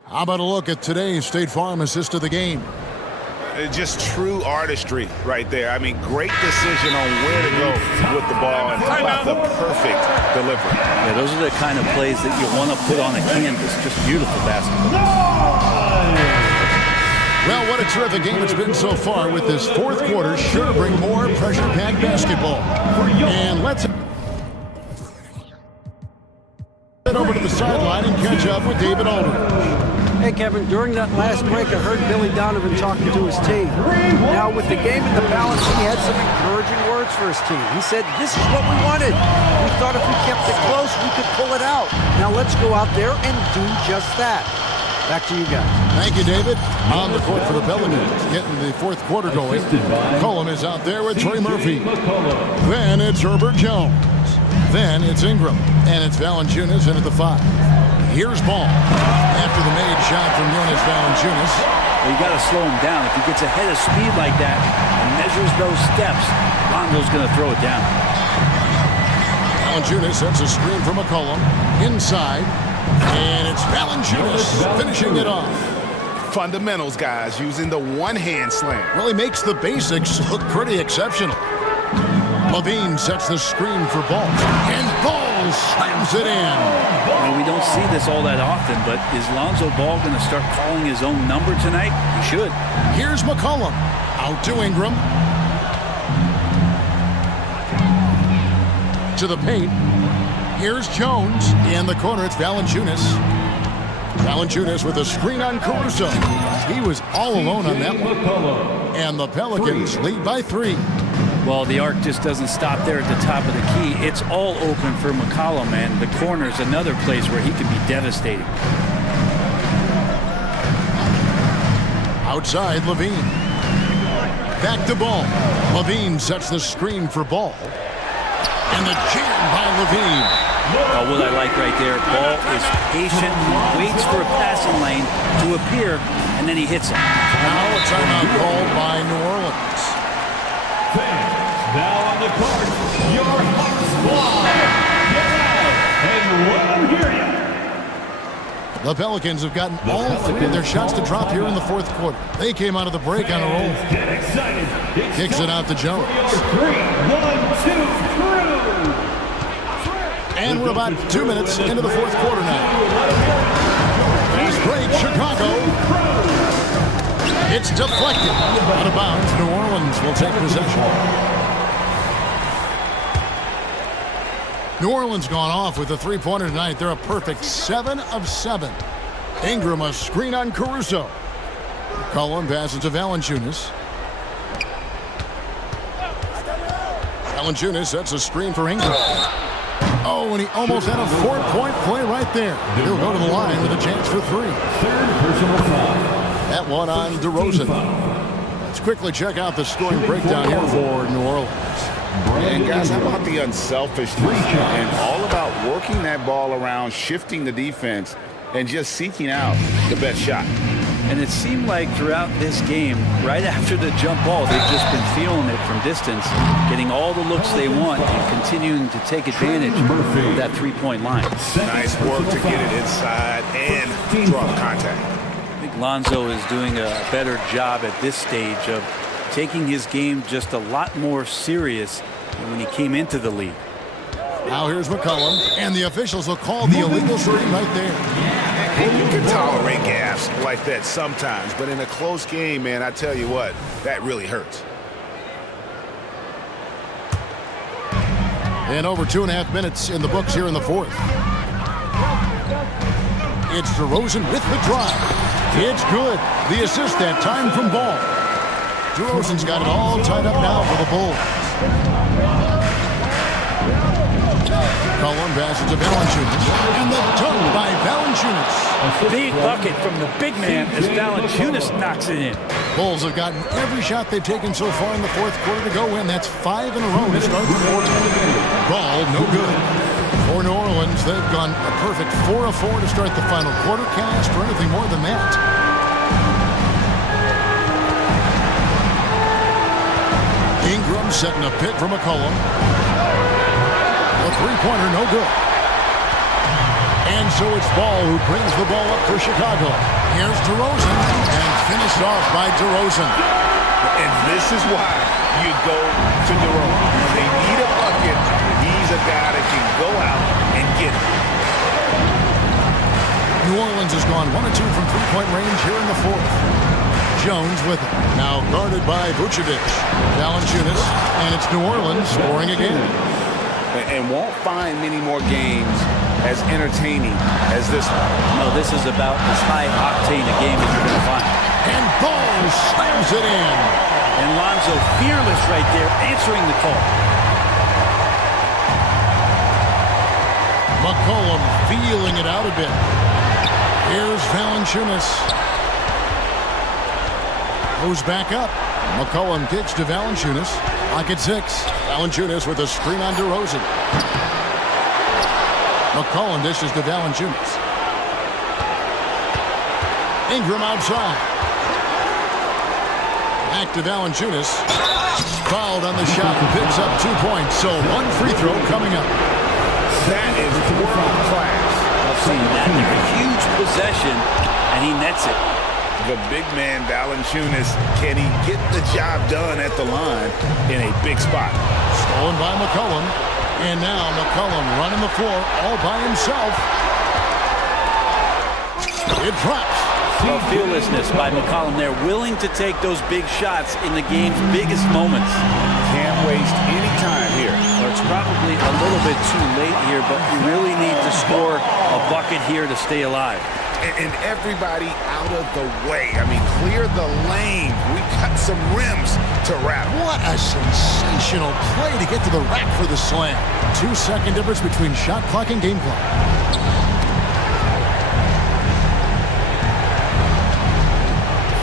How about a look at today's State Farm assist of the game? Just true artistry right there. I mean, great decision on where to go with the ball and how about the perfect delivery. Yeah, those are the kind of plays that you want to put on a canvas. Just beautiful basketball. Well, what a terrific game it's been so far with this fourth quarter. Sure to bring more pressure-packed basketball. And let's head over to the sideline and catch up with David Aldridge. Hey, Kevin, during that last break, I heard Billy Donovan talking to his team. Now, with the game in the balance, he had some encouraging words for his team. He said, this is what we wanted. We thought if we kept it close, we could pull it out. Now, let's go out there and do just that. Back to you guys. Thank you, David. On the court for the Pelicans, getting the fourth quarter going. Cullen is out there with Trey Murphy. Then it's Herbert Jones. Then it's Ingram. And it's Valanciunas in at the 5. Here's Ball. After the made shot from Jonas Valanciunas. Well, you got to slow him down. If he gets ahead of speed like that and measures those steps, Lonzo's going to throw it down. Valanciunas sets a screen from McCollum. Inside. And it's Valanciunas finishing it off. Fundamentals, guys, using the one-hand slam. Really makes the basics look pretty exceptional. Levine sets the screen for Ball. And Ball slams it in. Well, we don't see this all that often, but is Lonzo Ball going to start calling his own number tonight? He should. Here's McCollum. Out to Ingram. To the paint. Here's Jones. In the corner, it's Valanciunas. Valanciunas with a screen on Caruso. He was all alone on that one. And the Pelicans lead by 3. Well, the arc just doesn't stop there at the top of the key. It's all open for McCollum, and the corner is another place where he can be devastating. Outside, Levine. Back to Ball. Levine sets the screen for Ball. And the jam by Levine. Oh, what I like right there, Ball is patient, waits for a passing lane to appear, and then he hits it. Now a timeout called by New Orleans. Now on the court, your hot squad. Get out and let them hear you. The Pelicans have gotten all 3 of their shots to drop here in the fourth quarter. They came out of the break on a roll. Get excited. Kicks it out to Jones. 3, 1, 2, through. And we're about 2 minutes into the fourth quarter now. Fast break, Chicago. It's deflected. Out of bounds, New Orleans will take possession. New Orleans gone off with a 3-pointer tonight. They're a perfect 7 of 7. Ingram a screen on Caruso. Cullen passes to Valanciunas. Valanciunas sets a screen for Ingram. Oh, and he almost had a 4-point play right there. He'll go to the line with a chance for 3. Third personal foul. That one on DeRozan. Let's quickly check out the scoring breakdown here for New Orleans. And guys, how about the unselfishness and all about working that ball around, shifting the defense, and just seeking out the best shot. And it seemed like throughout this game, right after the jump ball, they've just been feeling it from distance, getting all the looks they want and continuing to take advantage of that three-point line. Nice work to get it inside and draw contact. I think Lonzo is doing a better job at this stage of taking his game just a lot more serious than when he came into the league. Now here's McCollum, and the officials will call the illegal screen right there. And you can tolerate gaffes like that sometimes, but in a close game, man, I tell you what, that really hurts. And over 2.5 minutes in the books here in the fourth. It's DeRozan with the drive. It's good. The assist that time from Ball. DeRozan's got it all tied up now for the Bulls. Cullen passes to Valanciunas. And the dunk by Valanciunas. Big bucket from the big man as Valanciunas knocks it in. Bulls have gotten every shot they've taken so far in the fourth quarter to go in. That's 5 in a row to start the fourth. Ball, no good. For New Orleans, they've gone a perfect 4 of 4 to start the final quarter. Can't ask for anything more than that. Ingram setting a pick for McCollum. A three-pointer, no good. And so it's Ball who brings the ball up for Chicago. Here's DeRozan, and finished off by DeRozan. And this is why you go to DeRozan. When they need a bucket, he's a guy that can go out and get it. New Orleans has gone 1 of 2 from three-point range here in the fourth. Jones with it. Now guarded by Vucevic. Valanciunas, and it's New Orleans scoring again. And won't find many more games as entertaining as this one. No, this is about as high octane a game as you're going to find. And Ball slams it in. And Lonzo fearless right there, answering the call. McCollum feeling it out a bit. Here's Valanciunas. Goes back up. McCollum kicks to Valanciunas. Pocket 6. Valanciunas with a screen on DeRozan. McCollum dishes to Valanciunas. Ingram outside. Back to Valanciunas. Fouled on the shot and picks up 2 points. So one free throw coming up. That is world class. I've seen that. A huge possession, and he nets it. The big man, Valanciunas, can he get the job done at the line in a big spot? Stolen by McCollum. And now McCollum running the floor all by himself. It drops. Well, fearlessness by McCollum there, willing to take those big shots in the game's biggest moments. Can't waste any time here. Well, it's probably a little bit too late here, but you really need to score a bucket here to stay alive. And everybody out of the way. I mean, clear the lane. We got some rims to wrap. What a sensational play to get to the rack for the slam. 2-second difference between shot clock and game clock.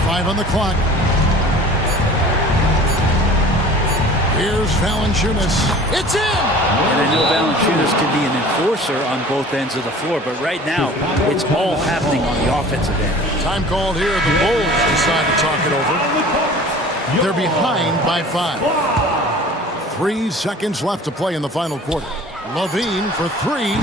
Five on the clock. Here's Valanciunas. It's in! And I know Valanciunas can be an enforcer on both ends of the floor, but right now, it's all happening on the offensive end. Time called here. The Bulls decide to talk it over. They're behind by 5. 3 seconds left to play in the final quarter. Levine for 3.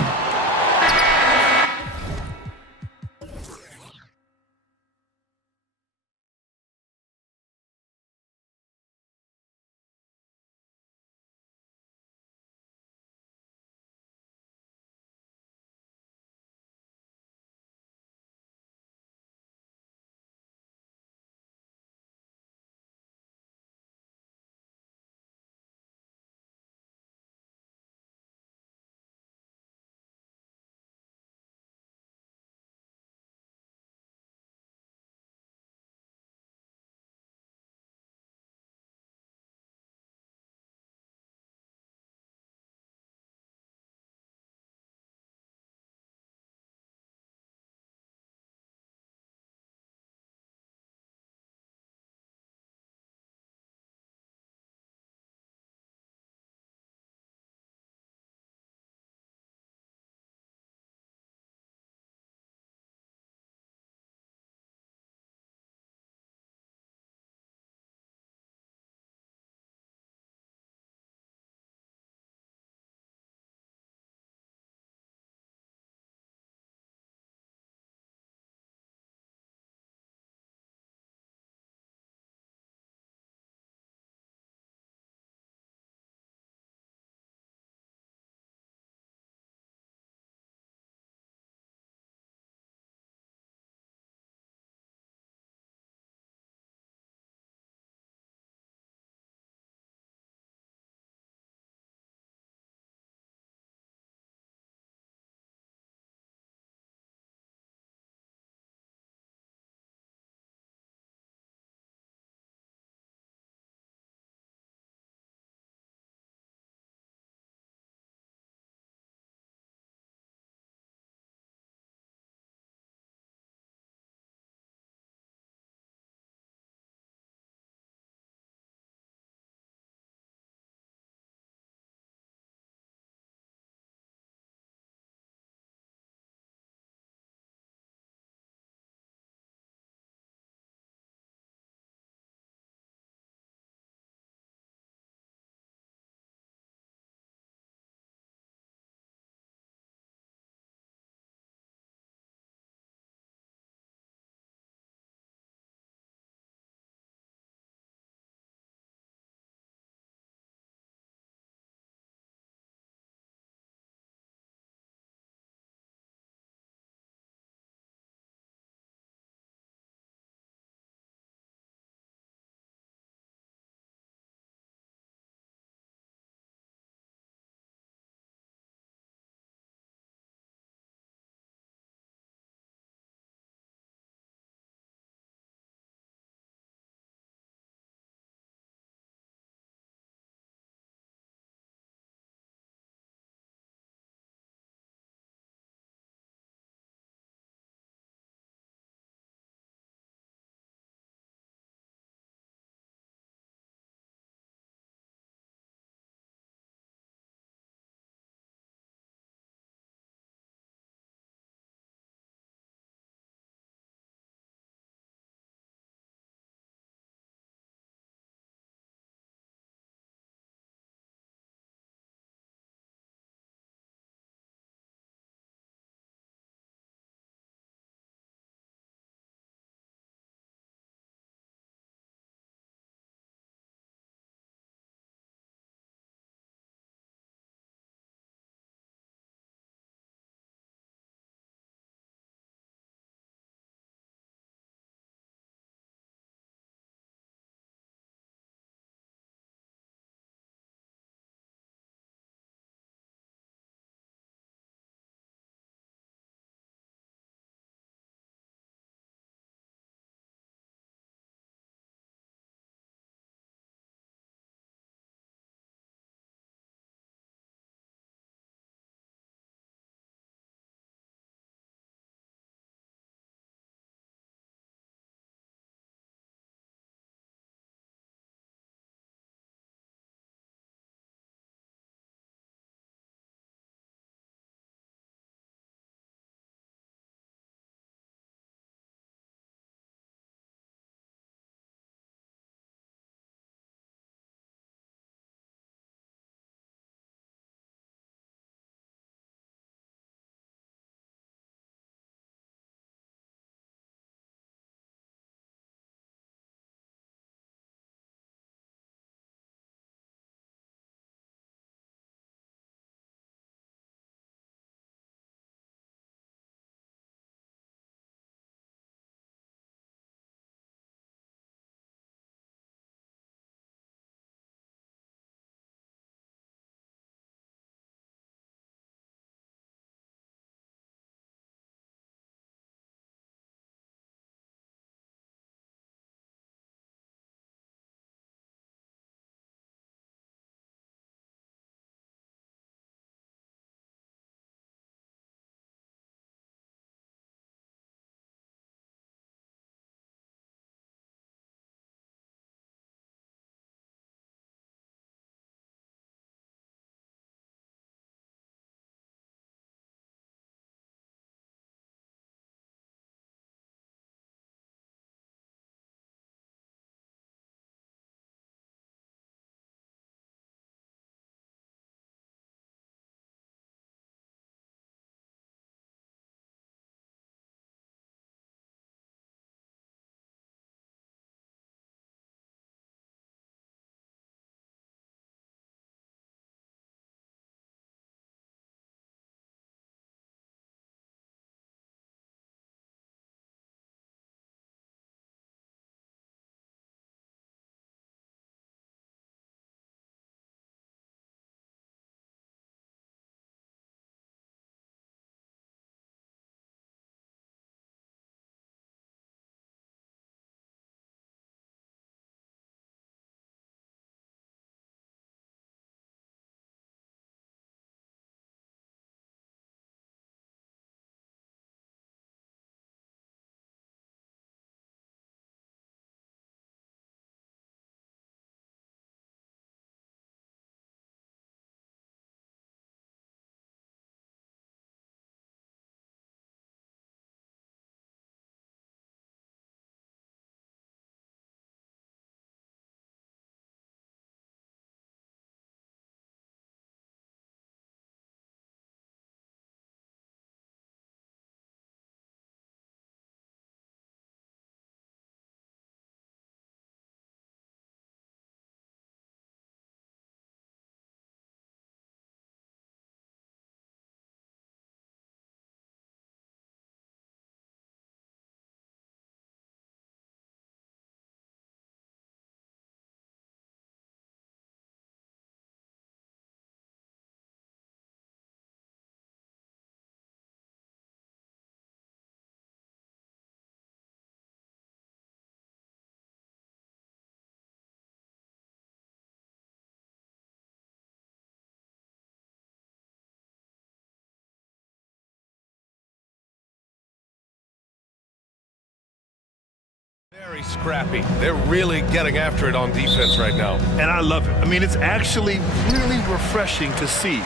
Very scrappy. They're really getting after it on defense right now. And I love it. I mean, it's actually really refreshing to see.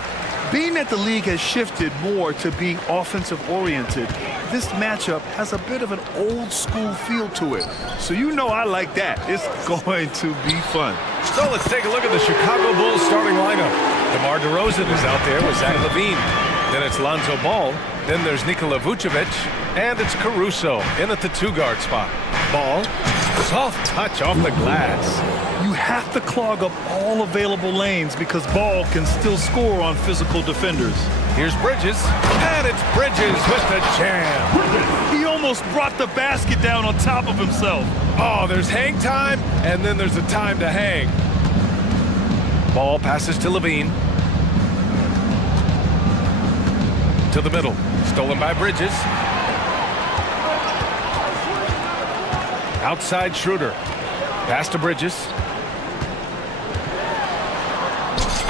Being that the league has shifted more to being offensive-oriented, this matchup has a bit of an old-school feel to it. So you know I like that. It's going to be fun. So let's take a look at the Chicago Bulls starting lineup. DeMar DeRozan is out there with Zach LaVine. Then it's Lonzo Ball. Then there's Nikola Vucevic. And it's Caruso in at the two-guard spot. Ball, soft touch off the glass. You have to clog up all available lanes because Ball can still score on physical defenders. Here's Bridges, and it's Bridges with the jam. He almost brought the basket down on top of himself. Oh, there's hang time, and then there's a time to hang. Ball passes to LaVine. To the middle, stolen by Bridges. Outside Schroeder. Pass to Bridges.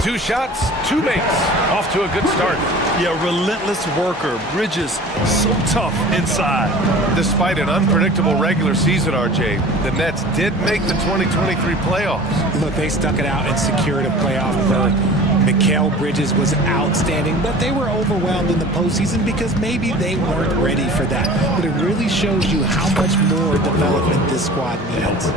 2 shots, 2 makes. Off to a good start. Yeah, relentless worker. Bridges, so tough inside. Despite an unpredictable regular season, RJ, the Nets did make the 2023 playoffs. Look, they stuck it out and secured a playoff berth. Mikal Bridges was outstanding, but they were overwhelmed in the postseason because maybe they weren't ready for that. But it really shows you how much more development this squad needs.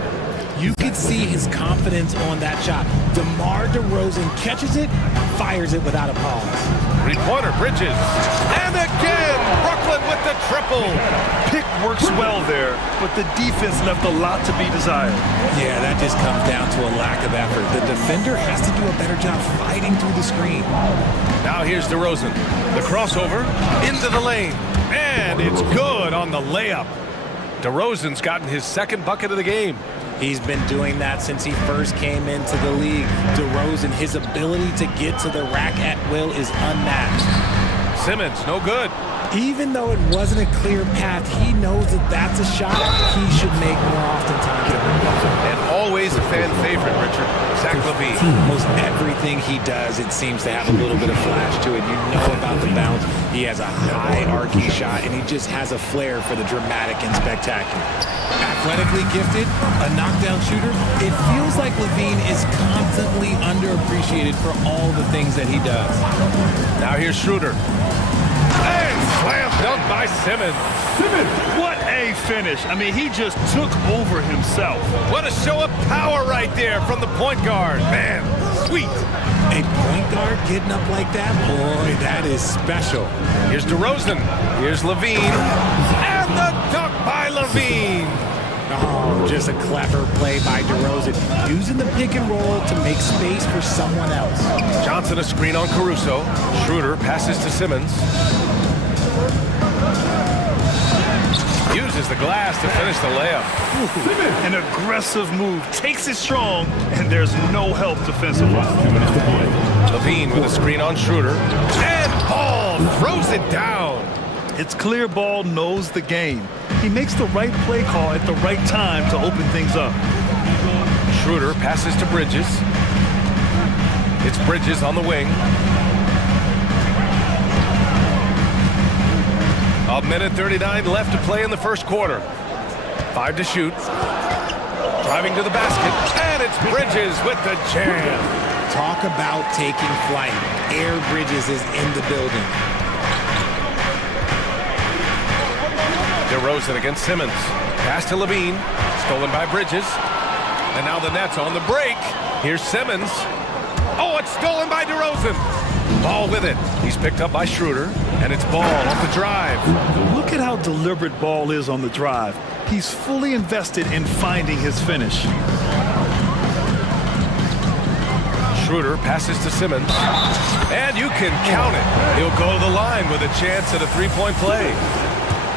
You could see his confidence on that shot. DeMar DeRozan catches it, fires it without a pause. Three-pointer, Bridges. And again, Brooklyn with the triple. Pick works well there, but the defense left a lot to be desired. Yeah, that just comes down to a lack of effort. The defender has to do a better job fighting through the screen. Now here's DeRozan. The crossover into the lane. And it's good on the layup. DeRozan's gotten his second bucket of the game. He's been doing that since he first came into the league. DeRozan, his ability to get to the rack at will is unmatched. Simmons, no good. Even though it wasn't a clear path, he knows that that's a shot he should make more oftentimes. And always a fan favorite, Richard. Zach LaVine. Most everything he does, it seems to have a little bit of flash to it. You know about the bounce. He has a high arcing shot, and he just has a flair for the dramatic and spectacular. Athletically gifted, a knockdown shooter, it feels like LaVine is constantly underappreciated for all the things that he does. Now here's Schroeder. And slam dunk by Simmons. What a finish. I mean, he just took over himself. What a show of power right there from the point guard. Man, sweet. A point guard getting up like that? Boy, that is special. Here's DeRozan. Here's LaVine. And the dunk by LaVine. Oh, just a clever play by DeRozan, using the pick and roll to make space for someone else. Johnson a screen on Caruso. Schroeder passes to Simmons. Uses the glass to finish the layup. An aggressive move, takes it strong, and there's no help defensively. LaVine with a screen on Schroeder. And Ball throws it down. It's clear Ball knows the game. He makes the right play call at the right time to open things up. Schroeder passes to Bridges. It's Bridges on the wing. A minute 39 left to play in the first quarter. 5 to shoot. Driving to the basket. And it's Bridges with the jam. Talk about taking flight. Air Bridges is in the building. DeRozan against Simmons. Pass to LaVine. Stolen by Bridges. And now the Nets on the break. Here's Simmons. Oh, it's stolen by DeRozan. Ball with it. He's picked up by Schroeder. And it's Ball off the drive. Look at how deliberate Ball is on the drive. He's fully invested in finding his finish. Schroeder passes to Simmons. And you can count it. He'll go to the line with a chance at a three-point play.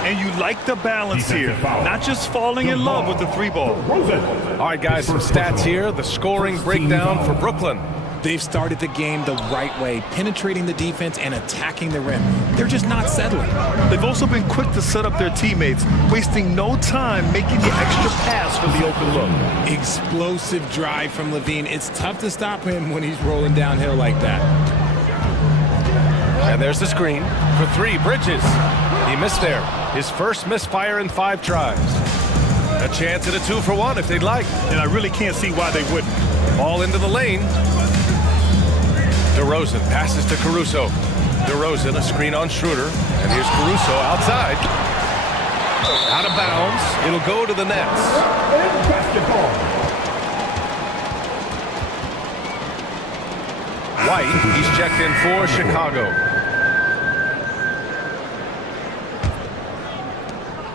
And you like the balance here, not just falling in love with the three ball. All right, guys, some stats here. The scoring breakdown for Brooklyn. They've started the game the right way, penetrating the defense and attacking the rim. They're just not settling. They've also been quick to set up their teammates, wasting no time making the extra pass for the open look. Explosive drive from LaVine. It's tough to stop him when he's rolling downhill like that. And there's the screen for three. Bridges. He missed there. His first misfire in 5 tries. A chance at a 2-for-1 if they'd like. And I really can't see why they wouldn't. Ball into the lane. DeRozan passes to Caruso. DeRozan, a screen on Schroeder. And here's Caruso outside. Out of bounds. It'll go to the Nets. White, he's checked in for Chicago.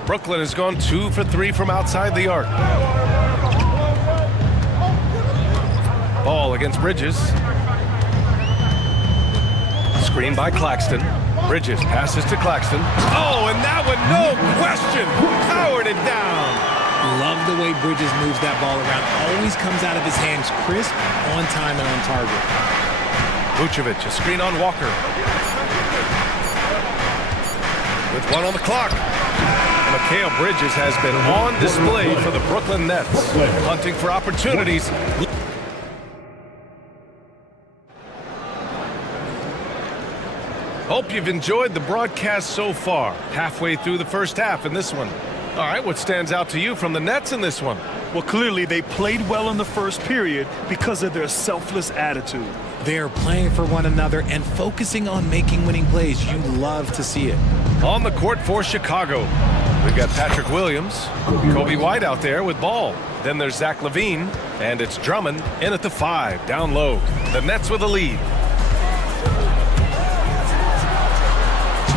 Brooklyn has gone 2 for 3 from outside the arc. Ball against Bridges. Screen by Claxton. Bridges passes to Claxton. Oh, and that one, no question, powered it down. Love the way Bridges moves that ball around. Always comes out of his hands crisp, on time, and on target. Vucevic, a screen on Walker. With 1 on the clock. Mikal Bridges has been on display for the Brooklyn Nets, hunting for opportunities. Hope you've enjoyed the broadcast so far. Halfway through the first half in this one. All right, what stands out to you from the Nets in this one? Well, clearly they played well in the first period because of their selfless attitude. They're playing for one another and focusing on making winning plays. You love to see it. On the court for Chicago, we've got Patrick Williams, Kobe White out there with ball. Then there's Zach LaVine, and it's Drummond in at the 5, down low. The Nets with a lead.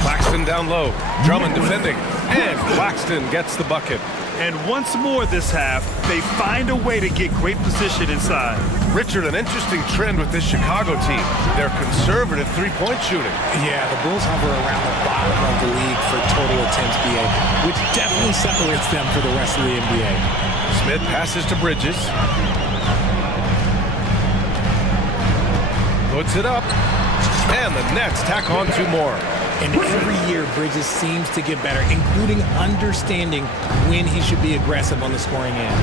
Claxton down low, Drummond defending, and Claxton gets the bucket. And once more this half, they find a way to get great position inside. Richard, an interesting trend with this Chicago team. They're conservative three-point shooting. Yeah, the Bulls hover around the bottom of the league for total attempts BA, which definitely separates them for the rest of the NBA. Smith passes to Bridges. Puts it up. And the Nets tack on 2 more. And every year, Bridges seems to get better, including understanding when he should be aggressive on the scoring end.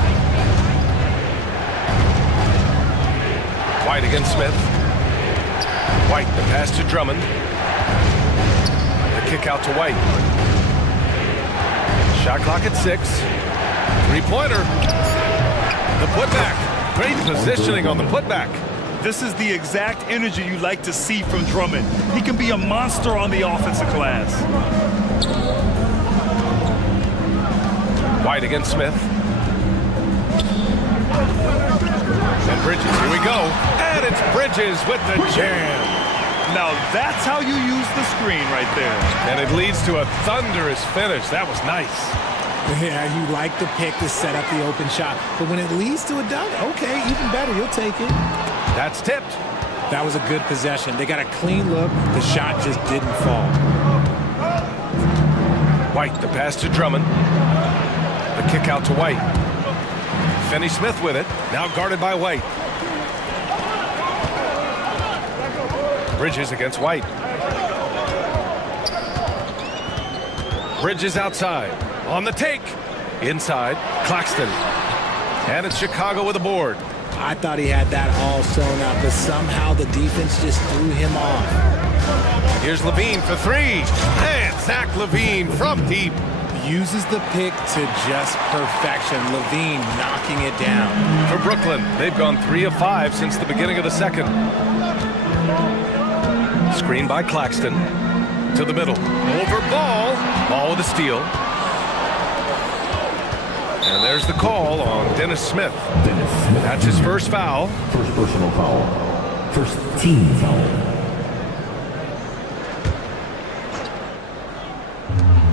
White against Smith. White, the pass to Drummond. The kick out to White. Shot clock at 6. Three-pointer. The putback. Great positioning on the putback. This is the exact energy you like to see from Drummond. He can be a monster on the offensive glass. White against Smith. And Bridges, here we go. And it's Bridges with the jam. Now that's how you use the screen right there. And it leads to a thunderous finish. That was nice. Yeah, you like the pick to set up the open shot. But when it leads to a dunk, okay, even better, you'll take it. That's tipped. That was a good possession. They got a clean look. The shot just didn't fall. White, the pass to Drummond. The kick out to White. Finney-Smith with it. Now guarded by White. Bridges against White. Bridges outside. On the take. Inside. Claxton. And it's Chicago with a board. I thought he had that all sewn up, but somehow the defense just threw him off. Here's LaVine for 3. And Zach LaVine from deep. Uses the pick to just perfection. LaVine knocking it down. For Brooklyn, they've gone 3 of 5 since the beginning of the second. Screen by Claxton. To the middle. Over ball. Ball with a steal. And there's the call on Dennis Smith. That's his first foul. First personal foul. First team foul.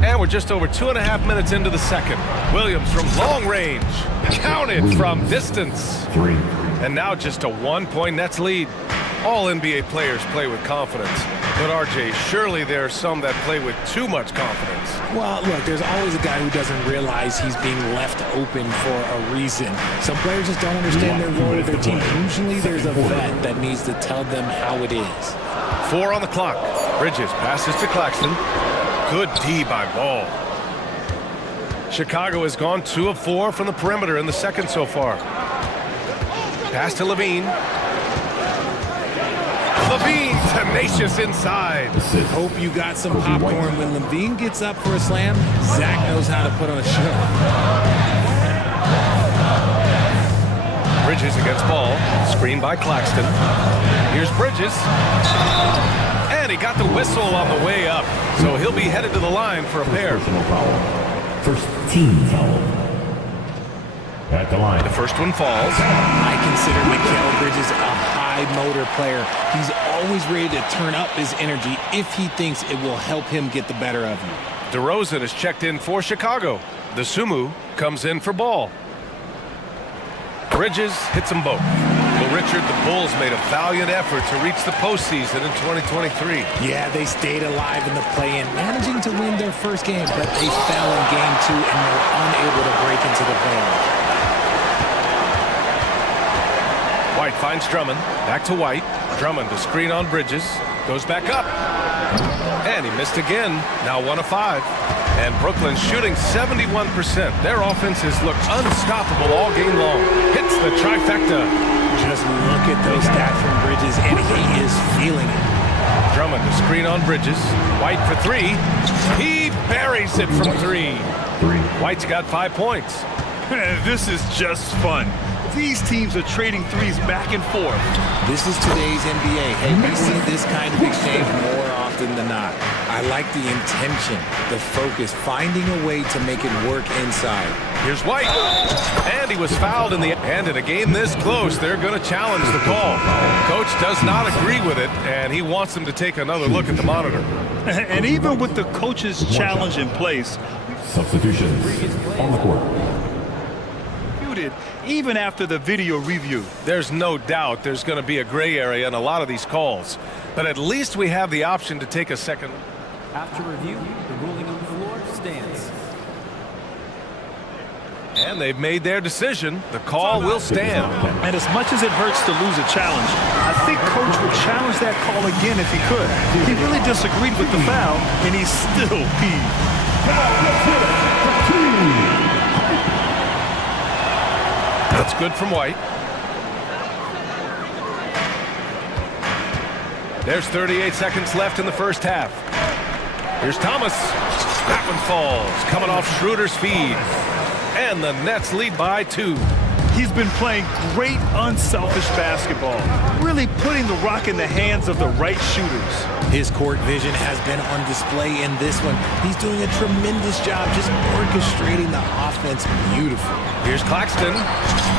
And we're just over 2.5 minutes into the second. Williams from long range. Counted from distance. 3. And now just a 1-point Nets lead. All NBA players play with confidence. But RJ, surely there are some that play with too much confidence. Well, look, there's always a guy who doesn't realize he's being left open for a reason. Some players just don't understand their role with their team. Usually there's a vet that needs to tell them how it is. 4 on the clock. Bridges passes to Claxton. Good D by Ball. Chicago has gone 2 of 4 from the perimeter in the second so far. Pass to LaVine. LaVine tenacious inside. Hope you got some popcorn. When LaVine gets up for a slam, Zach knows how to put on a show. Bridges against ball. Screen by Claxton. Here's Bridges. And he got the whistle on the way up. So he'll be headed to the line for a pair. First team foul. At the line. The first one falls. I consider Mikal Bridges a high motor player. He's always ready to turn up his energy if he thinks it will help him get the better of you. DeRozan is checked in for Chicago. The Sumu comes in for ball. Bridges hits them both. Well, Richard, the Bulls made a valiant effort to reach the postseason in 2023. Yeah, they stayed alive in the play-in, managing to win their first game, but they fell in game 2 and were unable to break into the playoffs. White finds Drummond. Back to White. Drummond to screen on Bridges. Goes back up. And he missed again. Now 1 of 5. And Brooklyn shooting 71%. Their offense has looked unstoppable all game long. Hits the trifecta. Just look at those stats from Bridges, and he is feeling it. Drummond to screen on Bridges. White for 3. He buries it from 3. White's got 5 points. This is just fun. These teams are trading threes back and forth. This is today's NBA. Hey, we see this kind of exchange more often than not. I like the intention, the focus, finding a way to make it work inside. Here's White. And he was fouled in the end. In a game this close, they're going to challenge the call. Coach does not agree with it, and he wants them to take another look at the monitor. And even with the coach's challenge in place, Substitutions on the court. even after the video review. There's no doubt there's going to be a gray area in a lot of these calls, but at least we have the option to take a second. After review, the ruling on the floor stands. And they've made their decision. The call will stand. And as much as it hurts to lose a challenge, I think Coach would challenge that call again if he could. He really disagreed with the foul, and he's still peeved. That's good from White. There's 38 seconds left in the first half. Here's Thomas. That one falls, coming off Schroeder's feed. And the Nets lead by 2. He's been playing great, unselfish basketball, really putting the rock in the hands of the right shooters. His court vision has been on display in this one. He's doing a tremendous job just orchestrating the offense beautifully. Here's Claxton.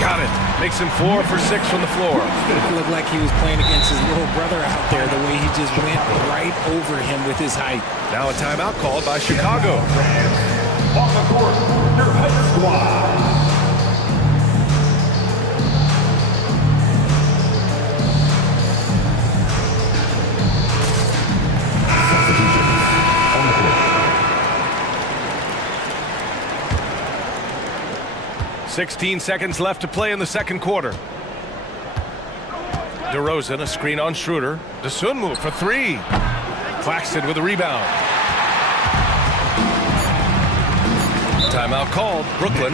Got it. Makes him 4 for 6 from the floor. It looked like he was playing against his little brother out there, the way he just went right over him with his height. Now a timeout called by Chicago. On the court, your head squad. On the court. 16 seconds left to play in the second quarter. DeRozan, a screen on Schroeder. DeSunmu for 3. Claxton with a rebound. Timeout called, Brooklyn.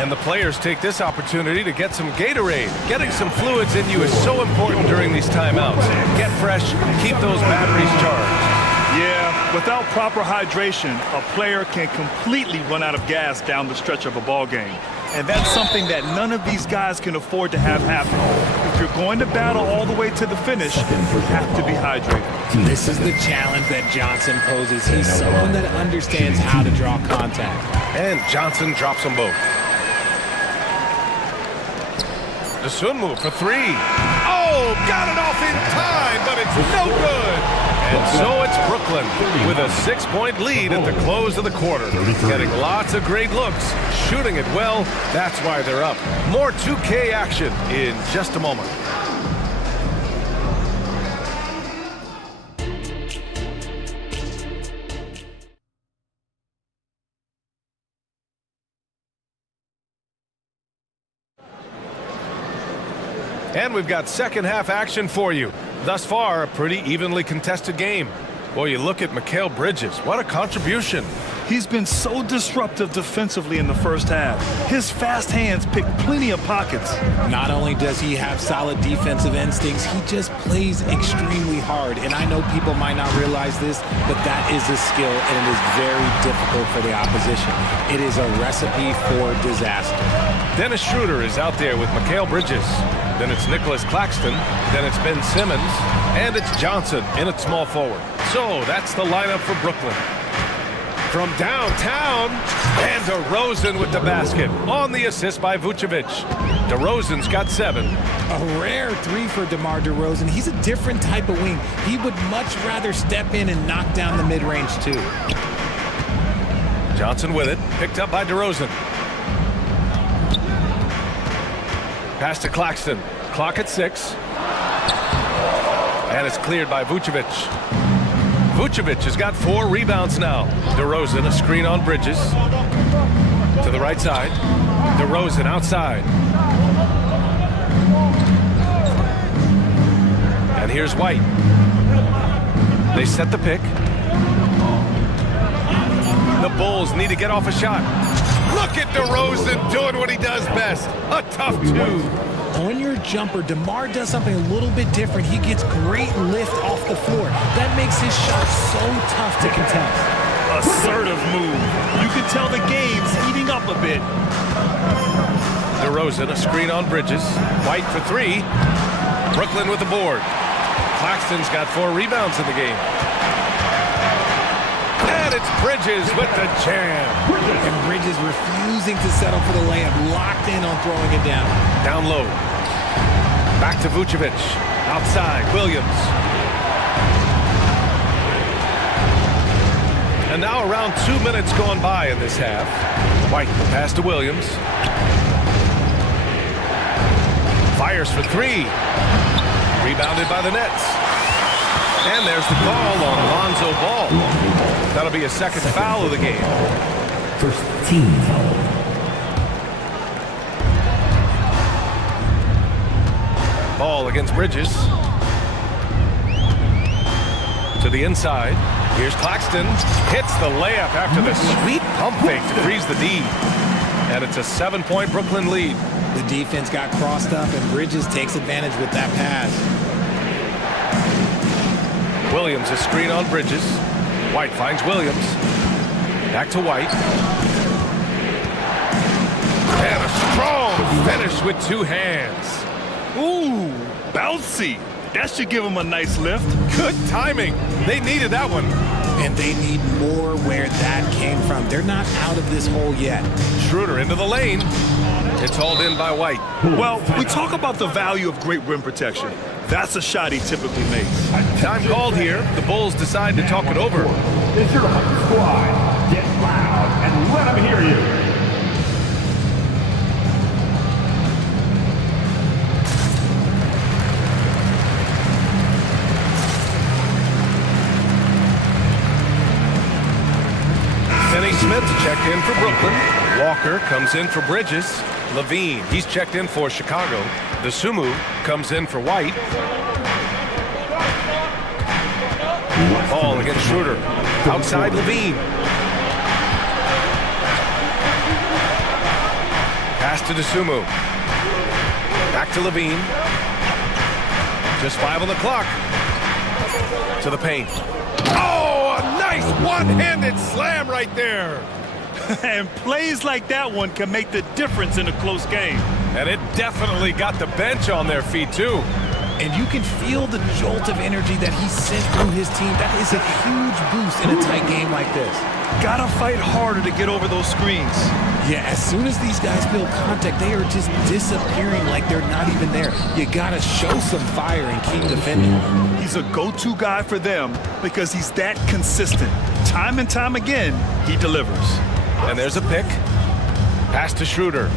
And the players take this opportunity to get some Gatorade. Getting some fluids in you is so important during these timeouts. Get fresh, keep those batteries charged. Yeah, without proper hydration, a player can completely run out of gas down the stretch of a ball game. And that's something that none of these guys can afford to have happen. If you're going to battle all the way to the finish, you have to be hydrated. This is the challenge that Johnson poses. He's someone that understands how to draw contact. And Johnson drops them both. DeSunmu for 3. Oh, got it off in time, but it's no good. And so it's Brooklyn with a 6-point lead at the close of the quarter. Getting lots of great looks, shooting it well. That's why they're up. More 2K action in just a moment. And we've got second half action for you. Thus far, a pretty evenly contested game. Boy, you look at Mikal Bridges. What a contribution. He's been so disruptive defensively in the first half. His fast hands pick plenty of pockets. Not only does he have solid defensive instincts, he just plays extremely hard. And I know people might not realize this, but that is a skill, and it is very difficult for the opposition. It is a recipe for disaster. Dennis Schroeder is out there with Mikal Bridges. Then it's Nicholas Claxton. Then it's Ben Simmons. And it's Johnson in at small forward. So that's the lineup for Brooklyn. From downtown, and DeRozan with the basket on the assist by Vucevic. DeRozan's got 7. A rare 3 for DeMar DeRozan. He's a different type of wing. He would much rather step in and knock down the mid-range too. Johnson with it, picked up by DeRozan. Pass to Claxton. Clock at 6. And it's cleared by Vucevic. Vucevic has got 4 rebounds now. DeRozan, a screen on Bridges. To the right side. DeRozan outside. And here's White. They set the pick. The Bulls need to get off a shot. Look at DeRozan doing what he does best. A tough 2. On your jumper, DeMar does something a little bit different. He gets great lift off the floor. That makes his shot so tough to contest. Assertive move. You can tell the game's heating up a bit. DeRozan, a screen on Bridges. White for 3. Brooklyn with the board. Claxton's got 4 rebounds in the game. And it's Bridges with the jam. And Bridges refusing to settle for the layup. Locked in on throwing it down. Down low. Back to Vucevic. Outside, Williams. And now around 2 minutes gone by in this half. White, pass to Williams. Fires for 3. Rebounded by the Nets. And there's the call on Lonzo Ball. That'll be a second foul of the game. First team foul. Ball against Bridges. To the inside. Here's Claxton. Hits the layup after the sweet pump fake to freeze the D. And it's a 7-point Brooklyn lead. The defense got crossed up, and Bridges takes advantage with that pass. Williams, a screen on Bridges. White finds Williams. Back to White. And a strong finish with 2 hands. Ooh, bouncy. That should give him a nice lift. Good timing. They needed that one. And they need more where that came from. They're not out of this hole yet. Schroeder into the lane. It's hauled in by White. Well, we talk about the value of great rim protection. That's a shot he typically makes. Time called here. The Bulls decide to talk it over. It's your hockey squad. Get loud and let them hear you. Smith checked in for Brooklyn. Walker comes in for Bridges. Levine, he's checked in for Chicago. DeSumo comes in for White. Ball against Schroeder. Outside Levine. Pass to DeSumo. Back to Levine. Just 5 on the clock. To the paint. Oh, a nice one-handed slam right there. And plays like that one can make the difference in a close game. And it definitely got the bench on their feet, too. And you can feel the jolt of energy that he sent through his team. That is a huge boost in a tight game like this. Gotta fight harder to get over those screens. Yeah, as soon as these guys feel contact, they are just disappearing like they're not even there. You gotta show some fire and keep defending. He's a go-to guy for them because he's that consistent. Time and time again, he delivers. And there's a pick. Pass to Schroeder.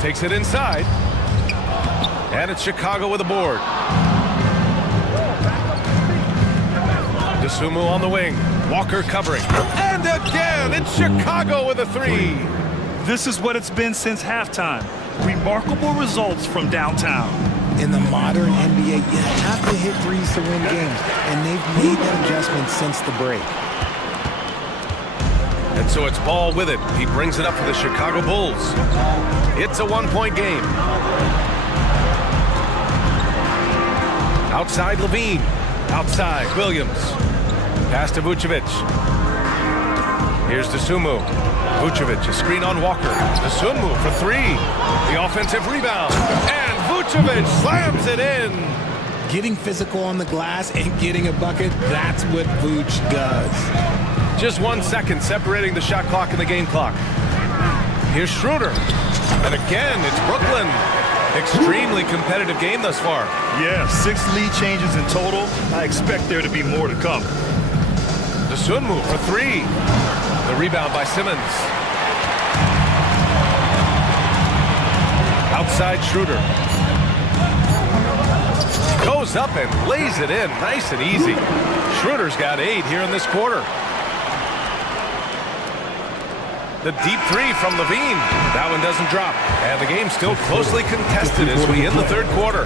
Takes it inside. And it's Chicago with a board. DeSumo on the wing. Walker covering. And again, it's Chicago with a 3. This is what it's been since halftime. Remarkable results from downtown. In the modern NBA, you have to hit threes to win games. And they've made that adjustment since the break. And so it's Ball with it. He brings it up for the Chicago Bulls. It's a 1-point game. Outside Levine. Outside Williams. Pass to Vucevic. Here's Dosunmu. Vucevic, a screen on Walker. Dosunmu for three. The offensive rebound. And Vucevic slams it in. Getting physical on the glass and getting a bucket, that's what Vuce does. Just 1 second separating the shot clock and the game clock. Here's Schroeder. And again, it's Brooklyn. Extremely competitive game thus far. Yeah, 6 lead changes in total. I expect there to be more to come. Dosunmu for three. The rebound by Simmons. Outside Schroeder. Goes up and lays it in nice and easy. Schroeder's got 8 here in this quarter. The deep three from Levine. That one doesn't drop. And the game's still closely contested as we end the third quarter.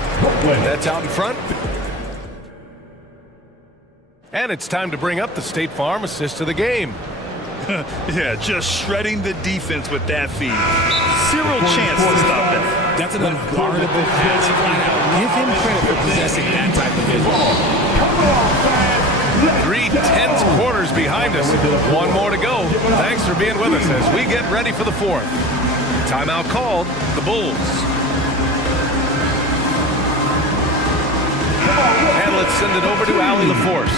That's out in front. And it's time to bring up the State Farm assist of the game. Yeah, just shredding the defense with that feed. Zero chance to stop that. That's an unguardable pass. Flat out. Give him credit for possessing that type of vision. 3 tense quarters behind us. 1 more to go. Thanks for being with us as we get ready for the fourth. Timeout called, the Bulls. And let's send it over to Allie LaForce.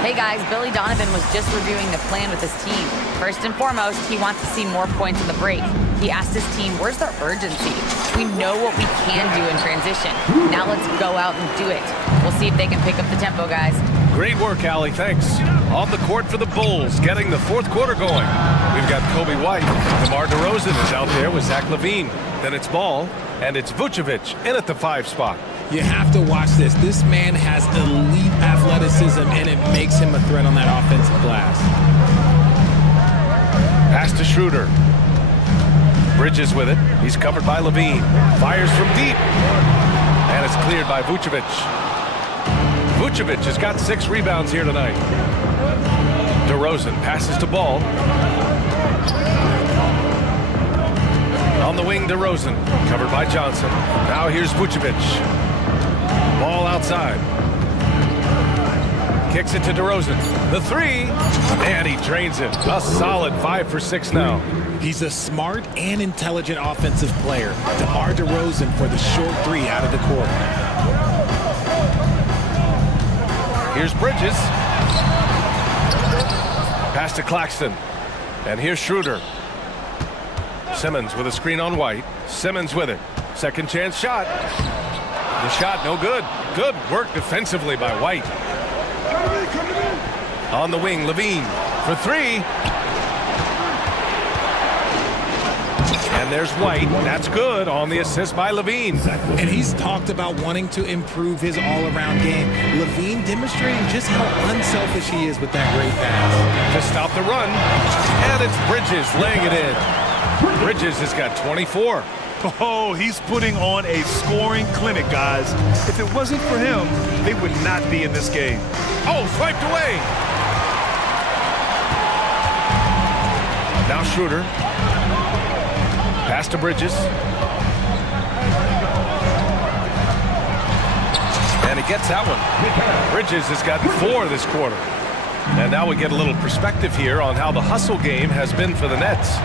Hey guys, Billy Donovan was just reviewing the plan with his team. First and foremost, he wants to see more points in the break. He asked his team, where's the urgency? We know what we can do in transition. Now let's go out and do it. We'll see if they can pick up the tempo, guys. Great work, Allie, thanks. On the court for the Bulls, getting the fourth quarter going. We've got Kobe White. DeMar DeRozan is out there with Zach LaVine. Then it's Ball, and it's Vucevic in at the 5 spot. You have to watch this. This man has elite athleticism, and it makes him a threat on that offensive glass. Pass to Schroeder. Bridges with it. He's covered by Levine. Fires from deep. And it's cleared by Vucevic. Vucevic has got 6 rebounds here tonight. DeRozan passes to Ball. On the wing, DeRozan. Covered by Johnson. Now here's Vucevic. Ball outside. Kicks it to DeRozan. The 3. And he drains it. A solid 5 for 6 now. He's a smart and intelligent offensive player. DeMar DeRozan for the short 3 out of the court. Here's Bridges. Pass to Claxton. And here's Schroeder. Simmons with a screen on White. Simmons with it. Second chance shot. The shot no good. Good work defensively by White. On the wing, Levine for 3. And there's White. That's good on the assist by Levine. And he's talked about wanting to improve his all-around game. Levine demonstrating just how unselfish he is with that great pass. To stop the run. And it's Bridges laying it in. Bridges has got 24. Oh, he's putting on a scoring clinic, guys. If it wasn't for him, they would not be in this game. Oh, swiped away. Now Schroeder. Pass to Bridges. And he gets that one. Bridges has gotten 4 this quarter. And now we get a little perspective here on how the hustle game has been for the Nets.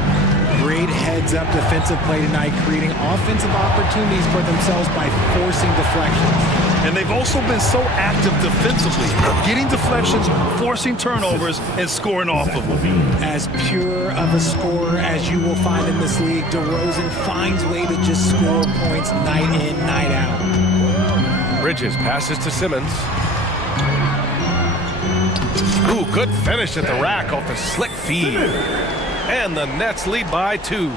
Great heads-up defensive play tonight, creating offensive opportunities for themselves by forcing deflections. And they've also been so active defensively, getting deflections, forcing turnovers, and scoring off of them. As pure of a scorer as you will find in this league, DeRozan finds a way to just score points night in, night out. Bridges passes to Simmons. Ooh, good finish at the rack off the slick feed. And the Nets lead by 2.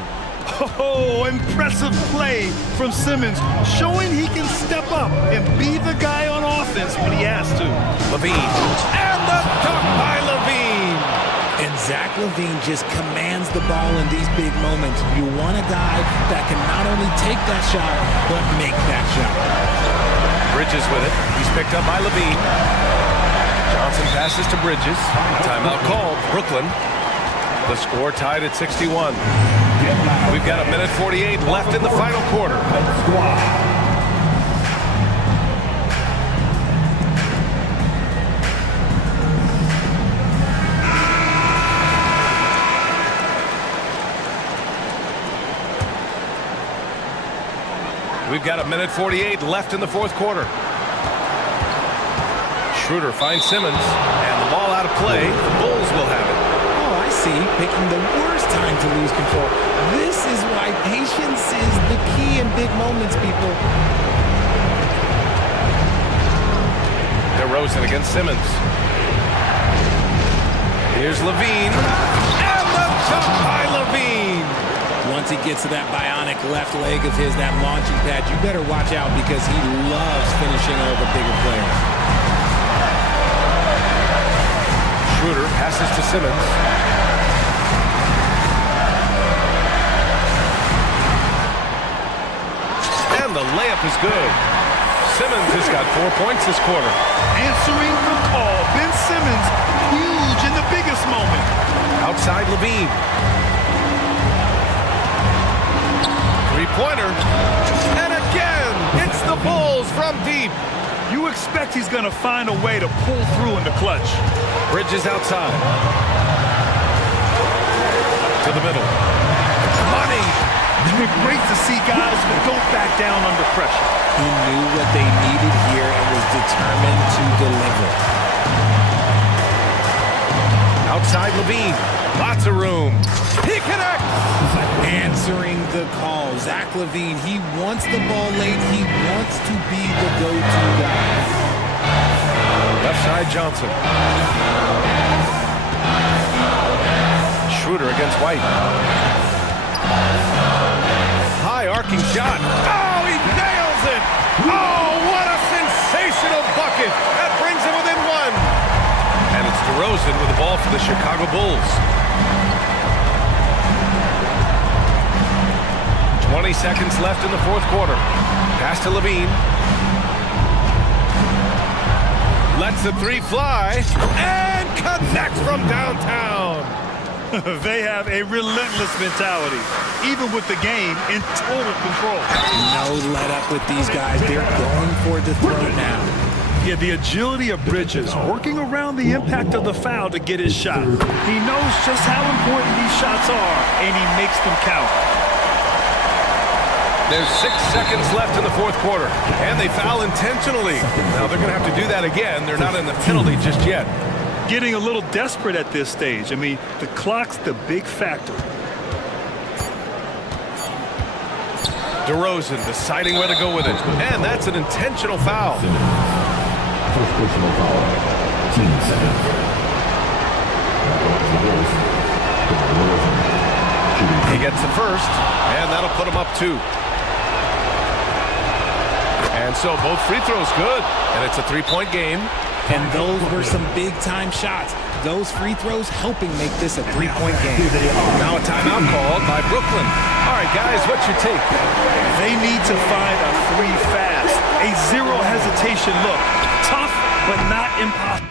Oh, impressive play from Simmons, showing he can step up and be the guy on offense when he has to. Levine. And the dunk by Levine. And Zach LaVine just commands the ball in these big moments. You want a guy that can not only take that shot, but make that shot. Bridges with it. He's picked up by Levine. Johnson passes to Bridges. Timeout called. Brooklyn. The score tied at 61. We've got 1:48 left in the final quarter. We've got 1:48 left in the fourth quarter. Schroeder finds Simmons, and the ball out of play. The Bulls will have it. Oh, I see. Picking the worst time to lose control. This is why patience is the key in big moments, people. DeRozan against Simmons. Here's Levine. And the jump by Levine. Once he gets to that bionic left leg of his, that launching pad, you better watch out because he loves finishing over bigger players. Schroeder passes to Simmons. And the layup is good. Simmons has got 4 points this quarter. Answering the call, Ben Simmons, huge in the biggest moment. Outside Levine. Three-pointer. And again, it's the Bulls from deep. You expect he's going to find a way to pull through in the clutch. Bridges outside. To the middle. Money. Great to see guys who don't back down under pressure. He knew what they needed here and was determined to deliver. Outside Levine. Lots of room. He connects. Answering the call. Zach LaVine, he wants the ball late. He wants to be the go-to guy. Left side Johnson. Schroeder against White. High arcing shot. Oh, he nails it. Oh, what a sensational bucket. That brings him within one. And it's DeRozan with the ball for the Chicago Bulls. 20 seconds left in the fourth quarter. Pass to Levine. Lets the three fly and connects from downtown. They have a relentless mentality, even with the game in total control. No let up with these guys. They're going for the throw now. Yeah, the agility of Bridges, working around the impact of the foul to get his shot. He knows just how important these shots are, and he makes them count. There's 6 seconds left in the fourth quarter, and they foul intentionally. Now they're going to have to do that again. They're not in the penalty just yet. Getting a little desperate at this stage. I mean, the clock's the big factor. DeRozan deciding where to go with it, and that's an intentional foul. First personal foul. Team second. He gets the first, and that'll put him up 2. And so both free throws good, and it's a 3-point game. And those were some big-time shots. Those free throws helping make this a 3-point game. Now a timeout called by Brooklyn. All right, guys, what's your take? They need to find a 3 fast. A zero hesitation look. Tough, but not impossible.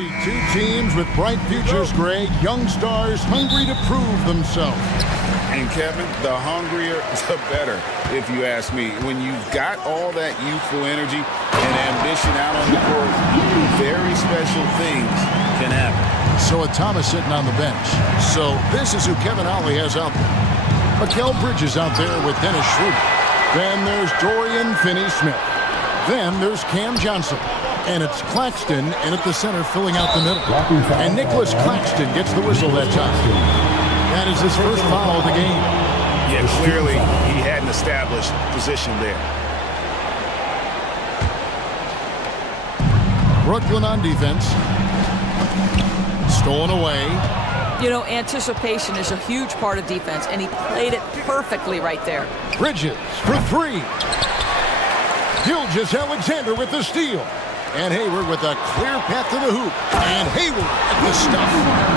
See two teams with bright futures, Greg. Young stars hungry to prove themselves. And Kevin, the hungrier, the better, if you ask me. When you've got all that youthful energy and ambition out on the court, very special things can happen. So Thomas sitting on the bench. So this is who Kevin Ollie has out there. Mikal Bridges out there with Dennis Schroeder. Then there's Dorian Finney-Smith. Then there's Cam Johnson. And it's Claxton in at the center filling out the middle. And Nicholas Claxton gets the whistle that time. That is his first foul of the game. Yeah, clearly he had an established position there. Brooklyn on defense. Stolen away. You know, anticipation is a huge part of defense, and he played it perfectly right there. Bridges for three. Gilgeous-Alexander with the steal. And Hayward with a clear path to the hoop. And Hayward at the stuff.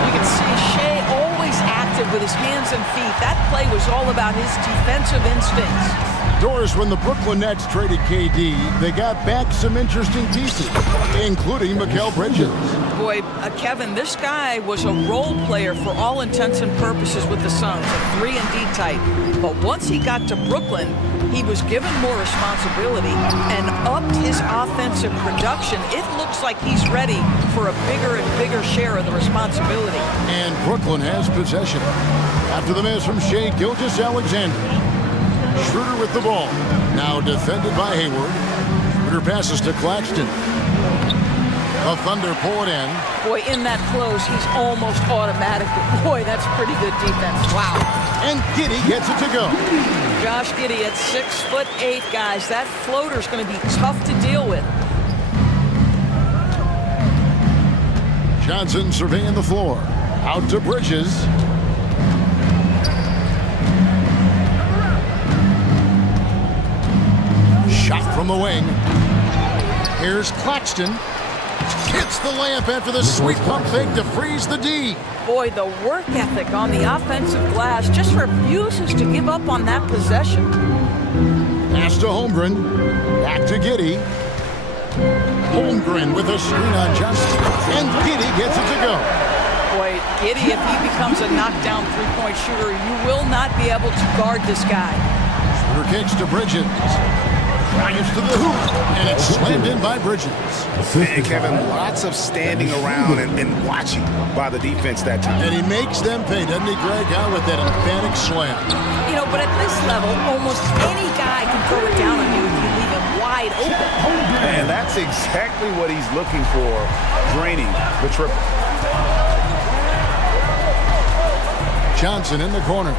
You can see Shea always active with his hands and feet. That play was all about his defensive instincts. Doris, when the Brooklyn Nets traded KD, they got back some interesting pieces, including Mikal Bridges. Boy, Kevin, this guy was a role player for all intents and purposes with the Suns, a 3-and-D type. But once he got to Brooklyn, he was given more responsibility and upped his offensive production. It looks like he's ready for a bigger and bigger share of the responsibility. And Brooklyn has possession. After the miss from Shea Gilgeous-Alexander. Schroeder with the ball. Now defended by Hayward. Schroeder passes to Claxton. The Thunder pull it in. Boy, in that close, he's almost automatic. Boy, that's pretty good defense. Wow. And Giddey gets it to go. Josh Giddey at 6'8", guys. That floater's going to be tough to deal with. Johnson surveying the floor. Out to Bridges. Shot from the wing. Here's Claxton. Hits the layup after the sweet pump fake to freeze the D. Boy, the work ethic on the offensive glass just refuses to give up on that possession. Pass to Holmgren. Back to Giddey. Holmgren with a screen on Johnson. And Giddey gets it to go. Boy, Giddey, if he becomes a knockdown three-point shooter, you will not be able to guard this guy. Shooter kicks to Bridges. Drives to the hoop, and it's slammed in by Bridges. And Kevin, lots of standing around and watching by the defense that time. And he makes them pay, doesn't he, Greg, out with that emphatic slam. You know, but at this level, almost any guy can throw it down on you if you leave him wide open. And that's exactly what he's looking for, draining the triple. Johnson in the corner.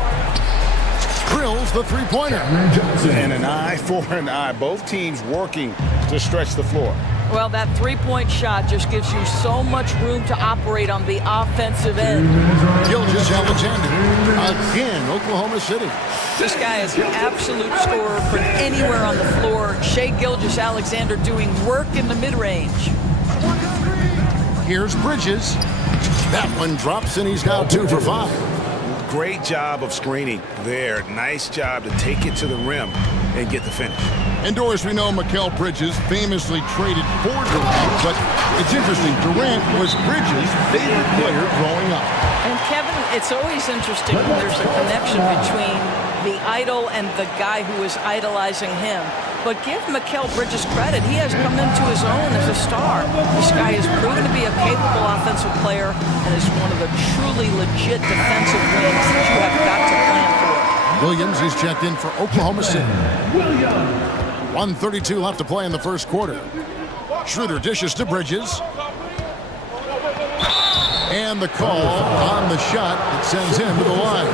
Drills the three-pointer. And an eye for an eye. Both teams working to stretch the floor. Well, that three-point shot just gives you so much room to operate on the offensive end. Gilgeous-Alexander. Again, Oklahoma City. This guy is an absolute scorer from anywhere on the floor. Shea Gilgeous-Alexander doing work in the mid-range. Here's Bridges. That one drops, and he's now 2 for 5. Great job of screening there. Nice job to take it to the rim and get the finish. And Doris, we know Mikal Bridges famously traded for Durant, but it's interesting. Durant was Bridges' favorite player growing up. And Kevin, it's always interesting when there's a connection between the idol and the guy who is idolizing him. But give Mikal Bridges credit. He has come into his own as a star. This guy has proven to be a capable offensive player and is one of the truly legit defensive wings that you have got to plan for. Williams, he's checked in for Oklahoma City. 1:32 left to play in the first quarter. Schroeder dishes to Bridges. And the call on the shot that sends him to the line.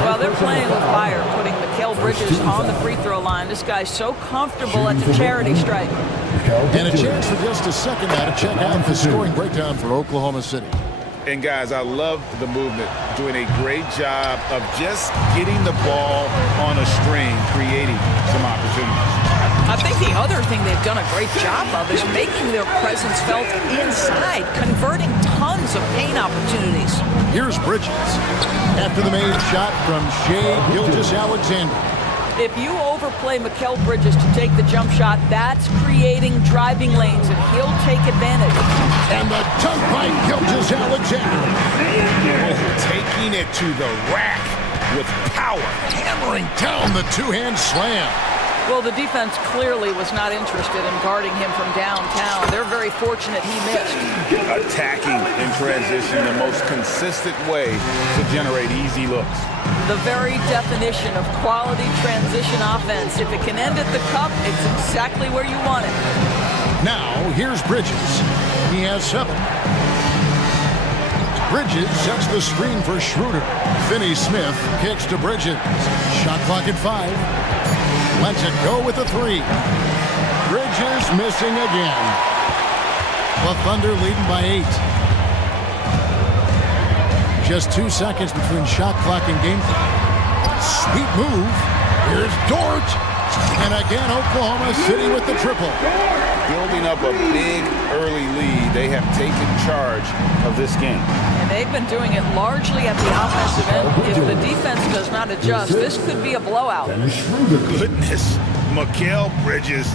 Well, they're playing with fire, putting Mikal Bridges on the free throw line. This guy's so comfortable at the charity stripe. And a chance for just a second now to check out the scoring breakdown for Oklahoma City. And guys, I love the movement, doing a great job of just getting the ball on a string, creating some opportunities. I think the other thing they've done a great job of is making their presence felt inside, converting tons of paint opportunities. Here's Bridges. After the made shot from Shea Gilgeous-Alexander. If you overplay Mikal Bridges to take the jump shot, that's creating driving lanes, and he'll take advantage. And the dunk by Gilgeous-Alexander. Taking it to the rack with power. Hammering down the two-hand slam. Well, the defense clearly was not interested in guarding him from downtown. They're very fortunate he missed. Attacking in transition, the most consistent way to generate easy looks. The very definition of quality transition offense. If it can end at the cup, it's exactly where you want it. Now, here's Bridges. He has 7. Bridges sets the screen for Schroeder. Finney Smith kicks to Bridges. Shot clock at 5. Lets it go with a 3. Bridges missing again. The Thunder leading by 8. Just 2 seconds between shot clock and game clock. Sweet move. Here's Dort. And again, Oklahoma City with the triple. Building up a big early lead, they have taken charge of this game. And they've been doing it largely at the offensive end. If the defense does not adjust, this could be a blowout. Goodness, Mikal Bridges,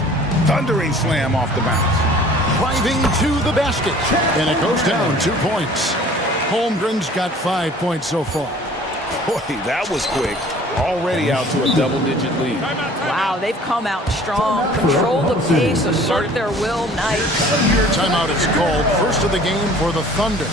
thundering slam off the bounce. Driving to the basket. And it goes down 2 points. Holmgren's got 5 points so far. Boy, that was quick. Already out to a double-digit lead. Wow, they've come out strong, control the pace, assert their will, nice. Timeout is called. First of the game for the Thunder.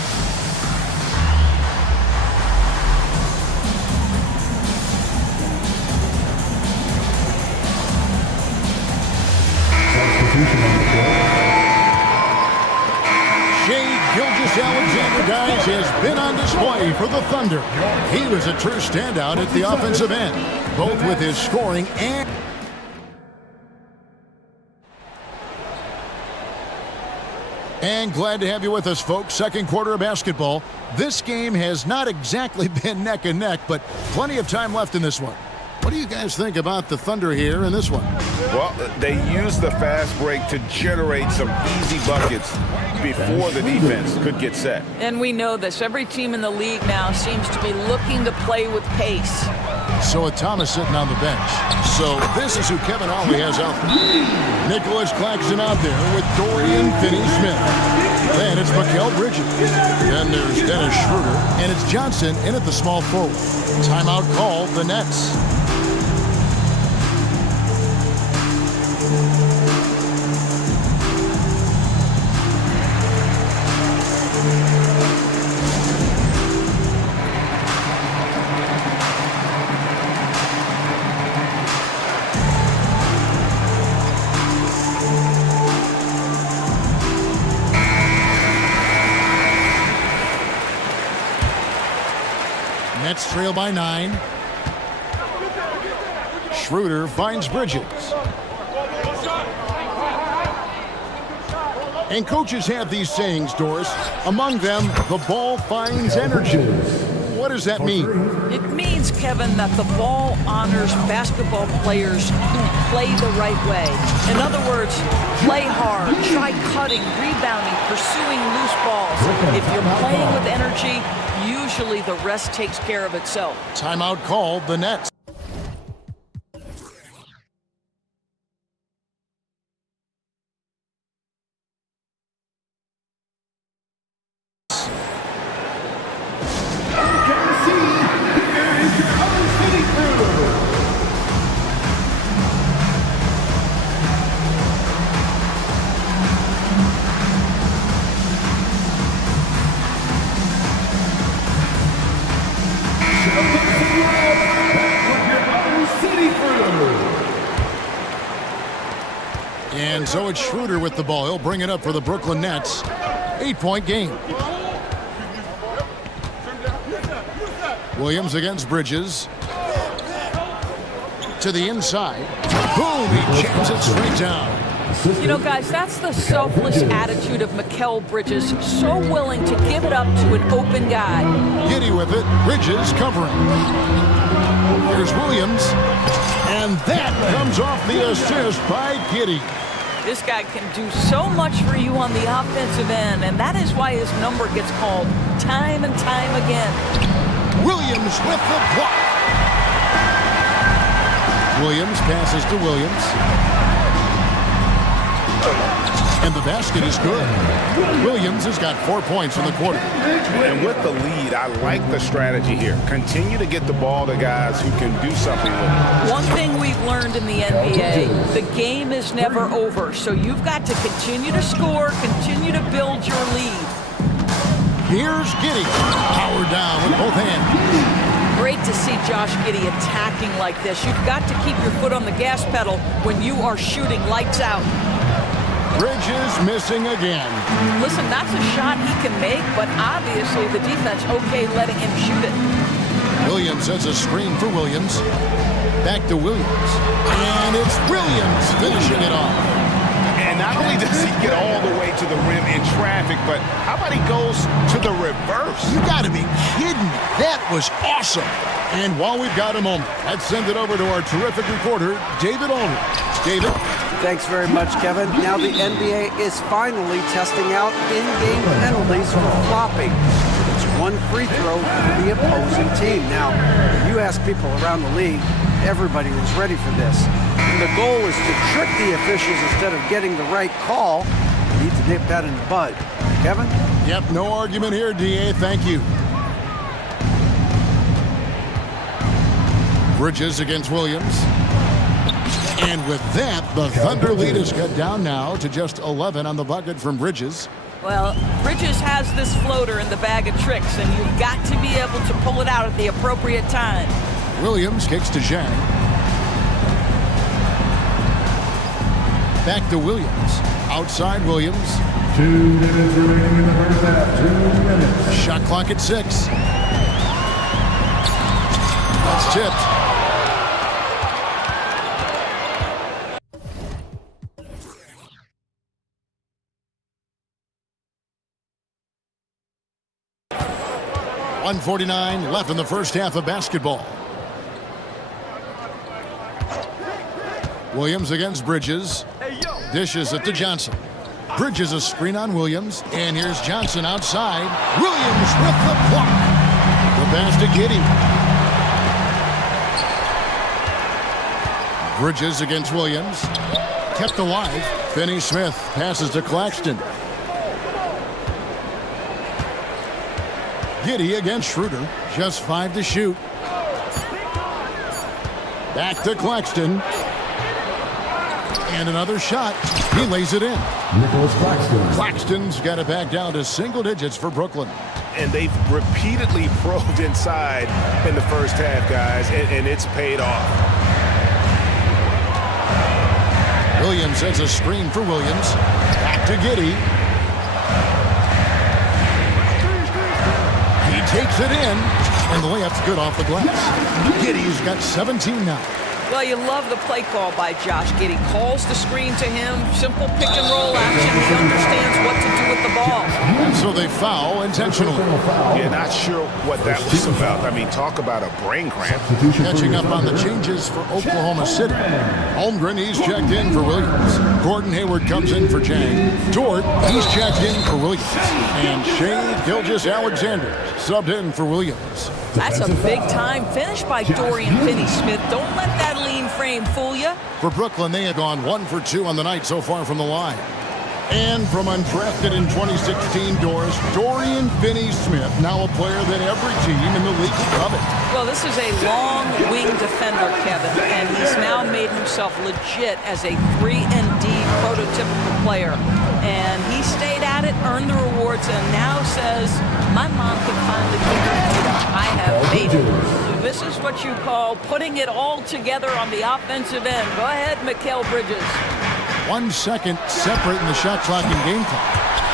Gilgeous-Alexander, guys, has been on display for the Thunder. He was a true standout at the offensive end, both with his scoring and glad to have you with us, folks. Second quarter of basketball. This game has not exactly been neck and neck, but plenty of time left in this one. What do you guys think about the Thunder here in this one? Well, they used the fast break to generate some easy buckets before the defense could get set. And we know this. Every team in the league now seems to be looking to play with pace. So Thomas sitting on the bench. So this is who Kevin Ollie has out there. Nicholas Claxton out there with Dorian Finney-Smith. Then it's Mikal Bridges. Then there's Dennis Schroeder. And it's Johnson in at the small forward. Timeout called the Nets. Nets trail by 9. Schroeder finds Bridges. And coaches have these sayings, Doris. Among them, the ball finds energy. What does that mean? It means, Kevin, that the ball honors basketball players who play the right way. In other words, play hard, try cutting, rebounding, pursuing loose balls. If you're playing with energy, usually the rest takes care of itself. Timeout called the Nets. And so it's Schroeder with the ball. He'll bring it up for the Brooklyn Nets. 8-point game. Williams against Bridges. To the inside. Boom! He jams it straight down. You know, guys, that's the selfless attitude of Mikal Bridges. So willing to give it up to an open guy. Giddy with it. Bridges covering. Here's Williams. And that comes off the assist by Giddy. This guy can do so much for you on the offensive end, and that is why his number gets called time and time again. Williams with the block. Williams passes to Williams. And the basket is good. Williams has got 4 points in the quarter. And with the lead, I like the strategy here. Continue to get the ball to guys who can do something with it. One thing we've learned in the NBA, the game is never over. So you've got to continue to score, continue to build your lead. Here's Giddey. Power down with both hands. Great to see Josh Giddey attacking like this. You've got to keep your foot on the gas pedal when you are shooting lights out. Bridges missing again. Listen, that's a shot he can make, but obviously the defense okay letting him shoot it. Williams has a screen for Williams. Back to Williams. And it's Williams finishing it off. And not only does he get all the way to the rim in traffic, but how about he goes to the reverse? You gotta be kidding me. That was awesome. And while we've got a moment, let's send it over to our terrific reporter, David Aldridge. David? Thanks very much, Kevin. Now the NBA is finally testing out in-game penalties for flopping. It's one free throw for the opposing team. Now, you ask people around the league, everybody was ready for this. And the goal is to trick the officials instead of getting the right call. You need to nip that in the bud. Kevin? Yep, no argument here, DA. Thank you. Bridges against Williams. And with that, the Thunder lead is cut down now to just 11 on the bucket from Bridges. Well, Bridges has this floater in the bag of tricks, and you've got to be able to pull it out at the appropriate time. Williams kicks to Zhang. Back to Williams. Outside Williams. 2 minutes remaining in the first half. 2 minutes. Shot clock at 6. That's tipped. .149 left in the first half of basketball. Williams against Bridges. Dishes it to Johnson. Bridges a screen on Williams. And here's Johnson outside. Williams with the block. The pass to Giddey. Bridges against Williams. Kept alive. Finney-Smith passes to Claxton. Giddey against Schroeder. Just 5 to shoot. Back to Claxton. And another shot. He lays it in. Nicholas Claxton. Claxton's got it back down to single digits for Brooklyn. And they've repeatedly probed inside in the first half, guys, and it's paid off. Williams has a screen for Williams. Back to Giddey. He takes it in, and the layup's good off the glass. Giddey's got 17 now. Well, you love the play call by Josh Giddey. Calls the screen to him, simple pick and roll action. He understands what to do with the ball. And so they foul intentionally. Yeah, not sure what that was about. I mean, talk about a brain cramp. Catching up on the changes for Oklahoma City. Holmgren, he's checked in for Williams. Gordon Hayward comes in for Jang. Dort, he's checked in for Williams. And Shea Gilgeous-Alexander subbed in for Williams. That's a big-time finish by Dorian Finney-Smith. Don't let that lean frame fool you. For Brooklyn, they have gone 1 for 2 on the night so far from the line. And from undrafted in 2016 doors, Dorian Finney-Smith, now a player that every team in the league will covet. Well, this is a long wing defender, Kevin, and he's now made himself legit as a 3-and-D prototypical player. And he stayed at it, earned the rewards, and now says, my mom can finally figure it out. I have made it. This is what you call putting it all together on the offensive end. Go ahead, Mikal Bridges. 1 second separate in the shot clock and game clock.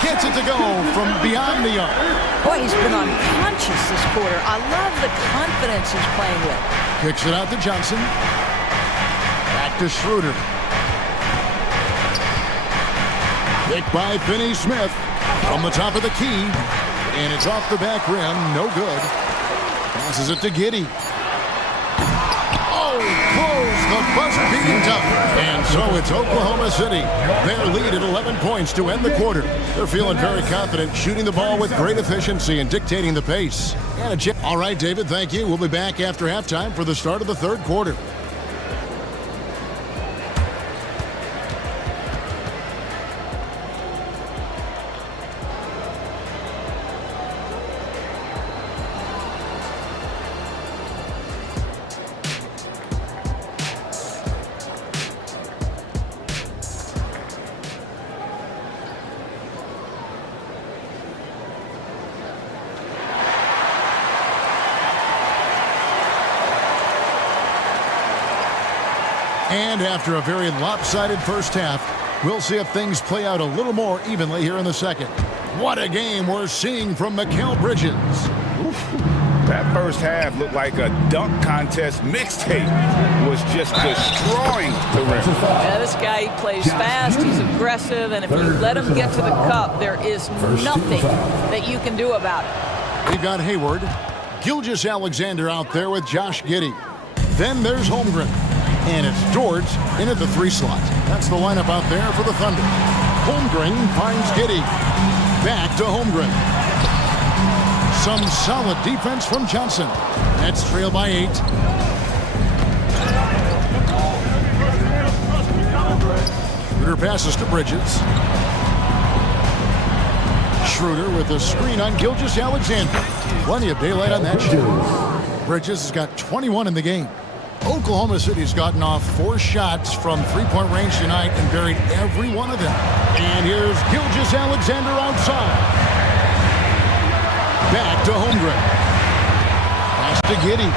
Gets it to go from beyond the arc. Boy, he's been unconscious this quarter. I love the confidence he's playing with. Kicks it out to Johnson. Back to Schroeder. Pick by Finney-Smith from the top of the key. And it's off the back rim. No good. Passes it to Giddey. Oh, close. The buzzer beating tough. And so it's Oklahoma City. Their lead at 11 points to end the quarter. They're feeling very confident, shooting the ball with great efficiency and dictating the pace. All right, David, thank you. We'll be back after halftime for the start of the third quarter. And after a very lopsided first half, we'll see if things play out a little more evenly here in the second. What a game we're seeing from Mikal Bridges. That first half looked like a dunk contest mixtape. Was just destroying the rim. Yeah, this guy plays fast, he's aggressive, and if you let him get to the cup, there is nothing that you can do about it. We've got Hayward, Gilgeous-Alexander out there with Josh Giddey. Then there's Holmgren. And it's George in at the 3 slot. That's the lineup out there for the Thunder. Holmgren finds Giddey. Back to Holmgren. Some solid defense from Johnson. Nets trail by 8. Schroeder passes to Bridges. Schroeder with a screen on Gilgeous-Alexander. Plenty of daylight on that shot. Bridges has got 21 in the game. Oklahoma City's gotten off 4 shots from 3-point range tonight and buried every one of them. And here's Gilgeous-Alexander outside. Back to Holmgren. Pass to Giddey.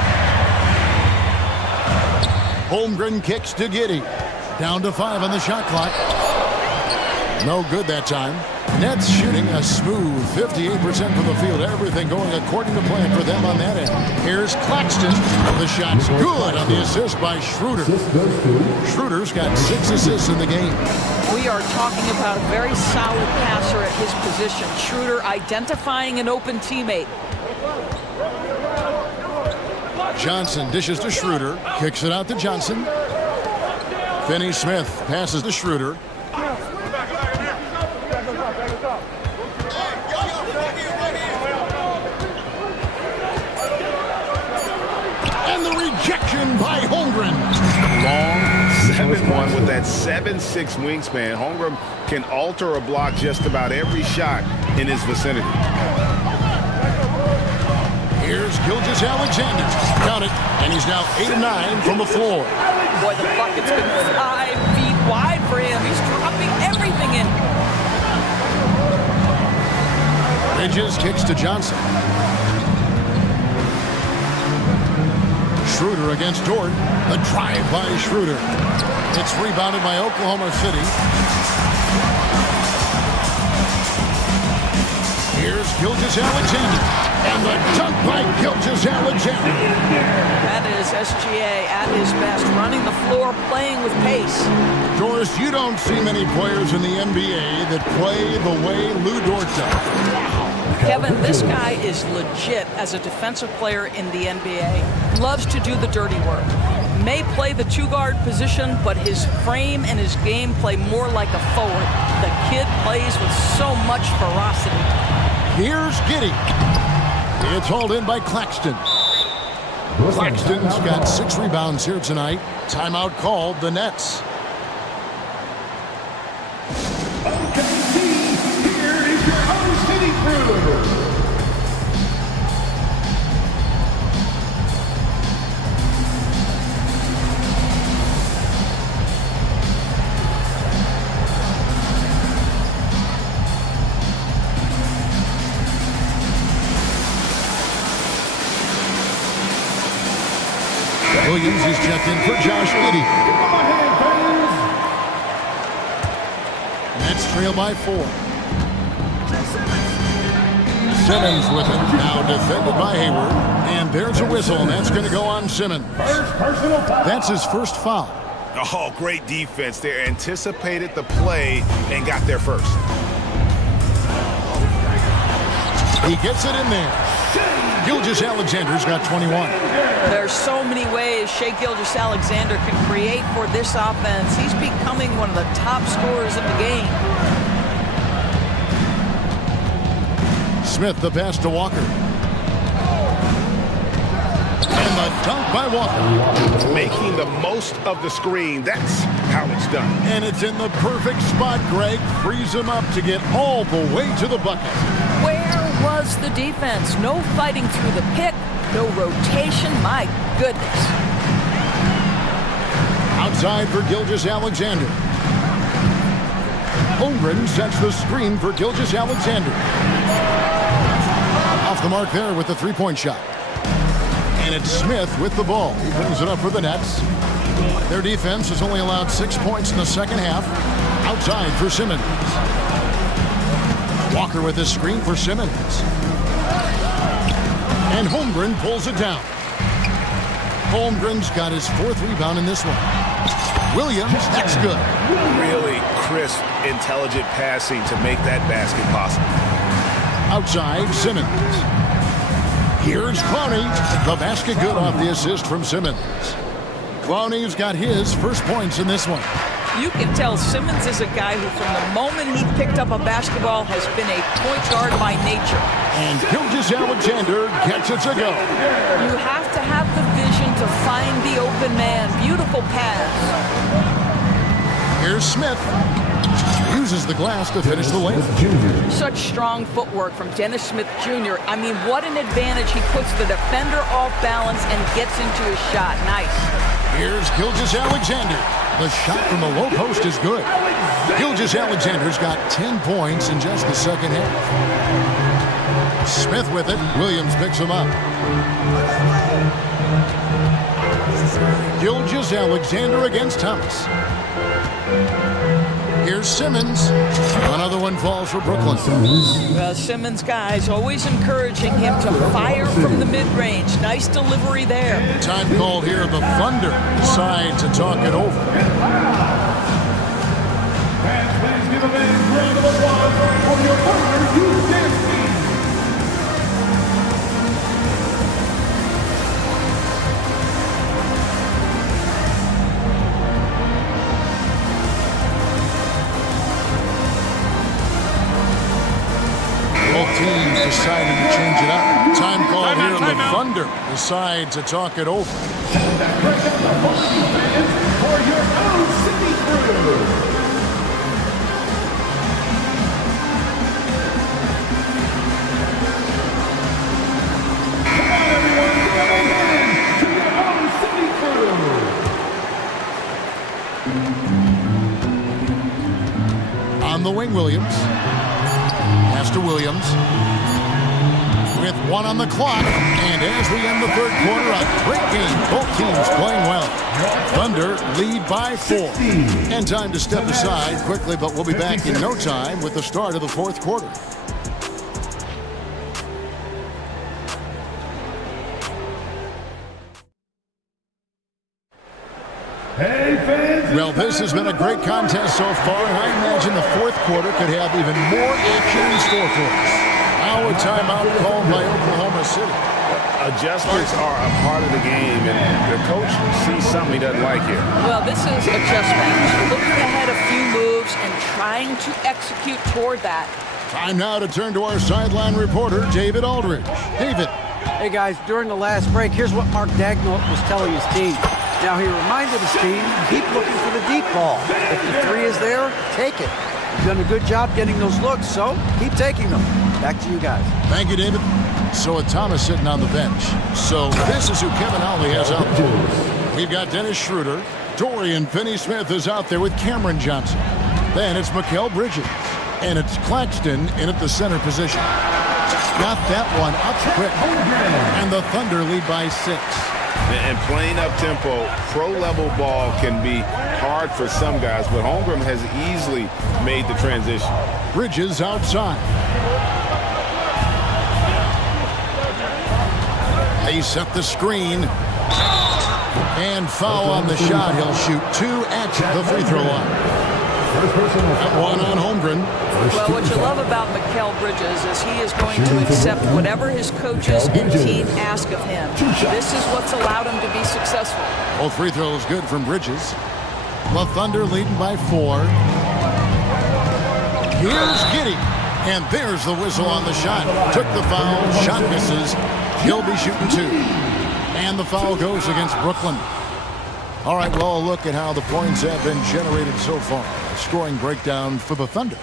Holmgren kicks to Giddey. Down to 5 on the shot clock. No good that time. Nets shooting a smooth 58% from the field. Everything going according to plan for them on that end. Here's Claxton. The shot's good on the assist by Schroeder. Schroeder's got 6 assists in the game. We are talking about a very solid passer at his position. Schroeder identifying an open teammate. Johnson dishes to Schroeder. Kicks it out to Johnson. Finney-Smith passes to Schroeder. Rejection by Holmgren. Long 7-1 with that 7'6" wingspan. Holmgren can alter a block just about every shot in his vicinity. Here's Gilgeous-Alexander. Count it, and he's now 8 of 9 from the floor. Boy, the bucket's been 5 feet wide for him. He's dropping everything in. Bridges kicks to Johnson. Schroeder against Jordan. The drive by Schroeder. It's rebounded by Oklahoma City. Here's Gilgeous-Alexander. And the dunk by Gilgeous-Alexander. That is SGA at his best, running the floor, playing with pace. Doris, you don't see many players in the NBA that play the way Lou Dort does. Kevin, this guy is legit as a defensive player in the NBA. Loves to do the dirty work. May play the 2-guard position, but his frame and his game play more like a forward. The kid plays with so much ferocity. Here's Giddey. It's hauled in by Claxton. Claxton's got 6 rebounds here tonight. Timeout called the Nets. Here is your own city crew. Williams is checked in for Josh Giddey. Nets trail by 4. Simmons with it. Now defended by Hayward. And there's a whistle, and that's going to go on Simmons. That's his first foul. Oh, great defense there. Anticipated the play and got there first. He gets it in there. Gilgeous-Alexander's got 21. There's so many ways Shai Gilgeous-Alexander can create for this offense. He's becoming one of the top scorers in the game. Smith, the pass to Walker. And the dunk by Walker. Making the most of the screen. That's how it's done. And it's in the perfect spot. Greg frees him up to get all the way to the bucket. Where was the defense? No fighting through the pick, no rotation. My goodness. Outside for Gilgeous-Alexander. Holmgren sets the screen for Gilgeous-Alexander. Off the mark there with the 3-point shot. And it's Smith with the ball. He brings it up for the Nets. Their defense has only allowed 6 points in the second half. Outside for Simmons. Walker with his screen for Simmons. And Holmgren pulls it down. Holmgren's got his 4th rebound in this one. Williams, that's good. Really crisp, intelligent passing to make that basket possible. Outside, Simmons. Here's Clowney. The basket good off the assist from Simmons. Clowney's got his first points in this one. You can tell Simmons is a guy who, from the moment he picked up a basketball, has been a point guard by nature. And Gilgeous-Alexander gets it to go. You have to have the vision to find the open man. Beautiful pass. Here's Smith. Uses the glass to finish the lane. Such strong footwork from Dennis Smith Jr. I mean, what an advantage. He puts the defender off balance and gets into his shot. Nice. Here's Gilgeous-Alexander. The shot from the low post is good. Gilgeous-Alexander's got 10 points in just the second half. Smith with it. Williams picks him up. Gilgeous-Alexander against Thomas. Here's Simmons. Another one falls for Brooklyn. Well, Simmons, guys, always encouraging him to fire from the mid-range. Nice delivery there. Time called here. The Thunder decide to talk it over. And please give a big round of applause for your partner, Houston. Both teams decided to change it up. Time called here. The Thunder decide to talk it over. For your own city crew. On the wing, Williams. Pass to Williams. With 1 on the clock. And as we end the third quarter, a great game. Both teams playing well. Thunder lead by 4. And time to step aside quickly, but we'll be back in no time with the start of the fourth quarter. Hey, fans. Well, this has been a great contest so far, and I imagine the fourth quarter could have even more action in store for us. Now a timeout called by Oklahoma City. Adjustments are a part of the game, and the coach sees something he doesn't like here. Well, this is adjustment. Looking ahead a few moves and trying to execute toward that. Time now to turn to our sideline reporter, David Aldridge. David. Hey, guys, during the last break, here's what Mark Daigneault was telling his team. Now, he reminded his team, keep looking for the deep ball. If the 3 is there, take it. You've done a good job getting those looks, so keep taking them. Back to you guys. Thank you, David. So with Thomas sitting on the bench. So this is who Kevin Ollie has out there. We've got Dennis Schroeder. Dorian Finney-Smith is out there with Cameron Johnson. Then it's Mikal Bridges. And it's Claxton in at the center position. Got that one up quick. And the Thunder lead by 6. And playing up-tempo, pro-level ball can be hard for some guys, but Holmgren has easily made the transition. Bridges outside. They set the screen. And foul on the shot. He'll shoot 2 at the free throw line. That one on Holmgren. Well, what you love about Mikal Bridges is he is going to accept whatever his coaches and team ask of him. This is what's allowed him to be successful. Both free throws good from Bridges. The Thunder leading by 4. Here's Giddey. And there's the whistle on the shot. Took the foul. Shot misses. He'll be shooting 2. And the foul goes against Brooklyn. All right, well, a look at how the points have been generated so far. A scoring breakdown for the Thunder.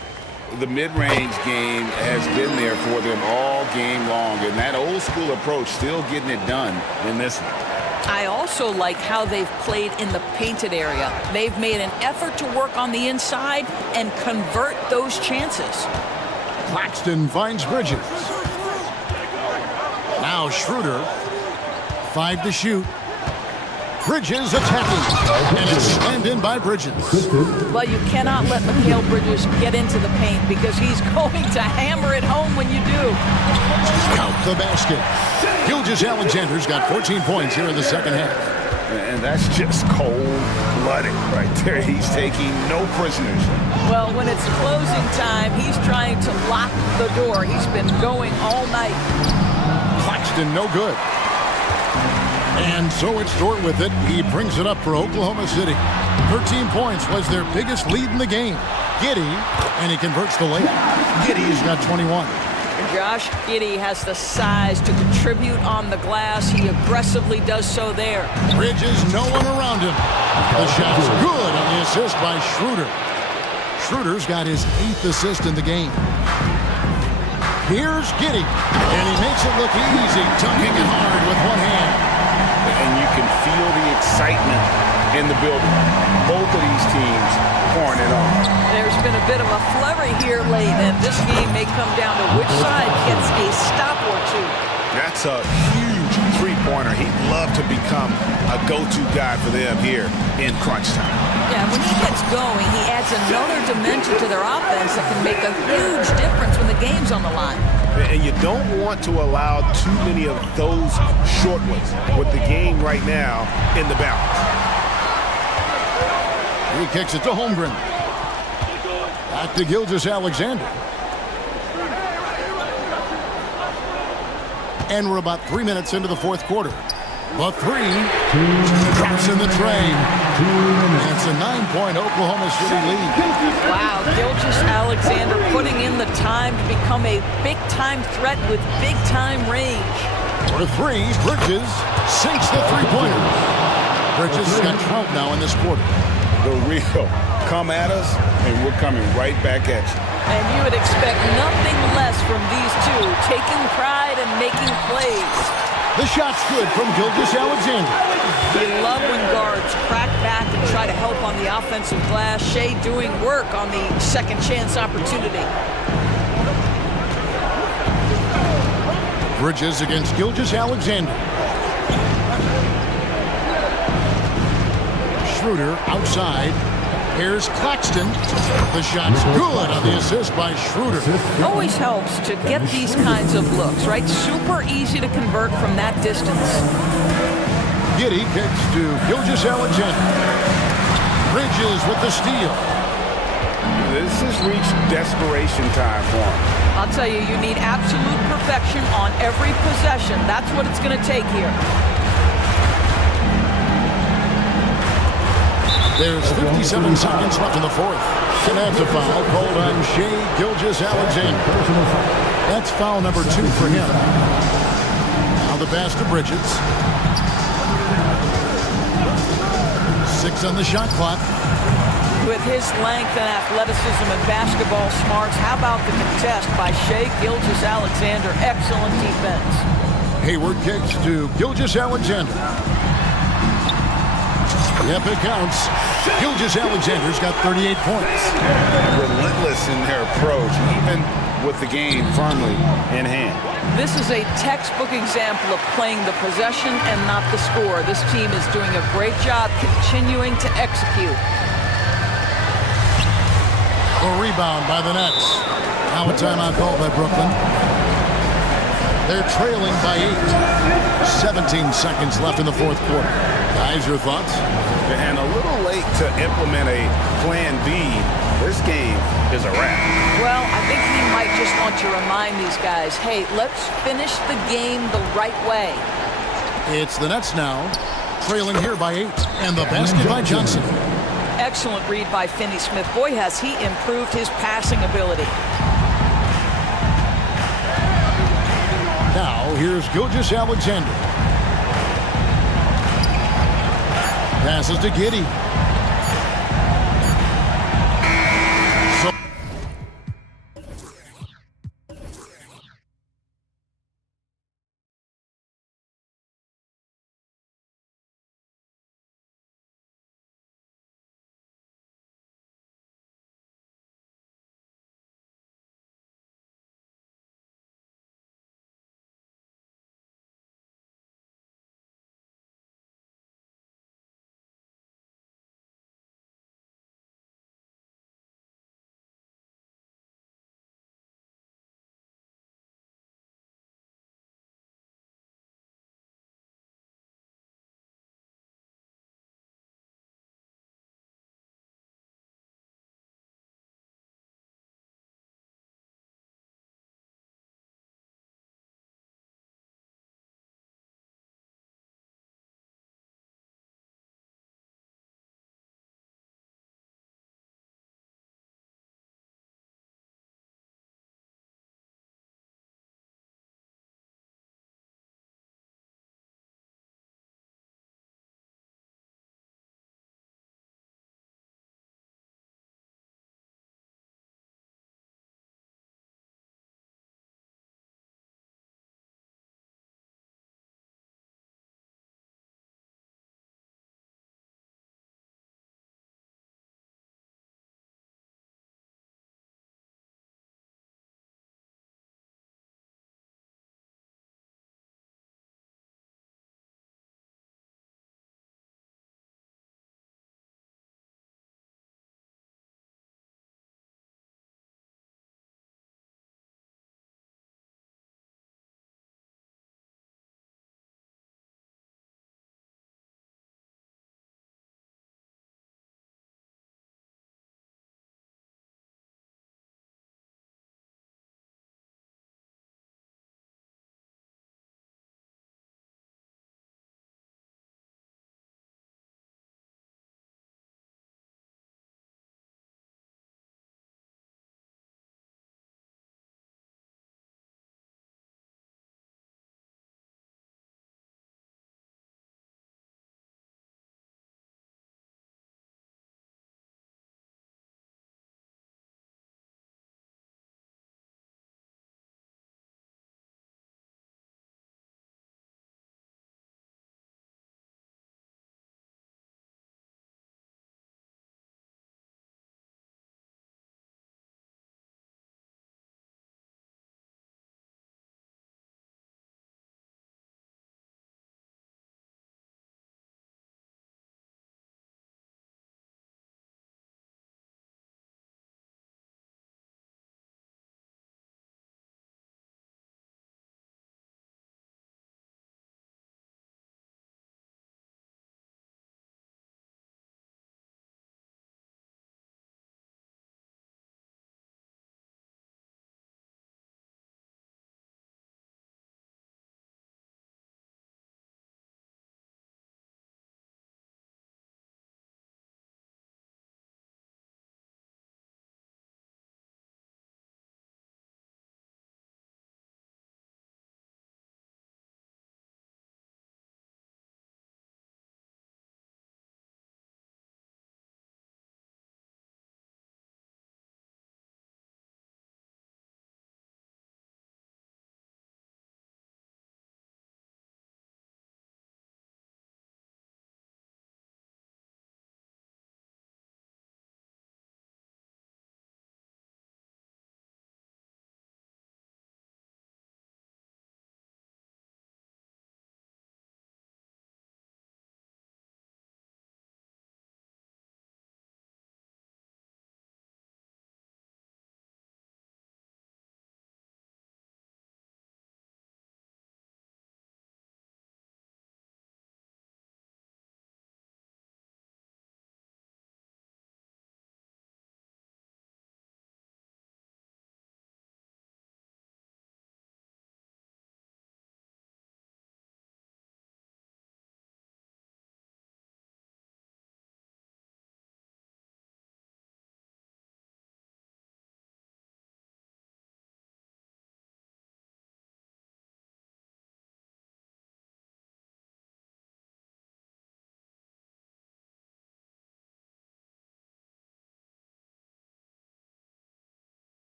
The mid-range game has been there for them all game long, and that old-school approach still getting it done in this one. I also like how they've played in the painted area. They've made an effort to work on the inside and convert those chances. Claxton finds Bridges. Now Schroeder. 5 to shoot. Bridges attacking, and it's slammed in by Bridges. Well, you cannot let Mikal Bridges get into the paint because he's going to hammer it home when you do. Count the basket. Gilgeous-Alexander's got 14 points here in the second half. And that's just cold-blooded right there. He's taking no prisoners. Well, when it's closing time, he's trying to lock the door. He's been going all night. Claxton, no good. And so it's Dort with it. He brings it up for Oklahoma City. 13 points was their biggest lead in the game. Giddey, and he converts the layup. Giddey's got 21. Josh Giddey has the size to contribute on the glass. He aggressively does so there. Bridges, no one around him. The shot's good on the assist by Schroeder. Schroeder's got his 8th assist in the game. Here's Giddey, and he makes it look easy, dunking it hard with one hand. And you can feel the excitement in the building. Both of these teams pouring it on. There's been a bit of a flurry here late, and this game may come down to which side gets a stop or two. That's a huge three-pointer. He'd love to become a go-to guy for them here in crunch time. Yeah, when he gets going, he adds another dimension to their offense that can make a huge difference when the game's on the line. And you don't want to allow too many of those short ones with the game right now in the balance. He kicks it to Holmgren. Back to Gilgeous-Alexander. And we're about 3 minutes into the fourth quarter. The three drops in the tray. And it's a 9-point Oklahoma City lead. Wow, Gilgeous-Alexander putting in the time to become a big-time threat with big-time range. For three, Bridges sinks the three-pointer. Bridges has got 12 now in this quarter. The real come at us, and we're coming right back at you. And you would expect nothing less from these two, taking pride and making plays. The shot's good from Gilgeous-Alexander. You love when guards crack back and try to help on the offensive glass. Shea doing work on the second chance opportunity. Bridges against Gilgeous-Alexander. Schroeder outside. Here's Claxton. The shot's good on the assist by Schroeder. Always helps to get these kinds of looks, right? Super easy to convert from that distance. Giddey kicks to Gilgeous-Alexander. Bridges with the steal. This has reached desperation time for him. I'll tell you, you need absolute perfection on every possession. That's what it's going to take here. There's 57 seconds left in the fourth. And that's a foul called on Shea Gilgeous-Alexander. That's foul number 2 for him. Now the pass to Bridges. 6 on the shot clock. With his length and athleticism and basketball smarts, how about the contest by Shea Gilgeous-Alexander? Excellent defense. Hayward kicks to Gilgeous-Alexander. Yep, it counts. Gilgeous-Alexander's got 38 points. Relentless in their approach, even with the game firmly in hand. This is a textbook example of playing the possession and not the score. This team is doing a great job continuing to execute. A rebound by the Nets. Now a timeout called by Brooklyn. They're trailing by 8. 17 seconds left in the fourth quarter. Guys, your thoughts? And a little late to implement a plan B. This game is a wrap. Well, I think he might just want to remind these guys, hey, let's finish the game the right way. It's the Nets now, trailing here by 8. And the basket by Johnson. Excellent read by Finney-Smith. Boy, has he improved his passing ability. Now, here's Gilgeous-Alexander. Passes to Giddey.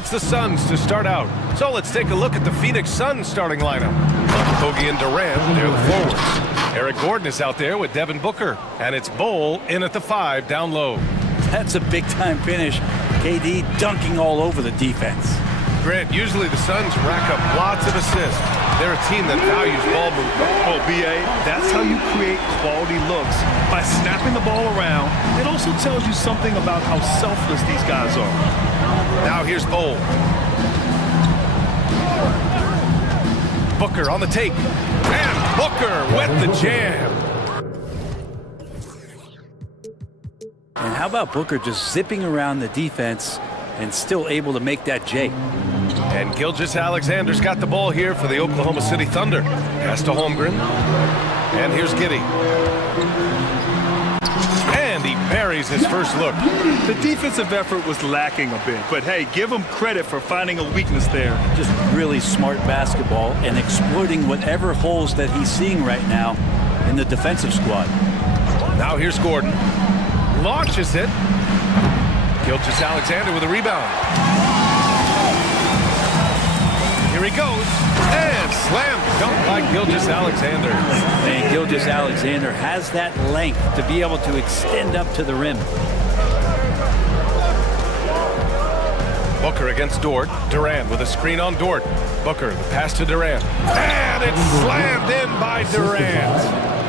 it's the Suns to start out. So let's take a look at the Phoenix Suns starting lineup. Hoagie and Durant, they're the forwards. Eric Gordon is out there with Devin Booker. And it's Bowl in at the 5 down low. That's a big-time finish. KD dunking all over the defense. Grant, usually the Suns rack up lots of assists. They're a team that values ball movement. Oh, BA, that's how you create quality looks. By snapping the ball around, it also tells you something about how selfless these guys are. Now here's Bowl. Booker on the take. And Booker with the jam. And how about Booker just zipping around the defense and still able to make that J? And Gilgeous-Alexander's got the ball here for the Oklahoma City Thunder. Pass to Holmgren. And here's Giddey. And he buries his first look. The defensive effort was lacking a bit, but hey, give him credit for finding a weakness there. Just really smart basketball and exploiting whatever holes that he's seeing right now in the defensive squad. Now here's Gordon. Launches it. Gilgeous-Alexander with a rebound. Here he goes. And slam dunk by Gilgeous-Alexander. And Gilgeous-Alexander has that length to be able to extend up to the rim. Booker against Dort. Durant with a screen on Dort. Booker, the pass to Durant. And it's slammed in by Durant.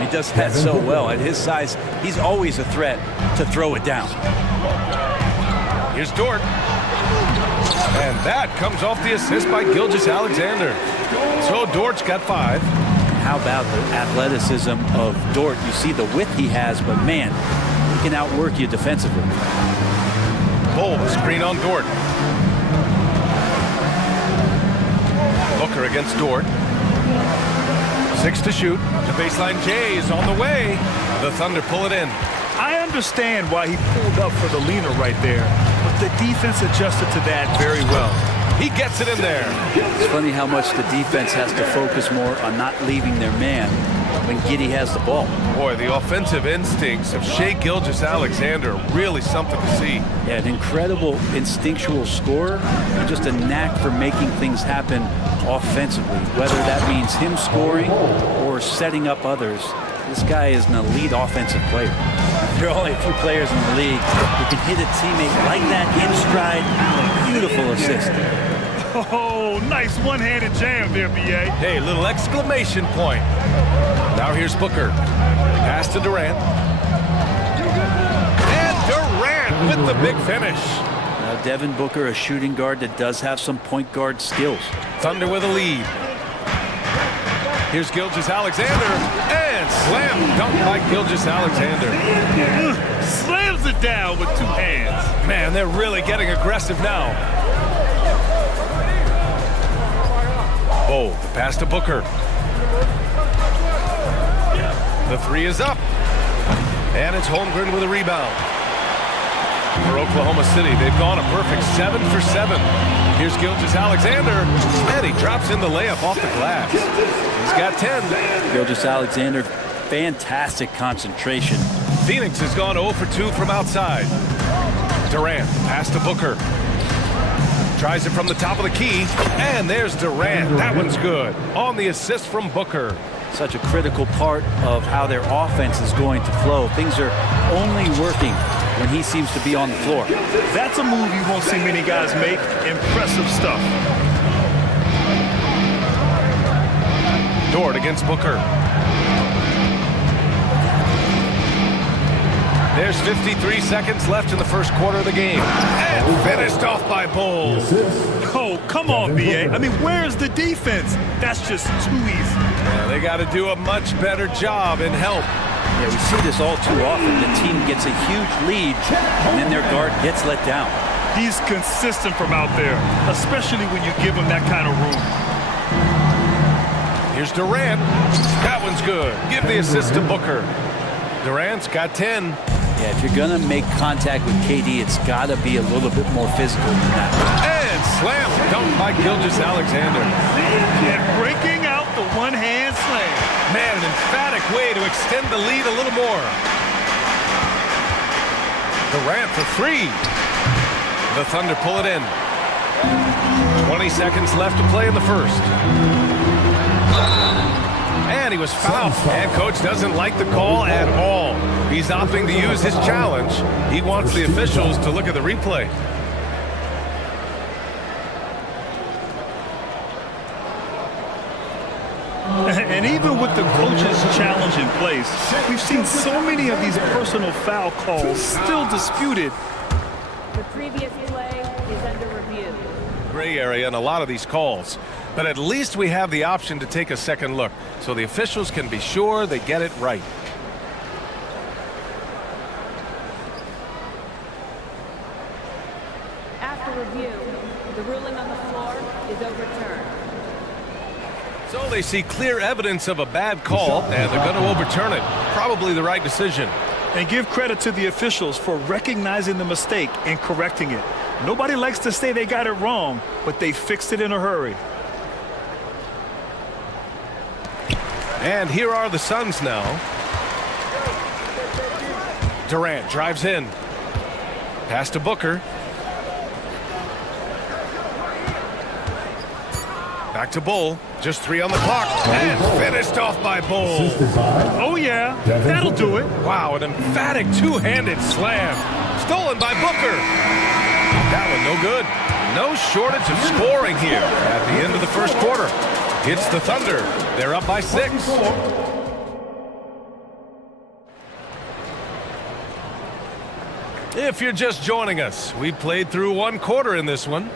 He does that so well. At his size, he's always a threat to throw it down. Here's Dort. And that comes off the assist by Gilgeous-Alexander. So Dort's got 5. How about the athleticism of Dort? You see the width he has, but man, he can outwork you defensively. Bowl, screen on Dort. Booker against Dort. 6 to shoot. The baseline J is on the way. The Thunder pull it in. I understand why he pulled up for the leaner right there, but the defense adjusted to that very well. He gets it in there. It's funny how much the defense has to focus more on not leaving their man when Giddey has the ball. Boy, the offensive instincts of Shai Gilgeous-Alexander, really something to see. Yeah, an incredible instinctual scorer and just a knack for making things happen offensively, whether that means him scoring or setting up others. This guy is an elite offensive player. There are only a few players in the league who can hit a teammate like that in stride. Beautiful assist. Oh, nice one-handed jam there, B.A. Hey, little exclamation point. Now here's Booker. Pass to Durant. And Durant with the big finish. Now Devin Booker, a shooting guard that does have some point guard skills. Thunder with a lead. Here's Gilgeous-Alexander. And slam dunk by Gilgeous-Alexander. Slams it down with 2 hands. Man, they're really getting aggressive now. Bowl, the pass to Booker. The 3 is up. And it's Holmgren with a rebound. For Oklahoma City, they've gone a perfect 7 for 7. Here's Gilgeous-Alexander, and he drops in the layup off the glass. He's got 10. Gilgeous-Alexander, fantastic concentration. Phoenix has gone 0 for 2 from outside. Durant, pass to Booker. Tries it from the top of the key, and there's Durant. That one's good. On the assist from Booker. Such a critical part of how their offense is going to flow. Things are only working when he seems to be on the floor. That's a move you won't see many guys make. Impressive stuff. Dort against Booker. There's 53 seconds left in the first quarter of the game. And finished off by Bowl. Oh, come on, B.A. I mean, where's the defense? That's just too easy. Yeah, they got to do a much better job in help. Yeah, we see this all too often. The team gets a huge lead, and then their guard gets let down. He's consistent from out there, especially when you give him that kind of room. Here's Durant. That one's good. Give the assist to Booker. Durant's got 10. Yeah, if you're going to make contact with KD, it's got to be a little bit more physical than that. And slam dunk by Gilgeous-Alexander. And breaking out the one-hand slam. Man, an emphatic way to extend the lead a little more. Durant for 3. The Thunder pull it in. 20 seconds left to play in the first. And he was fouled. And coach doesn't like the call at all. He's opting to use his challenge. He wants the officials to look at the replay. And even with the coach's challenge in place, we've seen so many of these personal foul calls still disputed. The previous play is under review. Gray area in a lot of these calls. But at least we have the option to take a second look, so the officials can be sure they get it right. After review, the ruling on the floor is overturned. So they see clear evidence of a bad call, and they're going to overturn it. Probably the right decision. And give credit to the officials for recognizing the mistake and correcting it. Nobody likes to say they got it wrong, but they fixed it in a hurry. And here are the Suns now. Durant drives in. Pass to Booker. Back to Bull. Just 3 on the clock. And finished off by Bull. Oh, yeah. That'll do it. Wow, an emphatic two-handed slam. Stolen by Booker. That one no good. No shortage of scoring here at the end of the first quarter. Hits the Thunder. They're up by 6. If you're just joining us, we played through 1 quarter in this one.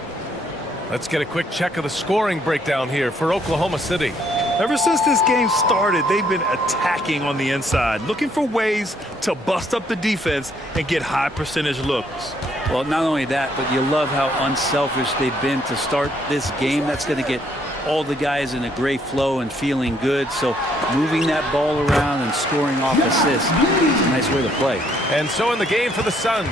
Let's get a quick check of the scoring breakdown here for Oklahoma City. Ever since this game started, they've been attacking on the inside, looking for ways to bust up the defense and get high percentage looks. Well, not only that, but you love how unselfish they've been to start this game. That's going to get all the guys in a great flow and feeling good. So moving that ball around and scoring off assists is a nice way to play. And so in the game for the Suns,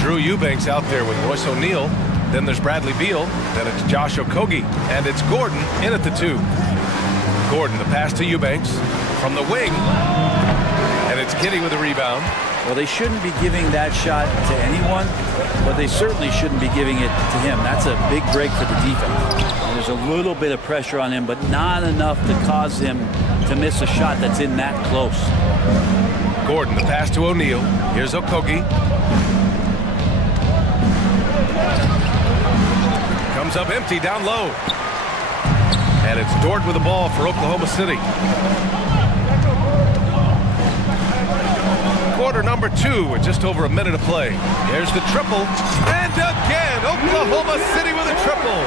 Drew Eubanks out there with Royce O'Neal. Then there's Bradley Beal. Then it's Josh Okogie. And it's Gordon in at the 2. Gordon, the pass to Eubanks from the wing. And it's Giddey with a rebound. Well, they shouldn't be giving that shot to anyone, but they certainly shouldn't be giving it to him. That's a big break for the defense. And there's a little bit of pressure on him, but not enough to cause him to miss a shot that's in that close. Gordon, the pass to O'Neal. Here's Okogie. Comes up empty down low. And it's Dort with the ball for Oklahoma City. Quarter number 2 with just over a minute to play. There's the triple. And again, Oklahoma City with a triple.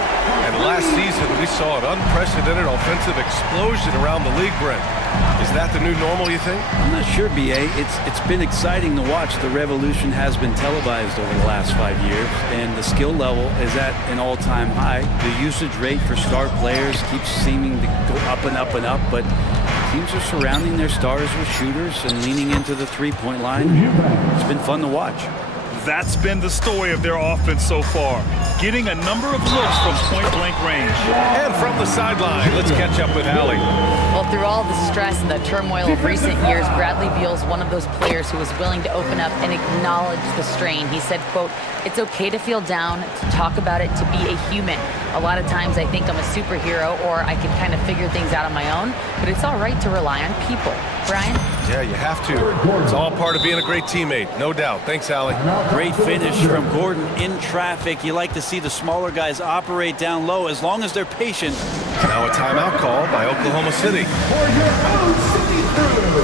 And last season, we saw an unprecedented offensive explosion around the league, Brent. Is that the new normal, you think? I'm not sure, B.A. It's been exciting to watch. The revolution has been televised over the last 5 years, and the skill level is at an all-time high. The usage rate for star players keeps seeming to go up and up and up, but teams are surrounding their stars with shooters and leaning into the three-point line. It's been fun to watch. That's been the story of their offense so far, getting a number of looks from point-blank range. And from the sideline, let's catch up with Allie. Well, through all the stress and the turmoil of recent years, Bradley Beal's one of those players who was willing to open up and acknowledge the strain. He said, quote, "It's okay to feel down, to talk about it, to be a human. A lot of times I think I'm a superhero or I can kind of figure things out on my own, but it's all right to rely on people." Brian? Yeah, you have to. It's all part of being a great teammate, no doubt. Thanks, Allie. Great finish from Gordon in traffic. You like to see the smaller guys operate down low as long as they're patient. Now a timeout call by Oklahoma City. For your own city crew.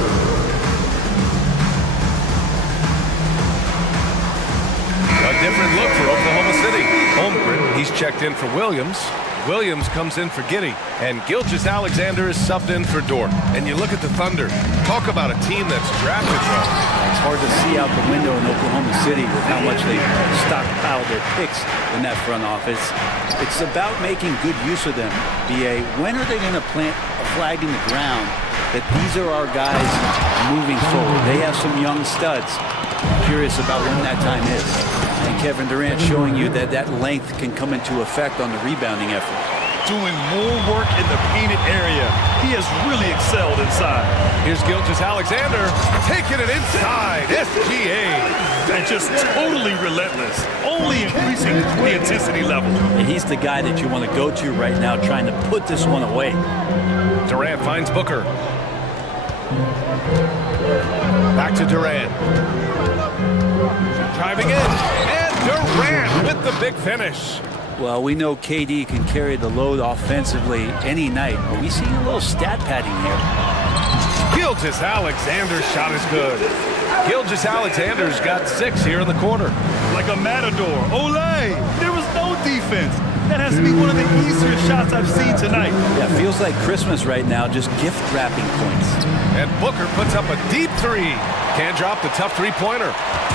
A different look for Oklahoma City. Holmgren, he's checked in for Williams. Williams comes in for Giddey. And Gilgeous-Alexander is subbed in for Dort. And you look at the Thunder. Talk about a team that's drafted well. It's hard to see out the window in Oklahoma City with how much they stockpiled their picks in that front office. It's about making good use of them, B.A. When are they going to plant a flag in the ground that these are our guys moving forward? They have some young studs. Curious about when that time is. And Kevin Durant showing you that that length can come into effect on the rebounding effort. doing more work in the painted area. He has really excelled inside. Here's Gilgeous-Alexander taking it inside. SGA. And just totally relentless, only increasing the intensity level. And he's the guy that you want to go to right now, trying to put this one away. Durant finds Booker. Back to Durant. Driving in. And Durant with the big finish. Well, we know KD can carry the load offensively any night, but we see a little stat padding here. Gilgeous-Alexander's shot is good. Gilgeous-Alexander's got 6 here in the quarter. Like a matador. Olay! There was no defense. That has to be one of the easier shots I've seen tonight. Yeah, feels like Christmas right now, just gift wrapping points. And Booker puts up a deep 3. Can't drop the tough three-pointer.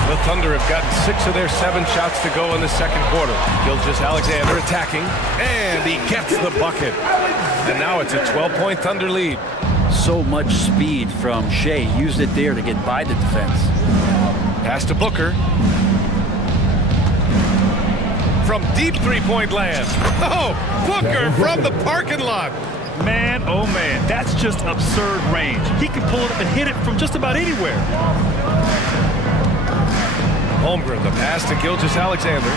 The Thunder have gotten 6 of their 7 shots to go in the second quarter. Gilgeous-Alexander attacking, and he gets the bucket. And now it's a 12-point Thunder lead. So much speed from Shea. Used it there to get by the defense. Pass to Booker. From deep three-point land. Oh, Booker from the parking lot. Man, oh man, that's just absurd range. He can pull it up and hit it from just about anywhere. Holmgren, the pass to Gilgeous-Alexander.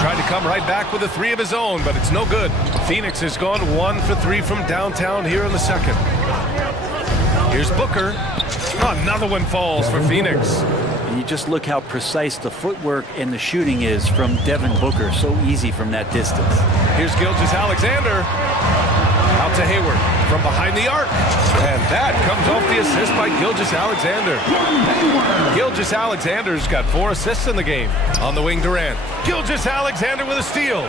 Tried to come right back with a 3 of his own, but it's no good. Phoenix has gone 1 for 3 from downtown here in the second. Here's Booker. Another one falls for Phoenix. And you just look how precise the footwork and the shooting is from Devin Booker. So easy from that distance. Here's Gilgeous-Alexander. Out to Hayward from behind the arc. And that comes off the assist by Gilgeous-Alexander. Gilgeous-Alexander's got 4 assists in the game. On the wing, Durant. Gilgeous-Alexander with a steal.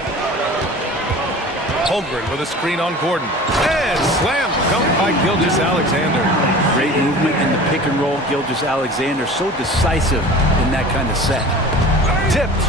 Holmgren with a screen on Gordon. And slam dunked by Gilgeous-Alexander. Great movement in the pick and roll. Gilgeous-Alexander so decisive in that kind of set. Tipped.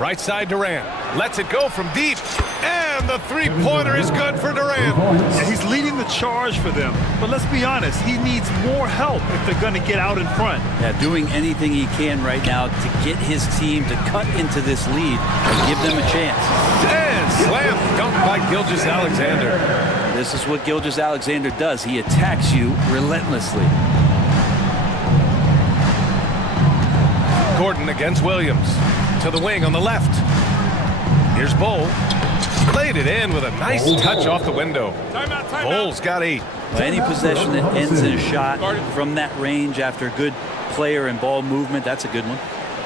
Right side Durant. Lets it go from deep. And the three-pointer is good for Durant. Yeah, he's leading the charge for them. But let's be honest, he needs more help if they're going to get out in front. Yeah, doing anything he can right now to get his team to cut into this lead and give them a chance. And slam dunk by Gilgeous-Alexander. This is what Gilgeous-Alexander does. He attacks you relentlessly. Gordon against Williams. To the wing on the left. Here's Bowl. Played it in with a nice touch off the window. Bowl's got 8. Well, any possession that ends in a shot from that range after good player and ball movement, that's a good one.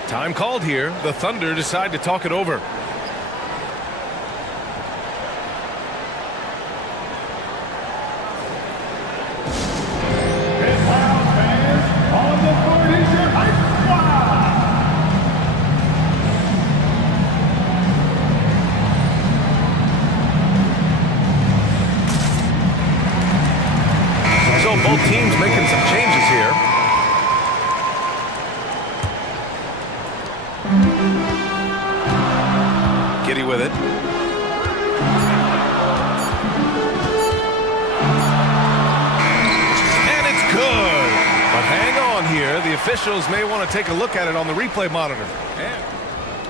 Time called here. The Thunder decide to talk it over. Both teams making some changes here. Giddy with it. And it's good. But hang on here. The officials may want to take a look at it on the replay monitor. And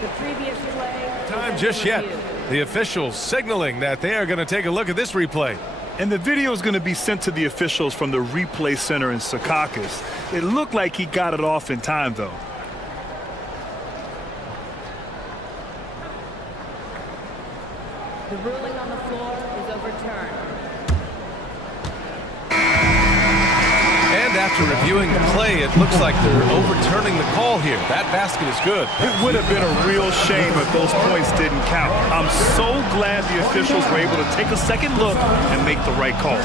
The previous play. time just yet. The officials signaling that they are going to take a look at this replay. And the video is going to be sent to the officials from the replay center in Secaucus. It looked like he got it off in time, though. The ruling on the floor is overturned. And after reviewing the play, it looks like they're overturning the call here. That basket is good. It would have been a real shame if those points didn't count. I'm so glad the officials were able to take a second look and make the right call.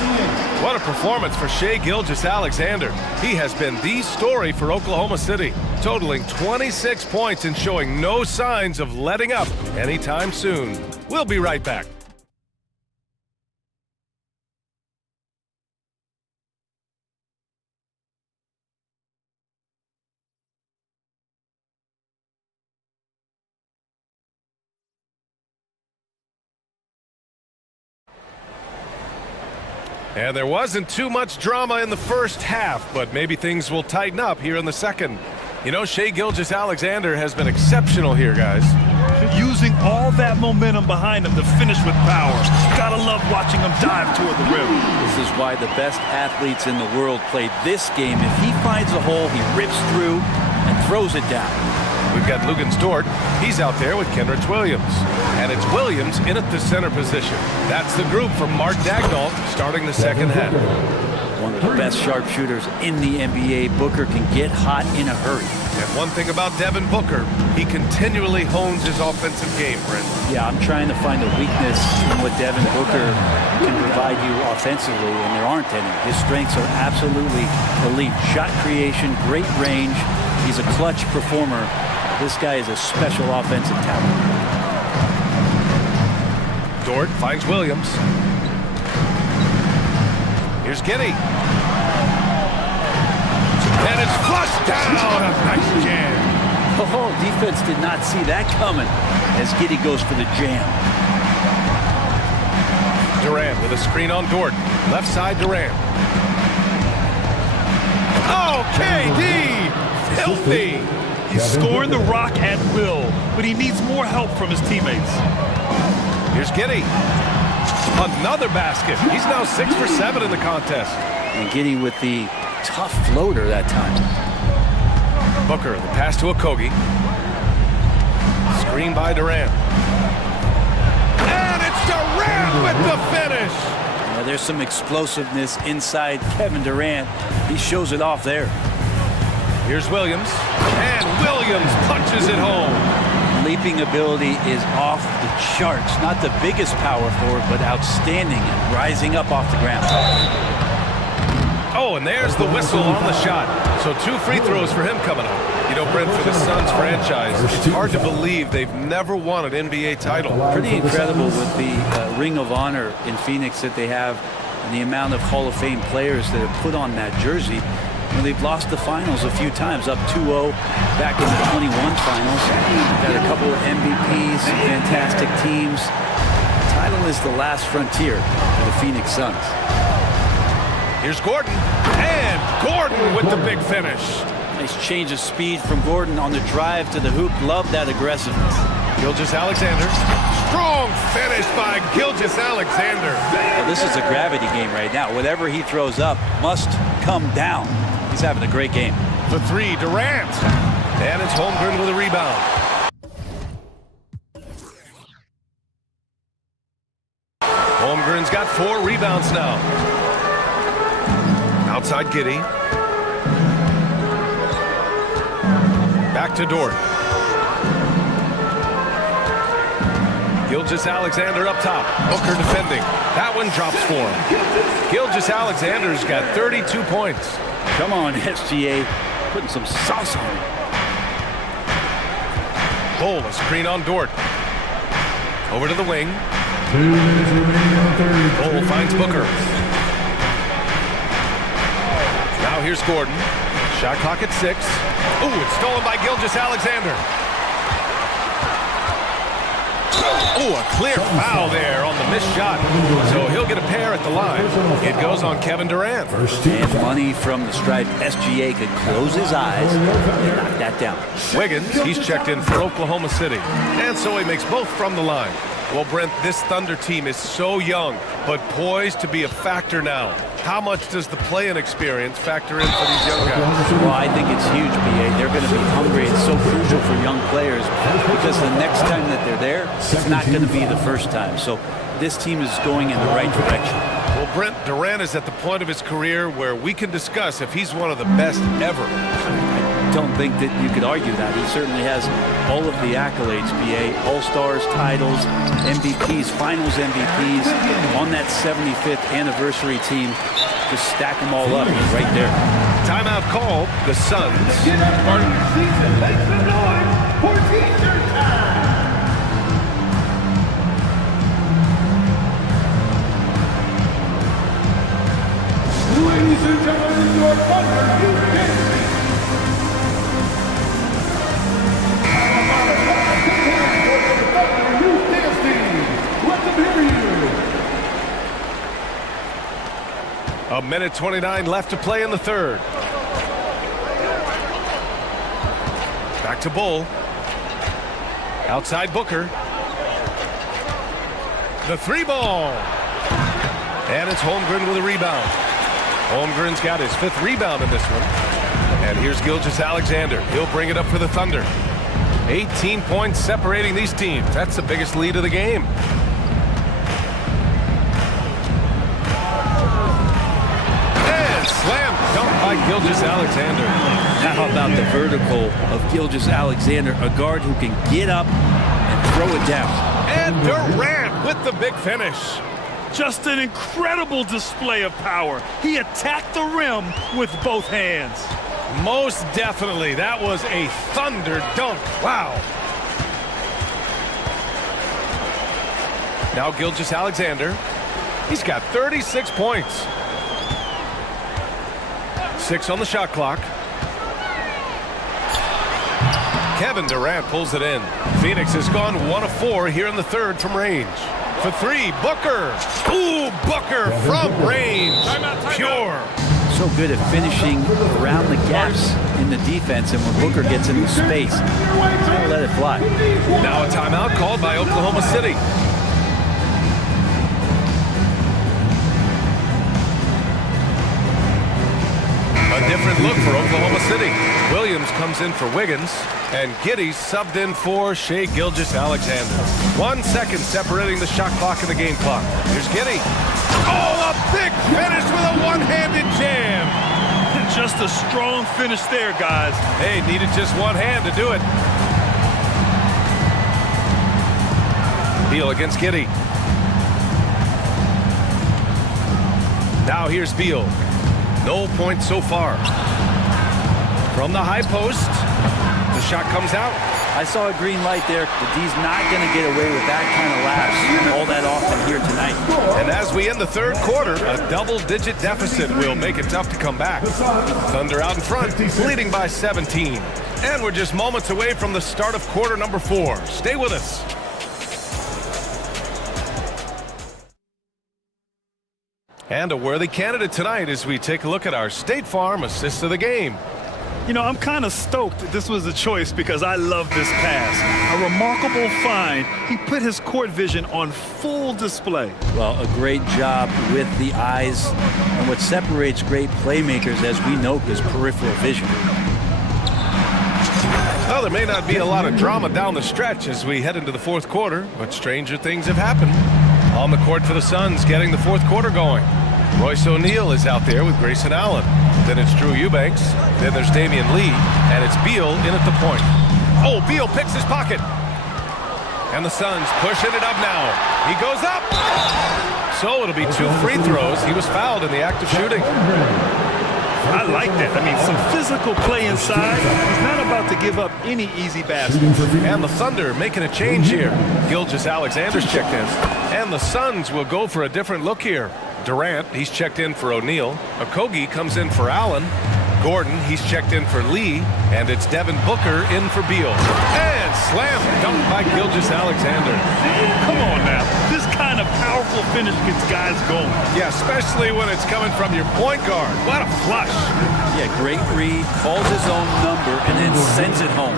What a performance for Shai Gilgeous-Alexander. He has been the story for Oklahoma City, totaling 26 points and showing no signs of letting up anytime soon. We'll be right back. And there wasn't too much drama in the first half, but maybe things will tighten up here in the second. You know, Shai Gilgeous-Alexander has been exceptional here, guys. Using all that momentum behind him to finish with power. Gotta love watching him dive toward the rim. This is why the best athletes in the world play this game. If he finds a hole, he rips through and throws it down. We've got Lugens Dort. He's out there with Kenrich Williams. And it's Williams in at the center position. That's the group from Mark Daigneault starting the second half. One of the best sharpshooters in the NBA. Booker can get hot in a hurry. And one thing about Devin Booker, he continually hones his offensive game, Brent. Yeah, I'm trying to find a weakness in what Devin Booker can provide you offensively, and there aren't any. His strengths are absolutely elite. Shot creation, great range. He's a clutch performer. This guy is a special offensive talent. Dort finds Williams. Here's Giddey. And it's flushed down. A nice jam. Oh, defense did not see that coming as Giddey goes for the jam. Durant with a screen on Dort. Left side, Durant. Oh, KD! Filthy! He's scoring the rock at will, but he needs more help from his teammates. Here's Giddey. Another basket. He's now 6 for 7 in the contest. And Giddey with the tough floater that time. Booker, the pass to Okogie. Screen by Durant. And it's Durant with the finish. Yeah, there's some explosiveness inside Kevin Durant. He shows it off there. Here's Williams. And Williams punches it home. Leaping ability is off the charts. Not the biggest power forward, but outstanding and rising up off the ground. Oh, and there's the whistle on the shot. So 2 free throws for him coming up. You know, Brent, for the Suns franchise, it's hard to believe they've never won an NBA title. Pretty incredible with the Ring of Honor in Phoenix that they have and the amount of Hall of Fame players that are put on that jersey. And they've lost the finals a few times, up 2-0 back in the 21 finals. Got a couple of MVPs, some fantastic teams. The title is the last frontier for the Phoenix Suns. Here's Gordon, and Gordon with the big finish. Nice change of speed from Gordon on the drive to the hoop. Love that aggressiveness. Gilgeous-Alexander. Strong finish by Gilgeous-Alexander. Well, this is a gravity game right now. Whatever he throws up must come down. He's having a great game. The 3, Durant. And it's Holmgren with a rebound. Holmgren's got 4 rebounds now. Outside Giddey. Back to Dort. Gilgeous-Alexander up top. Booker defending. That one drops for him. Gilgeous-Alexander's got 32 points. Come on, SGA. Putting some sauce on it. Bull, a screen on Dort. Over to the wing. 2 minutes remaining in the third. Bull finds Booker. Now here's Gordon. Shot clock at 6. Ooh, it's stolen by Gilgeous-Alexander. Oh, a clear foul there on the missed shot. So he'll get a pair at the line. It goes on Kevin Durant. And money from the stripe. SGA could close his eyes and knock that down. Wiggins, he's checked in for Oklahoma City. And so he makes both from the line. Well, Brent, this Thunder team is so young, but poised to be a factor now. How much does the play-in experience factor in for these young guys? Well, I think it's huge, BA. They're going to be hungry. It's so crucial for young players because the next time that they're there, it's not going to be the first time. So this team is going in the right direction. Well, Brent, Durant is at the point of his career where we can discuss if he's one of the best ever. I don't think that you could argue that. He certainly has all of the accolades, BA. All-Stars, titles, MVPs, Finals MVPs, on that 75th anniversary team. Just stack them all up. He's right there. Timeout called. The Suns. Get part of your season. Make some noise for T-shirt time. Ladies and gentlemen, your Thunder Youth A minute 29 left to play in the third. Back to Bull. Outside Booker. The three ball. And it's Holmgren with a rebound. Holmgren's got his 5th rebound in this one. And here's Gilgeous-Alexander. He'll bring it up for the Thunder. 18 points separating these teams. That's the biggest lead of the game. And slam dunk by Gilgeous-Alexander. How about the vertical of Gilgeous-Alexander, a guard who can get up and throw it down. And Durant with the big finish. Just an incredible display of power. He attacked the rim with both hands. Most definitely. That was a Thunder dunk. Wow. Now Gilgeous-Alexander. He's got 36 points. 6 on the shot clock. Kevin Durant pulls it in. Phoenix has gone 1 of 4 here in the 3rd from range. For 3, Booker. Ooh, Booker from range. Pure. So good at finishing around the gaps in the defense, and when Booker gets into space, he's going to let it fly. Now a timeout called by Oklahoma City. A different look for Oklahoma City. Williams comes in for Wiggins, and Giddey subbed in for Shai Gilgeous-Alexander. 1 second separating the shot clock and the game clock. Here's Giddey. Oh, a big finish with a one-handed jam. Just a strong finish there, guys. Hey, needed just one hand to do it. Beal against Giddey. Now here's Beal. No points so far. From the high post, the shot comes out. I saw a green light there. The D's not going to get away with that kind of lapse all that often here tonight. And as we end the 3rd quarter, a double-digit deficit will make it tough to come back. Thunder out in front, leading by 17. And we're just moments away from the start of quarter number 4. Stay with us. And a worthy candidate tonight as we take a look at our State Farm assist of the game. You know, I'm kind of stoked that this was a choice because I love this pass. A remarkable find. He put his court vision on full display. Well, a great job with the eyes. And what separates great playmakers, as we note, is peripheral vision. Well, there may not be a lot of drama down the stretch as we head into the 4th quarter, but stranger things have happened. On the court for the Suns, getting the 4th quarter going. Royce O'Neal is out there with Grayson Allen. Then it's Drew Eubanks. Then there's Damian Lee. And it's Beal in at the point. Oh, Beal picks his pocket. And the Suns pushing it up now. He goes up. So it'll be 2 free throws. He was fouled in the act of shooting. I like that. I mean, some physical play inside. He's not about to give up any easy baskets. And the Thunder making a change here. Gilgeous-Alexander's checked in. And the Suns will go for a different look here. Durant, he's checked in for O'Neal. Okogie comes in for Allen. Gordon, he's checked in for Lee. And it's Devin Booker in for Beal. And slam dunk by Gilgeous-Alexander. Come on now. This kind of powerful finish gets guys going. Yeah, especially when it's coming from your point guard. What a flush. Yeah, great read, calls his own number, and then sends it home.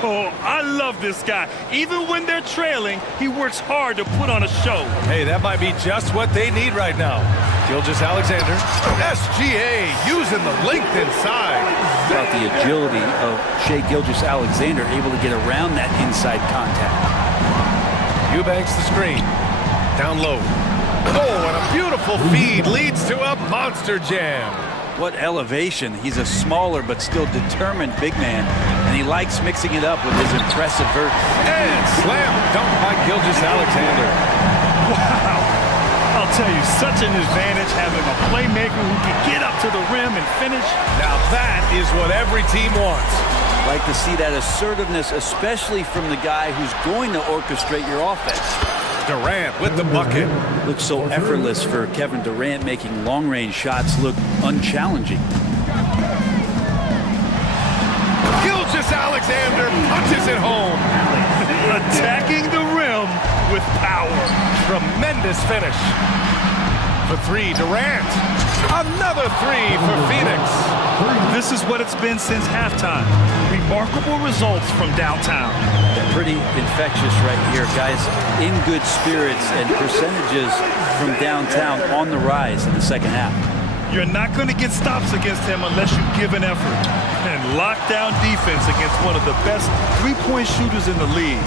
Oh, I love this guy. Even when they're trailing, he works hard to put on a show. Hey, that might be just what they need right now. Gilgeous-Alexander. SGA using the length inside. About the agility of Shai Gilgeous-Alexander, able to get around that inside contact. Eubanks the screen. Down low. Oh, and a beautiful feed leads to a monster jam. What elevation. He's a smaller but still determined big man, and he likes mixing it up with his impressive vert. And slam dunk by Gilgeous-Alexander. Wow. I'll tell you, such an advantage having a playmaker who can get up to the rim and finish. Now that is what every team wants. Like to see that assertiveness, especially from the guy who's going to orchestrate your offense. Durant with the bucket. Looks so effortless for Kevin Durant, making long-range shots look unchallenging. Gilgeous-Alexander punches it home. Attacking the rim with power. Tremendous finish. for three, Durant. Another three for Phoenix. This is what it's been since halftime. Remarkable results from downtown. They're pretty infectious right here, guys. In good spirits and percentages from downtown on the rise in the second half. You're not going to get stops against him unless you give an effort. And lockdown defense against one of the best three-point shooters in the league.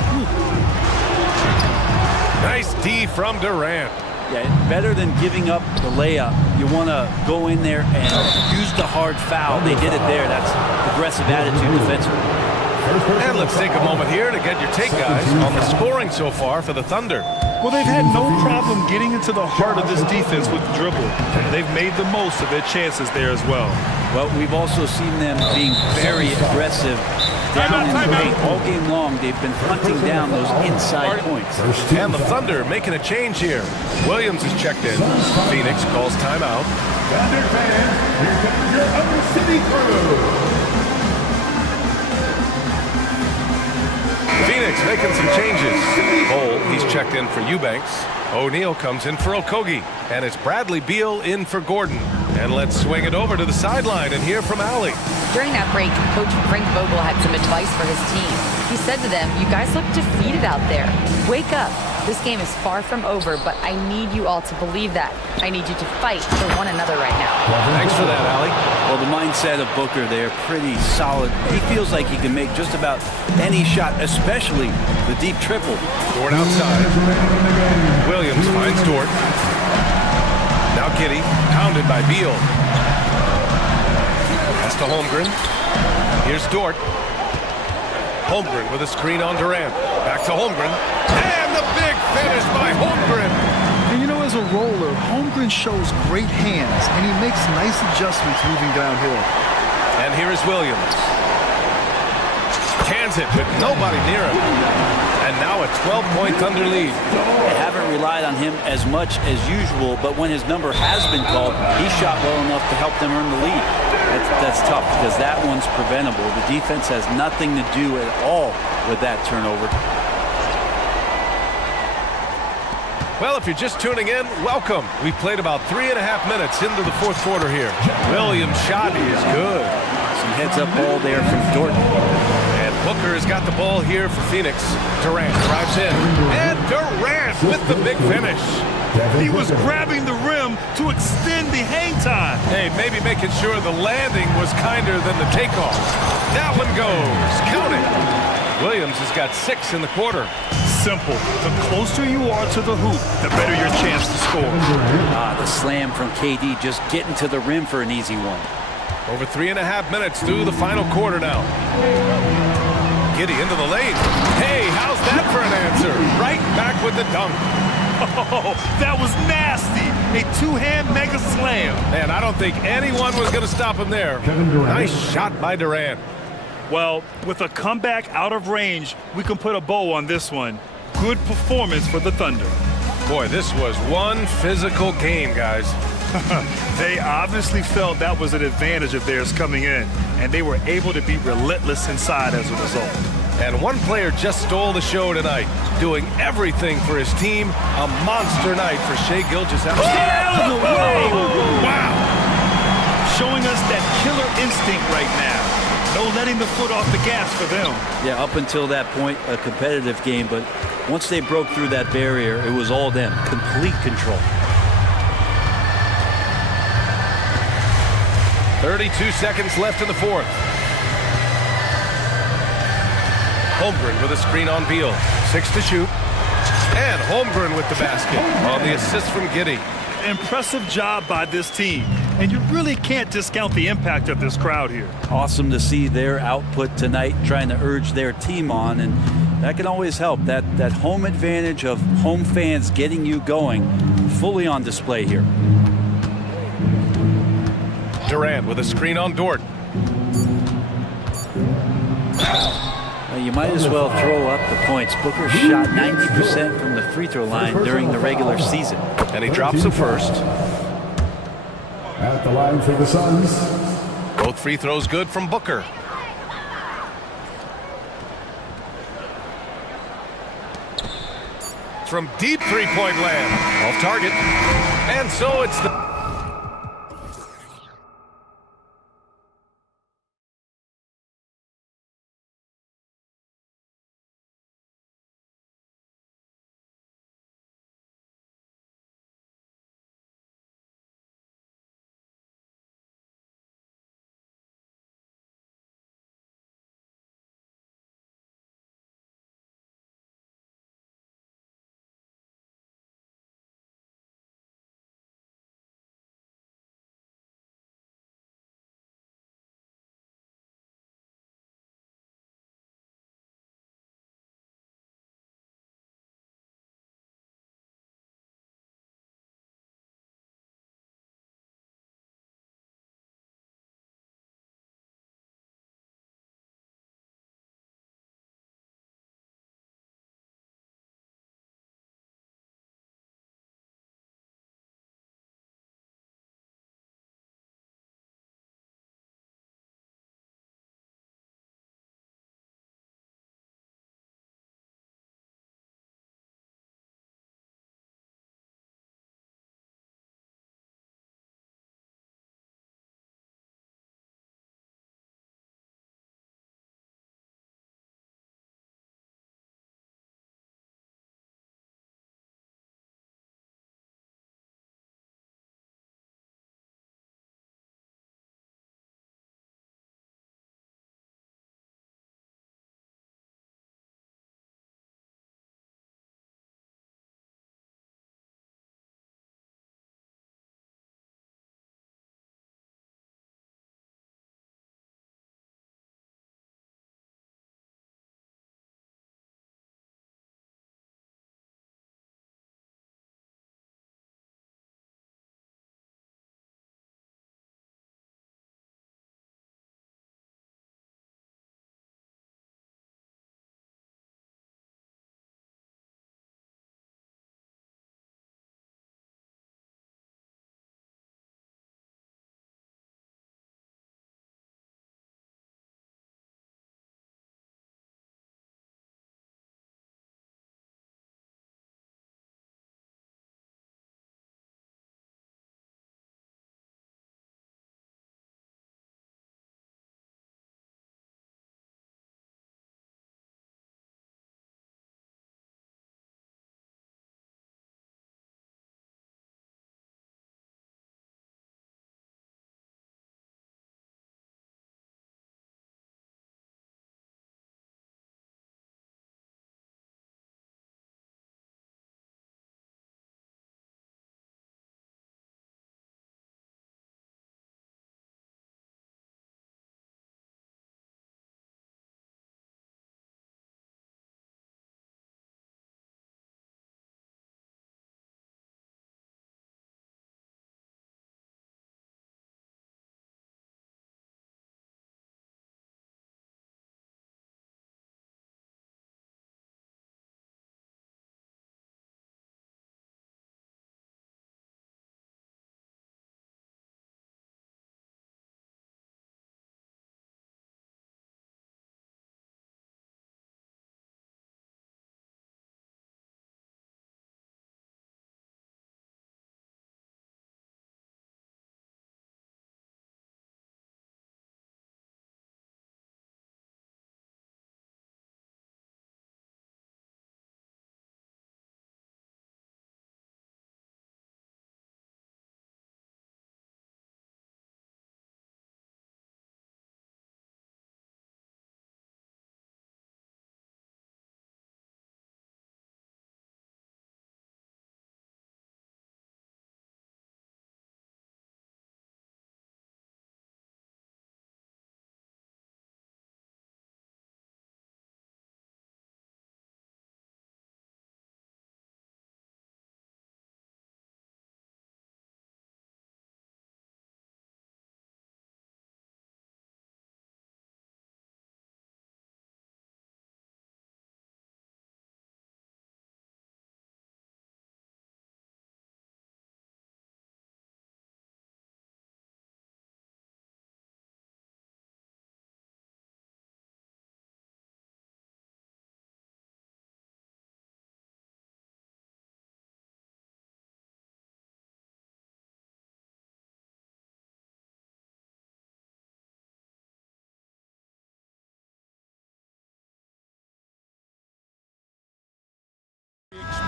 Nice D from Durant. Yeah, better than giving up the layup. You want to go in there and use the hard foul. They did it there. That's aggressive attitude defensively. And let's take a moment here to get your take, guys, on the scoring so far for the Thunder. Well, they've had no problem getting into the heart of this defense with the dribble. And they've made the most of their chances there as well. Well, we've also seen them being very aggressive down in the paint all game long. They've been hunting down those inside points. And the Thunder making a change here. Williams is checked in. Phoenix calls timeout. Thunder fans, here comes your other city crew. Phoenix making some changes. Cole, he's checked in for Eubanks. O'Neal comes in for Okogie. And it's Bradley Beal in for Gordon. And let's swing it over to the sideline and hear from Allie. During that break, Coach Frank Vogel had some advice for his team. He said to them, "You guys look defeated out there. Wake up. This game is far from over, but I need you all to believe that. I need you to fight for one another right now." Thanks for that, Allie. Well, the mindset of Booker there, pretty solid. He feels like he can make just about any shot, especially the deep triple. Dort outside. Williams finds Dort. Now Giddey, pounded by Beal. Pass to Holmgren. Here's Dort. Holmgren with a screen on Durant. Back to Holmgren. And the big finish by Holmgren. And you know, as a roller, Holmgren shows great hands, and he makes nice adjustments moving downhill. And here is Williams. Cans it with nobody near him. And now a 12-point Thunder lead. They haven't relied on him as much as usual, but when his number has been called, he shot well enough to help them earn the lead. That's tough because that one's preventable. The defense has nothing to do at all with that turnover. Well, if you're just tuning in, welcome. We've played about 3.5 minutes into the fourth quarter here. Williams' shot is good. Some heads-up ball there from Dort. And Booker has got the ball here for Phoenix. Durant drives in. And Durant with the big finish. He was grabbing the rim to extend the hang time. Hey, maybe making sure the landing was kinder than the takeoff. That one goes. Count it. Williams has got 6 in the quarter. Simple. The closer you are to the hoop, the better your chance to score. The slam from KD just getting to the rim for an easy one. Over 3.5 minutes through the final quarter now. Giddey into the lane. Hey, how's that for an answer? Right back with the dunk. Oh, that was nasty. A two-hand mega slam. Man, I don't think anyone was going to stop him there. Nice shot by Durant. Well, with a comeback out of range, we can put a bow on this one. Good performance for the Thunder. Boy, this was one physical game, guys. They obviously felt that was an advantage of theirs coming in, and they were able to be relentless inside as a result. And one player just stole the show tonight, doing everything for his team. A monster night for Shai Gilgeous-Alexander. Out of the way! Wow! Showing us that killer instinct right now. No letting the foot off the gas for them. Yeah, up until that point, a competitive game, but once they broke through that barrier, it was all them. Complete control. 32 seconds left in the fourth. Holmgren with a screen on Beal. 6 to shoot. And Holmgren with the basket on the assist from Giddey. Impressive job by this team. And you really can't discount the impact of this crowd here. Awesome to see their output tonight, trying to urge their team on, and that can always help. That home advantage of home fans getting you going, fully on display here. Durant with a screen on Dort. Well, you might as well throw up the points. Booker shot 90% from the free throw line during the regular season. And he drops the first. At the line for the Suns. Both free throws good from Booker. From deep three-point land. Off target. And so it's the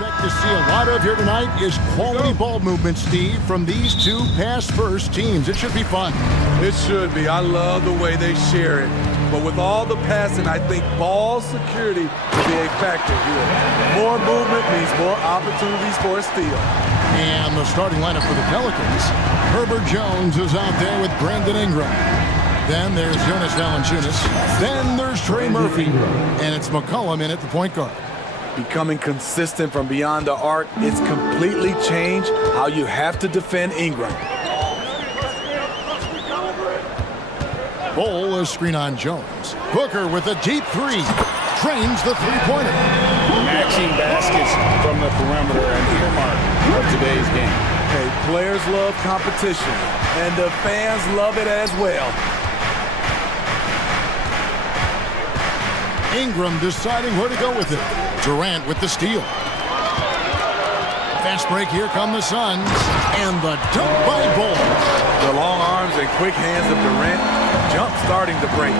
expect to see a lot of here tonight is quality ball movement, Steve, from these two pass-first teams. It should be fun. It should be. I love the way they share it. But with all the passing, I think ball security will be a factor here. More movement means more opportunities for a steal. And the starting lineup for the Pelicans, Herbert Jones is out there with Brandon Ingram. Then there's Jonas Valanciunas. Then there's Trey Murphy. And it's McCollum in at the point guard. Becoming consistent from beyond the arc, it's completely changed how you have to defend Ingram. Bol is screen on Jones. Booker with a deep three. Trains the three-pointer. Matching baskets from the perimeter and earmark of today's game. Hey, players love competition, and the fans love it as well. Ingram deciding where to go with it. Durant with the steal. Fast break, here come the Suns. And the dunk by Bol. The long arms and quick hands of Durant, jump starting to break.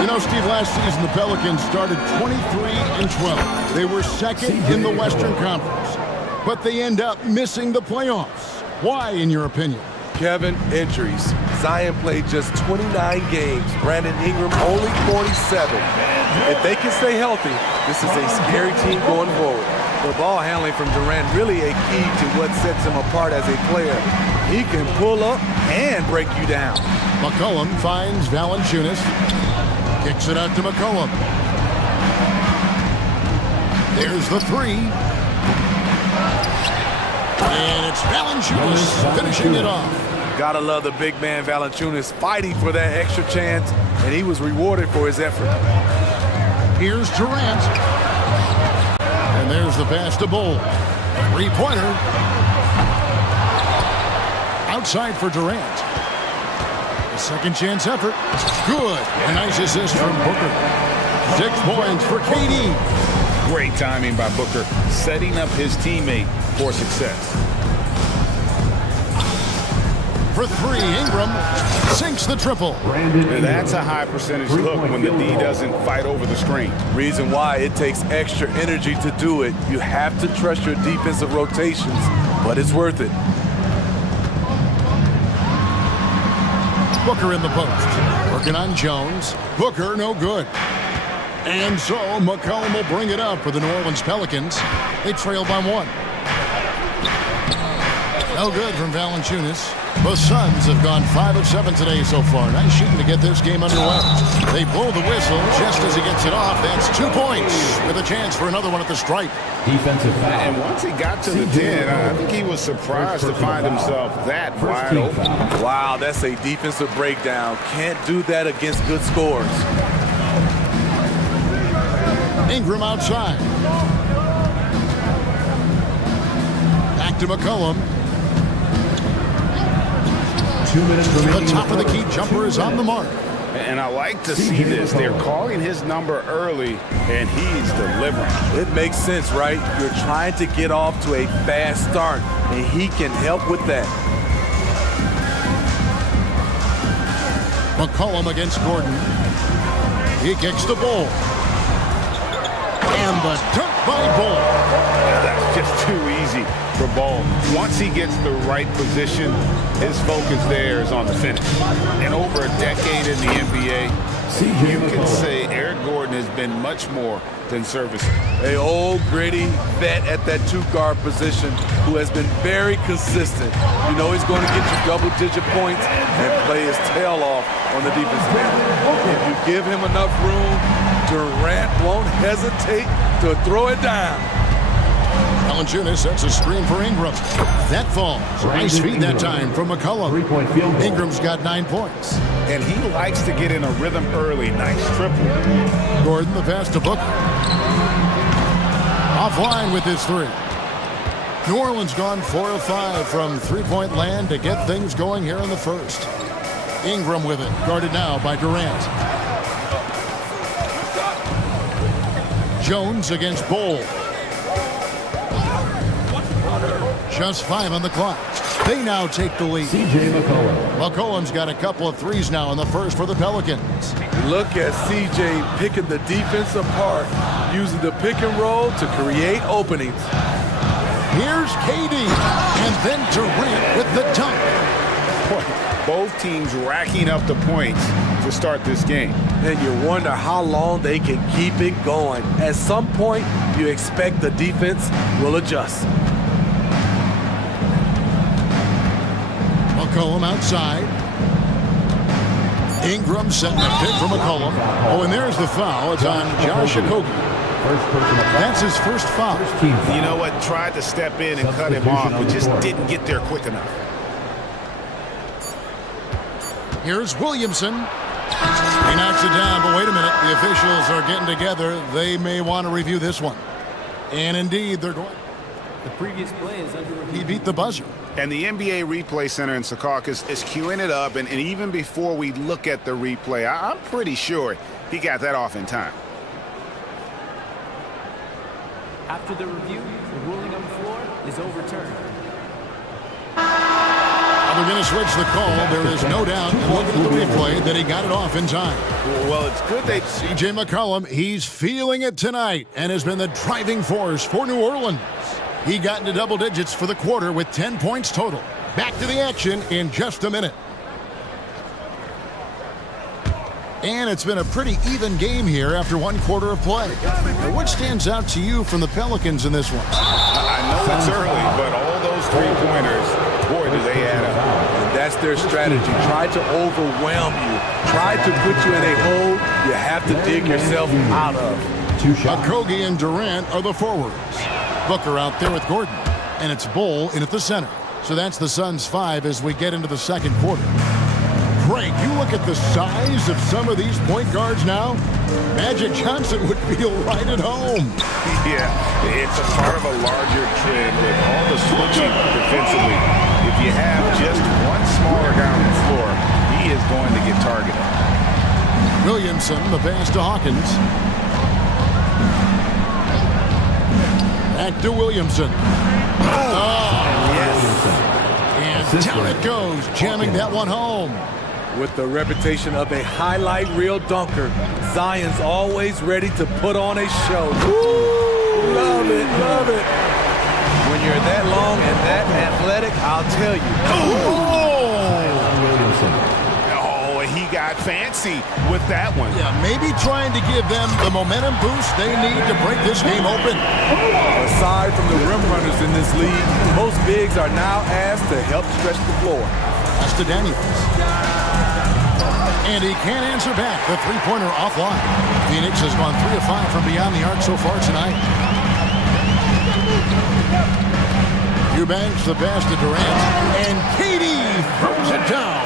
You know, Steve, last season the Pelicans started 23-12. They were second in the Western Conference. But they end up missing the playoffs. Why, in your opinion? Kevin, injuries. Zion played just 29 games. Brandon Ingram only 47. If they can stay healthy, this is a scary team going forward. The ball handling from Durant really a key to what sets him apart as a player. He can pull up and break you down. McCollum finds Valanciunas. Kicks it out to McCollum. There's the three. And it's Valanciunas finishing it off. Gotta love the big man Valanciunas fighting for that extra chance, and he was rewarded for his effort. Here's Durant. And there's the pass to Bol. Three-pointer. Outside for Durant. A second chance effort. Good. A nice assist from Booker. 6 points for KD. Great timing by Booker, setting up his teammate for success. For three, Ingram sinks the triple. And that's a high percentage look when the D doesn't fight over the screen. Reason why it takes extra energy to do it. You have to trust your defensive rotations, but it's worth it. Booker in the post. Working on Jones. Booker no good. And so McCollum will bring it up for the New Orleans Pelicans. They trail by 1. No good from Valanciunas. The Suns have gone 5 of 7 today so far. Nice shooting to get this game underway. They blow the whistle just as he gets it off. That's 2 points with a chance for another one at the stripe. Defensive foul. And once he got to the 10, I think he was surprised to find himself that wide open. Wow, that's a defensive breakdown. Can't do that against good scores. Ingram outside. Back to McCollum. 2 minutes remaining. The top of the key jumper is on the mark. And I like to see this. They're calling his number early, and he's delivering. It makes sense, right? You're trying to get off to a fast start, and he can help with that. McCollum against Gordon. He kicks the Bol. And the dunk by Bol. Yeah, that's just too easy for Bol. Once he gets the right position, his focus there is on the finish. And over a decade in the NBA, you can say Eric Gordon has been much more than serviceable. A old, gritty vet at that 2-guard position who has been very consistent. You know he's going to get you double-digit points and play his tail off on the defensive end. If you give him enough room, Durant won't hesitate to throw it down. Valanciunas sets a screen for Ingram. That falls. Nice feed that time from McCollum. 3-point field goal. Ingram's got 9 points. And he likes to get in a rhythm early. Nice triple. Gordon the pass to Booker. Offline with his 3. New Orleans gone 4 of 5 from three-point land to get things going here in the first. Ingram with it, guarded now by Durant. Jones against Bol. Just 5 on the clock. They now take the lead. C.J. McCollum. McCollum's got a couple of threes now in the first for the Pelicans. Look at C.J. picking the defense apart, using the pick and roll to create openings. Here's KD. And then Durant with the dunk. Boy, both teams racking up the points to start this game. And you wonder how long they can keep it going. At some point, you expect the defense will adjust. McCollum outside. Ingram setting a pick for McCollum. Oh, and there's the foul. It's on Josh Okogie. That's his first foul. You know what? Tried to step in and cut him off, but just didn't get there quick enough. Here's Williamson. He knocks it down, but wait a minute. The officials are getting together. They may want to review this one. And indeed, they're going. The previous play is under review. He beat the buzzer. And the NBA Replay Center in Secaucus is queuing it up, and even before we look at the replay, I'm pretty sure he got that off in time. After the review, the ruling on the floor is overturned. They're going to switch the call. There is no doubt, and looking at the replay, that he got it off in time. Well, it's good they... C.J. McCollum, he's feeling it tonight and has been the driving force for New Orleans. He got into double digits for the quarter with 10 points total. Back to the action in just a minute. And it's been a pretty even game here after one quarter of play. Now, what stands out to you from the Pelicans in this one? I know it's early, but all those three-pointers, boy, do they add up. And that's their strategy. Try to overwhelm you. Try to put you in a hole you have to dig yourself out of. Okogie and Durant are the forwards. Booker out there with Gordon. And it's Bull in at the center. So that's the Suns' 5 as we get into the second quarter. Greg, you look at the size of some of these point guards now. Magic Johnson would feel right at home. Yeah, it's a part of a larger trend with all the switching defensively. If you have just one smaller guy on the floor, he is going to get targeted. Williamson, the pass to Hawkins. Back to Williamson. Yes. And down it goes, jamming that one home. With the reputation of a highlight reel dunker, Zion's always ready to put on a show. Woo! Love it, love it. When you're that long and that athletic, I'll tell you. Oh, he got fancy with that one. Yeah, maybe trying to give them the momentum boost they need to break this game open. Aside from the rim runners in this league, most bigs are now asked to help stretch the floor. That's to Daniels. And he can't answer back. The three-pointer offline. Phoenix has gone 3 of 5 from beyond the arc so far tonight. Eubanks the pass to Durant. And KD throws it down.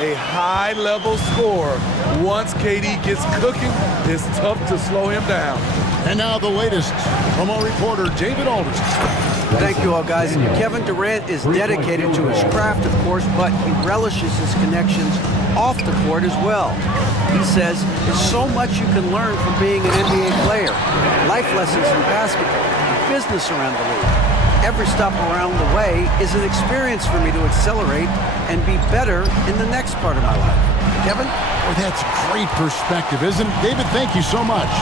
A high-level scorer. Once KD gets cooking, it's tough to slow him down. And now the latest from our reporter, David Aldridge. Thank you all, guys. Kevin Durant is dedicated to his craft, of course, but he relishes his connections off the court as well. He says there's so much you can learn from being an NBA player. Life lessons in basketball, business around the league. Every stop around the way is an experience for me to accelerate and be better in the next part of my life. Kevin? Oh, that's great perspective, isn't it? David, thank you so much.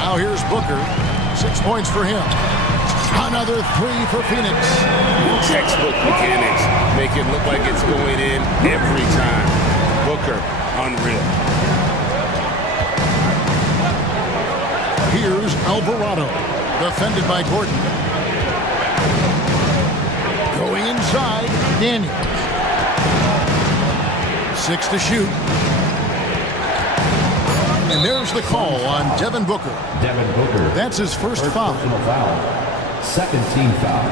Now here's Booker. 6 points for him. Another 3 for Phoenix. Textbook mechanics make it look like it's going in every time. Booker, unreal. Here's Alvarado, defended by Gordon. Going inside, Daniels. 6 to shoot. And there's the call on Devin Booker. Devin Booker. That's his first foul. Second team foul.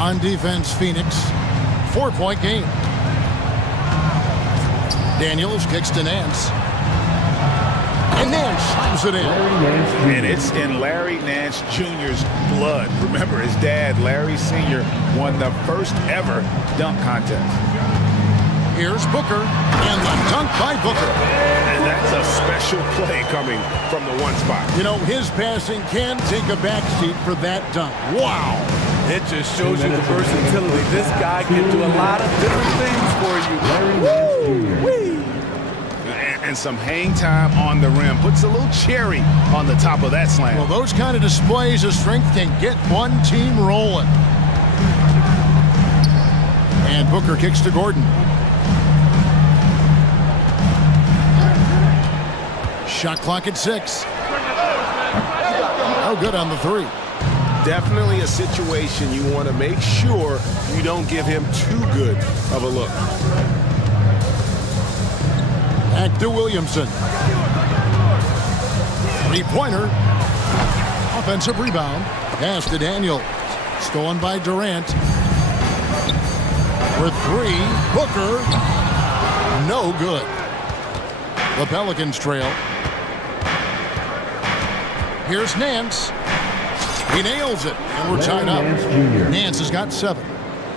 On defense, Phoenix. 4-point game. Daniels kicks to Nance. And Nance slams it in. And it's in Larry Nance Jr.'s blood. Remember, his dad, Larry Sr., won the first ever dunk contest. Here's Booker, and the dunk by Booker. And that's a special play coming from the one spot. You know, his passing can take a backseat for that dunk. Wow. It just shows you the versatility. This guy can do a lot of different things for you. And and some hang time on the rim. Puts a little cherry on the top of that slam. Well, those kind of displays of strength can get one team rolling. And Booker kicks to Gordon. Shot clock at 6. Oh, good on the 3. Definitely a situation you want to make sure you don't give him too good of a look. Back to Williamson. Three-pointer. Offensive rebound. Pass to Daniels. Stolen by Durant. For 3. Booker. No good. The Pelicans trail. Here's Nance. He nails it, and we're tied up. Nance has got 7.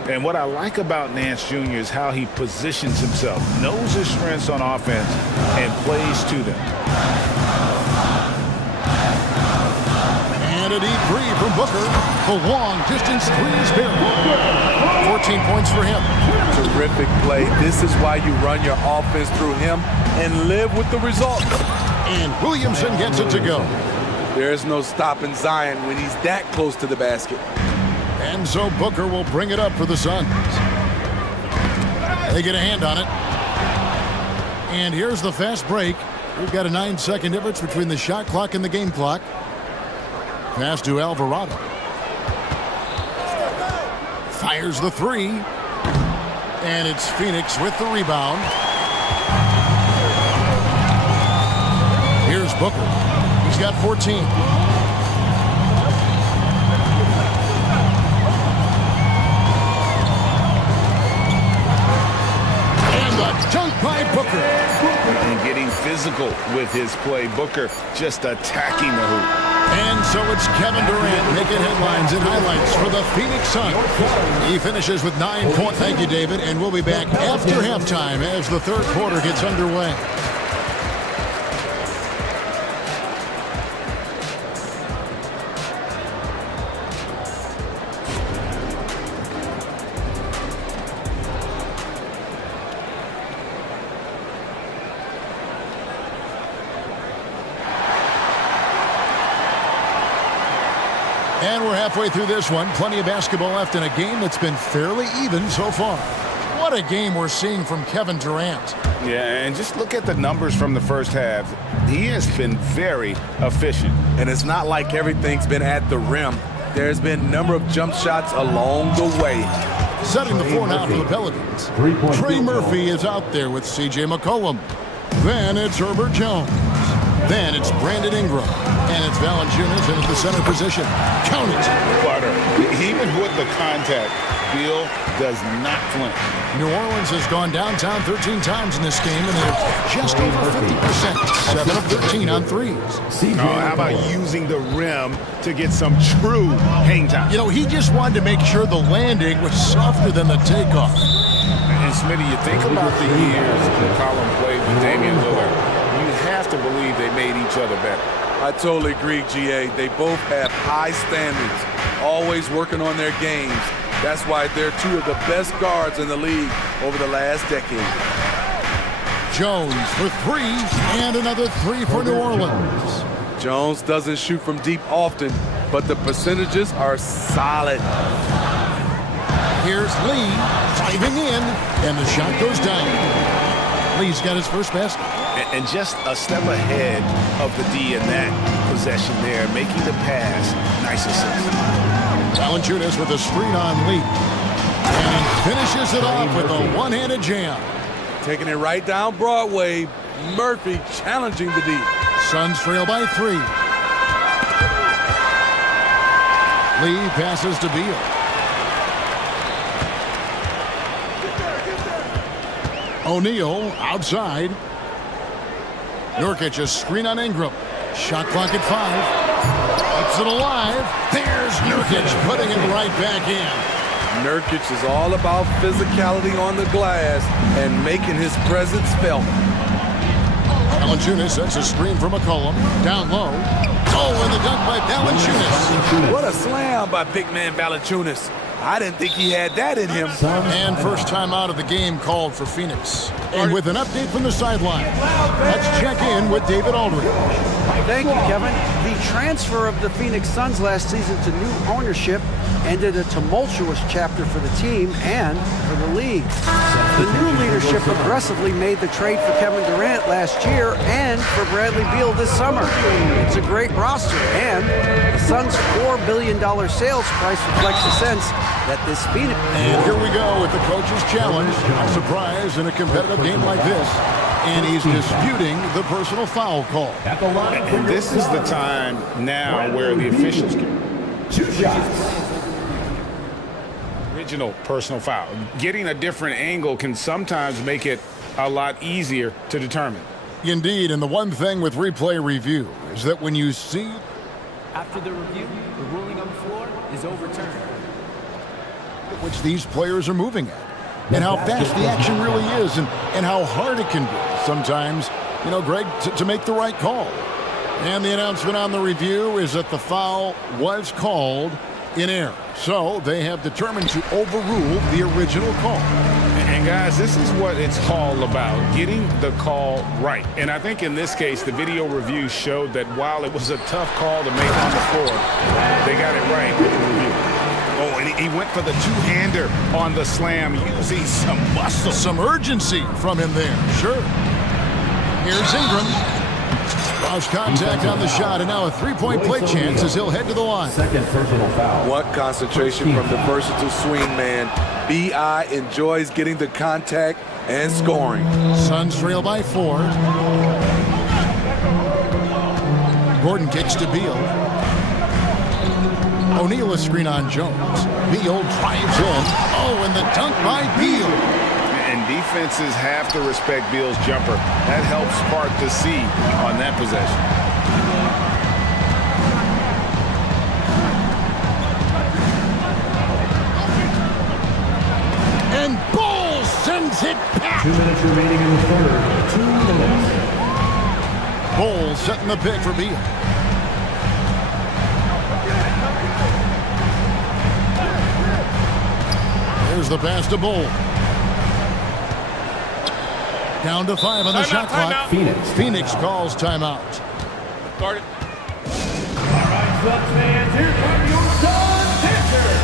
And what I like about Nance Jr. is how he positions himself, knows his strengths on offense, and plays to them. And a deep 3 from Booker. The long distance 3 is buried. 14 points for him. Terrific play. This is why you run your offense through him and live with the results. And Williamson gets it to go. There's no stopping Zion when he's that close to the basket. And so Booker will bring it up for the Suns. They get a hand on it. And here's the fast break. We've got a 9-second difference between the shot clock and the game clock. Pass to Alvarado. Fires the 3. And it's Phoenix with the rebound. Here's Booker. He's got 14. And the dunk by Booker. And getting physical with his play. Booker just attacking the hoop. And so it's Kevin Durant making headlines and highlights for the Phoenix Suns. He finishes with 9 points. Thank you, David. And we'll be back after halftime as the third quarter gets underway. And we're halfway through this one. Plenty of basketball left in a game that's been fairly even so far. What a game we're seeing from Kevin Durant. Yeah, and just look at the numbers from the first half. He has been very efficient. And it's not like everything's been at the rim. There's been a number of jump shots along the way. Setting the floor now for the Pelicans. Trey Murphy is out there with C.J. McCollum. Then it's Herbert Jones. Then it's Brandon Ingram. And it's Valanciunas in the center position. Count it. Butter. Even with the contact, Bill does not flinch. New Orleans has gone downtown 13 times in this game, and they're just over 50%. 7 of 13 on threes. How about using the rim to get some true hang time? You know, he just wanted to make sure the landing was softer than the takeoff. And Smitty, you think about the years McCollum played with Damian Lillard. You have to believe they made each other better. I totally agree, GA. They both have high standards, always working on their games. That's why they're two of the best guards in the league over the last decade. Jones for 3, and another 3 for New Orleans. Jones doesn't shoot from deep often, but the percentages are solid. Here's Lee driving in, and the shot goes down. Lee's got his first basket. And just a step ahead of the D in that possession there, making the pass. Nice assist. Valanciunas with a screen on Lee. And he finishes it off with a one-handed jam. Taking it right down Broadway. Murphy challenging the D. Suns trail by 3. Lee passes to Beal. O'Neal outside. Nurkic a screen on Ingram. Shot clock at 5. Keeps it alive. There's Nurkic putting it right back in. Nurkic is all about physicality on the glass and making his presence felt. Valanciunas sets a screen for McCollum. Down low. Oh, and the dunk by Valanciunas. What a slam by big man Valanciunas. I didn't think he had that in him. And first time out of the game called for Phoenix. And with an update from the sideline, let's check in with David Aldridge. Thank you, Kevin. The transfer of the Phoenix Suns last season to new ownership ended a tumultuous chapter for the team and for the league. The new leadership aggressively made the trade for Kevin Durant last year and for Bradley Beal this summer. It's a great roster, and the Suns' $4 billion sales price reflects the sense that this Phoenix... And here we go with the coach's challenge. No surprise in a competitive game like this. And he's disputing the personal foul call. And this is the time now where the officials can... 2 shots. Original personal foul. Getting a different angle can sometimes make it a lot easier to determine. Indeed, and the one thing with replay review is that when you see... After the review, the ruling on the floor is overturned. ...which these players are moving at, and how fast the action really is, and how hard it can be sometimes, you know, Greg, to make the right call. And the announcement on the review is that the foul was called in error. So they have determined to overrule the original call. And guys, this is what it's all about, getting the call right. And I think in this case, the video review showed that while it was a tough call to make on the floor, they got it right with the review. Oh, and he went for the two-hander on the slam, using some muscle. Some urgency from him there, sure. Here's Ingram. Lost contact on the shot, and now a three-point play chance as he'll head to the line. Second personal foul. What concentration from the versatile swing man. B.I. enjoys getting the contact and scoring. Suns trail by 4. Gordon kicks to Beal. O'Neal a screen on Jones. Beal drives in. Oh, and the dunk by Beal. And defenses have to respect Beal's jumper. That helps spark the seed on that possession. And Bull sends it back. 2 minutes remaining in the third. 2 minutes. Bull setting the pick for Beal. There's the pass to Bull. Down to 5 on the shot clock. Phoenix calls timeout. Guard it. All right, Suns fans, here come your Suns pitchers.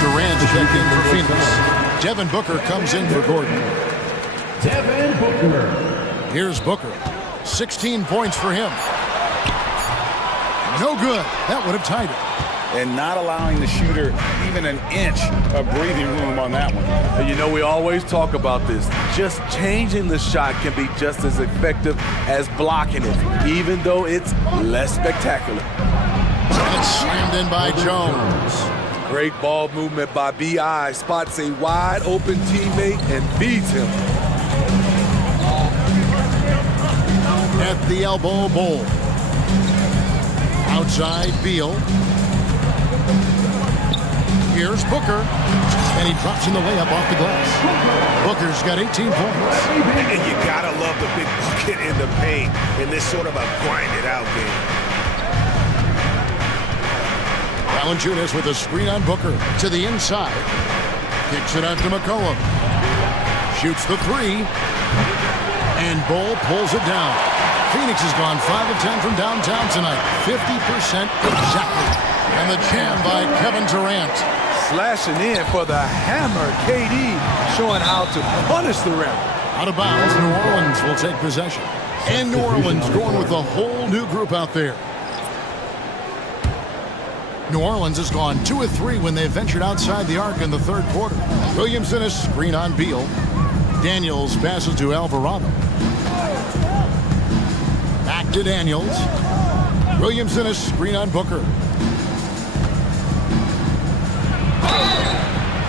Durant checking for Phoenix. Devin Booker comes in for Gordon. Devin Booker. Here's Booker. 16 points for him. No good. That would have tied it. And not allowing the shooter even an inch of breathing room on that one. And you know, we always talk about this. Just changing the shot can be just as effective as blocking it, even though it's less spectacular. And slammed in by Jones. Great ball movement by B.I. Spots a wide open teammate and feeds him. At the elbow, Bull. Outside, Beal. Here's Booker. And he drops in the layup off the glass. Booker's got 18 points. And you gotta love the big bucket in the paint in this sort of a grinded-out game. Valanciunas with a screen on Booker to the inside. Kicks it out to McCollum. Shoots the 3. And Bull pulls it down. Phoenix has gone 5 of 10 from downtown tonight. 50% exactly. And the jam by Kevin Durant. Slashing in for the hammer. KD showing how to punish the rim. Out of bounds, New Orleans will take possession. And New Orleans going with a whole new group out there. New Orleans has gone 2 of 3 when they ventured outside the arc in the third quarter. Williamson a screen on Beal. Daniels passes to Alvarado. Back to Daniels. Williamson a screen on Booker.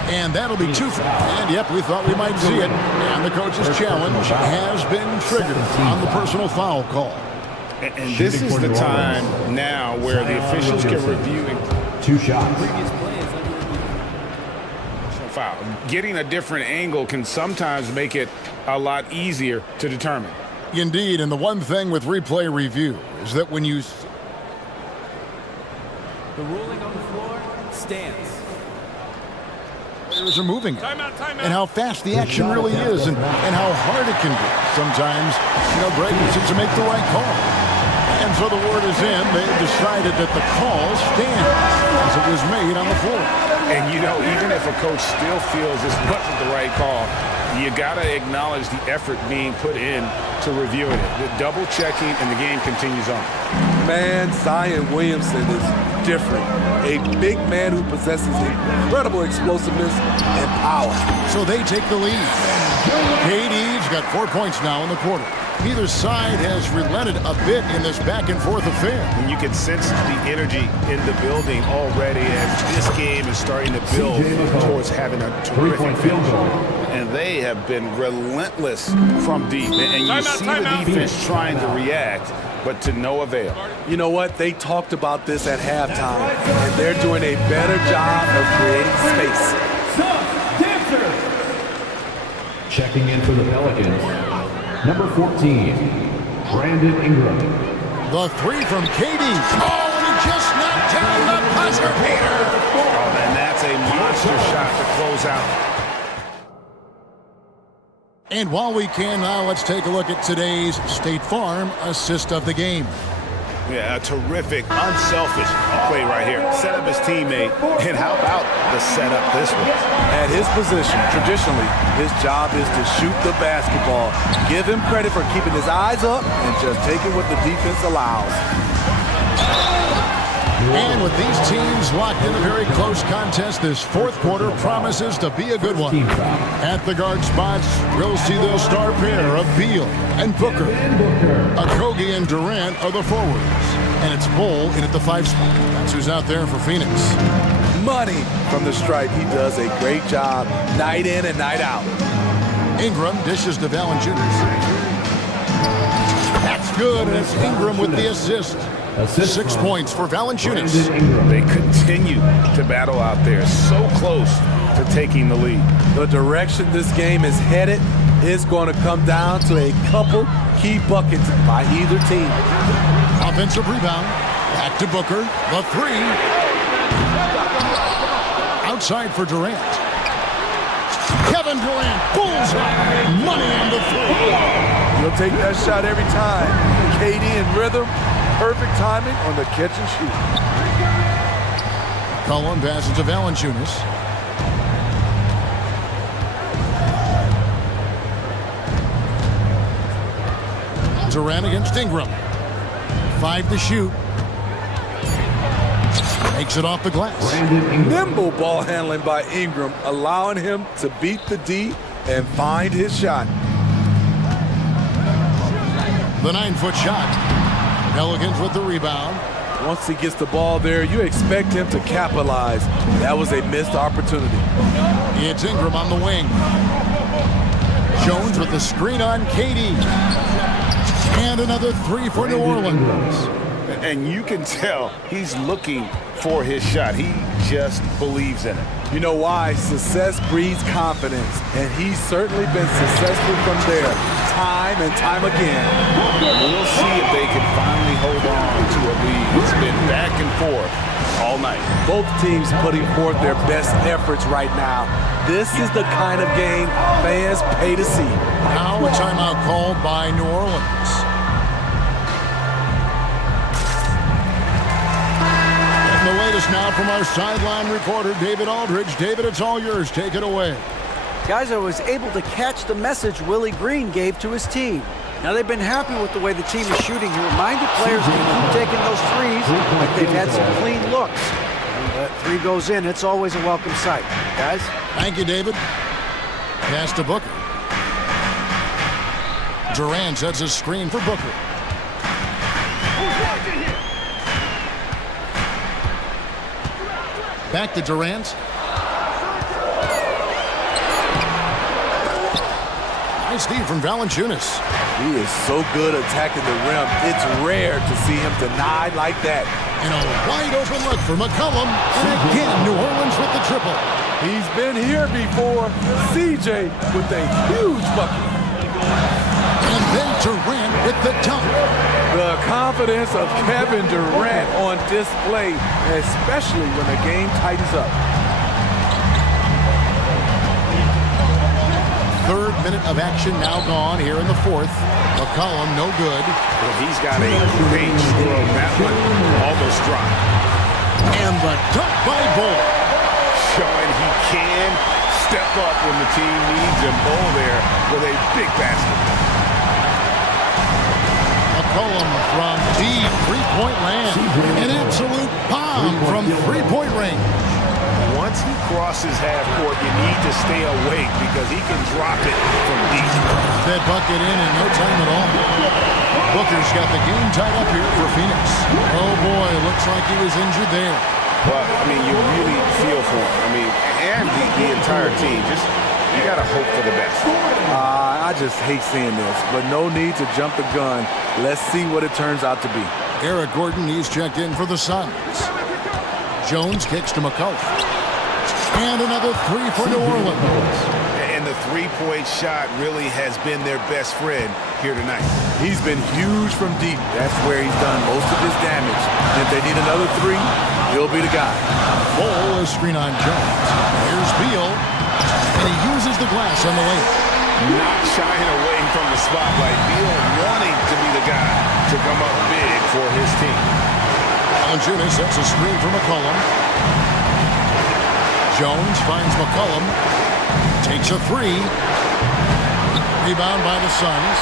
And that'll be 2 for. And yep, we thought we might see it. And the coach's challenge has been triggered on the personal foul call. And this is the time now where the officials can review 2 shots. Foul. Getting a different angle can sometimes make it a lot easier to determine. Indeed, and the one thing with replay review is that when you The ruling on the floor stands. Players are moving it. And how fast the action really is and how hard it can be. Sometimes, Greg needs to make the right call. And so the word is in. They've decided that the call stands as it was made on the floor. And, even if a coach still feels this wasn't the right call, you got to acknowledge the effort being put in to reviewing it. The double checking, and the game continues on. Man, Zion Williamson is different. A big man who possesses incredible explosiveness and power. So they take the lead. KD's got 4 points now in the quarter. Neither side has relented a bit in this back-and-forth affair. And you can sense the energy in the building already as this game is starting to build towards having a terrific finish. And they have been relentless from deep. And you see the defense trying to react, but to no avail. You know what? They talked about this at halftime, and they're doing a better job of creating space. Checking in for the Pelicans, number 14, Brandon Ingram. The three from KD. Oh, and he just knocked down the buzzer beater. Oh, and that's a monster shot to close out. And while we can now, let's take a look at today's State Farm assist of the game. Yeah, a terrific, unselfish play right here. Set up his teammate, and how about the setup this one? At his position, traditionally, his job is to shoot the basketball. Give him credit for keeping his eyes up and just taking what the defense allows. And with these teams locked in a very close contest, this fourth quarter promises to be a good one. At the guard spots, we'll see the star pair of Beal and Booker. Okogie and Durant are the forwards. And it's Bull in at the 5 spot. That's who's out there for Phoenix. Money from the stripe. He does a great job night in and night out. Ingram dishes to Valanciunas. That's good, and it's Ingram with the assist. 6 points for Valanciunas. They continue to battle out there, so close to taking the lead. The direction this game is headed is going to come down to a couple key buckets by either team. Offensive rebound. Back to Booker. The three. Outside for Durant. Kevin Durant. Bullseye. Money on the three. You'll take that shot every time. KD in rhythm. Perfect timing on the catch and shoot. Cullen passes to Valanciunas. Durant against Ingram. 5 to shoot. Makes it off the glass. Nimble ball handling by Ingram, allowing him to beat the D and find his shot. The 9-foot shot. Pelicans with the rebound. Once he gets the ball there, you expect him to capitalize. That was a missed opportunity. It's Ingram on the wing. Jones with the screen on KD. And another three for New Orleans. And you can tell he's looking for his shot. He just believes in it. You know why? Success breeds confidence, and he's certainly been successful from there, time and time again. We'll see if they can finally hold on to a lead. It's been back and forth all night. Both teams putting forth their best efforts right now. This is the kind of game fans pay to see. Now a timeout called by New Orleans. The latest now from our sideline reporter, David Aldridge. David, it's all yours. Take it away. Guys, I was able to catch the message Willie Green gave to his team. Now, they've been happy with the way the team is shooting. He reminded players to keep taking those threes, like they've had some clean looks. When that three goes in, it's always a welcome sight. Guys? Thank you, David. Pass to Booker. Durant sets a screen for Booker. Back to Durant. Nice D from Valanciunas. He is so good attacking the rim. It's rare to see him denied like that. And a wide open look for McCollum. And again, New Orleans with the triple. He's been here before. CJ with a huge bucket. And then Durant with the dunk. The confidence of Kevin Durant on display, especially when the game tightens up. Third minute of action now gone here in the fourth. McCollum, no good. Well, he's got a great stroke. That one almost dropped. And the dunk by Bull. Showing he can step up when the team needs him. Bull there with a big basket. McCollum from deep three-point land. An absolute bomb from three-point range. Once he crosses half court, you need to stay awake because he can drop it from deep. That bucket in no time at all. Booker's got the game tied up here for Phoenix. Oh boy, looks like he was injured there. Well, I mean, you really feel for him. I mean, and the entire team. Just, you got to hope for the best. I just hate seeing this, but no need to jump the gun. Let's see what it turns out to be. Eric Gordon, he's checked in for the Suns. Jones kicks to McCollum. And another three for New Orleans. And the three-point shot really has been their best friend here tonight. He's been huge from deep. That's where he's done most of his damage. If they need another three, he'll be the guy. Bull is screen on Jones. Here's Beal. And he uses the glass on the lane. Not shying away from the spotlight. Beal wanting to be the guy to come up big for his team. Valanciunas sets a screen for McCollum. Jones finds McCollum. Takes a three. Rebound by the Suns.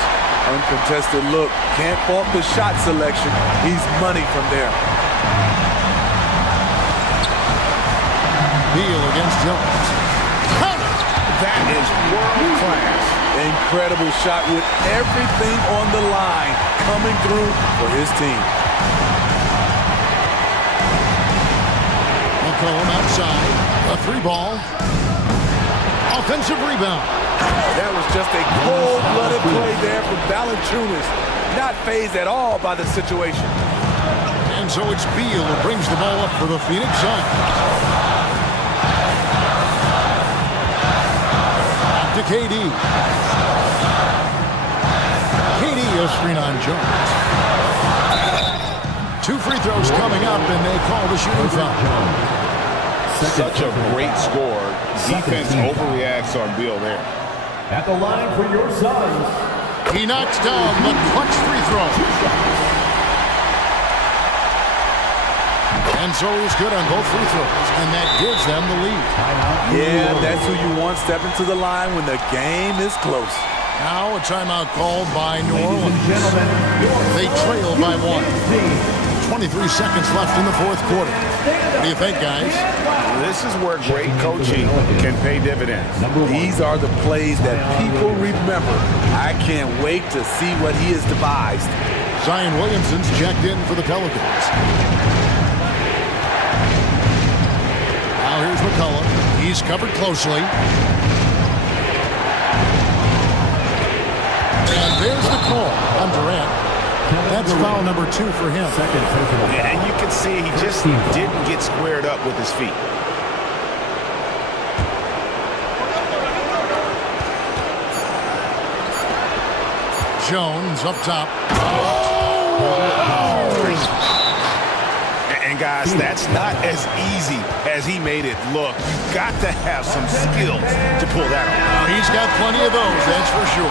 Uncontested look. Can't fault the shot selection. He's money from there. Beal against Jones. That is world class. Incredible shot with everything on the line coming through for his team. McCollum outside. A three ball. Offensive rebound. That was just a cold-blooded play there from Valanciunas. Not fazed at all by the situation. And so it's Beal who brings the ball up for the Phoenix Suns. To KD. KD a screen on Jones. Two free throws coming up, and they call the shooting foul. Such a great score. Defense overreacts on Beal there. At the line for your Suns. He knocks down the clutch free throw. And so he's good on both free throws, and that gives them the lead. Yeah, that's who you want stepping to the line when the game is close. Now a timeout called by New Orleans. They trail by one. 23 seconds left in the fourth quarter. What do you think, guys? This is where great coaching can pay dividends. These are the plays that people remember. I can't wait to see what he has devised. Zion Williamson's checked in for the Pelicans. Now here's McCollum. He's covered closely. And there's the call on Durant. That's foul number 2 for him. And you can see he just didn't get squared up with his feet. Jones up top. And guys, that's not as easy as he made it look. You've got to have some skills to pull that off. He's got plenty of those, that's for sure.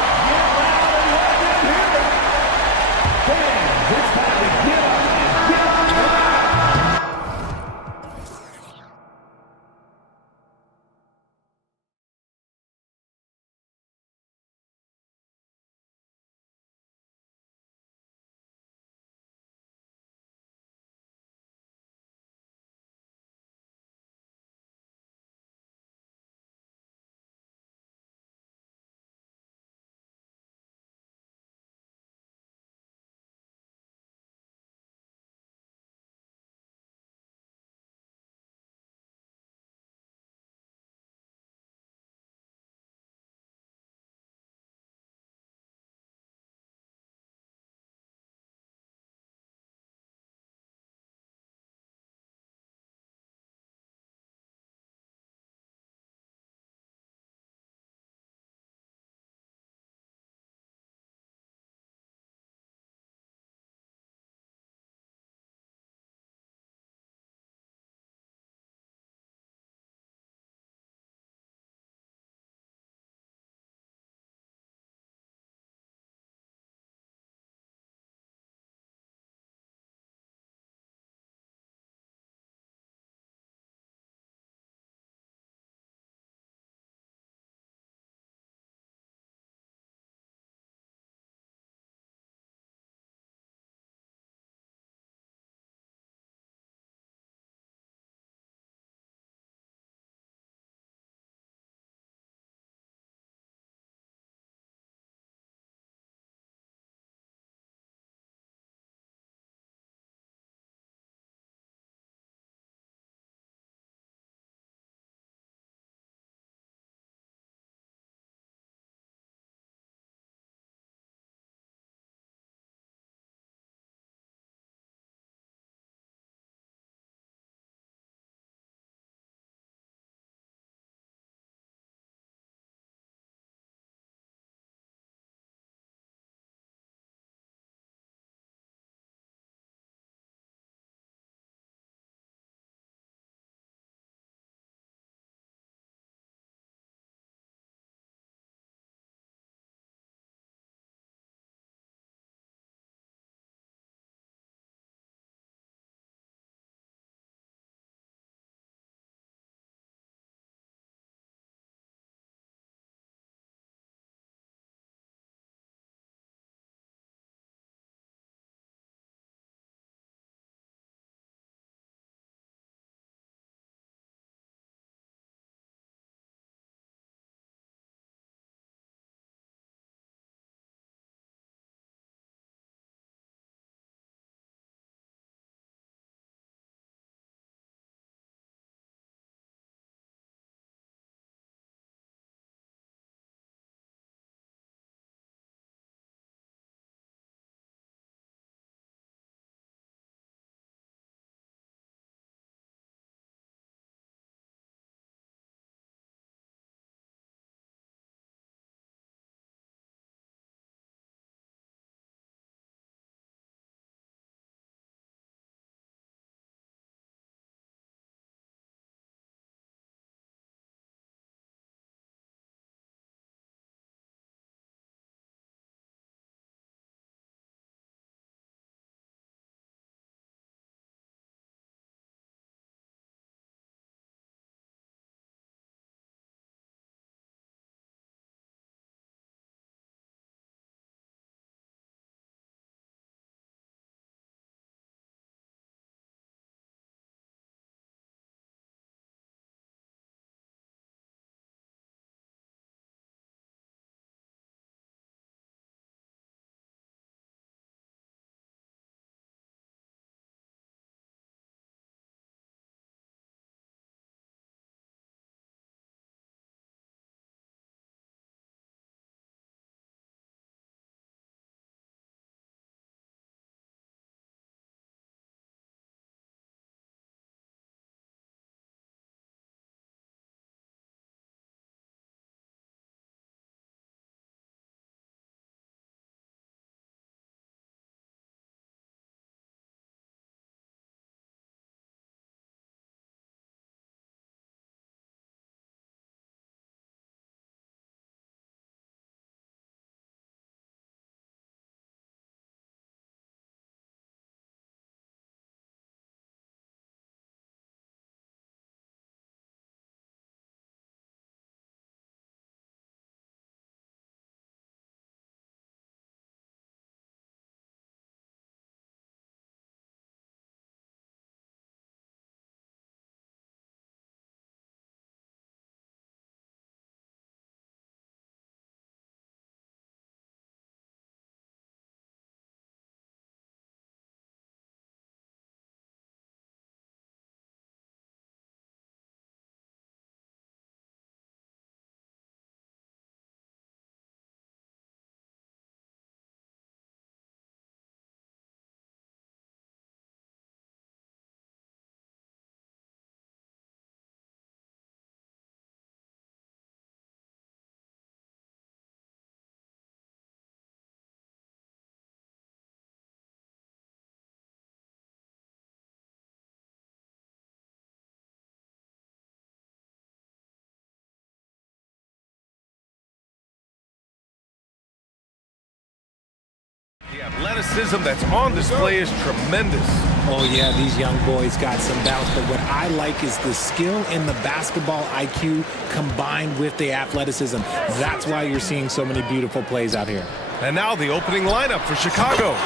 Athleticism that's on display is tremendous. Oh, yeah, these young boys got some bounce, but what I like is the skill and the basketball IQ combined with the athleticism. That's why you're seeing so many beautiful plays out here. And now the opening lineup for Chicago.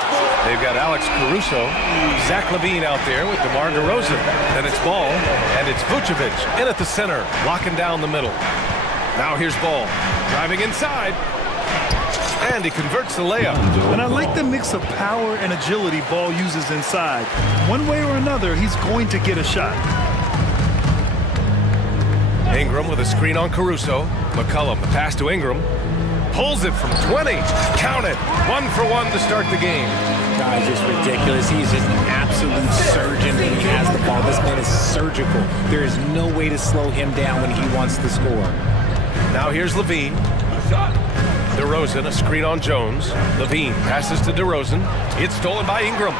They've got Alex Caruso, Zach LaVine out there with DeMar DeRozan. Then it's Ball, and it's Vucevic in at the center, locking down the middle. Now here's Ball, driving inside, and he converts the layup. And I like the mix of power and agility Ball uses inside. One way or another, he's going to get a shot. Ingram with a screen on Caruso. McCollum, the pass to Ingram. Pulls it from 20. Count it. 1 for 1 to start the game. Guy's just ridiculous. He's just an absolute surgeon when he has the ball. This man is surgical. There is no way to slow him down when he wants to score. Now here's LaVine. DeRozan, a screen on Jones. LaVine passes to DeRozan. It's stolen by Ingram.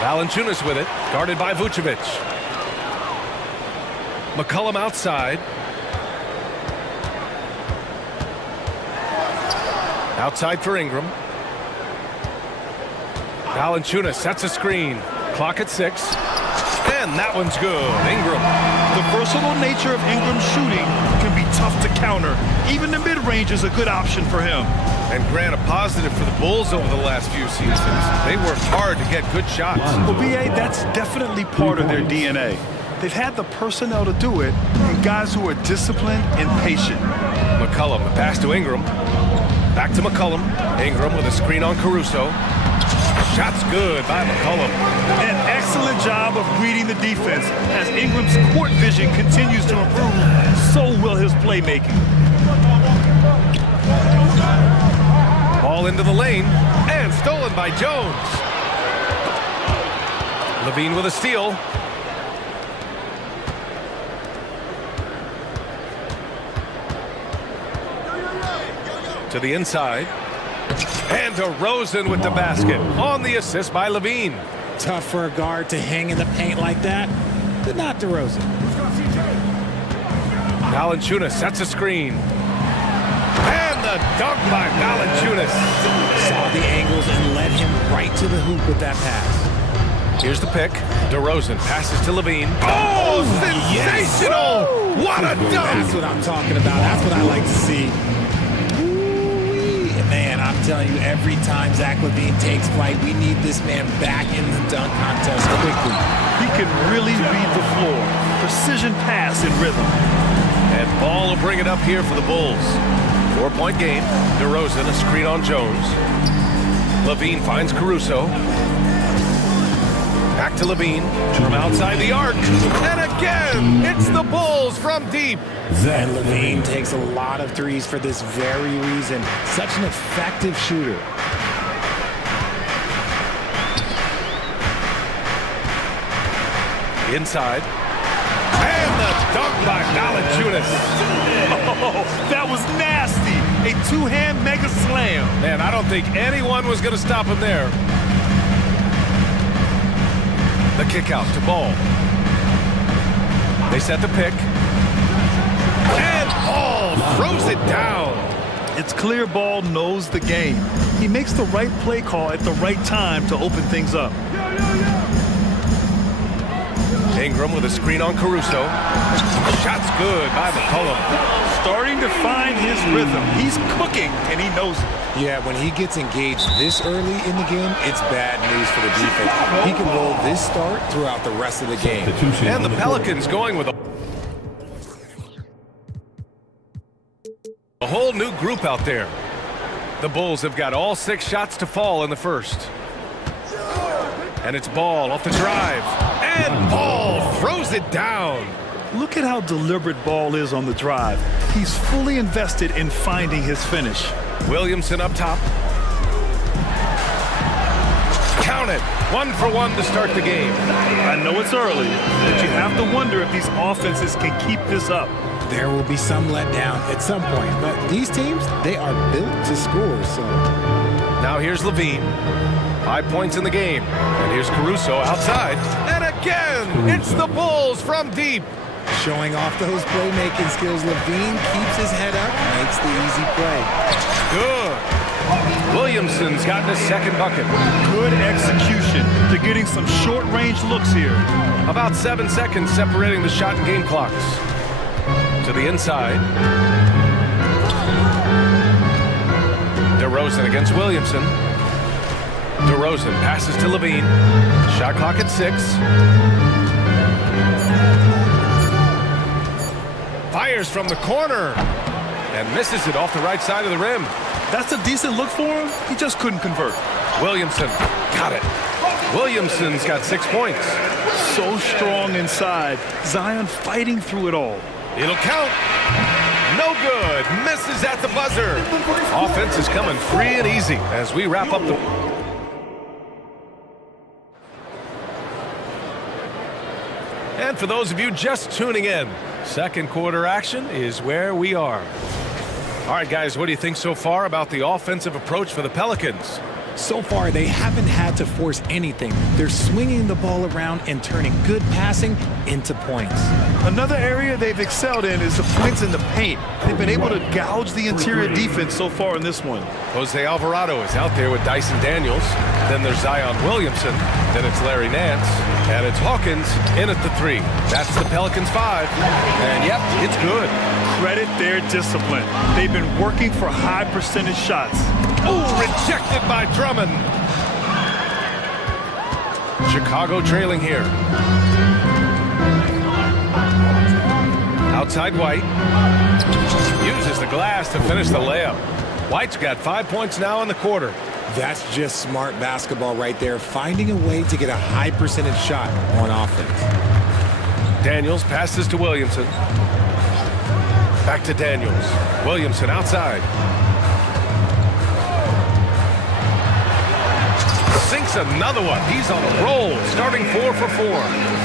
Valanciunas with it, guarded by Vucevic. McCollum outside. Outside for Ingram. Valanciunas sets a screen. Clock at 6. And that one's good. Ingram. The versatile nature of Ingram's shooting can be tough to counter. Even the mid-range is a good option for him. And Grant, a positive for the Bulls over the last few seasons. They worked hard to get good shots. Well, B.A., that's definitely part of their DNA. They've had the personnel to do it, and guys who are disciplined and patient. McCollum, the pass to Ingram. Back to McCollum. Ingram with a screen on Caruso. Shot's good by McCollum. An excellent job of reading the defense. As Ingram's court vision continues to improve, so will his playmaking. Ball into the lane, and stolen by Jones. LaVine with a steal. To the inside. And DeRozan with the basket on the assist by LaVine. Tough for a guard to hang in the paint like that, but not DeRozan. Valanciunas sets a screen. And the dunk by Valanciunas. Saw the angles and led him right to the hoop with that pass. Here's the pick. DeRozan passes to LaVine. Oh, sensational! Yes. What a dunk! That's what I'm talking about. That's what I like to see. Man, I'm telling you, every time Zach LaVine takes flight, we need this man back in the dunk contest quickly. He can really read the floor. Precision pass and rhythm. And Ball will bring it up here for the Bulls. 4-point game. DeRozan, a screen on Jones. LaVine finds Caruso. Back to LaVine from outside the arc. And again, it's the Bulls from deep. And LaVine takes a lot of threes for this very reason. Such an effective shooter. Inside. And the dunk by Valanciunas. Oh, that was nasty. A two-hand mega slam. Man, I don't think anyone was going to stop him there. The kick out to Ball. They set the pick. And Ball throws it down. It's clear Ball knows the game. He makes the right play call at the right time to open things up. Ingram with a screen on Caruso. Shot's good by McCollum. Starting to find his rhythm. He's cooking, and he knows it. Yeah, when he gets engaged this early in the game, it's bad news for the defense. He can roll this start throughout the rest of the game. And the Pelicans going with a whole new group out there. The Bulls have got all 6 shots to fall in the first. And it's Ball off the drive. And Ball throws it down. Look at how deliberate Ball is on the drive. He's fully invested in finding his finish. Williamson up top. Count it. 1 for 1 to start the game. I know it's early, but you have to wonder if these offenses can keep this up. There will be some letdown at some point, but these teams, they are built to score, so. Now here's LaVine. 5 points in the game. And here's Caruso outside. And again, it's the Bulls from deep. Showing off those playmaking skills, LaVine keeps his head up, makes the easy play. Good. Williamson's gotten his second bucket. Good execution. They're getting some short-range looks here. About 7 seconds separating the shot and game clocks. To the inside. DeRozan against Williamson. DeRozan passes to Levine. Shot clock at 6. Fires from the corner and misses it off the right side of the rim. That's a decent look for him. He just couldn't convert. Williamson got it. Williamson's got 6 points. So strong inside. Zion fighting through it all. It'll count. No good. Misses at the buzzer. Offense is coming free and easy as we wrap up the... And for those of you just tuning in, second quarter action is where we are. All right, guys, what do you think so far about the offensive approach for the Pelicans? So far, they haven't had to force anything. They're swinging the ball around and turning good passing into points. Another area they've excelled in is the points in the paint. They've been able to gouge the interior defense so far in this one. Jose Alvarado is out there with Dyson Daniels. Then there's Zion Williamson. Then it's Larry Nance. And it's Hawkins in at the 3. That's the Pelicans 5. And yep, it's good. Credit their discipline. They've been working for high percentage shots. Oh, rejected by Drummond. Chicago trailing here. Outside White. Uses the glass to finish the layup. White's got 5 points now in the quarter. That's just smart basketball right there, finding a way to get a high percentage shot on offense. Daniels passes to Williamson. Back to Daniels. Williamson outside. Sinks another one. He's on a roll, starting 4 for 4.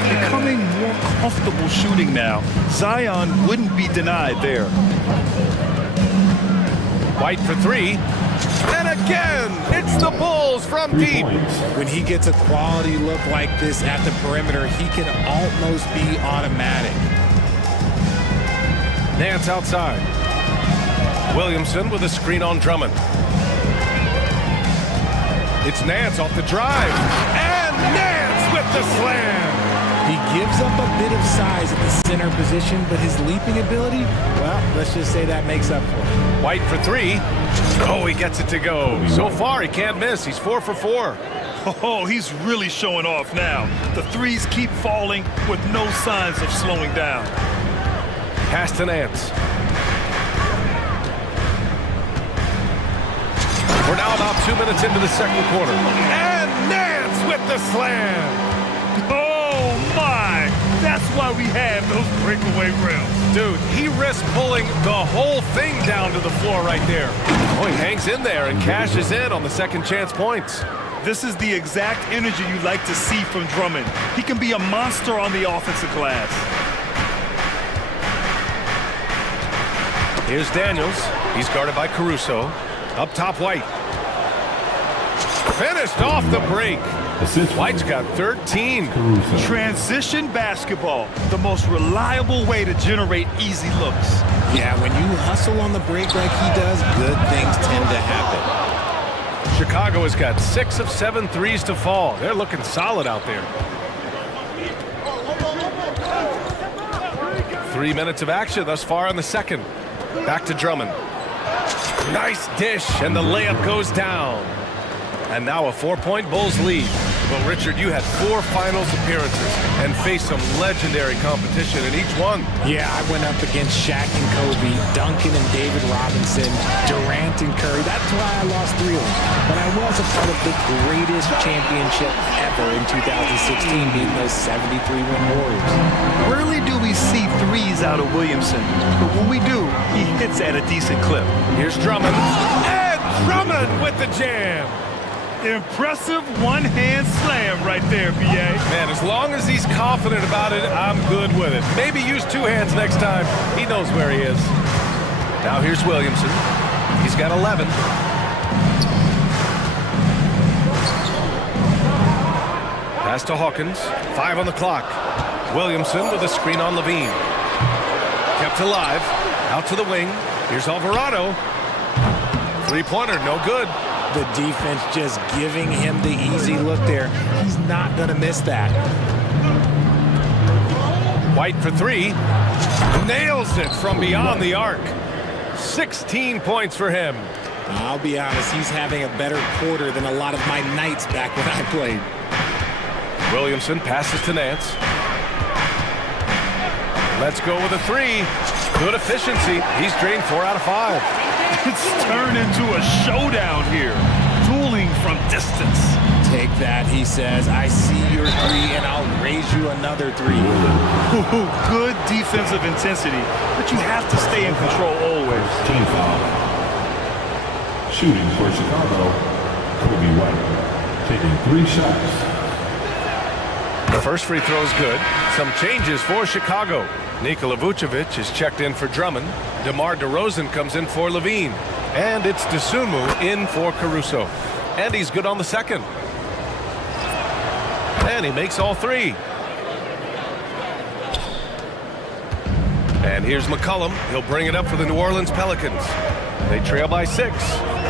Becoming more comfortable shooting now. Zion wouldn't be denied there. White for 3. And again, it's the Bulls from deep. When he gets a quality look like this at the perimeter, he can almost be automatic. Nance outside. Williamson with a screen on Drummond. It's Nance off the drive. And Nance with the slam. He gives up a bit of size at the center position, but his leaping ability, well, let's just say that makes up for it. White for 3. Oh, he gets it to go. So far, he can't miss. He's 4 for 4. Oh, he's really showing off now. The threes keep falling with no signs of slowing down. Pass to Nance. We're now about 2 minutes into the second quarter. And Nance with the slam. Oh, my. That's why we have those breakaway rims. Dude, he risks pulling the whole thing down to the floor right there. Oh, he hangs in there and cashes in on the second chance points. This is the exact energy you like to see from Drummond. He can be a monster on the offensive glass. Here's Daniels. He's guarded by Caruso. Up top, White. Finished off the break. White's got 13. Transition basketball, the most reliable way to generate easy looks. Yeah, when you hustle on the break like he does, good things tend to happen. Chicago has got 6 of 7 threes to fall. They're looking solid out there. 3 minutes of action thus far in the second. Back to Drummond. Nice dish, and the layup goes down. And now a 4-point Bulls lead. Well, Richard, you had 4 finals appearances and faced some legendary competition in each one. Yeah, I went up against Shaq and Kobe, Duncan and David Robinson, Durant and Curry. That's why I lost 3 of them. But I was a part of the greatest championship ever in 2016, being those 73-win Warriors. Rarely do we see threes out of Williamson, but when we do, he hits at a decent clip. Here's Drummond. And Drummond with the jam. Impressive one-hand slam right there, B.A. Man, as long as he's confident about it, I'm good with it. Maybe use 2 hands next time. He knows where he is. Now here's Williamson. He's got 11. Pass to Hawkins. 5 on the clock. Williamson with a screen on Levine. Kept alive. Out to the wing. Here's Alvarado. Three-pointer, no good. The defense just giving him the easy look there. He's not going to miss that. White for three. Nails it from beyond the arc. 16 points for him. I'll be honest, he's having a better quarter than a lot of my nights back when I played. Williamson passes to Nance. Let's go with a three. Good efficiency. He's drained 4 out of 5. It's turned into a showdown here. Dueling from distance. Take that, he says. I see your three, and I'll raise you another 3. Ooh, good defensive intensity, but you have to stay in control always. Team foul. Shooting for Chicago, Kobe White, taking 3 shots. The first free throw is good. Some changes for Chicago. Nikola Vucevic is checked in for Drummond. DeMar DeRozan comes in for Levine. And it's Dosunmu in for Caruso. And he's good on the second. And he makes all 3. And here's McCollum. He'll bring it up for the New Orleans Pelicans. They trail by 6.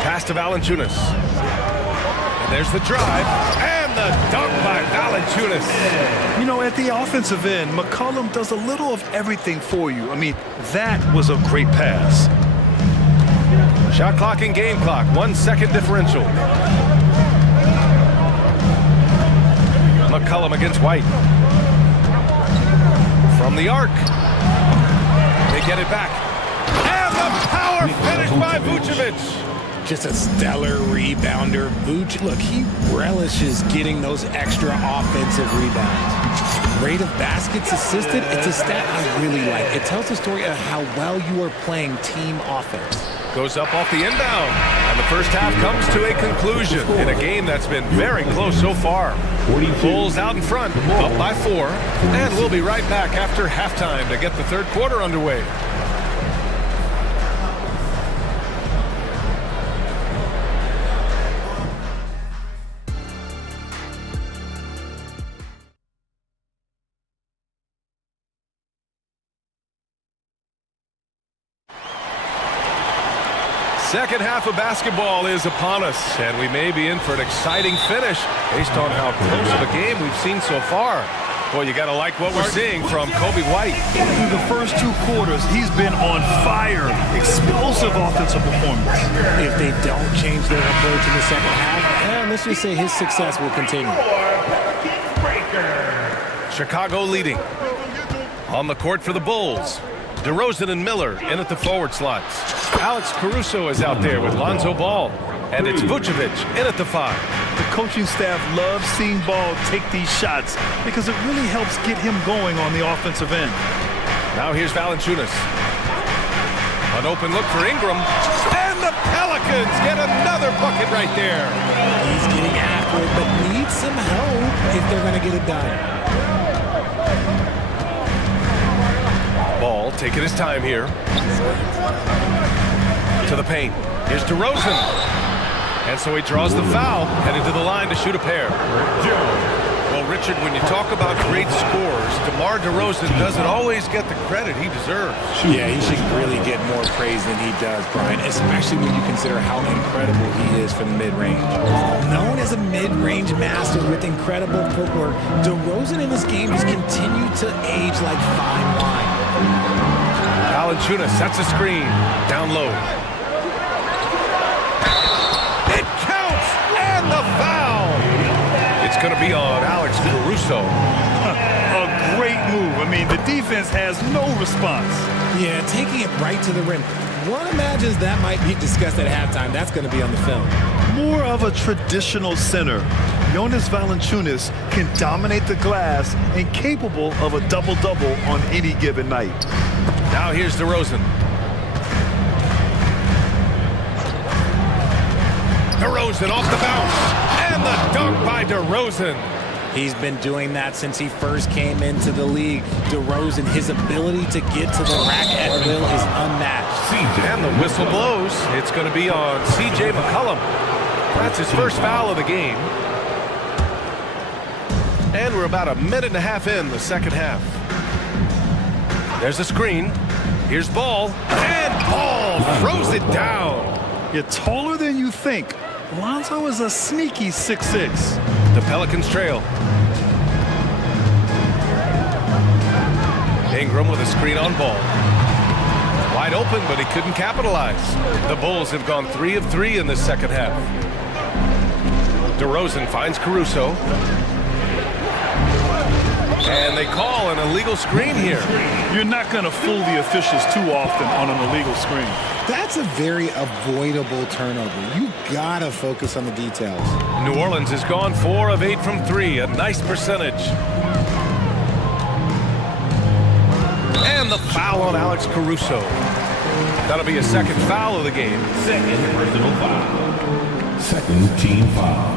Pass to Valanciunas. And there's the drive. And the dunk by Valanciunas. You know, at the offensive end, McCollum does a little of everything for you. I mean, that was a great pass. Shot clock and game clock. 1 second differential. McCollum against White. From the arc. They get it back. And the power finish by Vucevic. Just a stellar rebounder. Vuce, look, he relishes getting those extra offensive rebounds. Rate of baskets assisted, it's a stat I really like. It tells the story of how well you are playing team offense. Goes up off the inbound. And the first half comes to a conclusion in a game that's been very close so far. Bulls out in front, up by 4. And we'll be right back after halftime to get the third quarter underway. Second half of basketball is upon us, and we may be in for an exciting finish based on how close of a game we've seen so far. Boy, you got to like what we're seeing from Kobe White. Through the first 2 quarters, he's been on fire. Explosive offensive performance. If they don't change their approach in the second half, let's just say his success will continue. Chicago leading. On the court for the Bulls. DeRozan and Miller in at the forward slots. Alex Caruso is out there with Lonzo Ball. And it's Vucevic in at the 5. The coaching staff loves seeing Ball take these shots because it really helps get him going on the offensive end. Now here's Valanciunas. An open look for Ingram. And the Pelicans get another bucket right there. He's getting after it, but needs some help if they're going to get it done. Ball taking his time here. To the paint. Here's DeRozan. And so he draws the foul, headed to the line to shoot a pair. Well, Richard, when you talk about great scores, DeMar DeRozan doesn't always get the credit he deserves. Yeah, he should really get more praise than he does, Brian, especially when you consider how incredible he is from the mid-range. Known as a mid-range master with incredible footwork, DeRozan in this game has continued to age like fine wine. Valanciunas sets a screen. Down low. It counts! And the foul! It's going to be on Alex Caruso. A great move. I mean, the defense has no response. Yeah, taking it right to the rim. One imagines that might be discussed at halftime. That's going to be on the film. More of a traditional center. Jonas Valanciunas can dominate the glass and capable of a double-double on any given night. Now here's DeRozan. DeRozan off the bounce. And the dunk by DeRozan. He's been doing that since he first came into the league. DeRozan, his ability to get to the rack at will is unmatched. And the whistle blows. It's going to be on CJ McCollum. That's his first foul of the game. And we're about a minute and a half in the second half. There's a screen. Here's Ball. And Ball throws it down. You're taller than you think. Lonzo is a sneaky 6'6". The Pelicans trail. Ingram with a screen on ball. Wide open, but he couldn't capitalize. The Bulls have gone 3 of 3 in this second half. DeRozan finds Caruso. And they call an illegal screen here. You're not going to fool the officials too often on an illegal screen. That's a very avoidable turnover. You gotta focus on the details. New Orleans has gone 4 of 8 from 3, a nice percentage. And the foul on Alex Caruso. That'll be a second foul of the game. Second personal foul. Second team foul.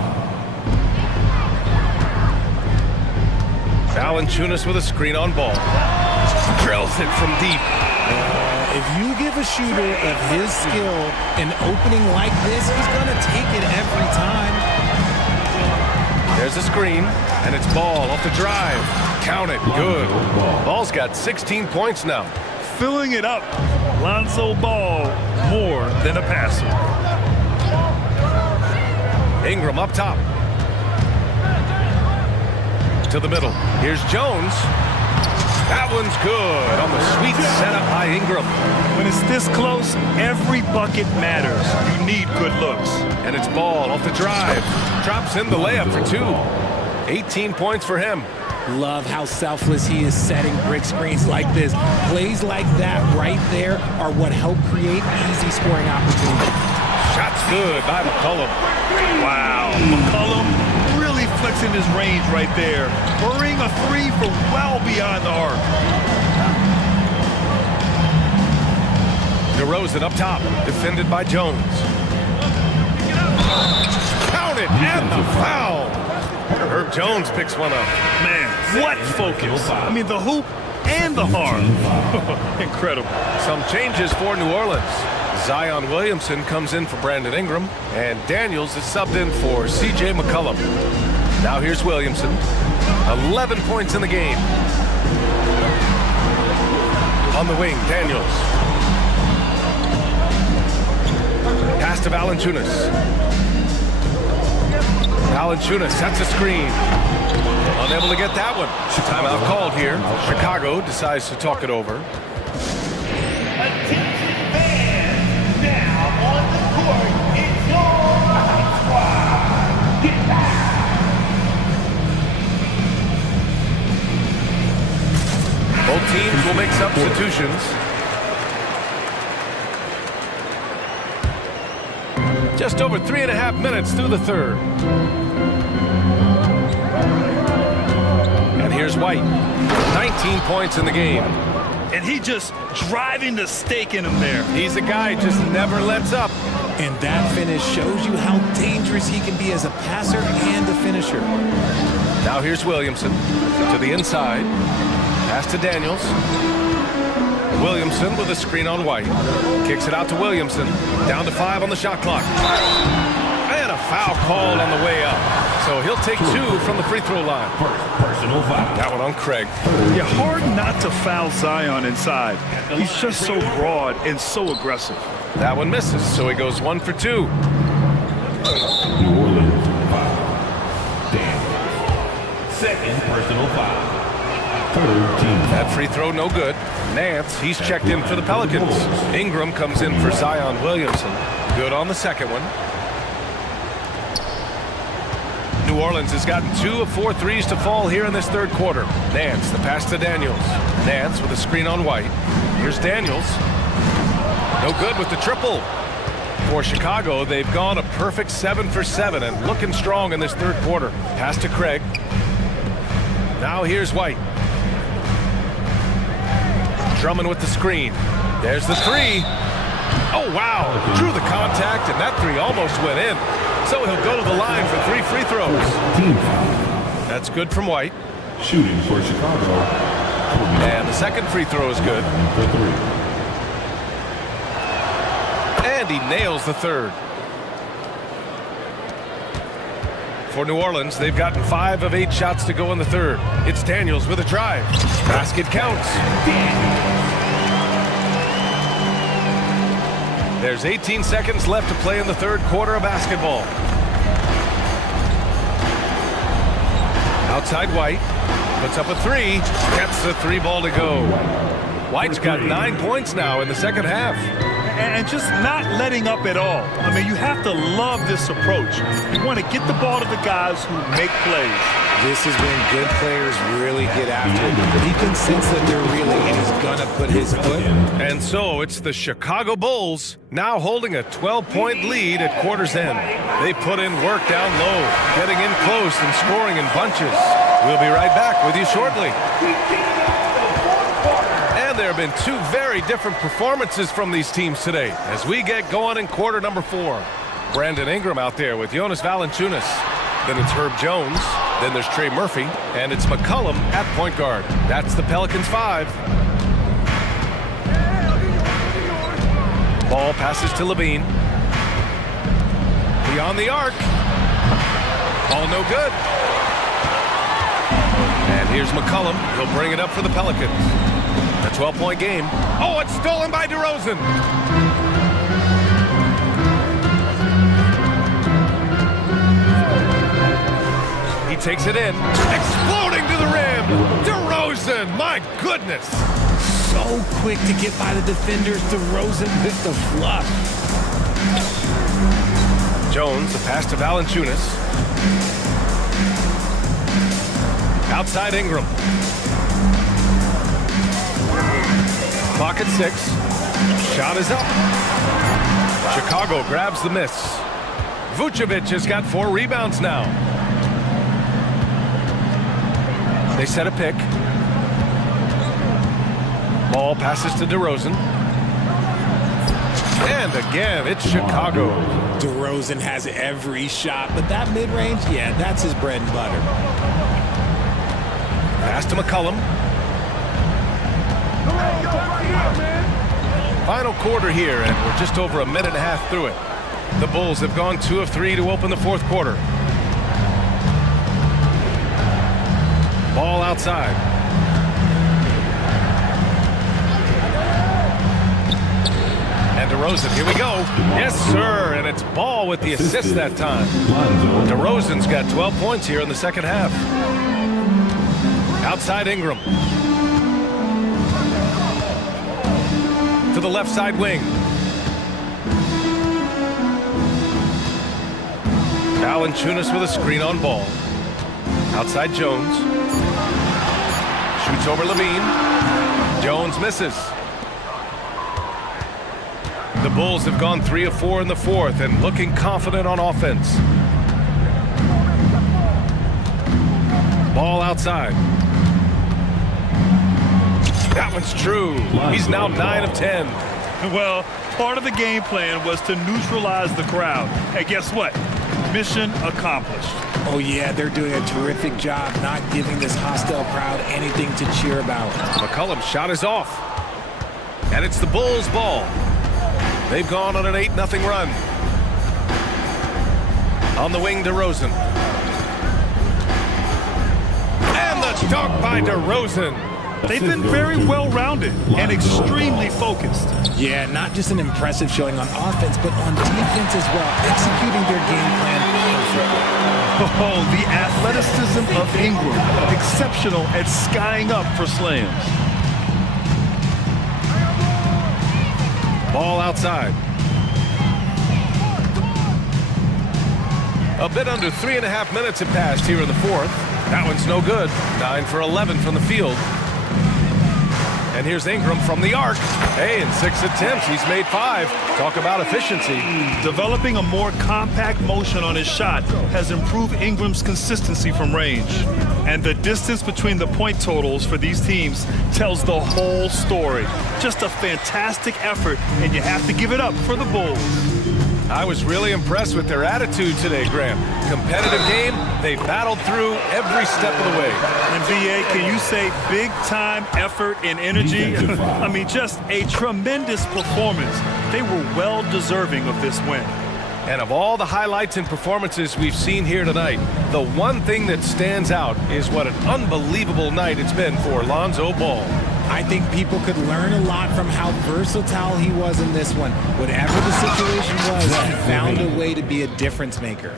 Valanciunas with a screen on ball. Drills it from deep. If you give a shooter of his skill an opening like this, he's going to take it every time. There's a screen, and it's Ball off the drive. Count it. Good. Ball's got 16 points now. Filling it up. Lonzo Ball, more than a passer. Ingram up top. To the middle. Here's Jones. That one's good on the sweet setup by Ingram. When it's this close, every bucket matters. You need good looks. And it's Ball off the drive. Drops in the layup for 2. 18 points for him. Love how selfless he is setting brick screens like this. Plays like that right there are what help create easy scoring opportunities. Shots good by McCollum. Wow. McCollum really flexing his range right there. Burying a 3 from well beyond the arc. DeRozan up top, defended by Jones. Counted and the foul. Herb Jones picks one up. Man, what focus. I mean, the hoop and the arm. Incredible. Some changes for New Orleans. Zion Williamson comes in for Brandon Ingram, and Daniels is subbed in for C.J. McCollum. Now here's Williamson. 11 points in the game. On the wing, Daniels. Pass to Valanciunas. Valanciunas sets a screen. Unable to get that one. Timeout called here. Chicago decides to talk it over. Both teams will make substitutions. Just over 3.5 minutes through the third. And here's White. 19 points in the game. And he just driving the stake in him there. He's a guy who just never lets up. And that finish shows you how dangerous he can be as a passer and a finisher. Now here's Williamson to the inside. Pass to Daniels. Williamson with a screen on White. Kicks it out to Williamson. Down to 5 on the shot clock. And a foul called on the way up. So he'll take 2 from the free throw line. Personal foul. That one on Craig. Yeah, hard not to foul Zion inside. He's just so broad and so aggressive. That one misses, so he goes 1 for 2. New Orleans foul. Daniels. Second personal foul. Third team foul. That free throw no good. Nance, he's checked in for the Pelicans. Ingram comes in for Zion Williamson. Good on the second one. New Orleans has gotten 2 of 4 threes to fall here in this third quarter. Nance, the pass to Daniels. Nance with a screen on White. Here's Daniels. No good with the triple. For Chicago, they've gone a perfect 7 for 7 and looking strong in this third quarter. Pass to Craig. Now here's White. Drummond with the screen. There's the 3. Oh, wow. Drew the contact, and that 3 almost went in. So he'll go to the line for 3 free throws. Team foul. That's good from White. Shooting for Chicago. And the second free throw is good. For 3. And he nails the third. For New Orleans, they've gotten 5 of 8 shots to go in the third. It's Daniels with a drive. Basket counts. There's 18 seconds left to play in the third quarter of basketball. Outside White, puts up a three, gets the three ball to go. White's got 9 points now in the second half. And just not letting up at all. I mean, you have to love this approach. You want to get the ball to the guys who make plays. This is when good players really get after it. He can sense that they're reeling and he's gonna put his foot. And so it's the Chicago Bulls now holding a 12-point lead at quarter's end. They put in work down low, getting in close and scoring in bunches. We'll be right back with you shortly. And there have been two very different performances from these teams today as we get going in quarter number 4. Brandon Ingram out there with Jonas Valanciunas. Then it's Herb Jones. Then there's Trey Murphy. And it's McCollum at point guard. That's the Pelicans 5. Ball passes to Levine. Beyond the arc. Ball no good. And here's McCollum. He'll bring it up for the Pelicans. A 12-point game. Oh, it's stolen by DeRozan. He takes it in. Exploding to the rim. DeRozan, my goodness. So quick to get by the defenders. DeRozan with the fluff. Jones, the pass to Valanciunas. Outside Ingram. Clock at 6. Shot is up. Chicago grabs the miss. Vucevic has got 4 rebounds now. They set a pick. Ball passes to DeRozan. And again, it's Chicago. DeRozan has every shot, but that mid-range, yeah, that's his bread and butter. Pass to McCollum. Final quarter here, and we're just over a minute and a half through it. The Bulls have gone 2 of 3 to open the fourth quarter. Ball outside. And DeRozan, here we go. Yes, sir, and it's Ball with the assist that time. DeRozan's got 12 points here in the second half. Outside Ingram. To the left side wing. Valanciunas with a screen on Ball. Outside Jones. Shoots over Levine. Jones misses. The Bulls have gone 3 of 4 in the fourth and looking confident on offense. Ball outside. That one's true. He's now 9 of 10. Well, part of the game plan was to neutralize the crowd. And guess what? Mission accomplished. Oh, yeah, they're doing a terrific job not giving this hostile crowd anything to cheer about. McCollum's shot is off. And it's the Bulls' ball. They've gone on an 8-0 run. On the wing, DeRozan. And the dunk by DeRozan. They've been very well-rounded and extremely focused. Yeah, not just an impressive showing on offense, but on defense as well, executing their game plan perfectly. Oh, the athleticism of Ingram, exceptional at skying up for slams. Ball outside. A bit under 3.5 minutes have passed here in the fourth. That one's no good. 9 for 11 from the field. And here's Ingram from the arc. Hey, in 6 attempts, he's made 5. Talk about efficiency. Developing a more compact motion on his shot has improved Ingram's consistency from range. And the distance between the point totals for these teams tells the whole story. Just a fantastic effort, and you have to give it up for the Bulls. I was really impressed with their attitude today, Graham. Competitive game, they battled through every step of the way. And BA, can you say big-time effort and energy? I mean, just a tremendous performance. They were well deserving of this win. And of all the highlights and performances we've seen here tonight, the one thing that stands out is what an unbelievable night it's been for Lonzo Ball. I think people could learn a lot from how versatile he was in this one. Whatever the situation was, he found a way to be a difference maker.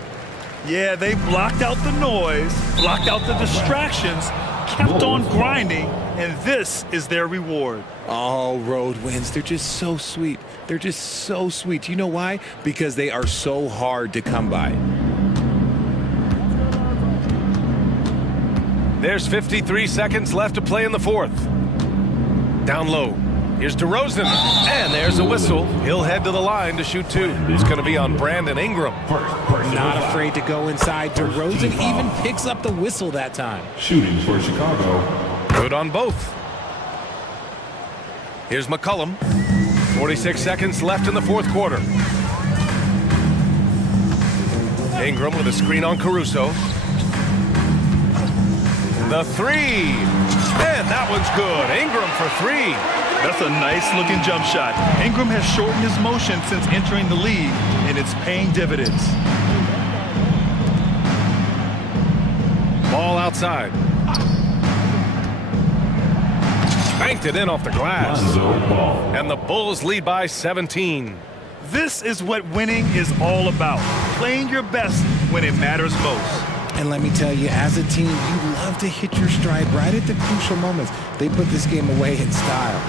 Yeah, they blocked out the noise, blocked out the distractions, kept on grinding, and this is their reward. Oh, road wins. They're just so sweet. They're just so sweet. You know why? Because they are so hard to come by. There's 53 seconds left to play in the fourth. Down low. Here's DeRozan. And there's a whistle. He'll head to the line to shoot two. It's going to be on Brandon Ingram. Not afraid to go inside. DeRozan even picks up the whistle that time. Shooting for Chicago. Good on both. Here's McCollum. 46 seconds left in the fourth quarter. Ingram with a screen on Caruso. The three. And that one's good. Ingram for three. That's a nice-looking jump shot. Ingram has shortened his motion since entering the league, and it's paying dividends. Ball outside. Banked it in off the glass. And the Bulls lead by 17. This is what winning is all about. Playing your best when it matters most. And let me tell you, as a team, you love to hit your stride right at the crucial moments. They put this game away in style.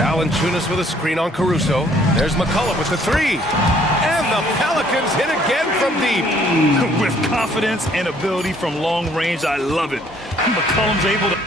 Valanciunas with a screen on Caruso. There's McCollum with the three. And the Pelicans hit again from deep. With confidence and ability from long range, I love it. McCollum's able to